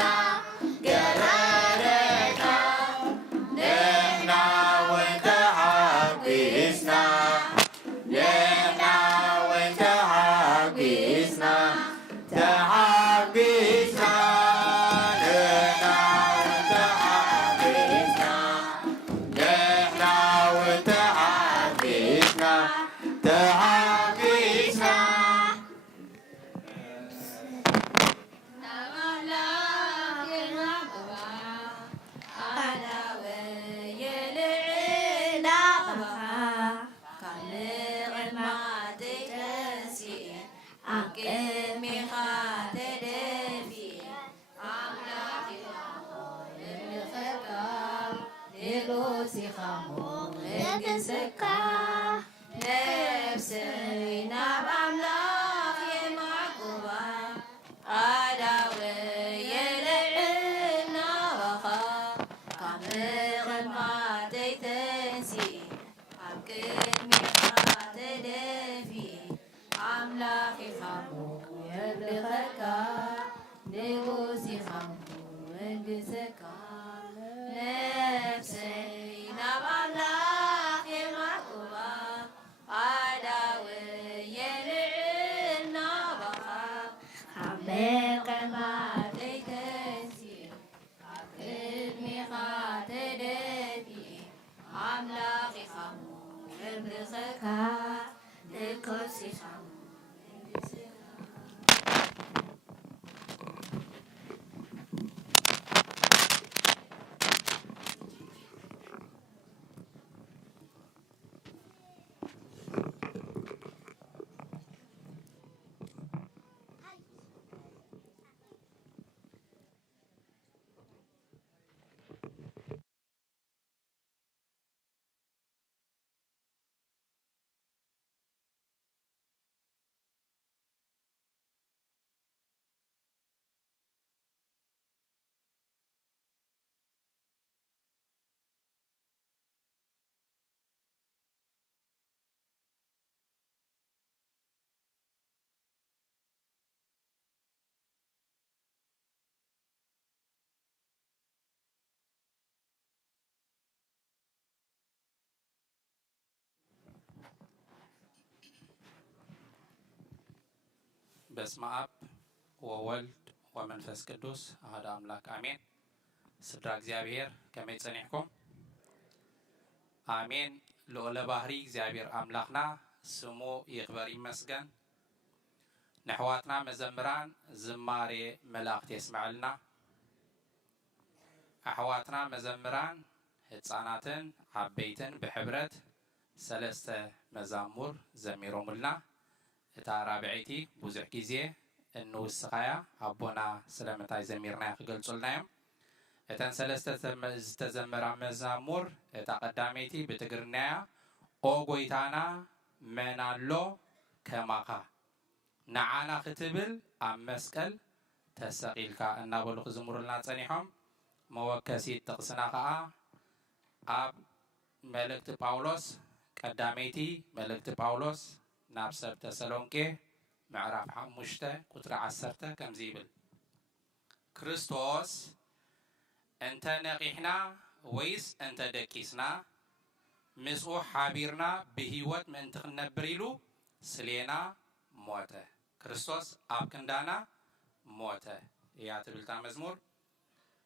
ገበረና ንሕና ወተሓጊዝና ንሕና ወተሓጊዝና ተሓጊዝና ንሕና ወተሓጊዝና ንሕና ወተሓጊዝና ተሓጊዝና نفسي ناب أملاك يمعقوبة عداوي يلعنا وخا كامل ما تيتنسي أبكر ميقا تدفي أملاك خامو يبلغك نغوصي خامو انقسك نفسي ناب أملاك يمعقوبة عداوي يلعنا وخا كامل ما تيتنسي أبكر ميقا تدفي أملاك خامو يبلغك نغوصي خامو በስመ አብ ወወልድ ወመንፈስ ቅዱስ አሐዱ አምላክ አሜን። ስድራ እግዚአብሔር ከመይ ጸኒሕኩም? አሜን። ልዑለ ባህሪ እግዚአብሔር አምላክና ስሙ ይክበር ይመስገን። ንሕዋትና መዘምራን ዝማሬ መላእክት የስምዐልና ኣሕዋትና መዘምራን ህፃናትን ዓበይትን ብሕብረት ሰለስተ መዛሙር ዘሚሮሙልና እታ ራብዒቲ ብዙሕ ግዜ እንውስኻያ ኣቦና ስለምንታይ ዘሚርናያ ክገልጹልና እዮም። እተን ሰለስተ ዝተዘመራ መዛሙር እታ ቀዳመይቲ ብትግርኛያ ኦ ጎይታና መናሎ ከማኻ ንዓና ክትብል ኣብ መስቀል ተሰቂልካ እናበሉ ክዝምሩልና ጸኒሖም። መወከሲት ጥቕስና ከዓ ኣብ መልእክቲ ጳውሎስ ቀዳመይቲ መልእክቲ ጳውሎስ ناب سب تسالونكي معرف 5 قطر 10 كم زيبل كريستوس انت نقيحنا ويس انت دكيسنا مسو حابيرنا بهيوت من تخنبريلو سلينا موته كريستوس اب كندانا موته يا تبلتا مزمور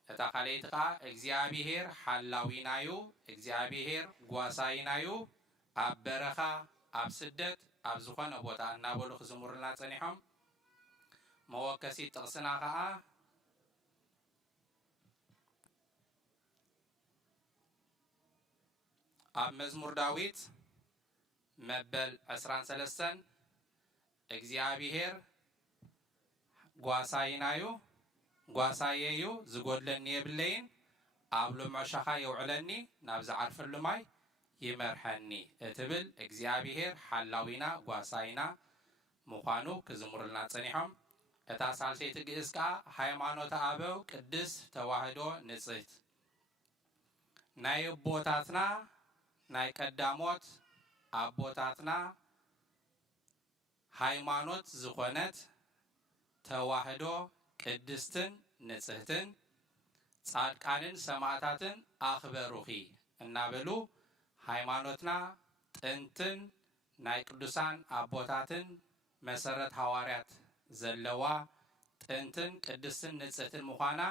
اتا خليتقا اغزيابيهر حلاوينايو اغزيابيهر غواساينايو اب برخا اب سدت اب زخونه بوتا نابلو خزمورنا صنيحهم موكسي تقسنا خا اب مزمور داويت مبل 13 اغزيابيهر غواساينايو غواساييو زغودلني يبلين ابلو معشخا يوعلني نابز عرف اللماي يمرحني اتبل اغزيابيهر حلاوينا غواساينا مخانو كزمرلنا صنيحهم اتا سالسيت غيسكا هايمانوت ابو قدس تواهدو نصيت ناي بوتاتنا ناي قداموت ابوتاتنا هايمانوت زخونت تواهدو قدستن نصهتن صادقانن سماعتاتن اخبروخي እናበሉ ሃይማኖትና ጥንትን ናይ ቅዱሳን አቦታትን መሰረት ሐዋርያት ዘለዋ ጥንትን ቅድስትን ንጽህትን ምዃና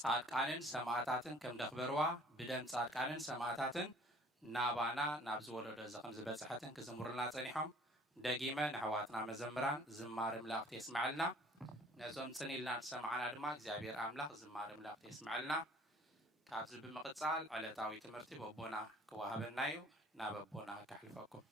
ጻድቃንን ሰማዕታትን ከም ደኽበርዋ ብደም ጻድቃንን ሰማዕታትን ናባና ናብ ዝወለዶ ዘኸም ዝበጽሐትን ክዝምሩልና ጸኒሖም ደጊመ ንሕዋትና መዘምራን ዝማሬ ምላእኽቲ የስምዓልና ነዞም ጽኒልና ሰማዕና ድማ እግዚአብሔር አምላክ ዝማሬ ምላእኽቲ የስምዓልና ካብዚ ብምቕጻል ዕለታዊ ትምህርቲ በቦና ክዋሃበናዩ ናብ በቦና ከሕልፈኩም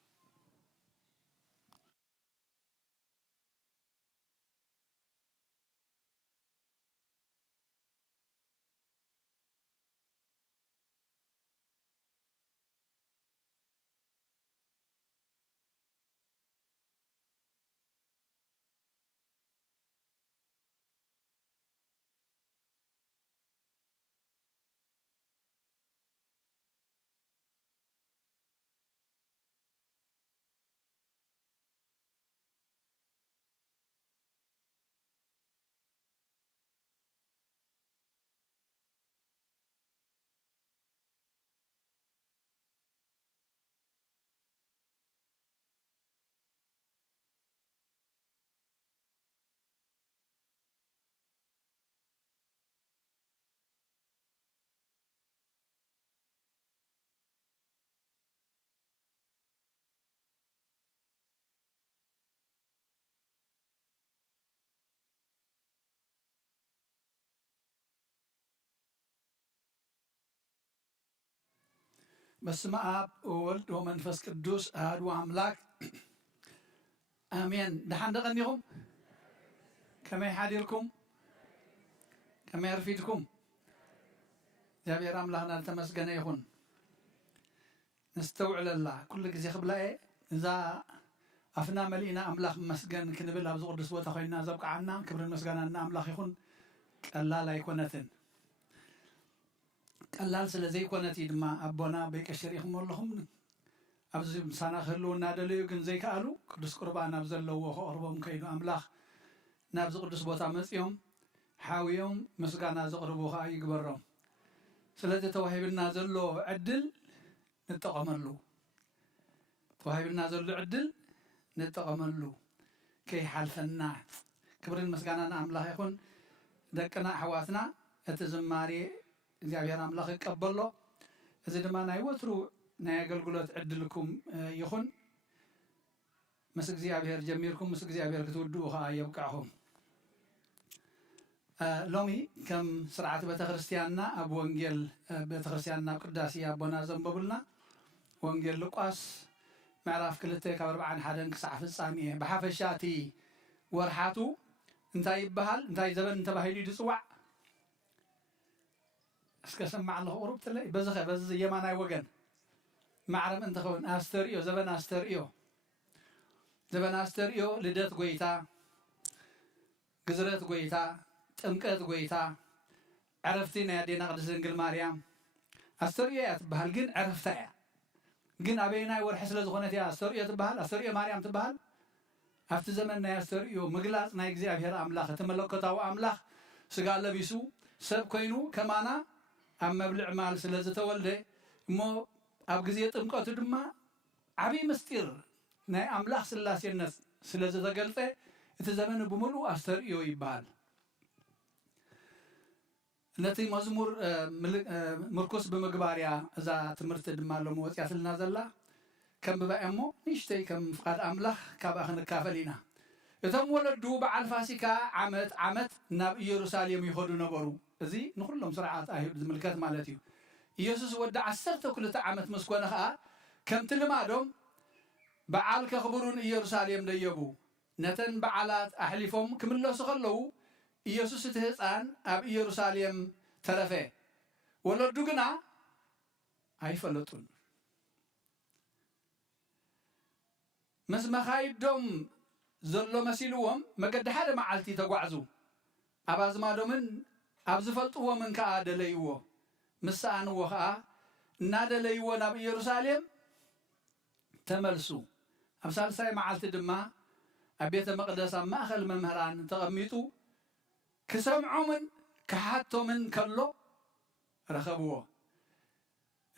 بسم آب وولد ومنفس قدوس أحد وأملاك آمين. دحان دغنيكم كما يحاديلكم كما يرفيدكم جابير أملاكنا التمسجن يخون نستوعل الله كل جزء خبلاء إذا أفنا ملينا أملاك مسجن كنبلا بزود سوى تخينا زبق عنا كبر المسجن أن أملاك يخون الله لا يكونتن قلال سلازي كونتي دما أبونا بيك الشريخ مولهم أبزي مسانا خلو نادليو كن زي كالو قدس قربان أبزل لو وخوربهم كينو أملاخ نابز قدس بوتا مسيوم حاويوم مسقانا زقربوها يقبرهم سلازي توهيب النازل له عدل نتقملو توهيب النازل له عدل نتقملو كي حالفنا كبرين مسقانا أملاخ يكون دكنا حواسنا اتزماري እግዚአብሔር አምላክ ይቀበሎ እዚህ ድማ ናይ ወትሩ ናይ አገልግሎት ዕድልኩም ይኹን ምስ እግዚአብሔር ጀሚርኩም ምስ እግዚአብሔር ክትወድኡ ይብቃኹም ሎሚ ከም ስርዓት ቤተክርስቲያንና ኣብ ወንጌል ቤተክርስቲያንና ቅዳሴ አቦና ዘንበቡልና ወንጌል ሉቃስ ምዕራፍ 2 ካብ 41 ክሳዕ ፍጻሜ በሓፈሻቲ ወርሓቱ እንታይ ይበሃል እንታይ ዘበን ተባሂሉ ይጽዋዕ اسكا سمع الله قرب تلاقي بز يماناي وجن معرم انت خون استريو زبن استريو لدت قويتا قزرت قويتا تمكت قويتا عرفتينا يا دينا قدس انجل مريم استريو يتبهل جن عرفتها جن ابينا ورحس لزغنتي استريو تبهل استريو مريم تبهل ኣብቲ ዘመን ናይ ኣስተርእዮ ምግላጽ ናይ እግዚኣብሔር ኣምላኽ ተመለከታዊ ኣምላኽ ስጋ ለቢሱ ሰብ ኮይኑ ከማና ኣብ መብልዕ ማል ስለ ዝተወልደ እሞ ኣብ ግዜ ጥምቀቱ ድማ ዓብይ ምስጢር ናይ ኣምላኽ ስላሴነት ስለ ዝተገልጸ እቲ ዘመን ብምሉእ ኣስተርእዮ ይበሃል ነቲ መዝሙር ምርኩስ ብምግባርያ እዛ ትምህርቲ ድማ ሎሞ ወጽያትልና ዘላ ከም ብባእሞ ንሽተይ ከም ፍቃድ ኣምላኽ ካብኣ ክንካፈል ኢና እቶም ወለዱ በዓል ፋሲካ ዓመት ናብ ኢየሩሳሌም ይኸዱ ነበሩ እዚ ንኩሎም ስርዓት ኣይሁድ ዝምልከት ማለት እዩ ኢየሱስ ወዲ 12 ዓመት ምስ ኮነ ከዓ ከምቲ ልማዶም በዓል ከኽብሩን ኢየሩሳሌም ደየቡ ነተን በዓላት ኣሕሊፎም ክምለሱ ከለዉ ኢየሱስ እቲ ህፃን ኣብ ኢየሩሳሌም ተረፈ ወለዱ ግና ኣይፈለጡን ምስ መኻይዶም ዘሎ መሲልዎም መገዲ ሓደ መዓልቲ ተጓዕዙ ኣብ ኣዝማዶምን ኣብ ዝፈልጥዎምን ከዓ ደለይዎ ምሳኣንዎ ከዓ እናደለይዎ ናብ ኢየሩሳሌም ተመልሱ ኣብ ሳልሳይ መዓልቲ ድማ ኣብ ቤተ መቅደስ ኣብ ማእኸል መምህራን ተቐሚጡ ክሰምዖምን ክሓቶምን ከሎ ረኸብዎ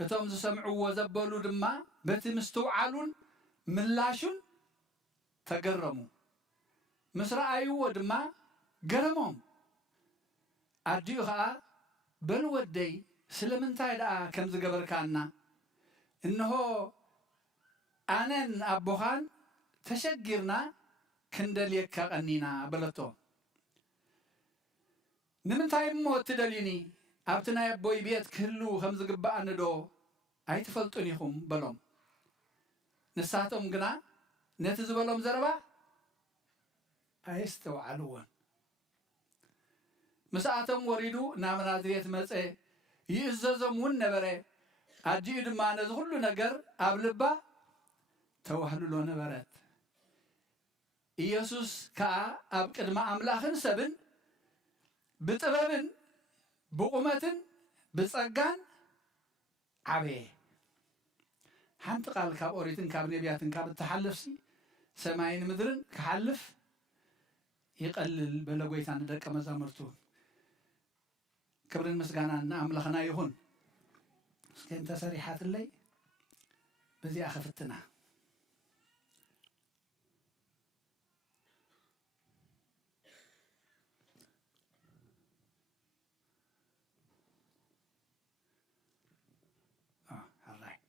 እቶም ዝሰምዕዎ ዘበሉ ድማ በቲ ምስትውዓሉን ምላሹን ተገረሙ ምስ ረኣይዎ ድማ ገረሞም ኣዲኡ ከዓ በል ወደይ ስለምንታይ ደኣ ከም ዝገበርካና እንሆ ኣነን ኣቦኻን ተሸጊርና ክንደልየካ ቀኒና በለቶ ንምንታይ እሞ እትደልዩኒ ኣብቲ ናይ ኣቦይ ቤት ክህሉ ከም ዝግባኣኒ ዶ ኣይትፈልጡን ኢኹም በሎም ንሳቶም ግና ነቲ ዝበሎም ዘረባ ኣይስተውዓልዎን مساعتهم وردوا نعم نادريت مسأ يعززهم ونبرة أجيد ما نزغل نجر أبلبا توهلوا له نبرات يسوع كا أبكر ما أملاخن سبن بتبابن بقومتن بسجان عبيه حنت قال كاب أوريتن كاب نبياتن كاب تحلف سي سماين مدرن كحلف يقلل بلغويتان دك مزامرتو كبرن مسغانا أملاخنا يهون سكين تسريحات اللي بزي أخفتنا الله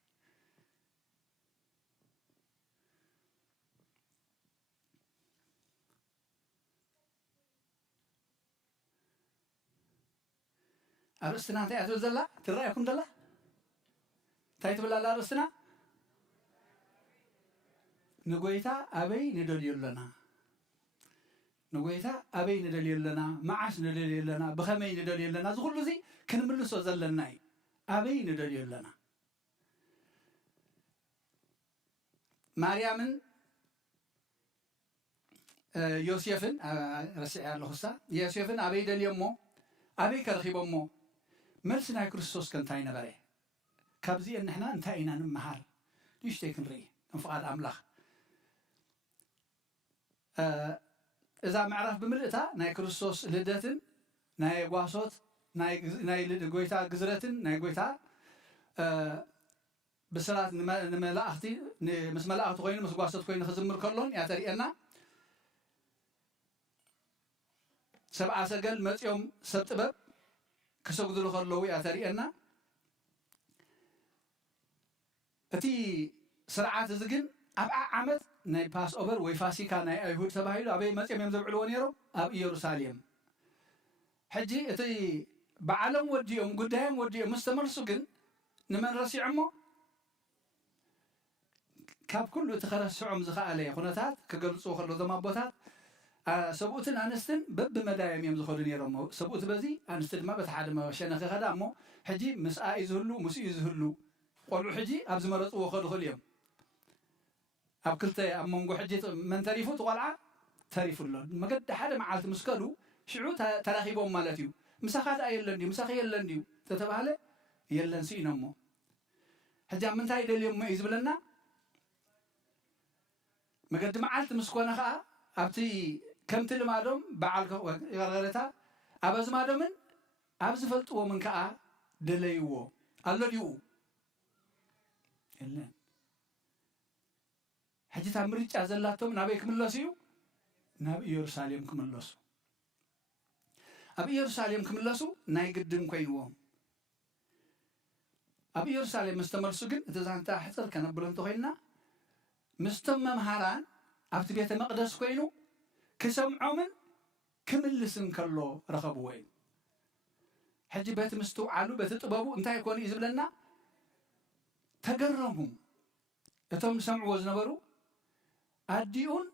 أرسلنا تأتوا زلا ترى يكون زلا تايت بلا أرسلنا نقولتا أبي ندلي لنا نقولتا أبي ندلي لنا معاش ندلي لنا بخمي ندلي لنا زغلو زي كنملو سوزل لناي أبي ندلي لنا مريم يوسفن رسع الله خصا يوسفن أبي دلي أمه أبي كرخيب أمه مرسنا كريستوس كنتاينا بري كابزي إن إحنا انتهينا نمهار ليش تيكن ري انفقاد أملاخ إذا معرف بملئتا ناي كريستوس لدتن ناي واسوت ناي لدقويتا قزرتن ناي قويتا بسرعة نملاختي مس ملاخت خوين مس واسوت خوين خزمر كلون يا ترينا سبعة سجل مت يوم سبتبب كسوق ذو خلوي أثرينا أتي سرعات الزجن أبع عمد ناي باس أوفر ويفاسي كان ناي يهود سبايلو أبي مت يوم يمزب علوانيرو أب يروساليم حجي أتي بعلم وديهم قدام وديهم مستمر سجن نمن راسي عمو كاب كله تخرج عم زخاء عليه خناتات كقبل سوق خلو ذم أبوتات سبوتن أنستن بب مدايم يمزخودن يرمو سبوت بزي أنستن ما بتحد ما وشنا خدامو حجي مساء يزهلو مسيء يزهلو قالوا حجي أبز مرض وخد خليهم أبكلته أمونجو حجي من تعرفوا طالعة تعرفوا الله ما قد حدا معلت مسكلو شعو تراخيبهم مالتيو مساخات أيلنديو مساخي يلنديو تتبعله يلنسي نمو حجي من تعيد اليوم ما يزبلنا ما قد معلت مسكونا خا أبتي كم تلمادهم بعالك غرغرتا أبز مادمن أبز فلتو من كأ دليو الله ديو إلا حجي تمرج أزلاتهم نبي كملاسيو نبي يرساليم كملاسو أبي يرساليم كملاسو نايقدم كينوهم أبي يرساليم مستمرسو جن تزانتا حصل كان بلنتو خينا مستمم هاران أبتي بيت مقدس كينو كسمعو من كملسن كله رخبوا وين حجي بيت مستو علو بيت طبابو انتا يكون يزبلنا تقرمهم اتهم سمعوا وزنبرو أديون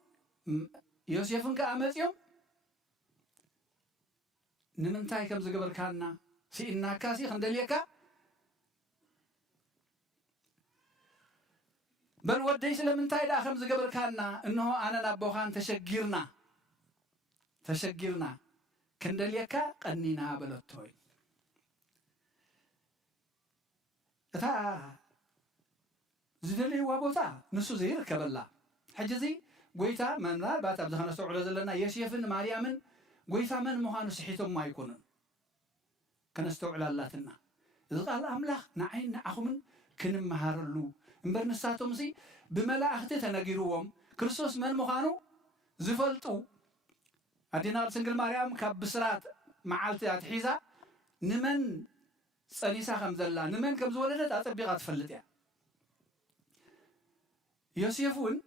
يوسيفن كأمت يوم نمنتاي كم زقبر كاننا سيئنا كاسي خندليكا بل وديس لمنتاي دا خم زقبر كاننا انه انا نابوخان تشجرنا كندليكا قنينا بلوتوي اتا زدلي وابوتا نسو زير كبلا حجزي قويتا من لا بات ابزخنا استوعد لنا يشيفن مريمن قويتا من مهانو سحيتهم ما يكونون كنستوعد اللاتنا اذا قال املاح نعين نعخمن كنم مهارلو امبرنساتهم زي بملاأخت تنقيروهم كريستوس من مهانو زفلتو أدينا سنجل مريم كبسرات معالتي أتحيزا نمن سنيسا خمزلا نمن كم زولدت أطبيقات فلتيا يوسيفون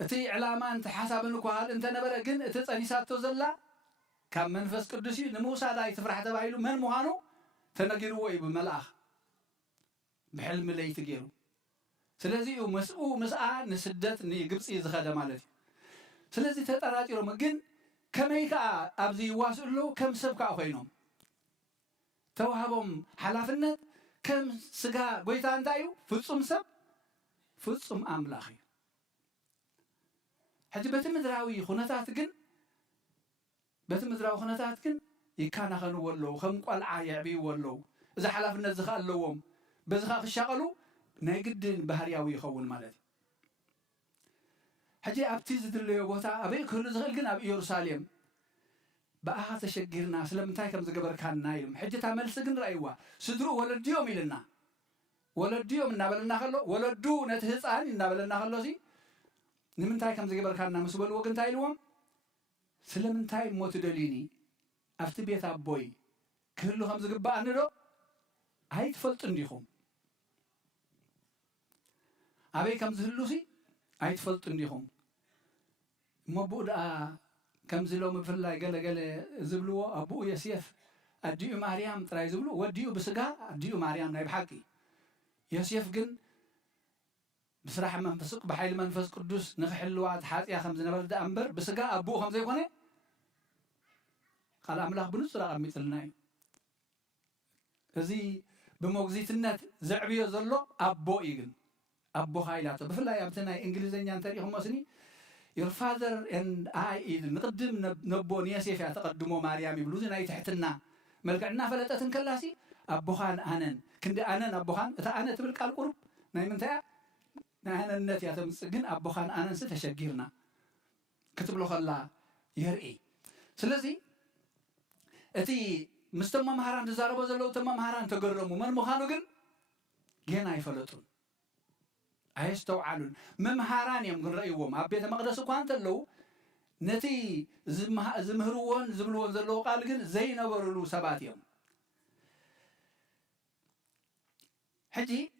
اتي إعلامان تحساب النكوهال انت نبرقن اتي سنيسات توزلا كم منفس قدسي نموسى داي تفرح تبايلو من مهانو تنقيروا بملاأخ بحلم اللي يتقيروا سلازي مسعى نسدت ني قبصي زخادة مالتي سلازي تتراجي رمى جن كم يكا أبزي واسل له كم سبكا أخينهم توهبهم حلافنت كم سقا قويتان دايو فتصم سب فتصم أملاخي حتى بتمدراوي خناتات جن بتمدراوي خناتات جن يكان خنو ولو خم قال عيبي ولو إذا حلافنت زخال لهم بزخاخ الشغلو نايقدن بهرياوي يخون مالتي حجي أبتيز دليو بوتا أبي كل زغل جن أبي يروساليم بقى تشجرنا سلمتاي كم زقبر كان نايلم حجي تعمل سجن رأيوا صدرو ولديوم يلنا ولديوم نابلنا خلو ولدو نتهزان نابلنا خلو زي نمنتاي كم زقبر كان مسؤول وقن تايلوم سلمتاي موت دليني أفتي بيت أبوي كله خم زقبا أنرو هاي تفلت عنديهم أبي كم زلوسي هاي تفلت عنديهم ما بودا كم زلوا مفلا قال زبلوا أبو يسيف أديو مريم ترى زبلوا وديو بسجا أديو مريم نايب حكي يسيف جن بصراحة منفسق بحيل منفس قدوس نخحل وعد حات يا خمسة نبرد أمبر بسجا أبو خمسة يكونه قال أملاك بنص رقم مثلناي زي بموجزيت النت زعبي يزلوا أبو يجن أبو خايلاته بفلا يابتنا إنجليزي ينتري هم مسني your father and I إذا نقدم نبوني يسيف يتقدموا مريم يبلوزنا يتحتنا ملكنا فلتة كلاسي أبو خان أنا كند أنا أبو خان إذا أنا تبلك القرب نايم أنت أنا النت يتمسجن أبو خان أنا ستشجرنا كتب له الله يرئي سلزي أتي مستمع مهاران تزاربوا زلوا تمام مهاران تجرموا من مخانو جن جينا يفلتون أيستوعلون ممهاران يمكن رأيهم أبيت مقدس قانت له نتي زمهروون زبلون زلوا قال جن زين ورلو سبات يوم حجي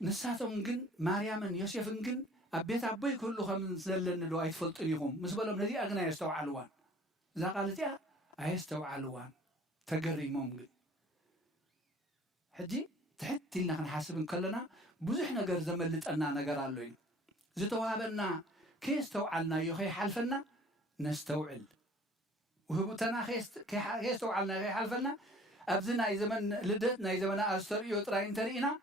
نساتهم جن مريم يوسف جن أبيت أبوي كلهم زلن لو أيفلت ليهم مسبلهم الذي أغنى يستوعلوان إذا قالت يا أيستوعلوان تجري ممكن حجي تحتي لنا نحاسب كلنا بزح نجار زملت أنا نجار علوين زتوهبنا كيس توعلنا يخي حلفنا نستوعل وهبتنا كيس توعلنا يخي حلفنا أبزنا زمن لدتنا زمن أستريو تراين ترينا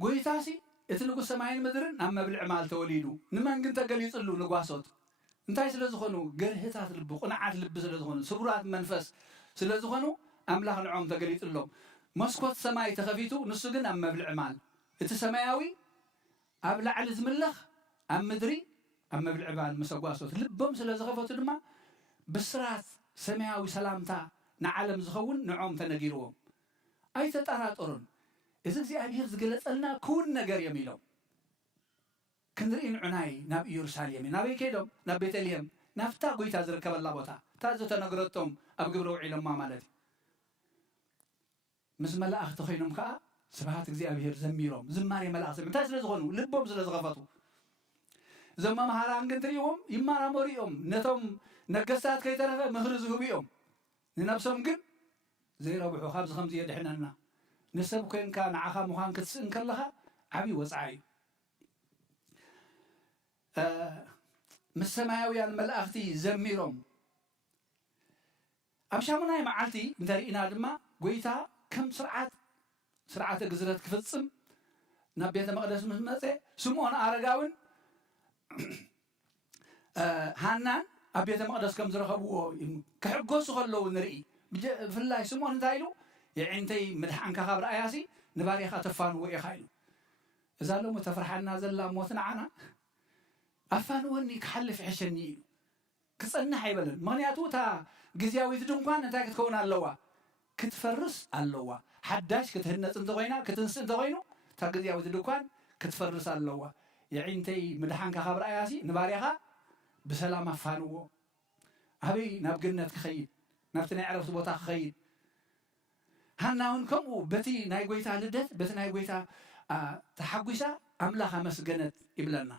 قويتاسي يتلقوا السماعين مدرن أما بالعمال توليدو نمان قنت قال يصلوا نقواصوت انتاي سلازخونو قرهتات لبو قناعات لب سلازخونو سبرات منفس سلازخونو أملاح العوم تقليت اللهم مسكوت سماي تخفيتو نسجن أما بالعمال إتسماوي أبلع الزملخ أمدري أما بالعبال مسقواسوت لبهم سلازغفوت دما بسرات سماوي سلامتا نعلم زخون نعوم تنقيرهم أي تتأراتورن إذا زي أبير زقلت لنا كون نقر يميلهم كندرين عناي ناب يورشاليم نابي كيدهم ناب بيتليهم نافتا قويتا زركب الله بوتا تازو تنقرتهم أبقبرو علم ما مالتي مس ملاأخ تخينهم كا سبحات زي أبير زميرهم زماري ملاأخ زميرهم تاز لزغنوا لبهم زلزغفتوا زمان هاران كنتريهم يمارا موريهم نتهم نقصات كي ترفع مخرزه بيهم ننفسهم قل زي ربحوا خابز خمسية دحنا لنا نسب كين كان عخا مخان كتسن كلها عبي وصعي مسماويان ملأختي زميرهم أبشامنا معلتي نترينا دما قويتا كم سرعات قزرت كفتصم نبيت مقدس مسمسة سمونا أرقاون هانان أبيت مقدس كم زرخبوه كحقوس خلوا نرئي في الله سمونا تايلو يعني انتي مدحان كخبر أياسي نباري خاتفان وإخايلو إذا لو متفرحنا زلا موتنا عنا أفان وني كحلف عشرني كسرنا حيبلن مانياتو تا جزياوي تدونكان نتاعك تكون اللوا كتفرس اللوا حداش كتهنت انت غينا كتنس انت غينو تا جزياوي تدونكان كتفرس اللوا يعني انتي مدحان كخبر أياسي نباريها بسلام أفانو هبي نبقلنا تخيل نفتنا عرفت بوتا خيل هناون كم بتي ناي قويتا لدت بتي ناي قويتا تحقوسا أملاها مسجنت إبلنا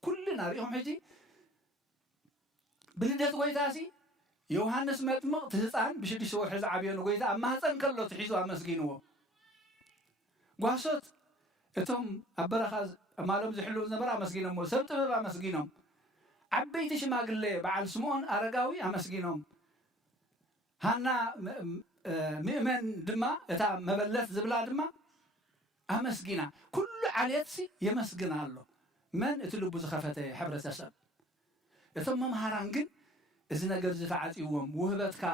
كلنا ريهم حجي بلدت قويتاسي يوحنس مطمق تهصان بشدي شور حز عبيون قويتا أما هصان كله تحيزوا مسجينوه قاسوت اتهم أبرخاز مالهم زحلو زنبرا مسجينهم وسبت ببا مسجينهم عبيتش ما قل لي بعد سمون أرقاوي مسجينهم هنا مؤمن دما اتا مبلت زبلا دما أمسجينا كل عليتسي يمسجنا له من اتلو زخفته حبر تسب ثم مهارانجن إذا نجرز فعت يوم وهبتك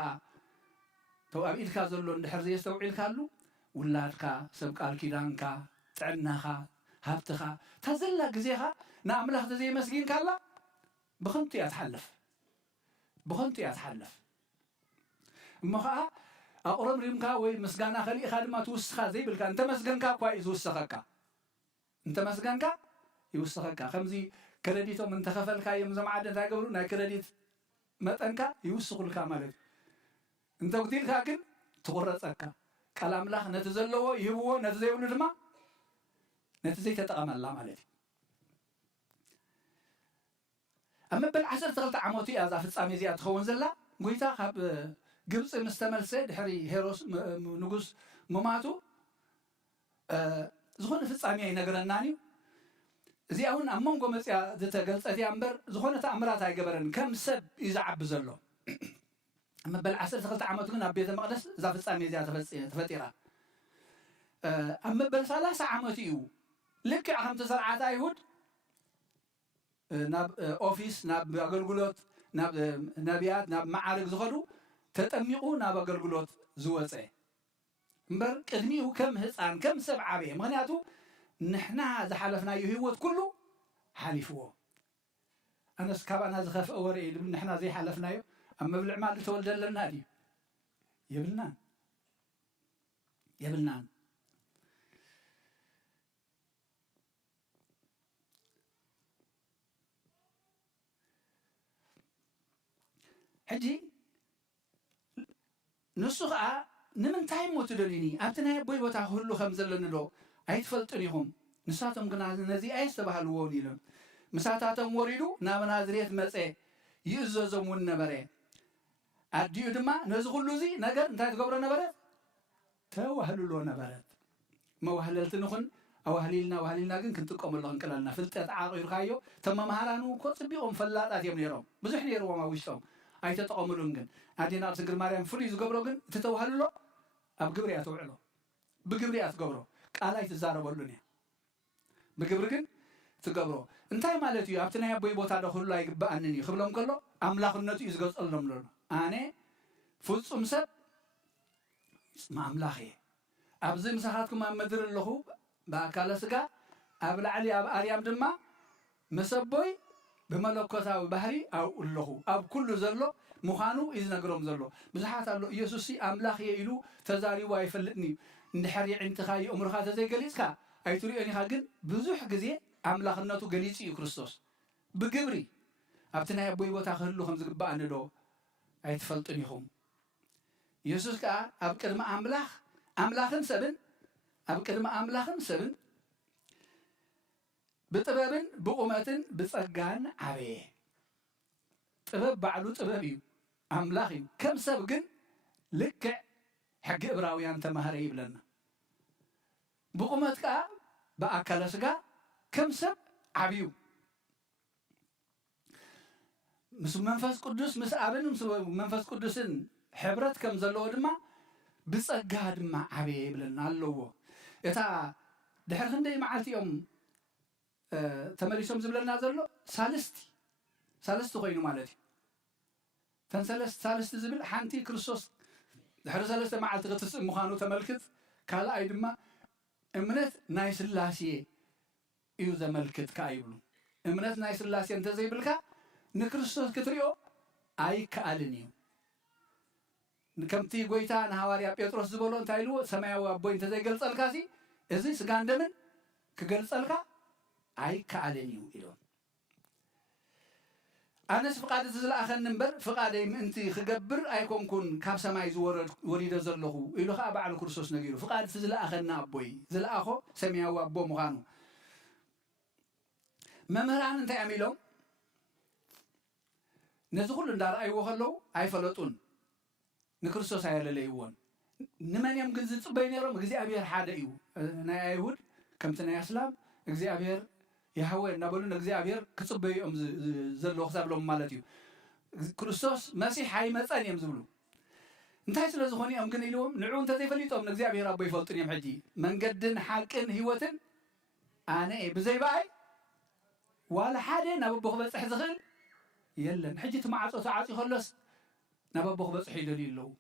تو أبيدك زلون حرزي يستوعي كالو ولادك سبك الكيرانك تعناك هبتك تزلق زيها نعمله زي مسجين كلا بخنتي أتحلف مخا أقرب ريمكا وي مسجانا خلي خادمة توسخا زي بالك أنت مسجنكا كويس وسخكا أنت مسجنكا يوسخكا خمزي كريديتو من تخفلكا يوم زمعة تاقبلو نا كريديت متنكا يوسخلكا مالك أنت قتيلكا كن تقرصكا كلام الله نتزلو يهبو نتزيو ندما نتزي تتقام الله مالك أما بالعسر تغلط عموتي أذا في الصامي زياد تخون زلا قويتا خاب قبص مستمر سيد حري هيروس نقص مماتو زخون في الصامي نقرناني زي أون أمم قمص يا ذات قلت أتي أمبر زخون تأمرات هاي قبرن كم سب يزعب بزلو أما بالعسر تغلط عموتي كنا بيت المقدس إذا في الصامي زياد تفتيرا أما بالثلاثة عموتي لك عم تزرعات يهود ناب أوفيس ناب أقلقلوت ناب نبيات ناب معارك زخدو تتأميقو ناب أقلقلوت زواتي مبر قدميه كم هسان كم سبعة بيه مغنياتو نحنا زحالفنا يهوت كله حالفوه أنا سكابنا زخاف أوري نحنا زي حالفنا يو أما بالعمال تولد لنا دي يبلنان حجي نسخة نمن تايم وتدليني أبتنا بوي وتاهلو خمزلن له أيتفلتنيهم نساتهم قنا نزي أي سبها الوولي لهم مساتاتهم وريدو نابنا زريت مسئ يؤززهم والنبري أديو دما نزغلو زي نقر انتايت قبر نبرت توهلو له نبرت ما وهللتنخن أو هليلنا قن كنتقوم الله انقلالنا فلتات عاقير خايو تمام هارانو كوصبيهم فلاتات يمنيرهم بزح نيروا ما وشتهم أيت تقاملون جن عدينا أرسل مريم فريز قبره جن تتوهلوا له أب قبريات وعلو بقبريات قبره قال أيت الزارة بقولني بقبر جن تقبره أنتي مالتي أبتنا يا بوي بوتا دخل لا يقبأ أنني خبلهم كله أملاك النتي يزقص اللهم له أنا فوز أمسب ما أملاكي أبزم ساعاتكم أمدر اللهو بأكل سجا أبلع علي أب أريام دما مسبوي بملكوتاوي بحري أو الله أب كل زلو مخانو إذ نقرم زلو بزحات الله يسوسي أملاخ يإلو تزاري وايفلتني نحري انتخاي أمرخات زي قليسكا أي تري أني خاقن بزوح قزي أملاخ الناتو قليسي كريستوس بقبري أبتنا يبوي وتاخلو خمس قباء ندو أي تفلتني هم يسوس كا أبكر ما أملاخن سبن أبكر ما أملاخن سبن بطبابن بقوماتن بصقان عبيه طباب بعلو طبابيو أملاخي كم سبقن لك حق إبراويان تمهري بلنا بقوماتك بأكالسك كم سب عبيو مس منفس قدس مس أبن مس منفس قدسن حبرت كم زلوا دما بصقان ما عبيه بلنا اللو إتا دحر خندي معلتي تمريسهم زبلنا زلو سالست خوينو مالتي سالست زبل حانتي كريستوس دحر سالست معلت غتس مخانو تملكت كالا اي دما امنت ناي سلاسي ايو زملكت كايبلو امنت ناي سلاسي انت زيبلكا نكريستوس كتريو اي كالنيو نكمتي غويتا نحواريا بيتروس زبلو انتايلو سماياو ابو انت زي غلصلكاسي ازي سغاندمن كغلصلكا أي كعلنيو إلون أنا فقاد تزل آخر نمبر فقاد أنتي خجبر أيكم كون كاب سمايز وريد زلله إلو خاب على كرسوس نجيله فقاد تزل آخر نابوي زل آخو سميا وابو مغانو ما مران أنت عميلهم نزخل الدار أي وخلو أي فلتون نكرسوس هاي لليوان نمان يوم جنزت بينهم جزء أبير حدا إيو نا يهود كم سنة إسلام جزء أبير يهوى نقولون نجزي أبير كتب بيوم زلوا خساب لهم مالتيو كريستوس مسيح حي مثلا يمزلوا انتهى سلا زخوني أمكن يلوم نعون تزيفليتهم نجزي أبير ربي يفلتني يوم حجي من قدن حاكن هوتن أنا بزي باي ولا حدا نببخ بس حزخل يلا حجي تمعصو ساعات يخلص نببخ بس حيدلي له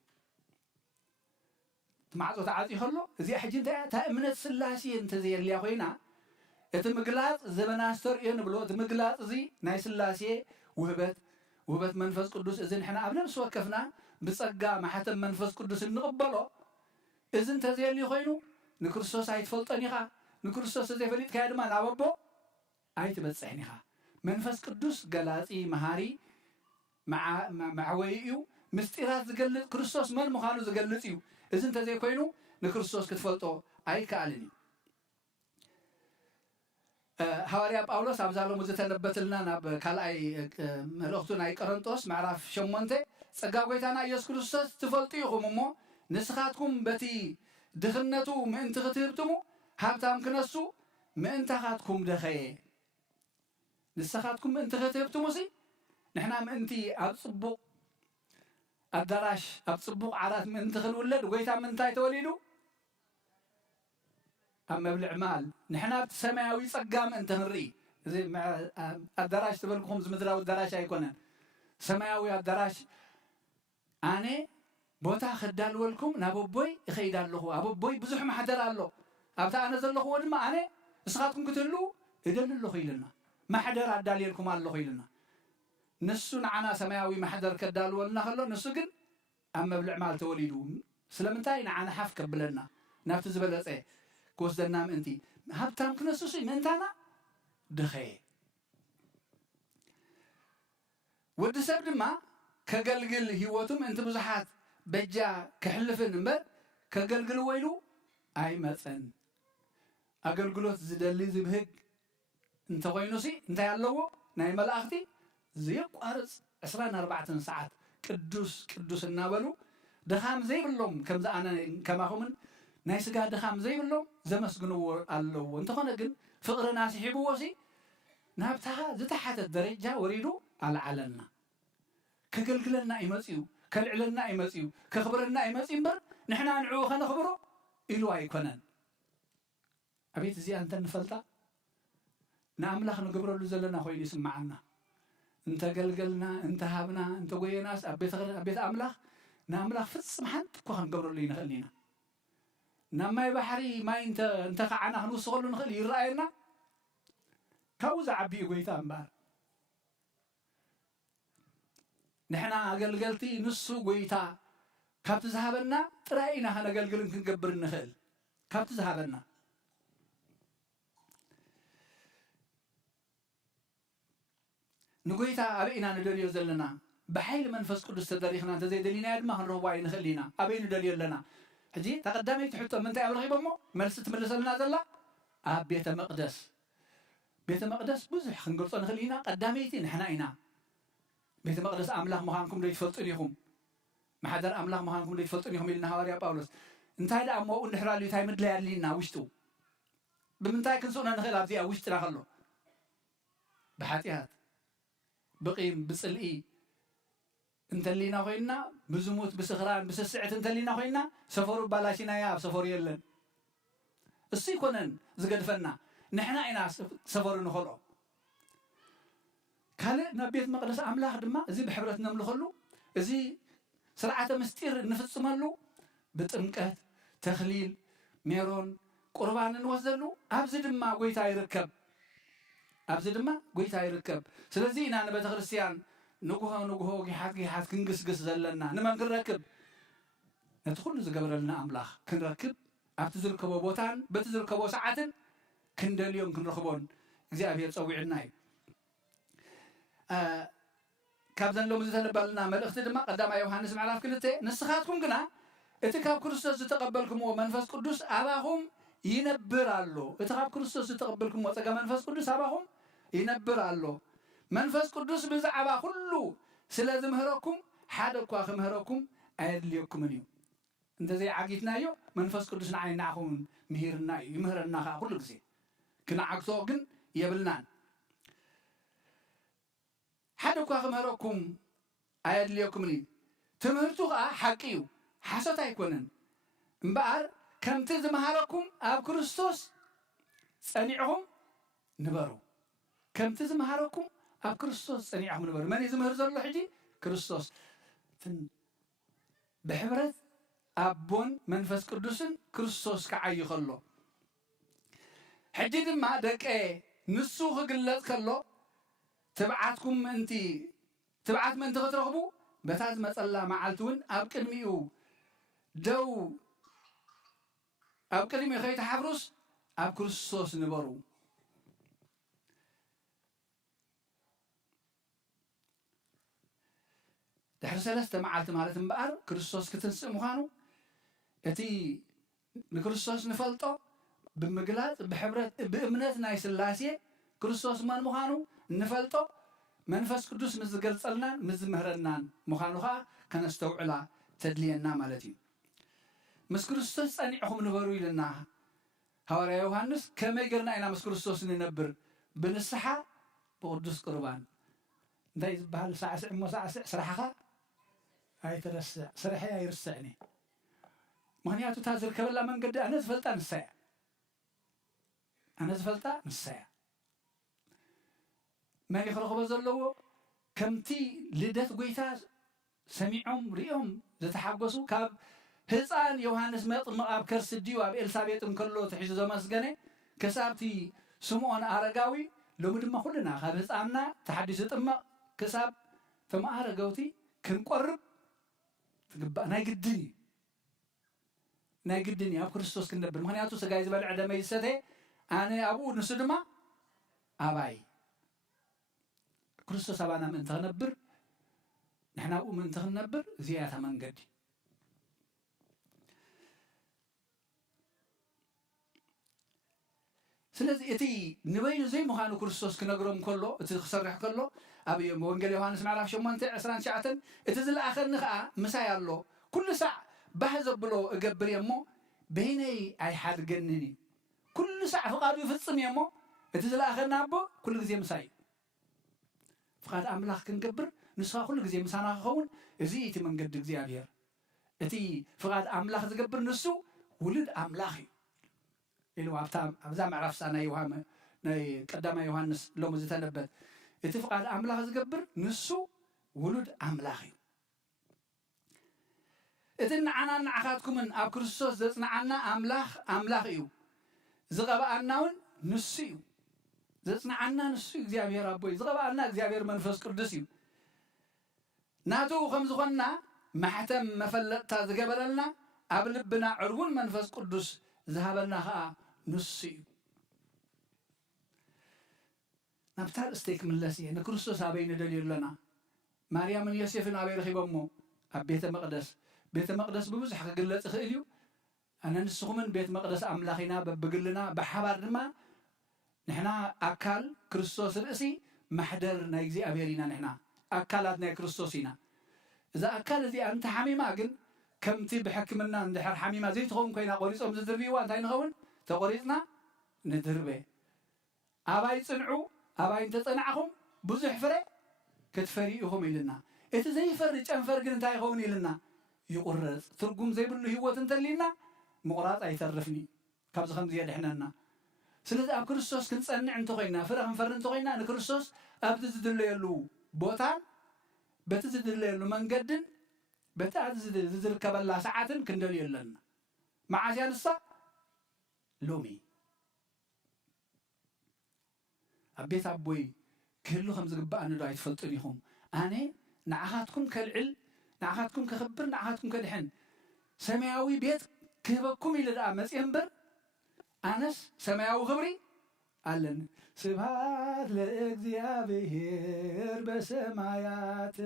تمعصو ساعات يخلو زي حجي تأمنت سلاسي انت زي اللي أخوينا اتمغلاص زبناستر ينبلو اتمغلاص زي ناي سلاسي وهبت منفس قدوس اذن حنا ابنا سوكفنا بصقا محتم منفس قدوس نقبلو اذن تزيلي خوينو نكريستوس ايتفلطنيخا نكريستوس زي فليت كادما ناببو ايتبصحنيخا منفس قدوس غلاصي مهاري مع ويو مستيرات زغلط كريستوس من مخانو زغلطيو اذن تزي خوينو نكريستوس كتفلطو اي كالني حواريا باولوس ابزالو مزتنبتلنا ناب كالاي ملوختنا اي قرنطوس معرف شمونته صقا غويتانا يسوع كريستوس تفلطيكم مو نسخاتكم بتي دخنتو من تختبتمو هابتام كنسو من تخاتكم دخي نسخاتكم من تختبتمو سي نحنا منتي اصبو الدراش اصبو عرات من تخلولد غويتا من تاي توليدو أما بالعمال نحنا بسماوي صقام أنت هنري زي مع الدراش تبلكم زمدراو الدراش أيقونن سماوي الدراش أنا بوتا خدال ولكم نابوبوي خيدان له أبوبوي بزح ما حدا له أبتا أنا زل له ودما أنا إسقاطكم كتلو إدل له خيلنا ما حدا عدال لكم على له خيلنا نسون عنا سماوي ما حدا كدال ولنا خلو نسجن أما بالعمال توليدو سلمتاين عنا حف كبلنا نفت زبلت إيه كوزدنا أنتي هبتام كنسوسي من تانا دخي ود سبب ما كجلجل هيوتهم أنت بزحات بجا كحلفن نمبر كجلجل ويلو أي مثلا أجلجلوت زدلي زبهج أنت وينوسي أنت يالله ناي ملاختي زيق أرز 24 ساعة قدوس النابلو دخام زي باللوم كم أنا كما هم نايس قاعد دخام زي باللوم زمسجنو الله وأنت خنا جن فقر ناس يحبوا وسي نابتها زتحت الدرجة وريدو على علنا كجلجلنا يمسيو كالعلنا يمسيو كخبرنا يمسيو بر نحنا نعو خنا خبره إلو أيقونن أبيت زي أنت نفلتا نعمل خنا قبره لزلنا خوي يسمعنا أنت جلجلنا أنت هابنا أنت قويناس أبيت أملاخ نعمل فص محنت كوخن قبره لينا خلينا نما بحري ما أنت قعنا هنوصل نخلي رأينا كاوز عبي قويتا أمبار نحنا أقلقلتي نصو قويتا كابت زهابنا ترأينا هنا قلقلن كنقبر النخل كابت زهابنا نقويتا أبينا ندليو زلنا بحيل منفس قدس تدريخنا أنت زي دلينا يدما هنروباي نخلينا أبين ندليو لنا حجي تقدمي تحطه من تعب رغيب أمو ملست ملسلنا زلا بيت مقدس بيت مقدس بزح خنقرص نخلينا قداميتي نحنا إنا بيت مقدس أملاك مهانكم ليت فلطنيهم محضر أملاك مهانكم ليت فلطنيهم إلنا هواريا باولوس انتهي دا أمو نحرالي تاي مدلي لينا وشتو بمنتهي كنسونا نخيل أبدي وشت راخلو بحاتيات بقيم بصلئي انتلينا خوينا بزموت بسخران بسسعت انتلينا خوينا سفروا بلاشينا يا سفر يلن السي كونن زقدفنا نحنا إنا سفروا نخلو كالي نبيت مقدس أملاك دما زي بحبرت نملخلو زي سرعة مستير نفس مالو بتنكت تخليل ميرون قربان نوزلو أبزي دما قويتا يركب أبزي دما قويتا يركب سلازينا أنا بتغرسيان نقوها جيحات كنقس زلنا نما نركب ندخل زقبر لنا أملاك كنركب أبتزر كبو بوتان بتزر كبو ساعة كندليون كنرخبون زي أبي تصويعنا كابزن لو مزيت نبالنا ملأخت دما قدام يوحنس معلاف كلته نسخاتكم كنا اتكاب كريستوس تقبلكم ومنفس قدوس أباهم ينبر الله اتكاب كريستوس تقبلكم وتقى منفس قدوس أباهم ينبر الله منفس قدوس بزعبا كله سلا زمهركم حادكوا خمهركم أيدليكم منيو انت زي عقيتنا يو منفس قدوس نعينا أخون مهيرنا يمهرنا كل شيء كنا عقصوقن يبلنان حادكوا خمهركم أيدليكم منيو تمهرتوها حقيو حسوت أيكونن مبار كم تزمهركم أب كريستوس صنيعهم نبرو كم تزمهركم أب كريستوس صنيعهم نبرو من يزمهر زلو حجي كريستوس بحبرت أبون منفس قدوسن كريستوس كعي خلو حجي دما دك نسو خقلت خلو تبعاتكم انتي تبعات من تغترغبو بتاز مسألة معلتون أب كلميو دو أب كلمي خيط حبروس أب كريستوس نبرو دحر سلسة معلت مالت مبقر كريستوس كتنسق مخانو اتي نكريستوس نفلطو بمقلات بحبرت بأمنتنا يسلاسي كريستوس مان مخانو نفلطو منفس قدوس نزقل صلنا نزمهرنان مخانوها كنستوعلا تدلينا مالتي مس كريستوس أنيعهم نبرو لنا هورا يوحنس كما يقرنا إنا مس كريستوس ننبر بنصحة بقدوس قربان دايز بحال ساعة ساعة سرحها هاي ترسع سرحي هاي يرسعني مغنياتو تازر كبلا من قد أنا زفلتا نسايا أنا زفلتا نسايا ما يخرق بزلو كمتي لدت قويتاز سميعهم ريهم زتحقسوا كاب هزان يوحنس ميط مقاب كرس ديو أب إلسابيت مكلو تحيز زمسجنة كسابتي سموان أرقاوي لو مدما كلنا خاب هزاننا تحديث تما كساب تما أرقاوتي كن قرب تقبأ نايقدني أب كريستوس كنبر مهنياتو سقايز بالعدم يسته أنا أبو نسدما أباي كريستوس أبانا من تغنبر نحن أبو من تغنبر زيادة من قدي سلازي اتي نبين زي مخانو كريستوس كنقرم كله اتخسرح كله أبي وانجل يوحنس معرف شو منت عسران شعتن اتزل آخر نخاء مسايا الله كل ساعة بحزب له اقبر يمو بيني اي حد جنني كل ساعة فقادو يفتصم يمو اتزل آخر نابو كل غزي مساي فقاد أملاك كنقبر نسخة كل غزي مسانا خون ازي اتي من قد غزي عبير اتي فقاد أملاك تقبر نسو ولد أملاخي إلو عبتام أبزا معرف سانا يوهام قدام يوهانس لو مزيتا نبت اتي فقاد أملاك تقبر نسو ولد أملاخي إذن عنا نعخاتكم من أب كريستوس زصنعنا أملاخ إيو زغبا أناون نسيو ዘጽናዓና ንሱ እግዚአብሔር አቦይ ዝቀባልና እግዚአብሔር መንፈስ ቅዱስ እዩ ናቱ ከም ዝኾንና ማሕተም መፈለጥታ ዝገበረልና ኣብ ልብና ዕርውን መንፈስ ቅዱስ ዝሃበና ከዓ ንሱ እዩ ናብታል እስቴክ ምለስ እየ ንክርስቶስ ኣበይ ንደልዩ ኣለና ማርያምን ዮሴፍን ኣበይ ረኺቦሞ ኣብ ቤተ መቅደስ ብብዙሕ ክግለጽ ይኽእል እዩ ኣነ ንስኹምን ቤተ መቅደስ ኣምላኺና በብግልና ብሓባር ድማ ንሕና ኣካል ክርስቶስ ርእሲ ማሕደር ናይ እግዚኣብሔር ኢና ንሕና ኣካላት ናይ ክርስቶስ ኢና እዛ ኣካል እዚኣ እንተ ሓሚማ ግን ከምቲ ብሕክምና እንድሕር ሓሚማ ዘይትኸውን ኮይና ቆሪፆም ዝድርብይዋ እንታይ ንኸውን ተቆሪፅና ንድርበ ኣባይ ጽንዑ ኣባይ እንተጸናዕኹም ብዙሕ ፍረ ክትፈሪ ኢኹም ኢልና እቲ ዘይፈሪ ጨንፈር ግን እንታይ ይኸውን ኢልና ይቁረጽ ትርጉም ዘይብሉ ህይወት እንተሊና ምቁራጽ ኣይተርፍኒ ካብዚ ከምዚ የድሕነና ስለዚ ኣብ ክርስቶስ ክንጸንዕ እንተኾይና ፍረ ክንፈሪ እንተኾይና ንክርስቶስ ኣብቲ ዝድለየሉ ቦታን በቲ ዝድለየሉ መንገድን በቲ ዝርከበላ ሰዓትን ክንደልዩ ኣለና መዓዝያ ንሳ ሎሚ ኣብ ቤት ኣቦይ ክህሉ ከም ዝግባአኒ ዶ ኣይትፈልጡን ኢኹም ኣነ ንዓኻትኩም ከልዕል ንዓኻትኩም ክኽብር ንዓኻትኩም ከድሕን ሰማያዊ ቤት ክህበኩም ኢለ ደኣ መፅአ እምበር ኣነስ ሰማያዊ ክብሪ ኣለኒ ስብሃት ለእግዚአብሔር በሰማያት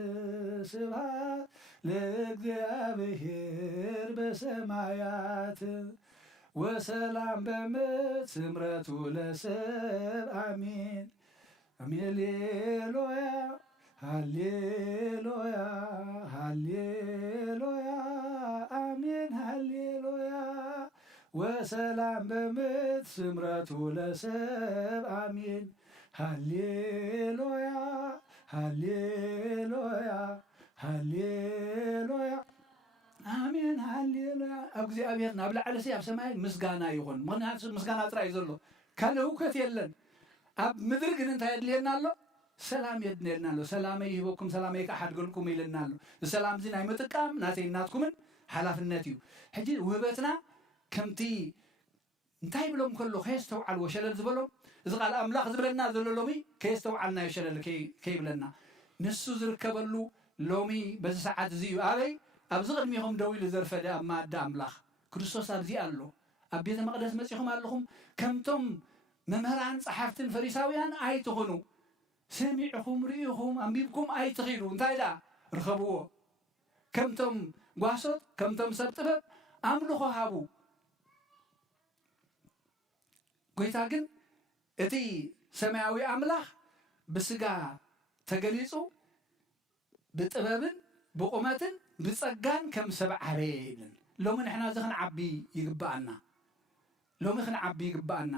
ስብሃት ለእግዚአብሔር በሰማያት ወሰላም በምድር ስምረቱ ለሰብ አሜን ሃሌሉያ ሃሌሉያ ሃሌሉያ አሜን ሃሌሉያ ወሰላም በምድር ስምረቱ ለሰብ አሜን ሃሌሉያ ሃሌሉያ ሃሌሉያ አሜን ሃሌሉያ ኣብ እግዚአብሔር ናብ ላዕለሲ ኣብ ሰማይ ምስጋና ይኹን ምክንያቱ ምስጋና ጥራይ ዘሎ ካልእ እውከት የለን ኣብ ምድሪ ግን እንታይ የድልየና ኣሎ ሰላም የድልየና ኣሎ ሰላመይ ይህበኩም ሰላመይ ካሓድገልኩም ኢለና ኣሎ ሰላም እዚ ናይ ምጥቃም ናተይናትኩምን ሓላፍነት እዩ ሕጂ ውህበትና ከምቲ እንታይ ብሎም ከሎ ከየስተውዓልዎ ሸለል ዝበሎም እዚ ቃል ኣምላኽ ዝብለና ዘሎ ሎሚ ከየስተውዓልናዮ ሸለል ከይብለና ንሱ ዝርከበሉ ሎሚ በዚ ሰዓት እዚ እዩ ኣበይ ኣብዚ ቅድሚኹም ደው ኢሉ ዘርፈደ ኣብ ማእዲ ኣምላኽ ክርስቶስ ኣብዚ ኣሎ ኣብ ቤተ መቅደስ መፂኹም ኣለኹም ከምቶም መምህራን ጸሓፍትን ፈሪሳውያን ኣይትኾኑ ሰሚዕኹም ርኢኹም ኣንቢብኩም ኣይትኽኢሉ እንታይ ደኣ ርኸብዎ ከምቶም ጓሶት ከምቶም ሰብ ጥበብ ኣምልኾ ሃቡ ጎይታ ግን እቲ ሰማያዊ ኣምላኽ ብስጋ ተገሊጹ ብጥበብን ብቁመትን ብጸጋን ከም ሰብ ዓበየ ይብልን ሎሚ ንሕና እዚ ክንዓቢ ይግባአና ሎሚ ክንዓቢ ይግባአና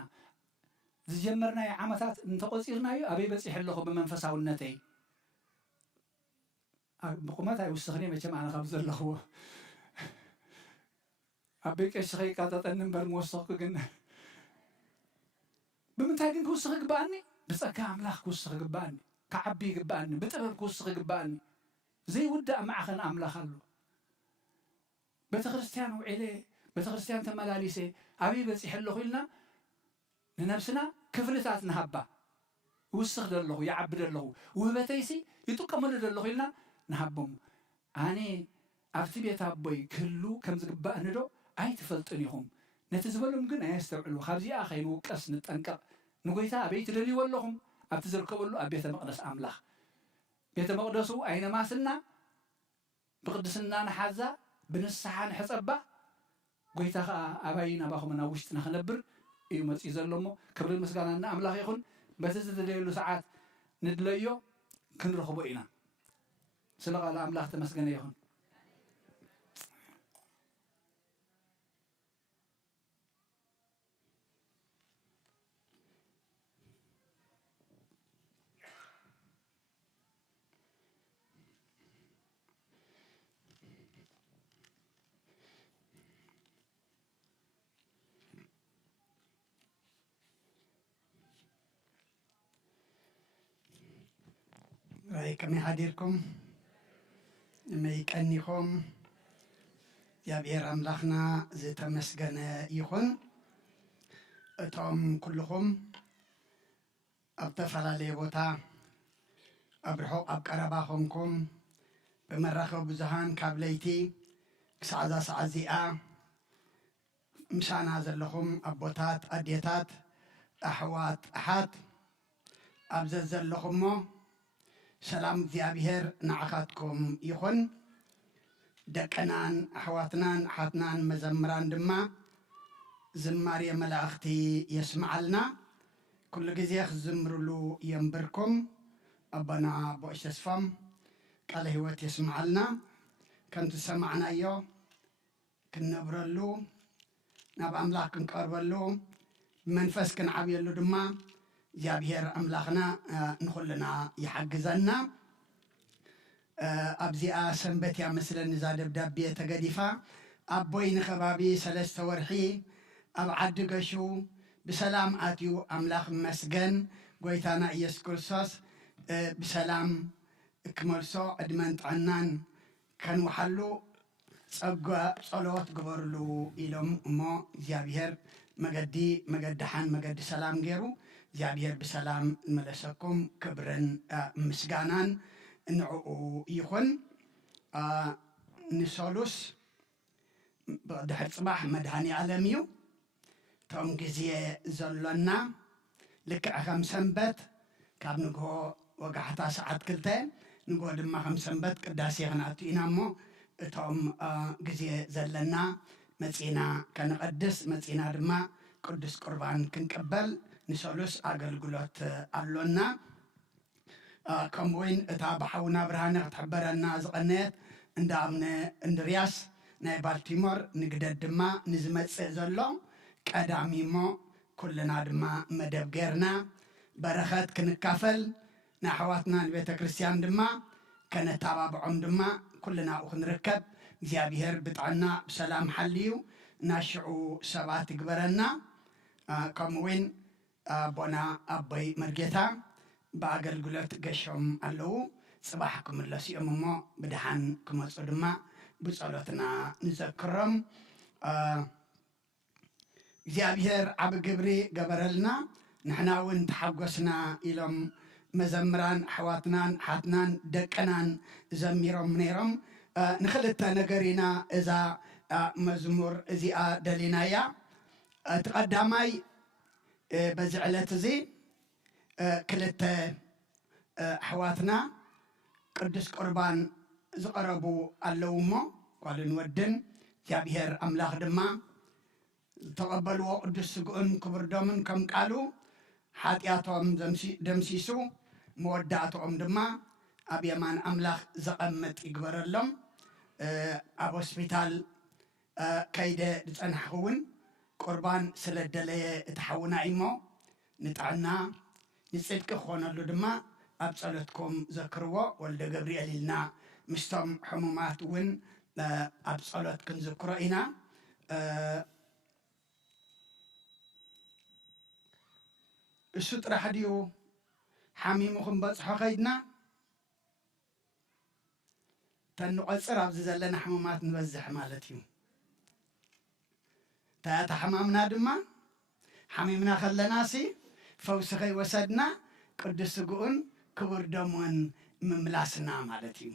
ዝጀመርናዮ ዓመታት እንተቆፂርናዮ ኣበይ በፂሕ ኣለኹ ብመንፈሳውነተይ ብቁመት ኣይውስኽኒ መቸም ኣነ ካብ ዘለኽዎ ኣበይ ቀሺ ከይቃጠጠኒ እምበር ምወሰኽኩ ግን ብምንታይ ግን ክውስኽ ይግባአኒ ብጸጋ ኣምላኽ ክውስኽ ይግባአኒ ክዓቢ ይግባአኒ ብጥበብ ክውስኽ ይግባአኒ ዘይውዳእ ማዕኸን ኣምላኽ ኣሎ ቤተ ክርስቲያን ውዒለ ቤተ ክርስቲያን ተመላሊሰ ኣበይ በፂሕ ኣለኹ ኢልና ንነብስና ክፍልታት ንሃባ ውስኽ ደለኹ ይዓቢ ደለኹ ውህበተይሲ ይጥቀመሉ ደለኹ ኢልና ንሃቦም ኣነ ኣብቲ ቤት ኣቦይ ክህሉ ከም ዝግባአኒ ዶ ኣይትፈልጡን ኢኹም ነቲ ዝበሎም ግን ኣየስተውዕሉ ካብዚኣ ከይንውቀስ ንጠንቀቕ ንጎይታ ኣበይ ትደልይዎ ኣለኹም ኣብቲ ዝርከበሉ ኣብ ቤተ መቅደስ ኣምላኽ ቤተ መቅደሱ ኣይነማስና ብቅድስና ንሓዛ ብንስሓ ንሕፀባ ጎይታ ከዓ ኣባይ ናባኹም ናብ ውሽጥና ክነብር እዩ መፅኡ ዘሎ እሞ ክብሪ ምስጋና ንኣምላኽ ይኹን በቲ ዝደለየሉ ሰዓት ንድለዮ ክንረኽቦ ኢና ስለ ቃል ኣምላኽ ተመስገነ ይኹን ከመይ ሓዲርኩም መይ ቀኒኹም እግዚአብሔር ኣምላኽና ዝተመስገነ ይኹን እቶም ኩልኹም أبتفعل بوتا أبرحو أبقربا خمكم بمرخو بزهان كابليتي كسعزا سعزيئة مشانا زلخم أبوتات أديتات أحوات أحات أبزز زلخمو سلام زيابير نعخاتكم يخون دكنان أحواتنان حاتنان مزمران دما زماري ملاختي يسمع لنا كل جزيخ زمرلو ينبركم أبنا بوش تسفم قال هوات يسمع لنا كنت سمعنا أيو كنبرلو ناب أملاك نقربلو منفس كنعبيلو دما زيابير أملاخنا نخلنا يحجزنا أبزيا سنبت يا مثل نزاد بدبية تجديفا أبوين خبابي سلسة ورحي أبعد قشو بسلام آتيو أملاخ مسجن قويتانا يسكرسوس بسلام كمرسو أدمنت عنان كانوا حلو صلوات قبرلو إلهم مو زيابير مقدحان مقد سلام غيرو زيابير بسلام ملسكم كبرن مسجانان نعو يخون نسولوس دحر صباح مدهاني عالميو توم جزية زلنا لك أخم سنبت كاب نقو وقعتا ساعات كلتين نقو دما خم سنبت قداسي غناتو إنامو توم جزية زلنا متينا كنقدس متينا دما قدس قربان كنقبل نسولوس أقل قلوت ألونا كم وين تابحونا برهانة تحبرنا زغنيت اندامنا اندرياس ناي بالتيمور نقدر دما نزمت زلو كادامي مو كلنا دما مدب غيرنا برخات كنكافل نحواتنا البيت كريستيان دما كنتابعهم دما كلنا نركب زيابير بتعنا بسلام حليو ناشعو سبات قبرنا كم وين بونا أبي مرجتا باقل قلت قشهم اللو صباحكم الله سيئممو بدحان كما تصدما بصلاتنا نذكرهم زيابير عب قبري قبرلنا نحنا وين تحقسنا إلهم مزمران حواتنان حاتنان دكنان زميرهم منيرهم نخلت نقرينا إذا مزمور إذا دلينايا تقدماي بزعلت زي كلتا حواتنا قدس قربان زقربو اللومو قال نودن زيابير أملاخ دما تقبلوا قدس قن كبر دومن كم قالوا حاتياتهم دمسيسو موداتهم دما أبي مان أملاخ زقمت يقبر اللهم أبو سبيتال كيدا تنحون قربان سلدلي تحونا إيمو نتعنا نسألك خونا لدما أبصلتكم ذكروا ولد جبريل لنا مستم حمومات وين أبصلتكم ذكرينا السطر حديو حميمكم بس حقيدنا تنقصر أبز زلنا حمومات نوزح مالتيو تاتا حمامنا دما حميمنا خلناسي فوسخي وسدنا قدس قون كبر دمون مملاسنا مالتيو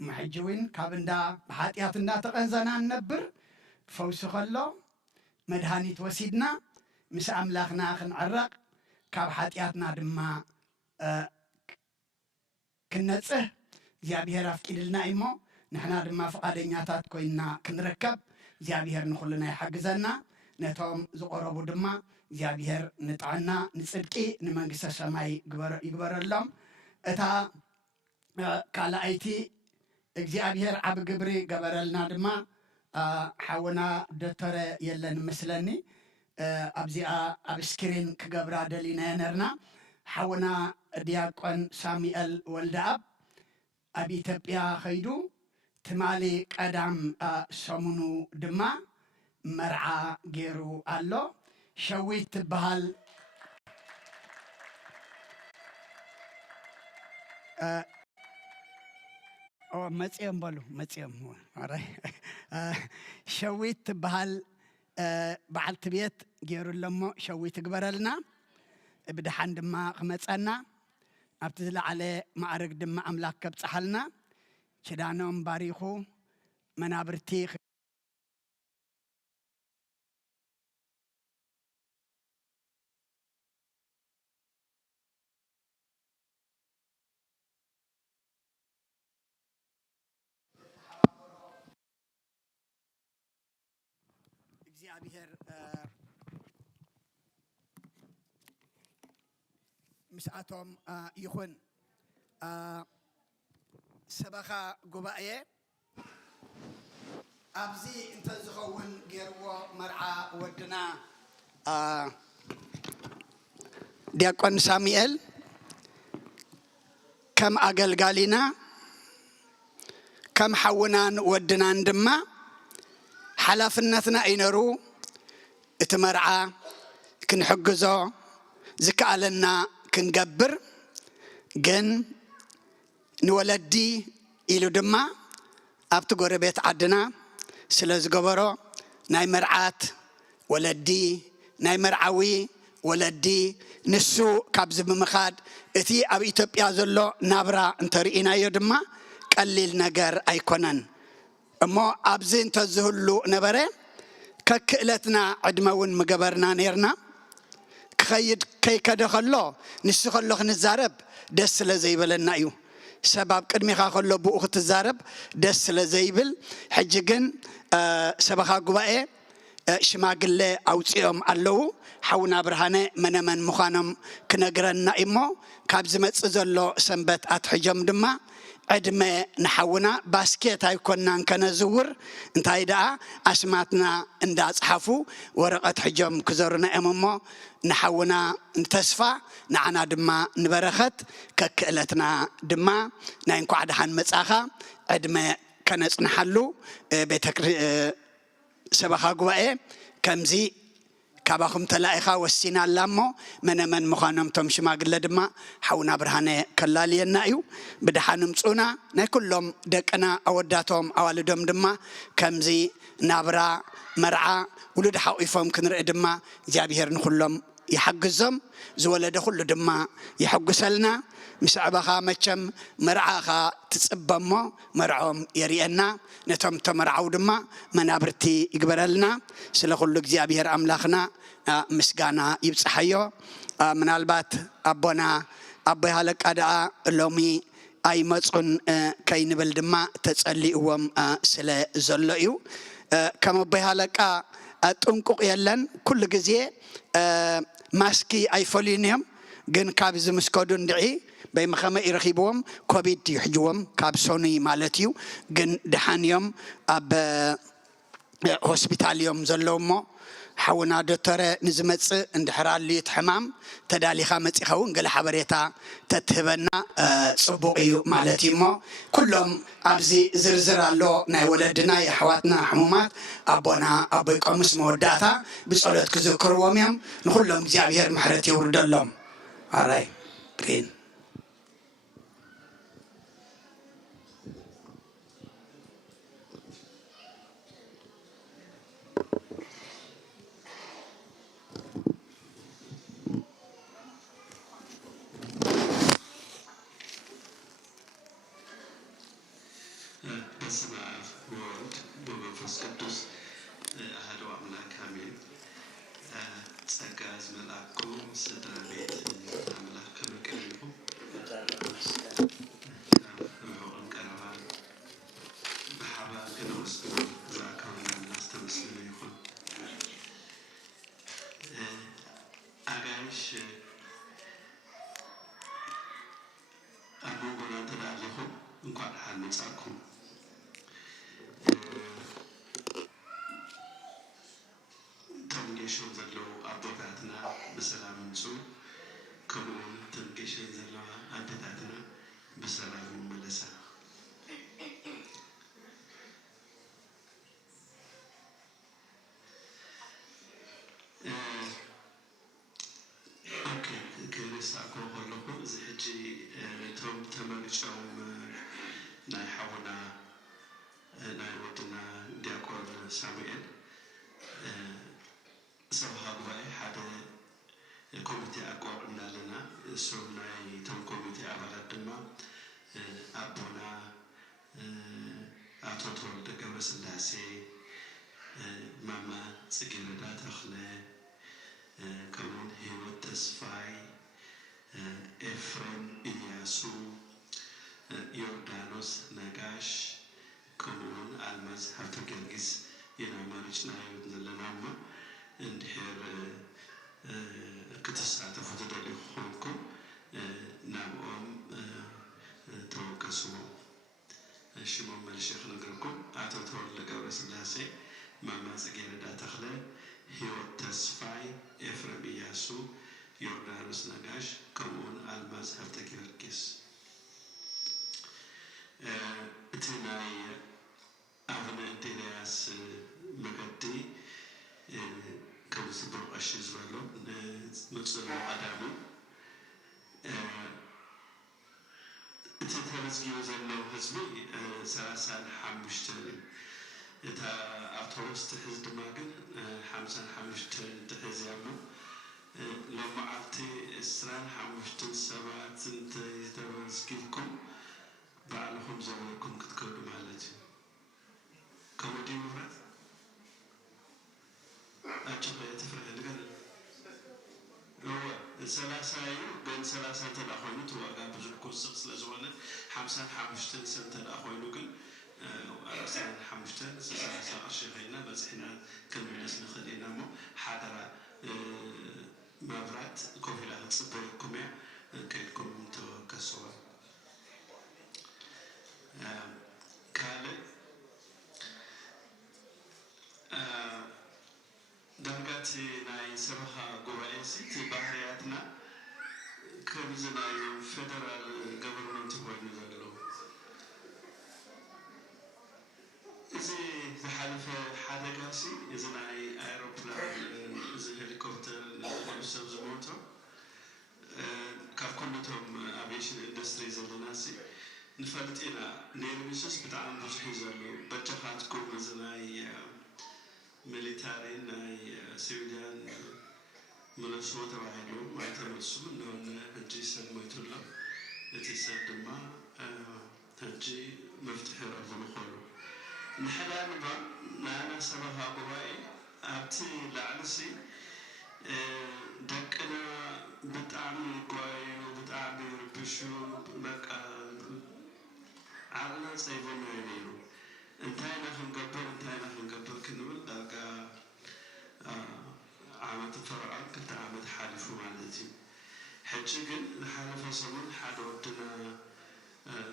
محجوين كابندا بحاتياتنا تقنزنا نبر فوسخلو مدهاني توسيدنا مس أملاخنا خنعرق كاب حاتياتنا دما كنصه زيابير أفكيد لنا إيمو نحنا دما فقادينياتات كوينا كنركب زيابير نخلنا يحجزنا نتوم زقربو دما زيابير نتعنا نصدقي نمنجس السماي يقبر اللهم اتا كالا ايتي زيابير عب قبري قبر لنا دما حاونا دكتور يلن مثلني أبزيا أبسكرين كقبرا دلينا ينرنا حاونا دياقون ساميال والداب أبي تبيا خيدو تمالي قدام سمونو دما مرعى غيرو الله شويت بهال أو متيم بالو متيم هو شويت بهال بعد تبيت غيرو لما شويت قبرلنا بدحان دما خمصنا ابتزلا على معرق دما املاك كبصحلنا شدانهم باريخو منابرتي እግዚአብሔር مسأتهم يخون سبخا قبائي أبزي انت زخون قيروا مرعى ودنا دياقون ساميل كم أقل قالينا كم حونان ودنا ندما حلافنتنا اينرو اتمرعى كنحجزو زكالنا كنقبر جن نولدي إلو دما أبتو قربيت عدنا سلز قبرو ناي مرعات ولدي ناي مرعوي ولدي نسو كابز بمخاد اتي أب إثيوبيا زلو نابرا انترينا يدما قليل نجر أيكونن أما أبزين تزهلو نبره ككلتنا عدمون مقبرنا نيرنا خيد كي كدخلو نسخلو خنزارب دس لزيبل النايو سبب قدمي خلو بوخت الزارب دس لزيبل حججن سبخا قبائي شماقل أوصيهم اللو حونا برهانة من مخانم كنقرن إمو كابزمت زلو سنبت أتحجم دما عدمة نحونا باسكيت هايكونا كنزور انتاي دا أسماتنا انداز حفو ورقة حجم كزورنا اممو نحونا نتسفى نعنا دما نبرخت ككالتنا دما ناينكو عدهان متساخا عدمة كنز نحلو بيتك سبخا قوائي كمزي كاباكم تلاقيخا والسينا اللامو من مخانم تمشما قل دما حونا برهانة كلالي النايو بدحانم تسونا ناي كلهم دكنا أوداتهم أوالدهم دما كمزي نابرا مرعا ولد حقيفهم كنرئ دما جابيهر نخلهم يحقزهم زولد خل دما يحقسلنا مسعبخا مچم مرعاخا تتصبمو مرعوم يريئنا نتم تمرعو دما منابرتي يقبرلنا سلا خلو እግዚአብሔር أملاخنا مسقانا يبصحيو من البات أبونا أبي هالك أدعى لومي أي مصون كي نبل دما تسأليهم سلا زلئيو كما أبي هالك تنقق يلن كل جزية ماسكي أي فولينيوم جن كابز مسكودون دعي بمخامة يرخيبهم كوبيد يحجوهم كابسوني مالتيو جن دحانيوم أب هوسبيتاليوم زلومو حونا دكتور نزمت اندحرال لي تحمام تدالي خامت يخون قال حبريتا تتهبنا صبوقيو مالتيمو كلهم أبزي زرزر اللو ناي ولدنا يا حواتنا حمومات أبونا أبوي قمص موداتا بصلوات كذكروهم يوم نخلهم جابير محرتي ورد اللهم alright green تمجيشون زلو أبواتنا بسلام نسو كمون تمجيشون አቶ ተወልደ ገብረስላሴ ማማ ጽጌረዳ ተክለ ከሞን ህይወት ተስፋይ ኤፍሬም ኢያሱ ዮርዳኖስ ነጋሽ ከሞን አልማዝ ሀብተ ጊዮርጊስ የናማሪች ናዩ ዘለናማ እንድሄር ክትሳተፉ ተደሊኹምኩም ናብኦም ተወቀሱ ሽሞም መልሼ ክነግረኩም አቶ ተወልደ ገብረስላሴ ማማ ጽጌረዳ ተክለ ህይወት ተስፋይ ኤፍሬም ኢያሱ ዮርዳኖስ ነጋሽ ከሞን አልማዝ ሀብተ ጊዮርጊስ እቲ ናይ አቡነ እንድርያስ መገዲ ከም ዝብሩ ቀሺ ዝበሎ ንፅሎ ቀዳሙ እቲ ተመዝጊቡ ዘሎ ህዝቢ 35 እታ አውቶቡስ ትሕዝ ድማ ግን 55 ትሕዝ ያሉ ለመዓልቲ 25 ሰባት እንተተመዝጊብኩም ባዕልኩም ዘበልኩም ክትከዱ ማለት እዩ ከመዲ ምፍራት አጭበ የተፍረህ ነገር هو 30 يوم بين 30 تلاخونو توغا ብዙ ኮስክ ስለሆነ 55 ሰንተ ላخوينو ግን 55 30 ሸይና በጽሕና ከመለስ ንخلينا ሞ ሓደራ መብራት ኮፊላ ጽበኩም ያ ከልኩም ተከሰዋ ካለ ደንጋት ናይ ሰበኻ ጉባኤ ሲት ባህሪያትና ከምዝናይ ፌደራል ገቨርንመንት ኮይኑ ዘሎ እዚ ዝሓለፈ ሓደጋሲ እዚ ናይ ኣውሮፕላን እዚ ሄሊኮፕተር ሰብ ዝሞቶ ካብ ኩልቶም አቪዬሽን ኢንዱስትሪ ዘለናሲ ንፈልጥ ኢና ኔርሚስስ ብጣዕሚ ብዙሕ ዘሎ በጀኻትኩም እዚ ናይ ሚሊታሪ ናይ ሲቪሊያን መለሶ ተባሂሎም አይተመሱም እንደሆነ እጅ ሰሞይቱላ እቲ ሰብ ድማ እጅ መፍትሕ ረብሉ ኾሉ ንሕላን ባ ናና ሰበኻ ጉባኤ ኣብቲ ላዕልሲ ደቅና ብጣዕሚ ጓዩ ብጣዕሚ ርብሹ በቃ ዓቕና ፀይቦና ነይሩ እንታይና ክንገብር ክንብል ዳርጋ ዓመት ፈርዖን ክልተ ዓመት ሓሊፉ ማለት እዩ ሕጂ ግን ዝሓለፈ ሰሙን ሓደ ወድና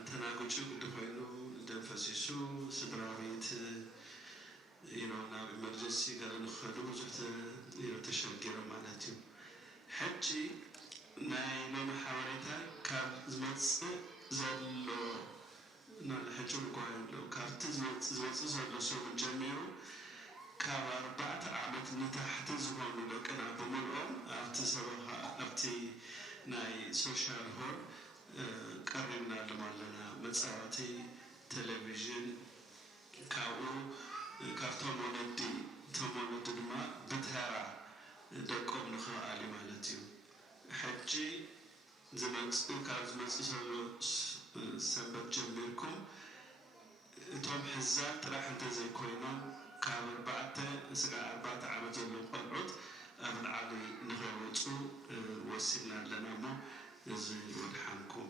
ተናግጩ ግዲ ኮይኑ ደም ፈሲሱ ስድራ ቤት ናብ ኢመርጀንሲ ገለ ንክኸዱ ብዙሕ ተሸጊሮም ማለት እዩ ሕጂ ናይ ሎሚ ሓበሬታ ካብ ዝመፅእ ዘሎ ሕጂ ንጓየሎ ካብቲ ዝመፅእ ዘሎ ሰሙን ጀሚሩ ካብ 4 ዓመት ንታሕቲ ዝኾኑ ደቅና ብምልኦም ኣብቲ ሰበኻ ኣብቲ ናይ ሶሻል ሆል ቀሪብና ኣለና መፃወቲ ቴሌቪዥን ካብኡ ካብቶም ወለዲ ድማ ብተራ ደቆም ንኽኣሊ ማለት እዩ ሕጂ ዝመፅእ ካብ ዝመፅእ ዘሎ ሰንበት ጀሚርኩም እቶም ሕዛብ ጥራሕ እንተዘይኮይኖም ካብ 4 ዓመት ዘለዉ ቆልዑት ኣብ ላዕሊ ንኸይወፁ ወሲና ኣለና እሞ እዚ ወድሓንኩም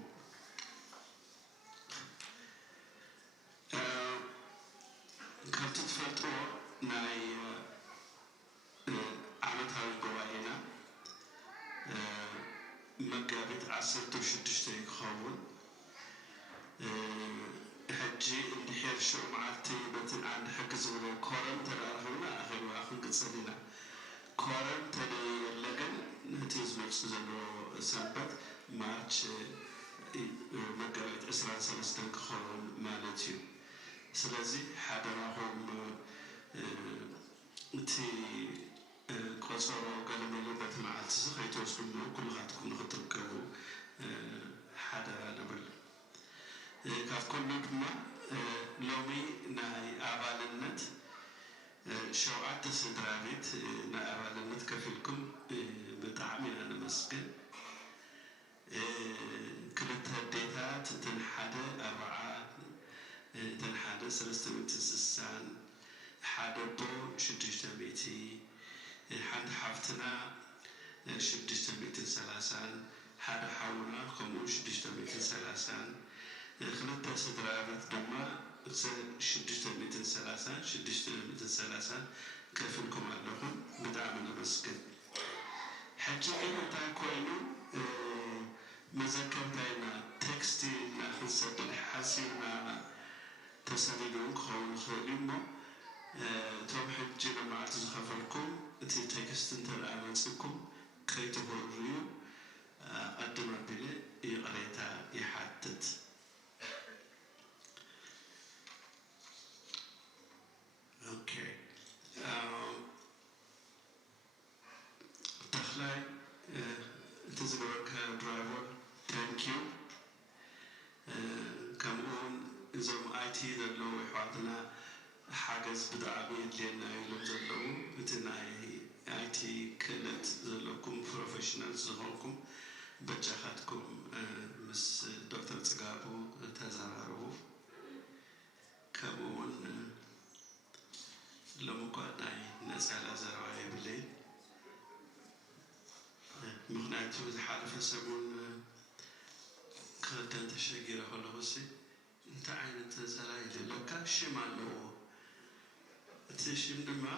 ከምቲ ትፈልጥዎ ናይ ዓመታዊ ጉባኤና መጋቢት 16 ክኸውን ሕጂ እንድሕር ሽዑ መዓልቲ በትን ዓንዲ ሕጊ ዝብሎ ኮረም ተራርኽብና ኣኺልዋ ክንቅፅል ኢና ኮረም ተደየለ ግን ነቲ ዝመፅእ ዘሎ ሰንበት ማርች መጋቢት 23 ክኸውን ማለት እዩ ስለዚ ሓደራኹም እቲ ቆፀሮ ገለመለ በቲ መዓልቲ ከይተወስዱ ኩልኻትኩም ንኽትርከቡ ሓደራ ንብል ካብ ኩሉ ድማ ሎሚ ናይ ኣባልነት 7 ስድራ ቤት ናይ ኣባልነት ከፊልኩም ብጣዕሚ ኢና ነመስግን ክልተ ኣዴታት እተን ሓደ 4 እተን ሓደ 3 حادبو شدشتا بيتي حد حفتنا شدشتا بيتن سلاسان حد حاونا كمو شدشتا بيتن سلاسان خلطة سدرابات دما شدشتا بيتن سلاسان شدشتا بيتن سلاسان كيفنكم عليهم بدعمنا مسكن حجي إنا تاكوينو مذكرتنا تكستي ناخذ سبب حاسينا تسديدون خون خليمو توم حجي لما تزخفلكم تي تكست انت الأمانسكم كي تبريو قدم بلي يقريتا يحدد اوكي تخلاي تزبرك درايفر ثانك يو كمون زوم اي تي دلو يحواتنا حاجز بدعابي لنا يلوم زلو بتنا اي تي كلت زلوكم بروفيشنالز زلوكم بجاخاتكم مس دكتور تقابو تزارارو كمون لمقاداي نسأل زرواي بالليل مغنايتو زحالف السبون كردان تشاقير هلا بسي انت عين تزراي لك شمال لو تشم دما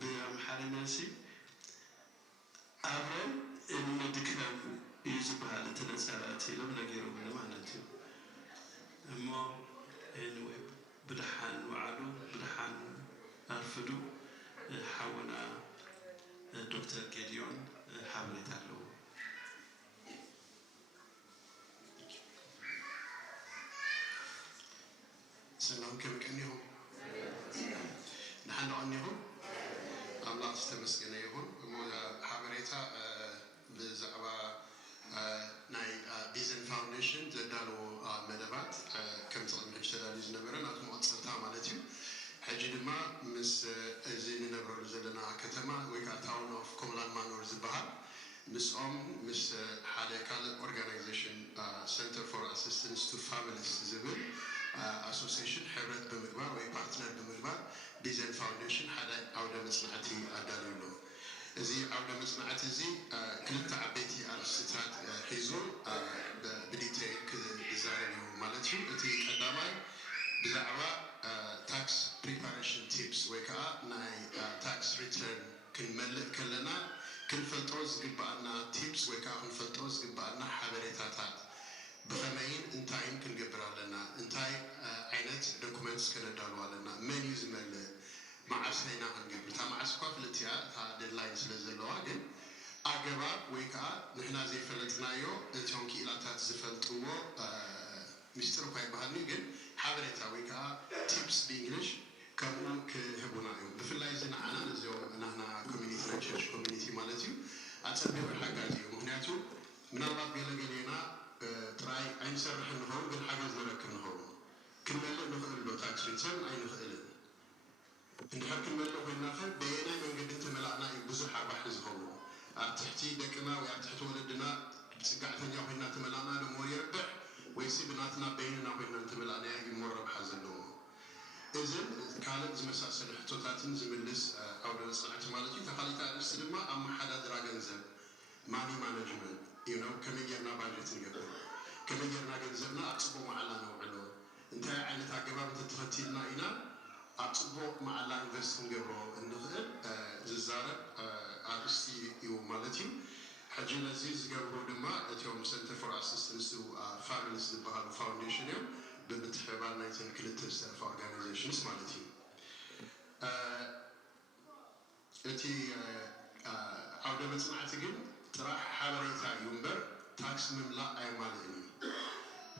بمحل ناسي أبرم إن دكرام يزبها لتنسالاتي لم نجيرو من معناتي أما إنه بدحان وعلو بدحان أرفدو حاونا دكتور جيديون حاولت له سلام كم كنيهم نحن عنيهم الله تستمسكن يهون مولا حبريتا بزعبا ناي بيزن فاونديشن زدالو مدبات كم تقدم اجتدالي زنبرن أتم أتصلتها مالتيو حجي دما مس زين نبرر زلنا كتما ويكا تاون اوف كوملان مانور زبها مس مس حالة كالة organization Center for Assistance to Families زبل association حبرت بمقبار وي partner بمقبار بيزن فاونديشن حالة عودة مصنعتي أداليلو زي عودة مصنعتي زي كلمت عبيتي على الستات حيزون بديتي كديزاينيو مالتيو اتي قداماي بزعبا tax preparation tips وكا ناي tax return كلنا كنفلتروز قبعنا tips وكا كنفلتروز قبعنا حبريتاتات بخمين انتاين كنقبر لنا انتاي عينت documents كندالو لنا menus مل معسلنا هنقبر تا معسكوا في الاتياء تا deadlines لزلوا جن أجرب وكا نحنا زي فلتنايو انتون كيلاتات زفلتوه مستر كاي بهاني جن حبريتا وكا tips بإنجليش كمو كهبونا يوم بفلاي زنا أنا نزيو نحنا community church community مالتيو أتصبح الحاجة زيو مهنياتو من الله بيلقينا تراي عين سرح النهار بالحاجة زرك النهار كمل نخل له tax return عين نخل إن حكم له بالنافع بينا من قد أنت ملأنا يبزح بحز هو أتحتي دكنا وأتحت ولدنا سقعتنا وهنا تملأنا لمور يربح ويسيبناتنا بيننا وبين تملأنا يمر بحزنه إذن كانت مسألة حتوتاتن زملس أو لسقعت مالتي تخليت على السينما أما حدا دراجنزل ماني مانجمنت كم يجرنا باجت نقبل كم يجرنا جنزلنا أتصبوا مع الله نوعله أنت يعني تعجبان تتفتيلنا إنا أتصبوا مع الله إنفست نقبله النخل ززارة أرستي يوم مالتي حجي لذيذ قبله دما اليوم Center for Assistance to Families البهال Foundation يوم بمتحبان نايتين كلتر staff organizations مالتي التي عودة بتصنعتي قل تراح حبريتا يومبر تاكس مملا أي ماليني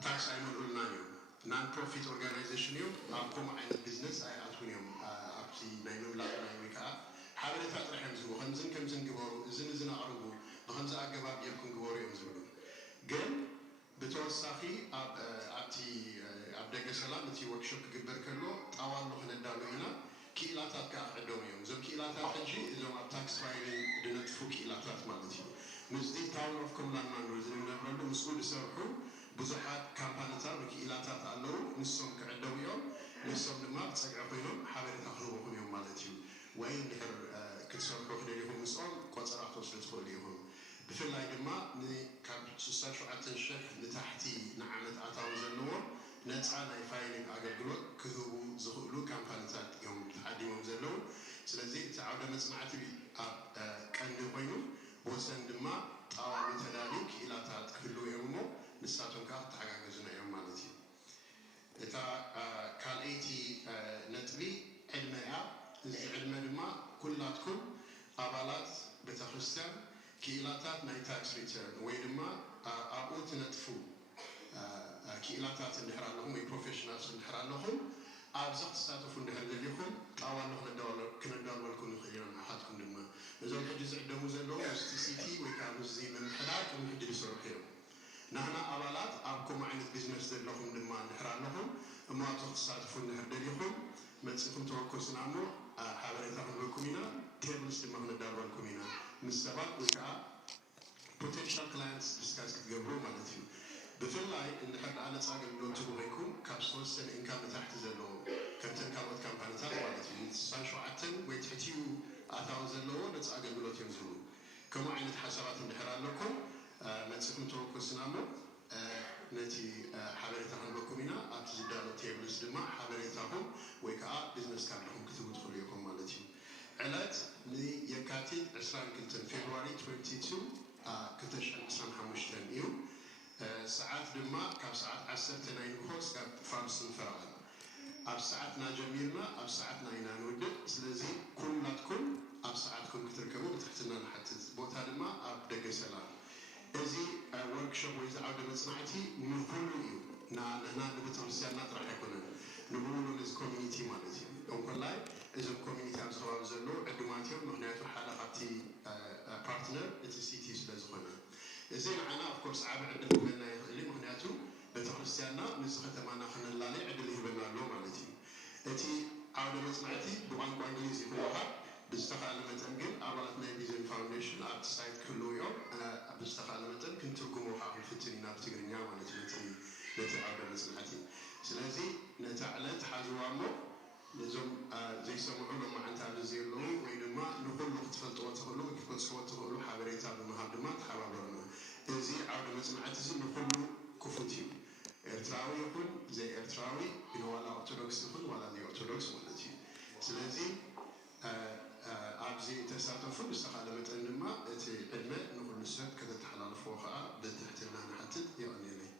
تاكس أي ملقلنا يوم non-profit organization يوم أبقوم عين البزنس أي أتون يوم أبسي ناينو لا نايويكا حبريتا تراح يمزو خمزن كمزن قبارو إزن أعربو بخمزة أقباب يبكون قبارو يمزولو قل بتوساخي أبتي أبدأ سلام نتي workshop قبر كله طوال لخن الدالو هنا كيلاتات كأحدهم يوم زم كيلاتات حجي زم tax filing دنتفو كيلاتات مالتي مزدي تاون اوف كوملان مانور زم نبرلو مسؤول يسرحو بزحات كامبانيتات وكيلاتات علو نسهم كعدهم يوم نسهم لما بتسقع بينهم حابين تاخذوهم يوم ማለት እዩ ወይ እንድሕር ክትሰርሑ ክደልይኹም ምስኦም ቆፀራ ክትወስዱ ትኽእሉ ኢኹም ብፍላይ ድማ ካብ 67,000 ንታሕቲ ንዓመት ኣታዊ ዘለዎም ነፃ ናይ ፋይሊንግ ኣገልግሎት ክህቡ ዝኽእሉ ካምፓኒታት እዮም ተሓዲሞም ዘለዉ ስለዚ እቲ ዓውደ መፅናዕቲ ኣብ ቀንዲ ኮይኑ ወሰን ድማ ጣዋሉ ተዳልዩ ክኢላታት ክህልው እዮም እሞ ንሳቶም ከዓ ክተሓጋገዙና እዮም ማለት እዩ እታ ካልአይቲ ነጥቢ ዕድመ እያ እዚ ዕድመ ድማ ኩላትኩም ኣባላት ቤተክርስትያን ክኢላታት ናይ ታክስ ሪተርን ወይ ድማ ኣብኡ ትነጥፉ ክኢላታት እንድሕር ኣለኹም ወይ ፕሮፌሽናልስ እንድሕር ኣለኹም ኣብዛ ክትሳተፉ እንድሕር ዘሊኹም ጣዋሉ ክነዳልወልኩም ንኽእል ኢና ንሓትኩም ድማ እዞም ሕጂ ዝዕደሙ ዘለዉ ምስቲ ሲቲ ወይ ከዓ ምስዚ ምምሕዳር ከም ሕድል ይሰርሑ እዮም ንሕና ኣባላት ኣብ ከምኡ ዓይነት ቢዝነስ ዘለኹም ድማ እንድሕር ኣለኹም እሞ ኣብዞ ክትሳተፉ እንድሕር ደሊኹም መፂኹም ተወከሱና እሞ ሓበሬታ ክንበልኩም ኢና ቴብልስ ድማ ክነዳልወልኩም ኢና ምስ ሰባት ወይ ከዓ ፖቴንሻል ክላየንትስ ዲስካስ ክትገብሩ ማለት እዩ ብፍላይ እንድሕር ደኣ ነፃ ኣገልግሎት ትህቡ ኮይንኩም ካብ ዝተወሰነ ኢንካም ንታሕቲ ዘለዎ ከምተን ካልኦት ካምፓኒታት ማለት እዩ 67 ወይ ትሕትኡ ኣታዊ ዘለዎ ነፃ ኣገልግሎት እዮም ዝህቡ ከምኡ ዓይነት ሓሳባት እንድሕር ኣለኩም መፂኹም ተወከሱና እሞ ነቲ ሓበሬታ ክንበልኩም ኢና ኣብቲ ዝዳሎ ቴብልስ ድማ ሓበሬታኹም ወይ ከዓ ቢዝነስ ካርድኹም ክትህቡ ትኽእሉ ኢኹም ማለት እዩ ዕለት ንየካቲት 22 ፌብሩዋሪ 22 2025 እዩ ሰዓት ድማ ካብ ሰዓት 10 ናይ ንግሆ እስካብ ፋርስን ፈረቓን ኣብ ሰዓትና ጀሚርና ኣብ ሰዓትና ኢና ንውድእ ስለዚ ኩላትኩም ኣብ ሰዓትኩም ክትርከቡ ብትሕትና ንሓትት ቦታ ድማ ኣብ ደገ ሰላም እዚ ወርክሾፕ ወይ ዝዓውደ መፅናዕቲ ንኩሉ እዩ ንሕና ንቤተክርስትያንና ጥራሕ ኣይኮነን ንብሉሉ ነዚ ኮሚኒቲ ማለት እዩ እንኮላይ እዞም ኮሚኒቲ ኣብ ዝኸባቢ ዘለዉ ዕዱማት እዮም ምክንያቱ ሓደ ካብቲ ፓርትነር እቲ ሲቲ ስለ ዝኾነ እዚ ንዓና ኣፍኮርስ ዓብ ዕድል ክበና ይኽእል ምክንያቱ ቤተክርስትያንና ምስ ከተማና ክንላለይ ዕድል ይህበና ኣሎ ማለት እዩ እቲ ዓውደ መፅናዕቲ ብቋንቋ እንግሊዝ ይክወሃብ ብዝተኻለ መጠን ግን ኣባላት ናይ ቪዥን ፋውንዴሽን ኣብቲ ሳይት ክህልው እዮም ብዝተኻለ መጠን ክንትርጉሞ ከዓ ክንፍትን ኢና ብትግርኛ ማለት እዩ ነቲ ዓውደ መፅናዕቲ ስለዚ ነታ ዕለት ሓዝዋ እሞ ነዞም ዘይሰምዑ ሎማዓንቲ ኣብ ዘየለዉ ወይ ድማ ንኩሉ ክትፈልጥዎ ትኽእሉ ወይ ክትበፅሕዎ ትኽእሉ ሓበሬታ ብምሃብ ድማ ተሓባበሩና እዚ ዓውደ መፅናዕቲ እዚ ንኩሉ ክፉት እዩ ኤርትራዊ ይኹን ዘይ ኤርትራዊ ዋላ ኦርቶዶክስ ይኹን ዋላ ዘይ ኦርቶዶክስ ማለት እዩ ስለዚ ኣብዚ ተሳተፉ ብዝተኻለ መጠን ድማ እቲ ዕድመ ንኩሉ ሰብ ከተተሓላልፍዎ ከዓ ብትሕትና ንሓትት ይቐኒለይ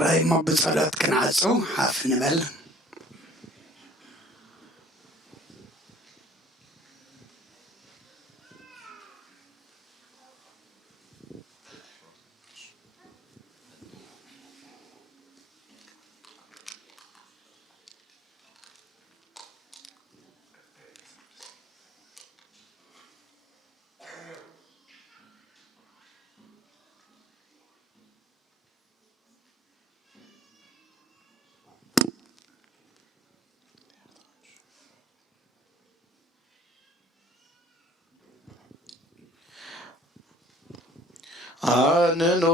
ራይሞ ብጸሎት ክንዓፁ ሓፍ ንበል አንኑ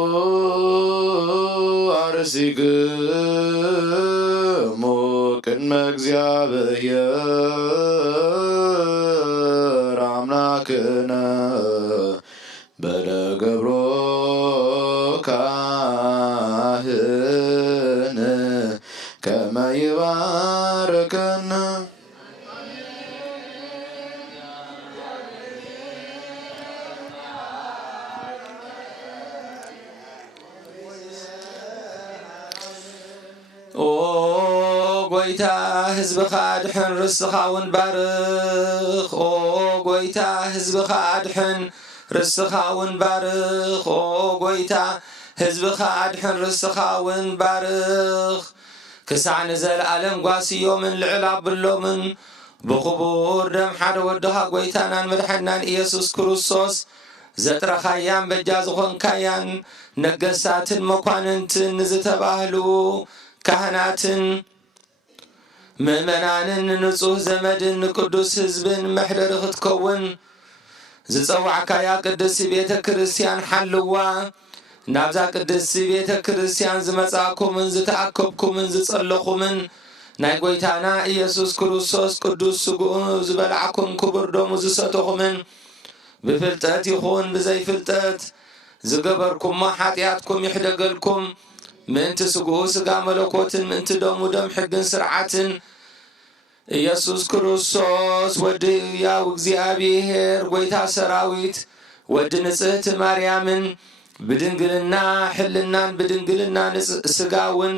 አርሲክሙ ቅድመ እግዚአብሔር አምላክነ በደገብሮ ካህን ከመ ይባርከነ ጎይታ ህዝብኻ አድሕን ርስኻ እውን ባርኽ ኦ ጎይታ ህዝብኻ አድሕን ርስኻ እውን ባርኽ ኦ ጎይታ ህዝብኻ አድሕን ርስኻ እውን ባርኽ ክሳዕ ንዘለኣለም ጓስዮምን ልዕል ኣብሎምን ብኽቡር ደም ሓደ ወድኻ ጎይታናን መድሓኒናን ኢየሱስ ክርስቶስ ዘጥረኻያን በጃ ዝኾንካያን ነገሳትን መኳንንትን ንዝተባህሉ ካህናትን ምእመናንን ንጹህ ዘመድን ቅዱስ ህዝብን መሕደሪ ክትከውን ዝፀዋዕካያ ቅድስቲ ቤተ ክርስቲያን ሓልዋ ናብዛ ቅድስቲ ቤተ ክርስቲያን ዝመጻእኩምን ዝተኣከብኩምን ዝጸለኹምን ናይ ጎይታና ኢየሱስ ክርስቶስ ቅዱስ ስጉኡን ዝበልዓኩም ክቡር ደሙ ዝሰተኹምን ብፍልጠት ይኹን ብዘይፍልጠት ዝገበርኩሞ ሓጢኣትኩም ይሕደገልኩም ምእንቲ ስጉኡ ስጋ መለኮትን ምእንቲ ደሙ ደም ሕግን ስርዓትን ኢየሱስ ክርስቶስ ወዲ ያው እግዚአብሔር ጎይታ ሰራዊት ወዲ ንጽሕቲ ማርያምን ብድንግልና ሕልናን ብድንግልና ስጋውን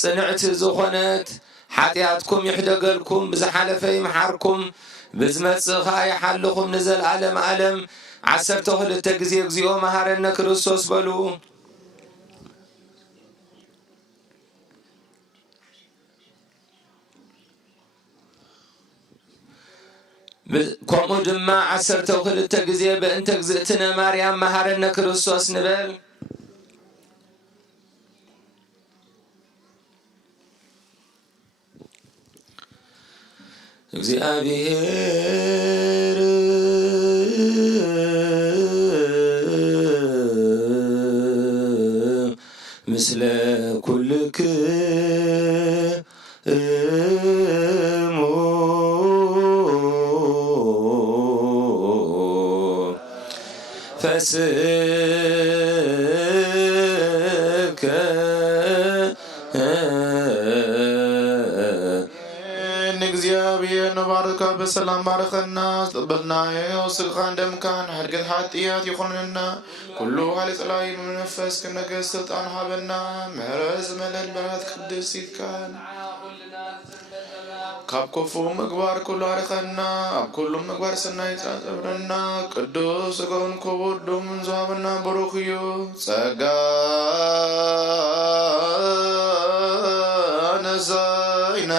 ጽንዕቲ ዝኾነት ሓጢኣትኩም ይሕደገልኩም ብዝሓለፈ ይምሓርኩም ብዝመጽእ ኸ ይሓልኹም ንዘለዓለም ዓለም 12 ግዜ እግዚኦ መሃረነ ክርስቶስ በሉ ከምኡ ድማ 12 ግዜ በእንተ እግዝእትነ ማርያም መሃረነ ክርስቶስ ንበል እግዚአብሔር ምስለ ኩልክሙ ፈስከ እግዚአብሔር ንባርካ በሰላም ባርከና ዝጠበልናዮ ስልኻን ደምካን ሕድገት ሓጢያት ይኹንና ኩሉ ሃሊ ጸላይ መንፈስ ክነገስ ስልጣን ሃበና ምሕረት ዝመለል በረከት ቅድስት ይትካን ካብ ክፉ ምግባር ኩሉ አርኸና ኣብ ኩሉ ምግባር ሰናይ ጻጽብረና ቅዱስ ስጋውን ክቡር ደሙን ዝሃበና ብሩኽ እዩ ጸጋ ነሳይና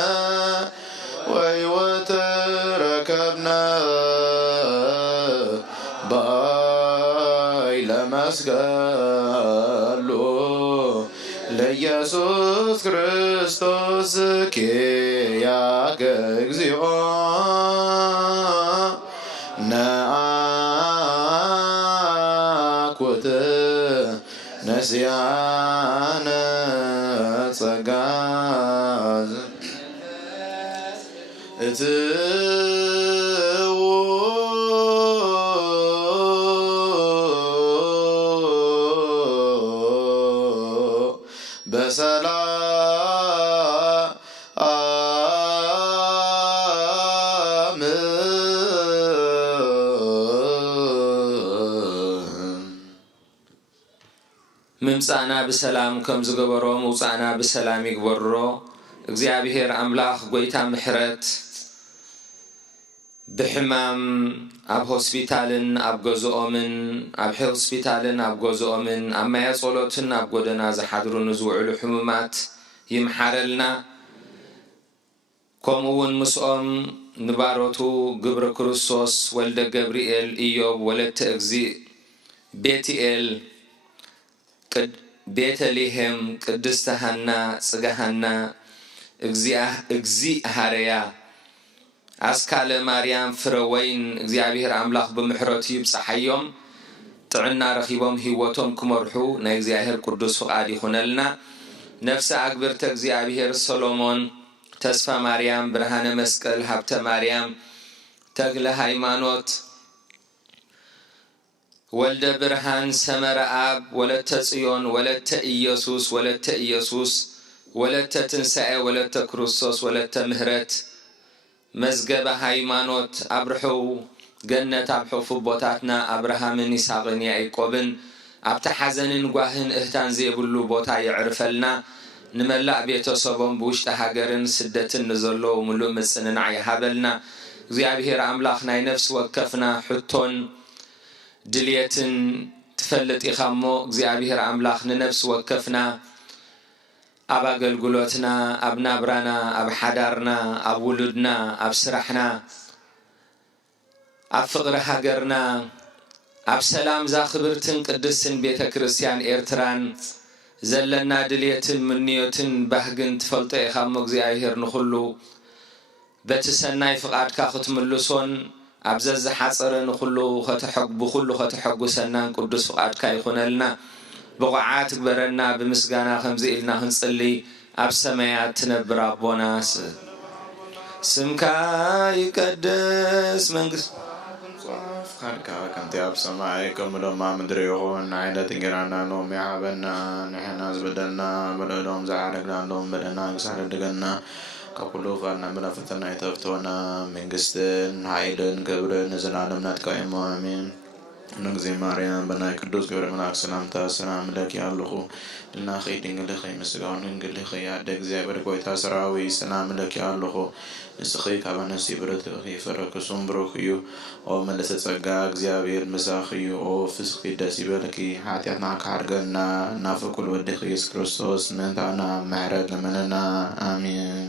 وتركبنا باي لمسكالو ليسوس كريستوس كياك اكزيو ناكوت نسيانا تسقاز ممصانا بسلام كم زغبرو موصانا بسلام يغبرو እግዚአብሔር አምላክ ጎይታ ምሕረት بحمام أب هوسبيتالن أب جزءمن أب هوسبيتالن أب جزءمن أما يصلوتن أب جدنا زحدرون نزوع الحمومات يمحرلنا كمون مسؤم نبارتو جبر كروسوس ولد جبريل إيوب ولد تأجزي بيتيل قد بيتليهم قدستهنا سجهنا أجزي هريا أسكال مريم فروين እግዚአብሔር አምላክ በመሕረቱ ይብጽሐዮም ጥዕና ረኺቦም ህይወቶም ክመርሑ ናይ እግዚአብሔር ቅዱስ ፍቃድ ይኹነልና ነፍሰ አግብርተ እግዚአብሔር ሰሎሞን ተስፋ ማርያም ብርሃነ መስቀል ሀብተ ማርያም ተክለ ሃይማኖት ወልደ ብርሃን ሰመረ አብ ወለተ ጽዮን ወለተ ኢየሱስ ወለተ ትንሣኤ ወለተ ክርስቶስ ወለተ ምህረት مزجب هايمانوت أبرحو جنة أبحو فبوتاتنا أبراهام يساقن يعقوبن أبتحزن جواهن اهتان زي بلو بوتا يعرفلنا نملأ بيتو صبون بوشت هاجرن سدة نزلو وملو مسنن عيهابلنا እግዚአብሔር አምላክና ነፍስ ወከፍና ሕቶን ድልየትን ትፈልጥ ይኻሞ እግዚአብሔር አምላክ ነፍስ ወከፍና أب أجلجلوتنا أب نبرنا أب حدارنا أب ولدنا أب سرحنا أب فقر هجرنا أب سلام زاخبرتن قدسن بيت كريستيان إيرتران زلنا دليتن منيوتن بهجن تفلت إخام مجزي هير نخلو بتسناي فقادك ختملسون أبزز حصرن كله ختحق بكله ختحق سنان قدس فقادك يخونلنا بقعات برنا بمسجانا خمزي إلنا هنصلي أبسميات تنبر أبوناس سمكا يقدس منقس خاركا كنت أبسمعكم لما مدريون عيدة تنقرانا نوم يعبنا نحن زبدلنا بلدهم زعرقنا لهم بدنا يسعر دقنا كقولوا فعلنا بلا فتنا يتفتونا من قستن عيدن كبرن زلالمنا تقايموا أمين نغزي مريم بنا كدوس غير مناك سلامتا سلام لك يا الله لنا خيدين لخي مسغون نقول لخي عدك زي بركويتا سراوي سلام لك يا الله نسخي كابانا سيبرت خي فرق سمبروخيو او ملس تصغا እግዚአብሔር مساخيو او فسخي دسي بلكي حاتياتنا كارغنا نافقول ود ኢየሱስ ክርስቶስ መንታና ማዕረግ ለመነና አሜን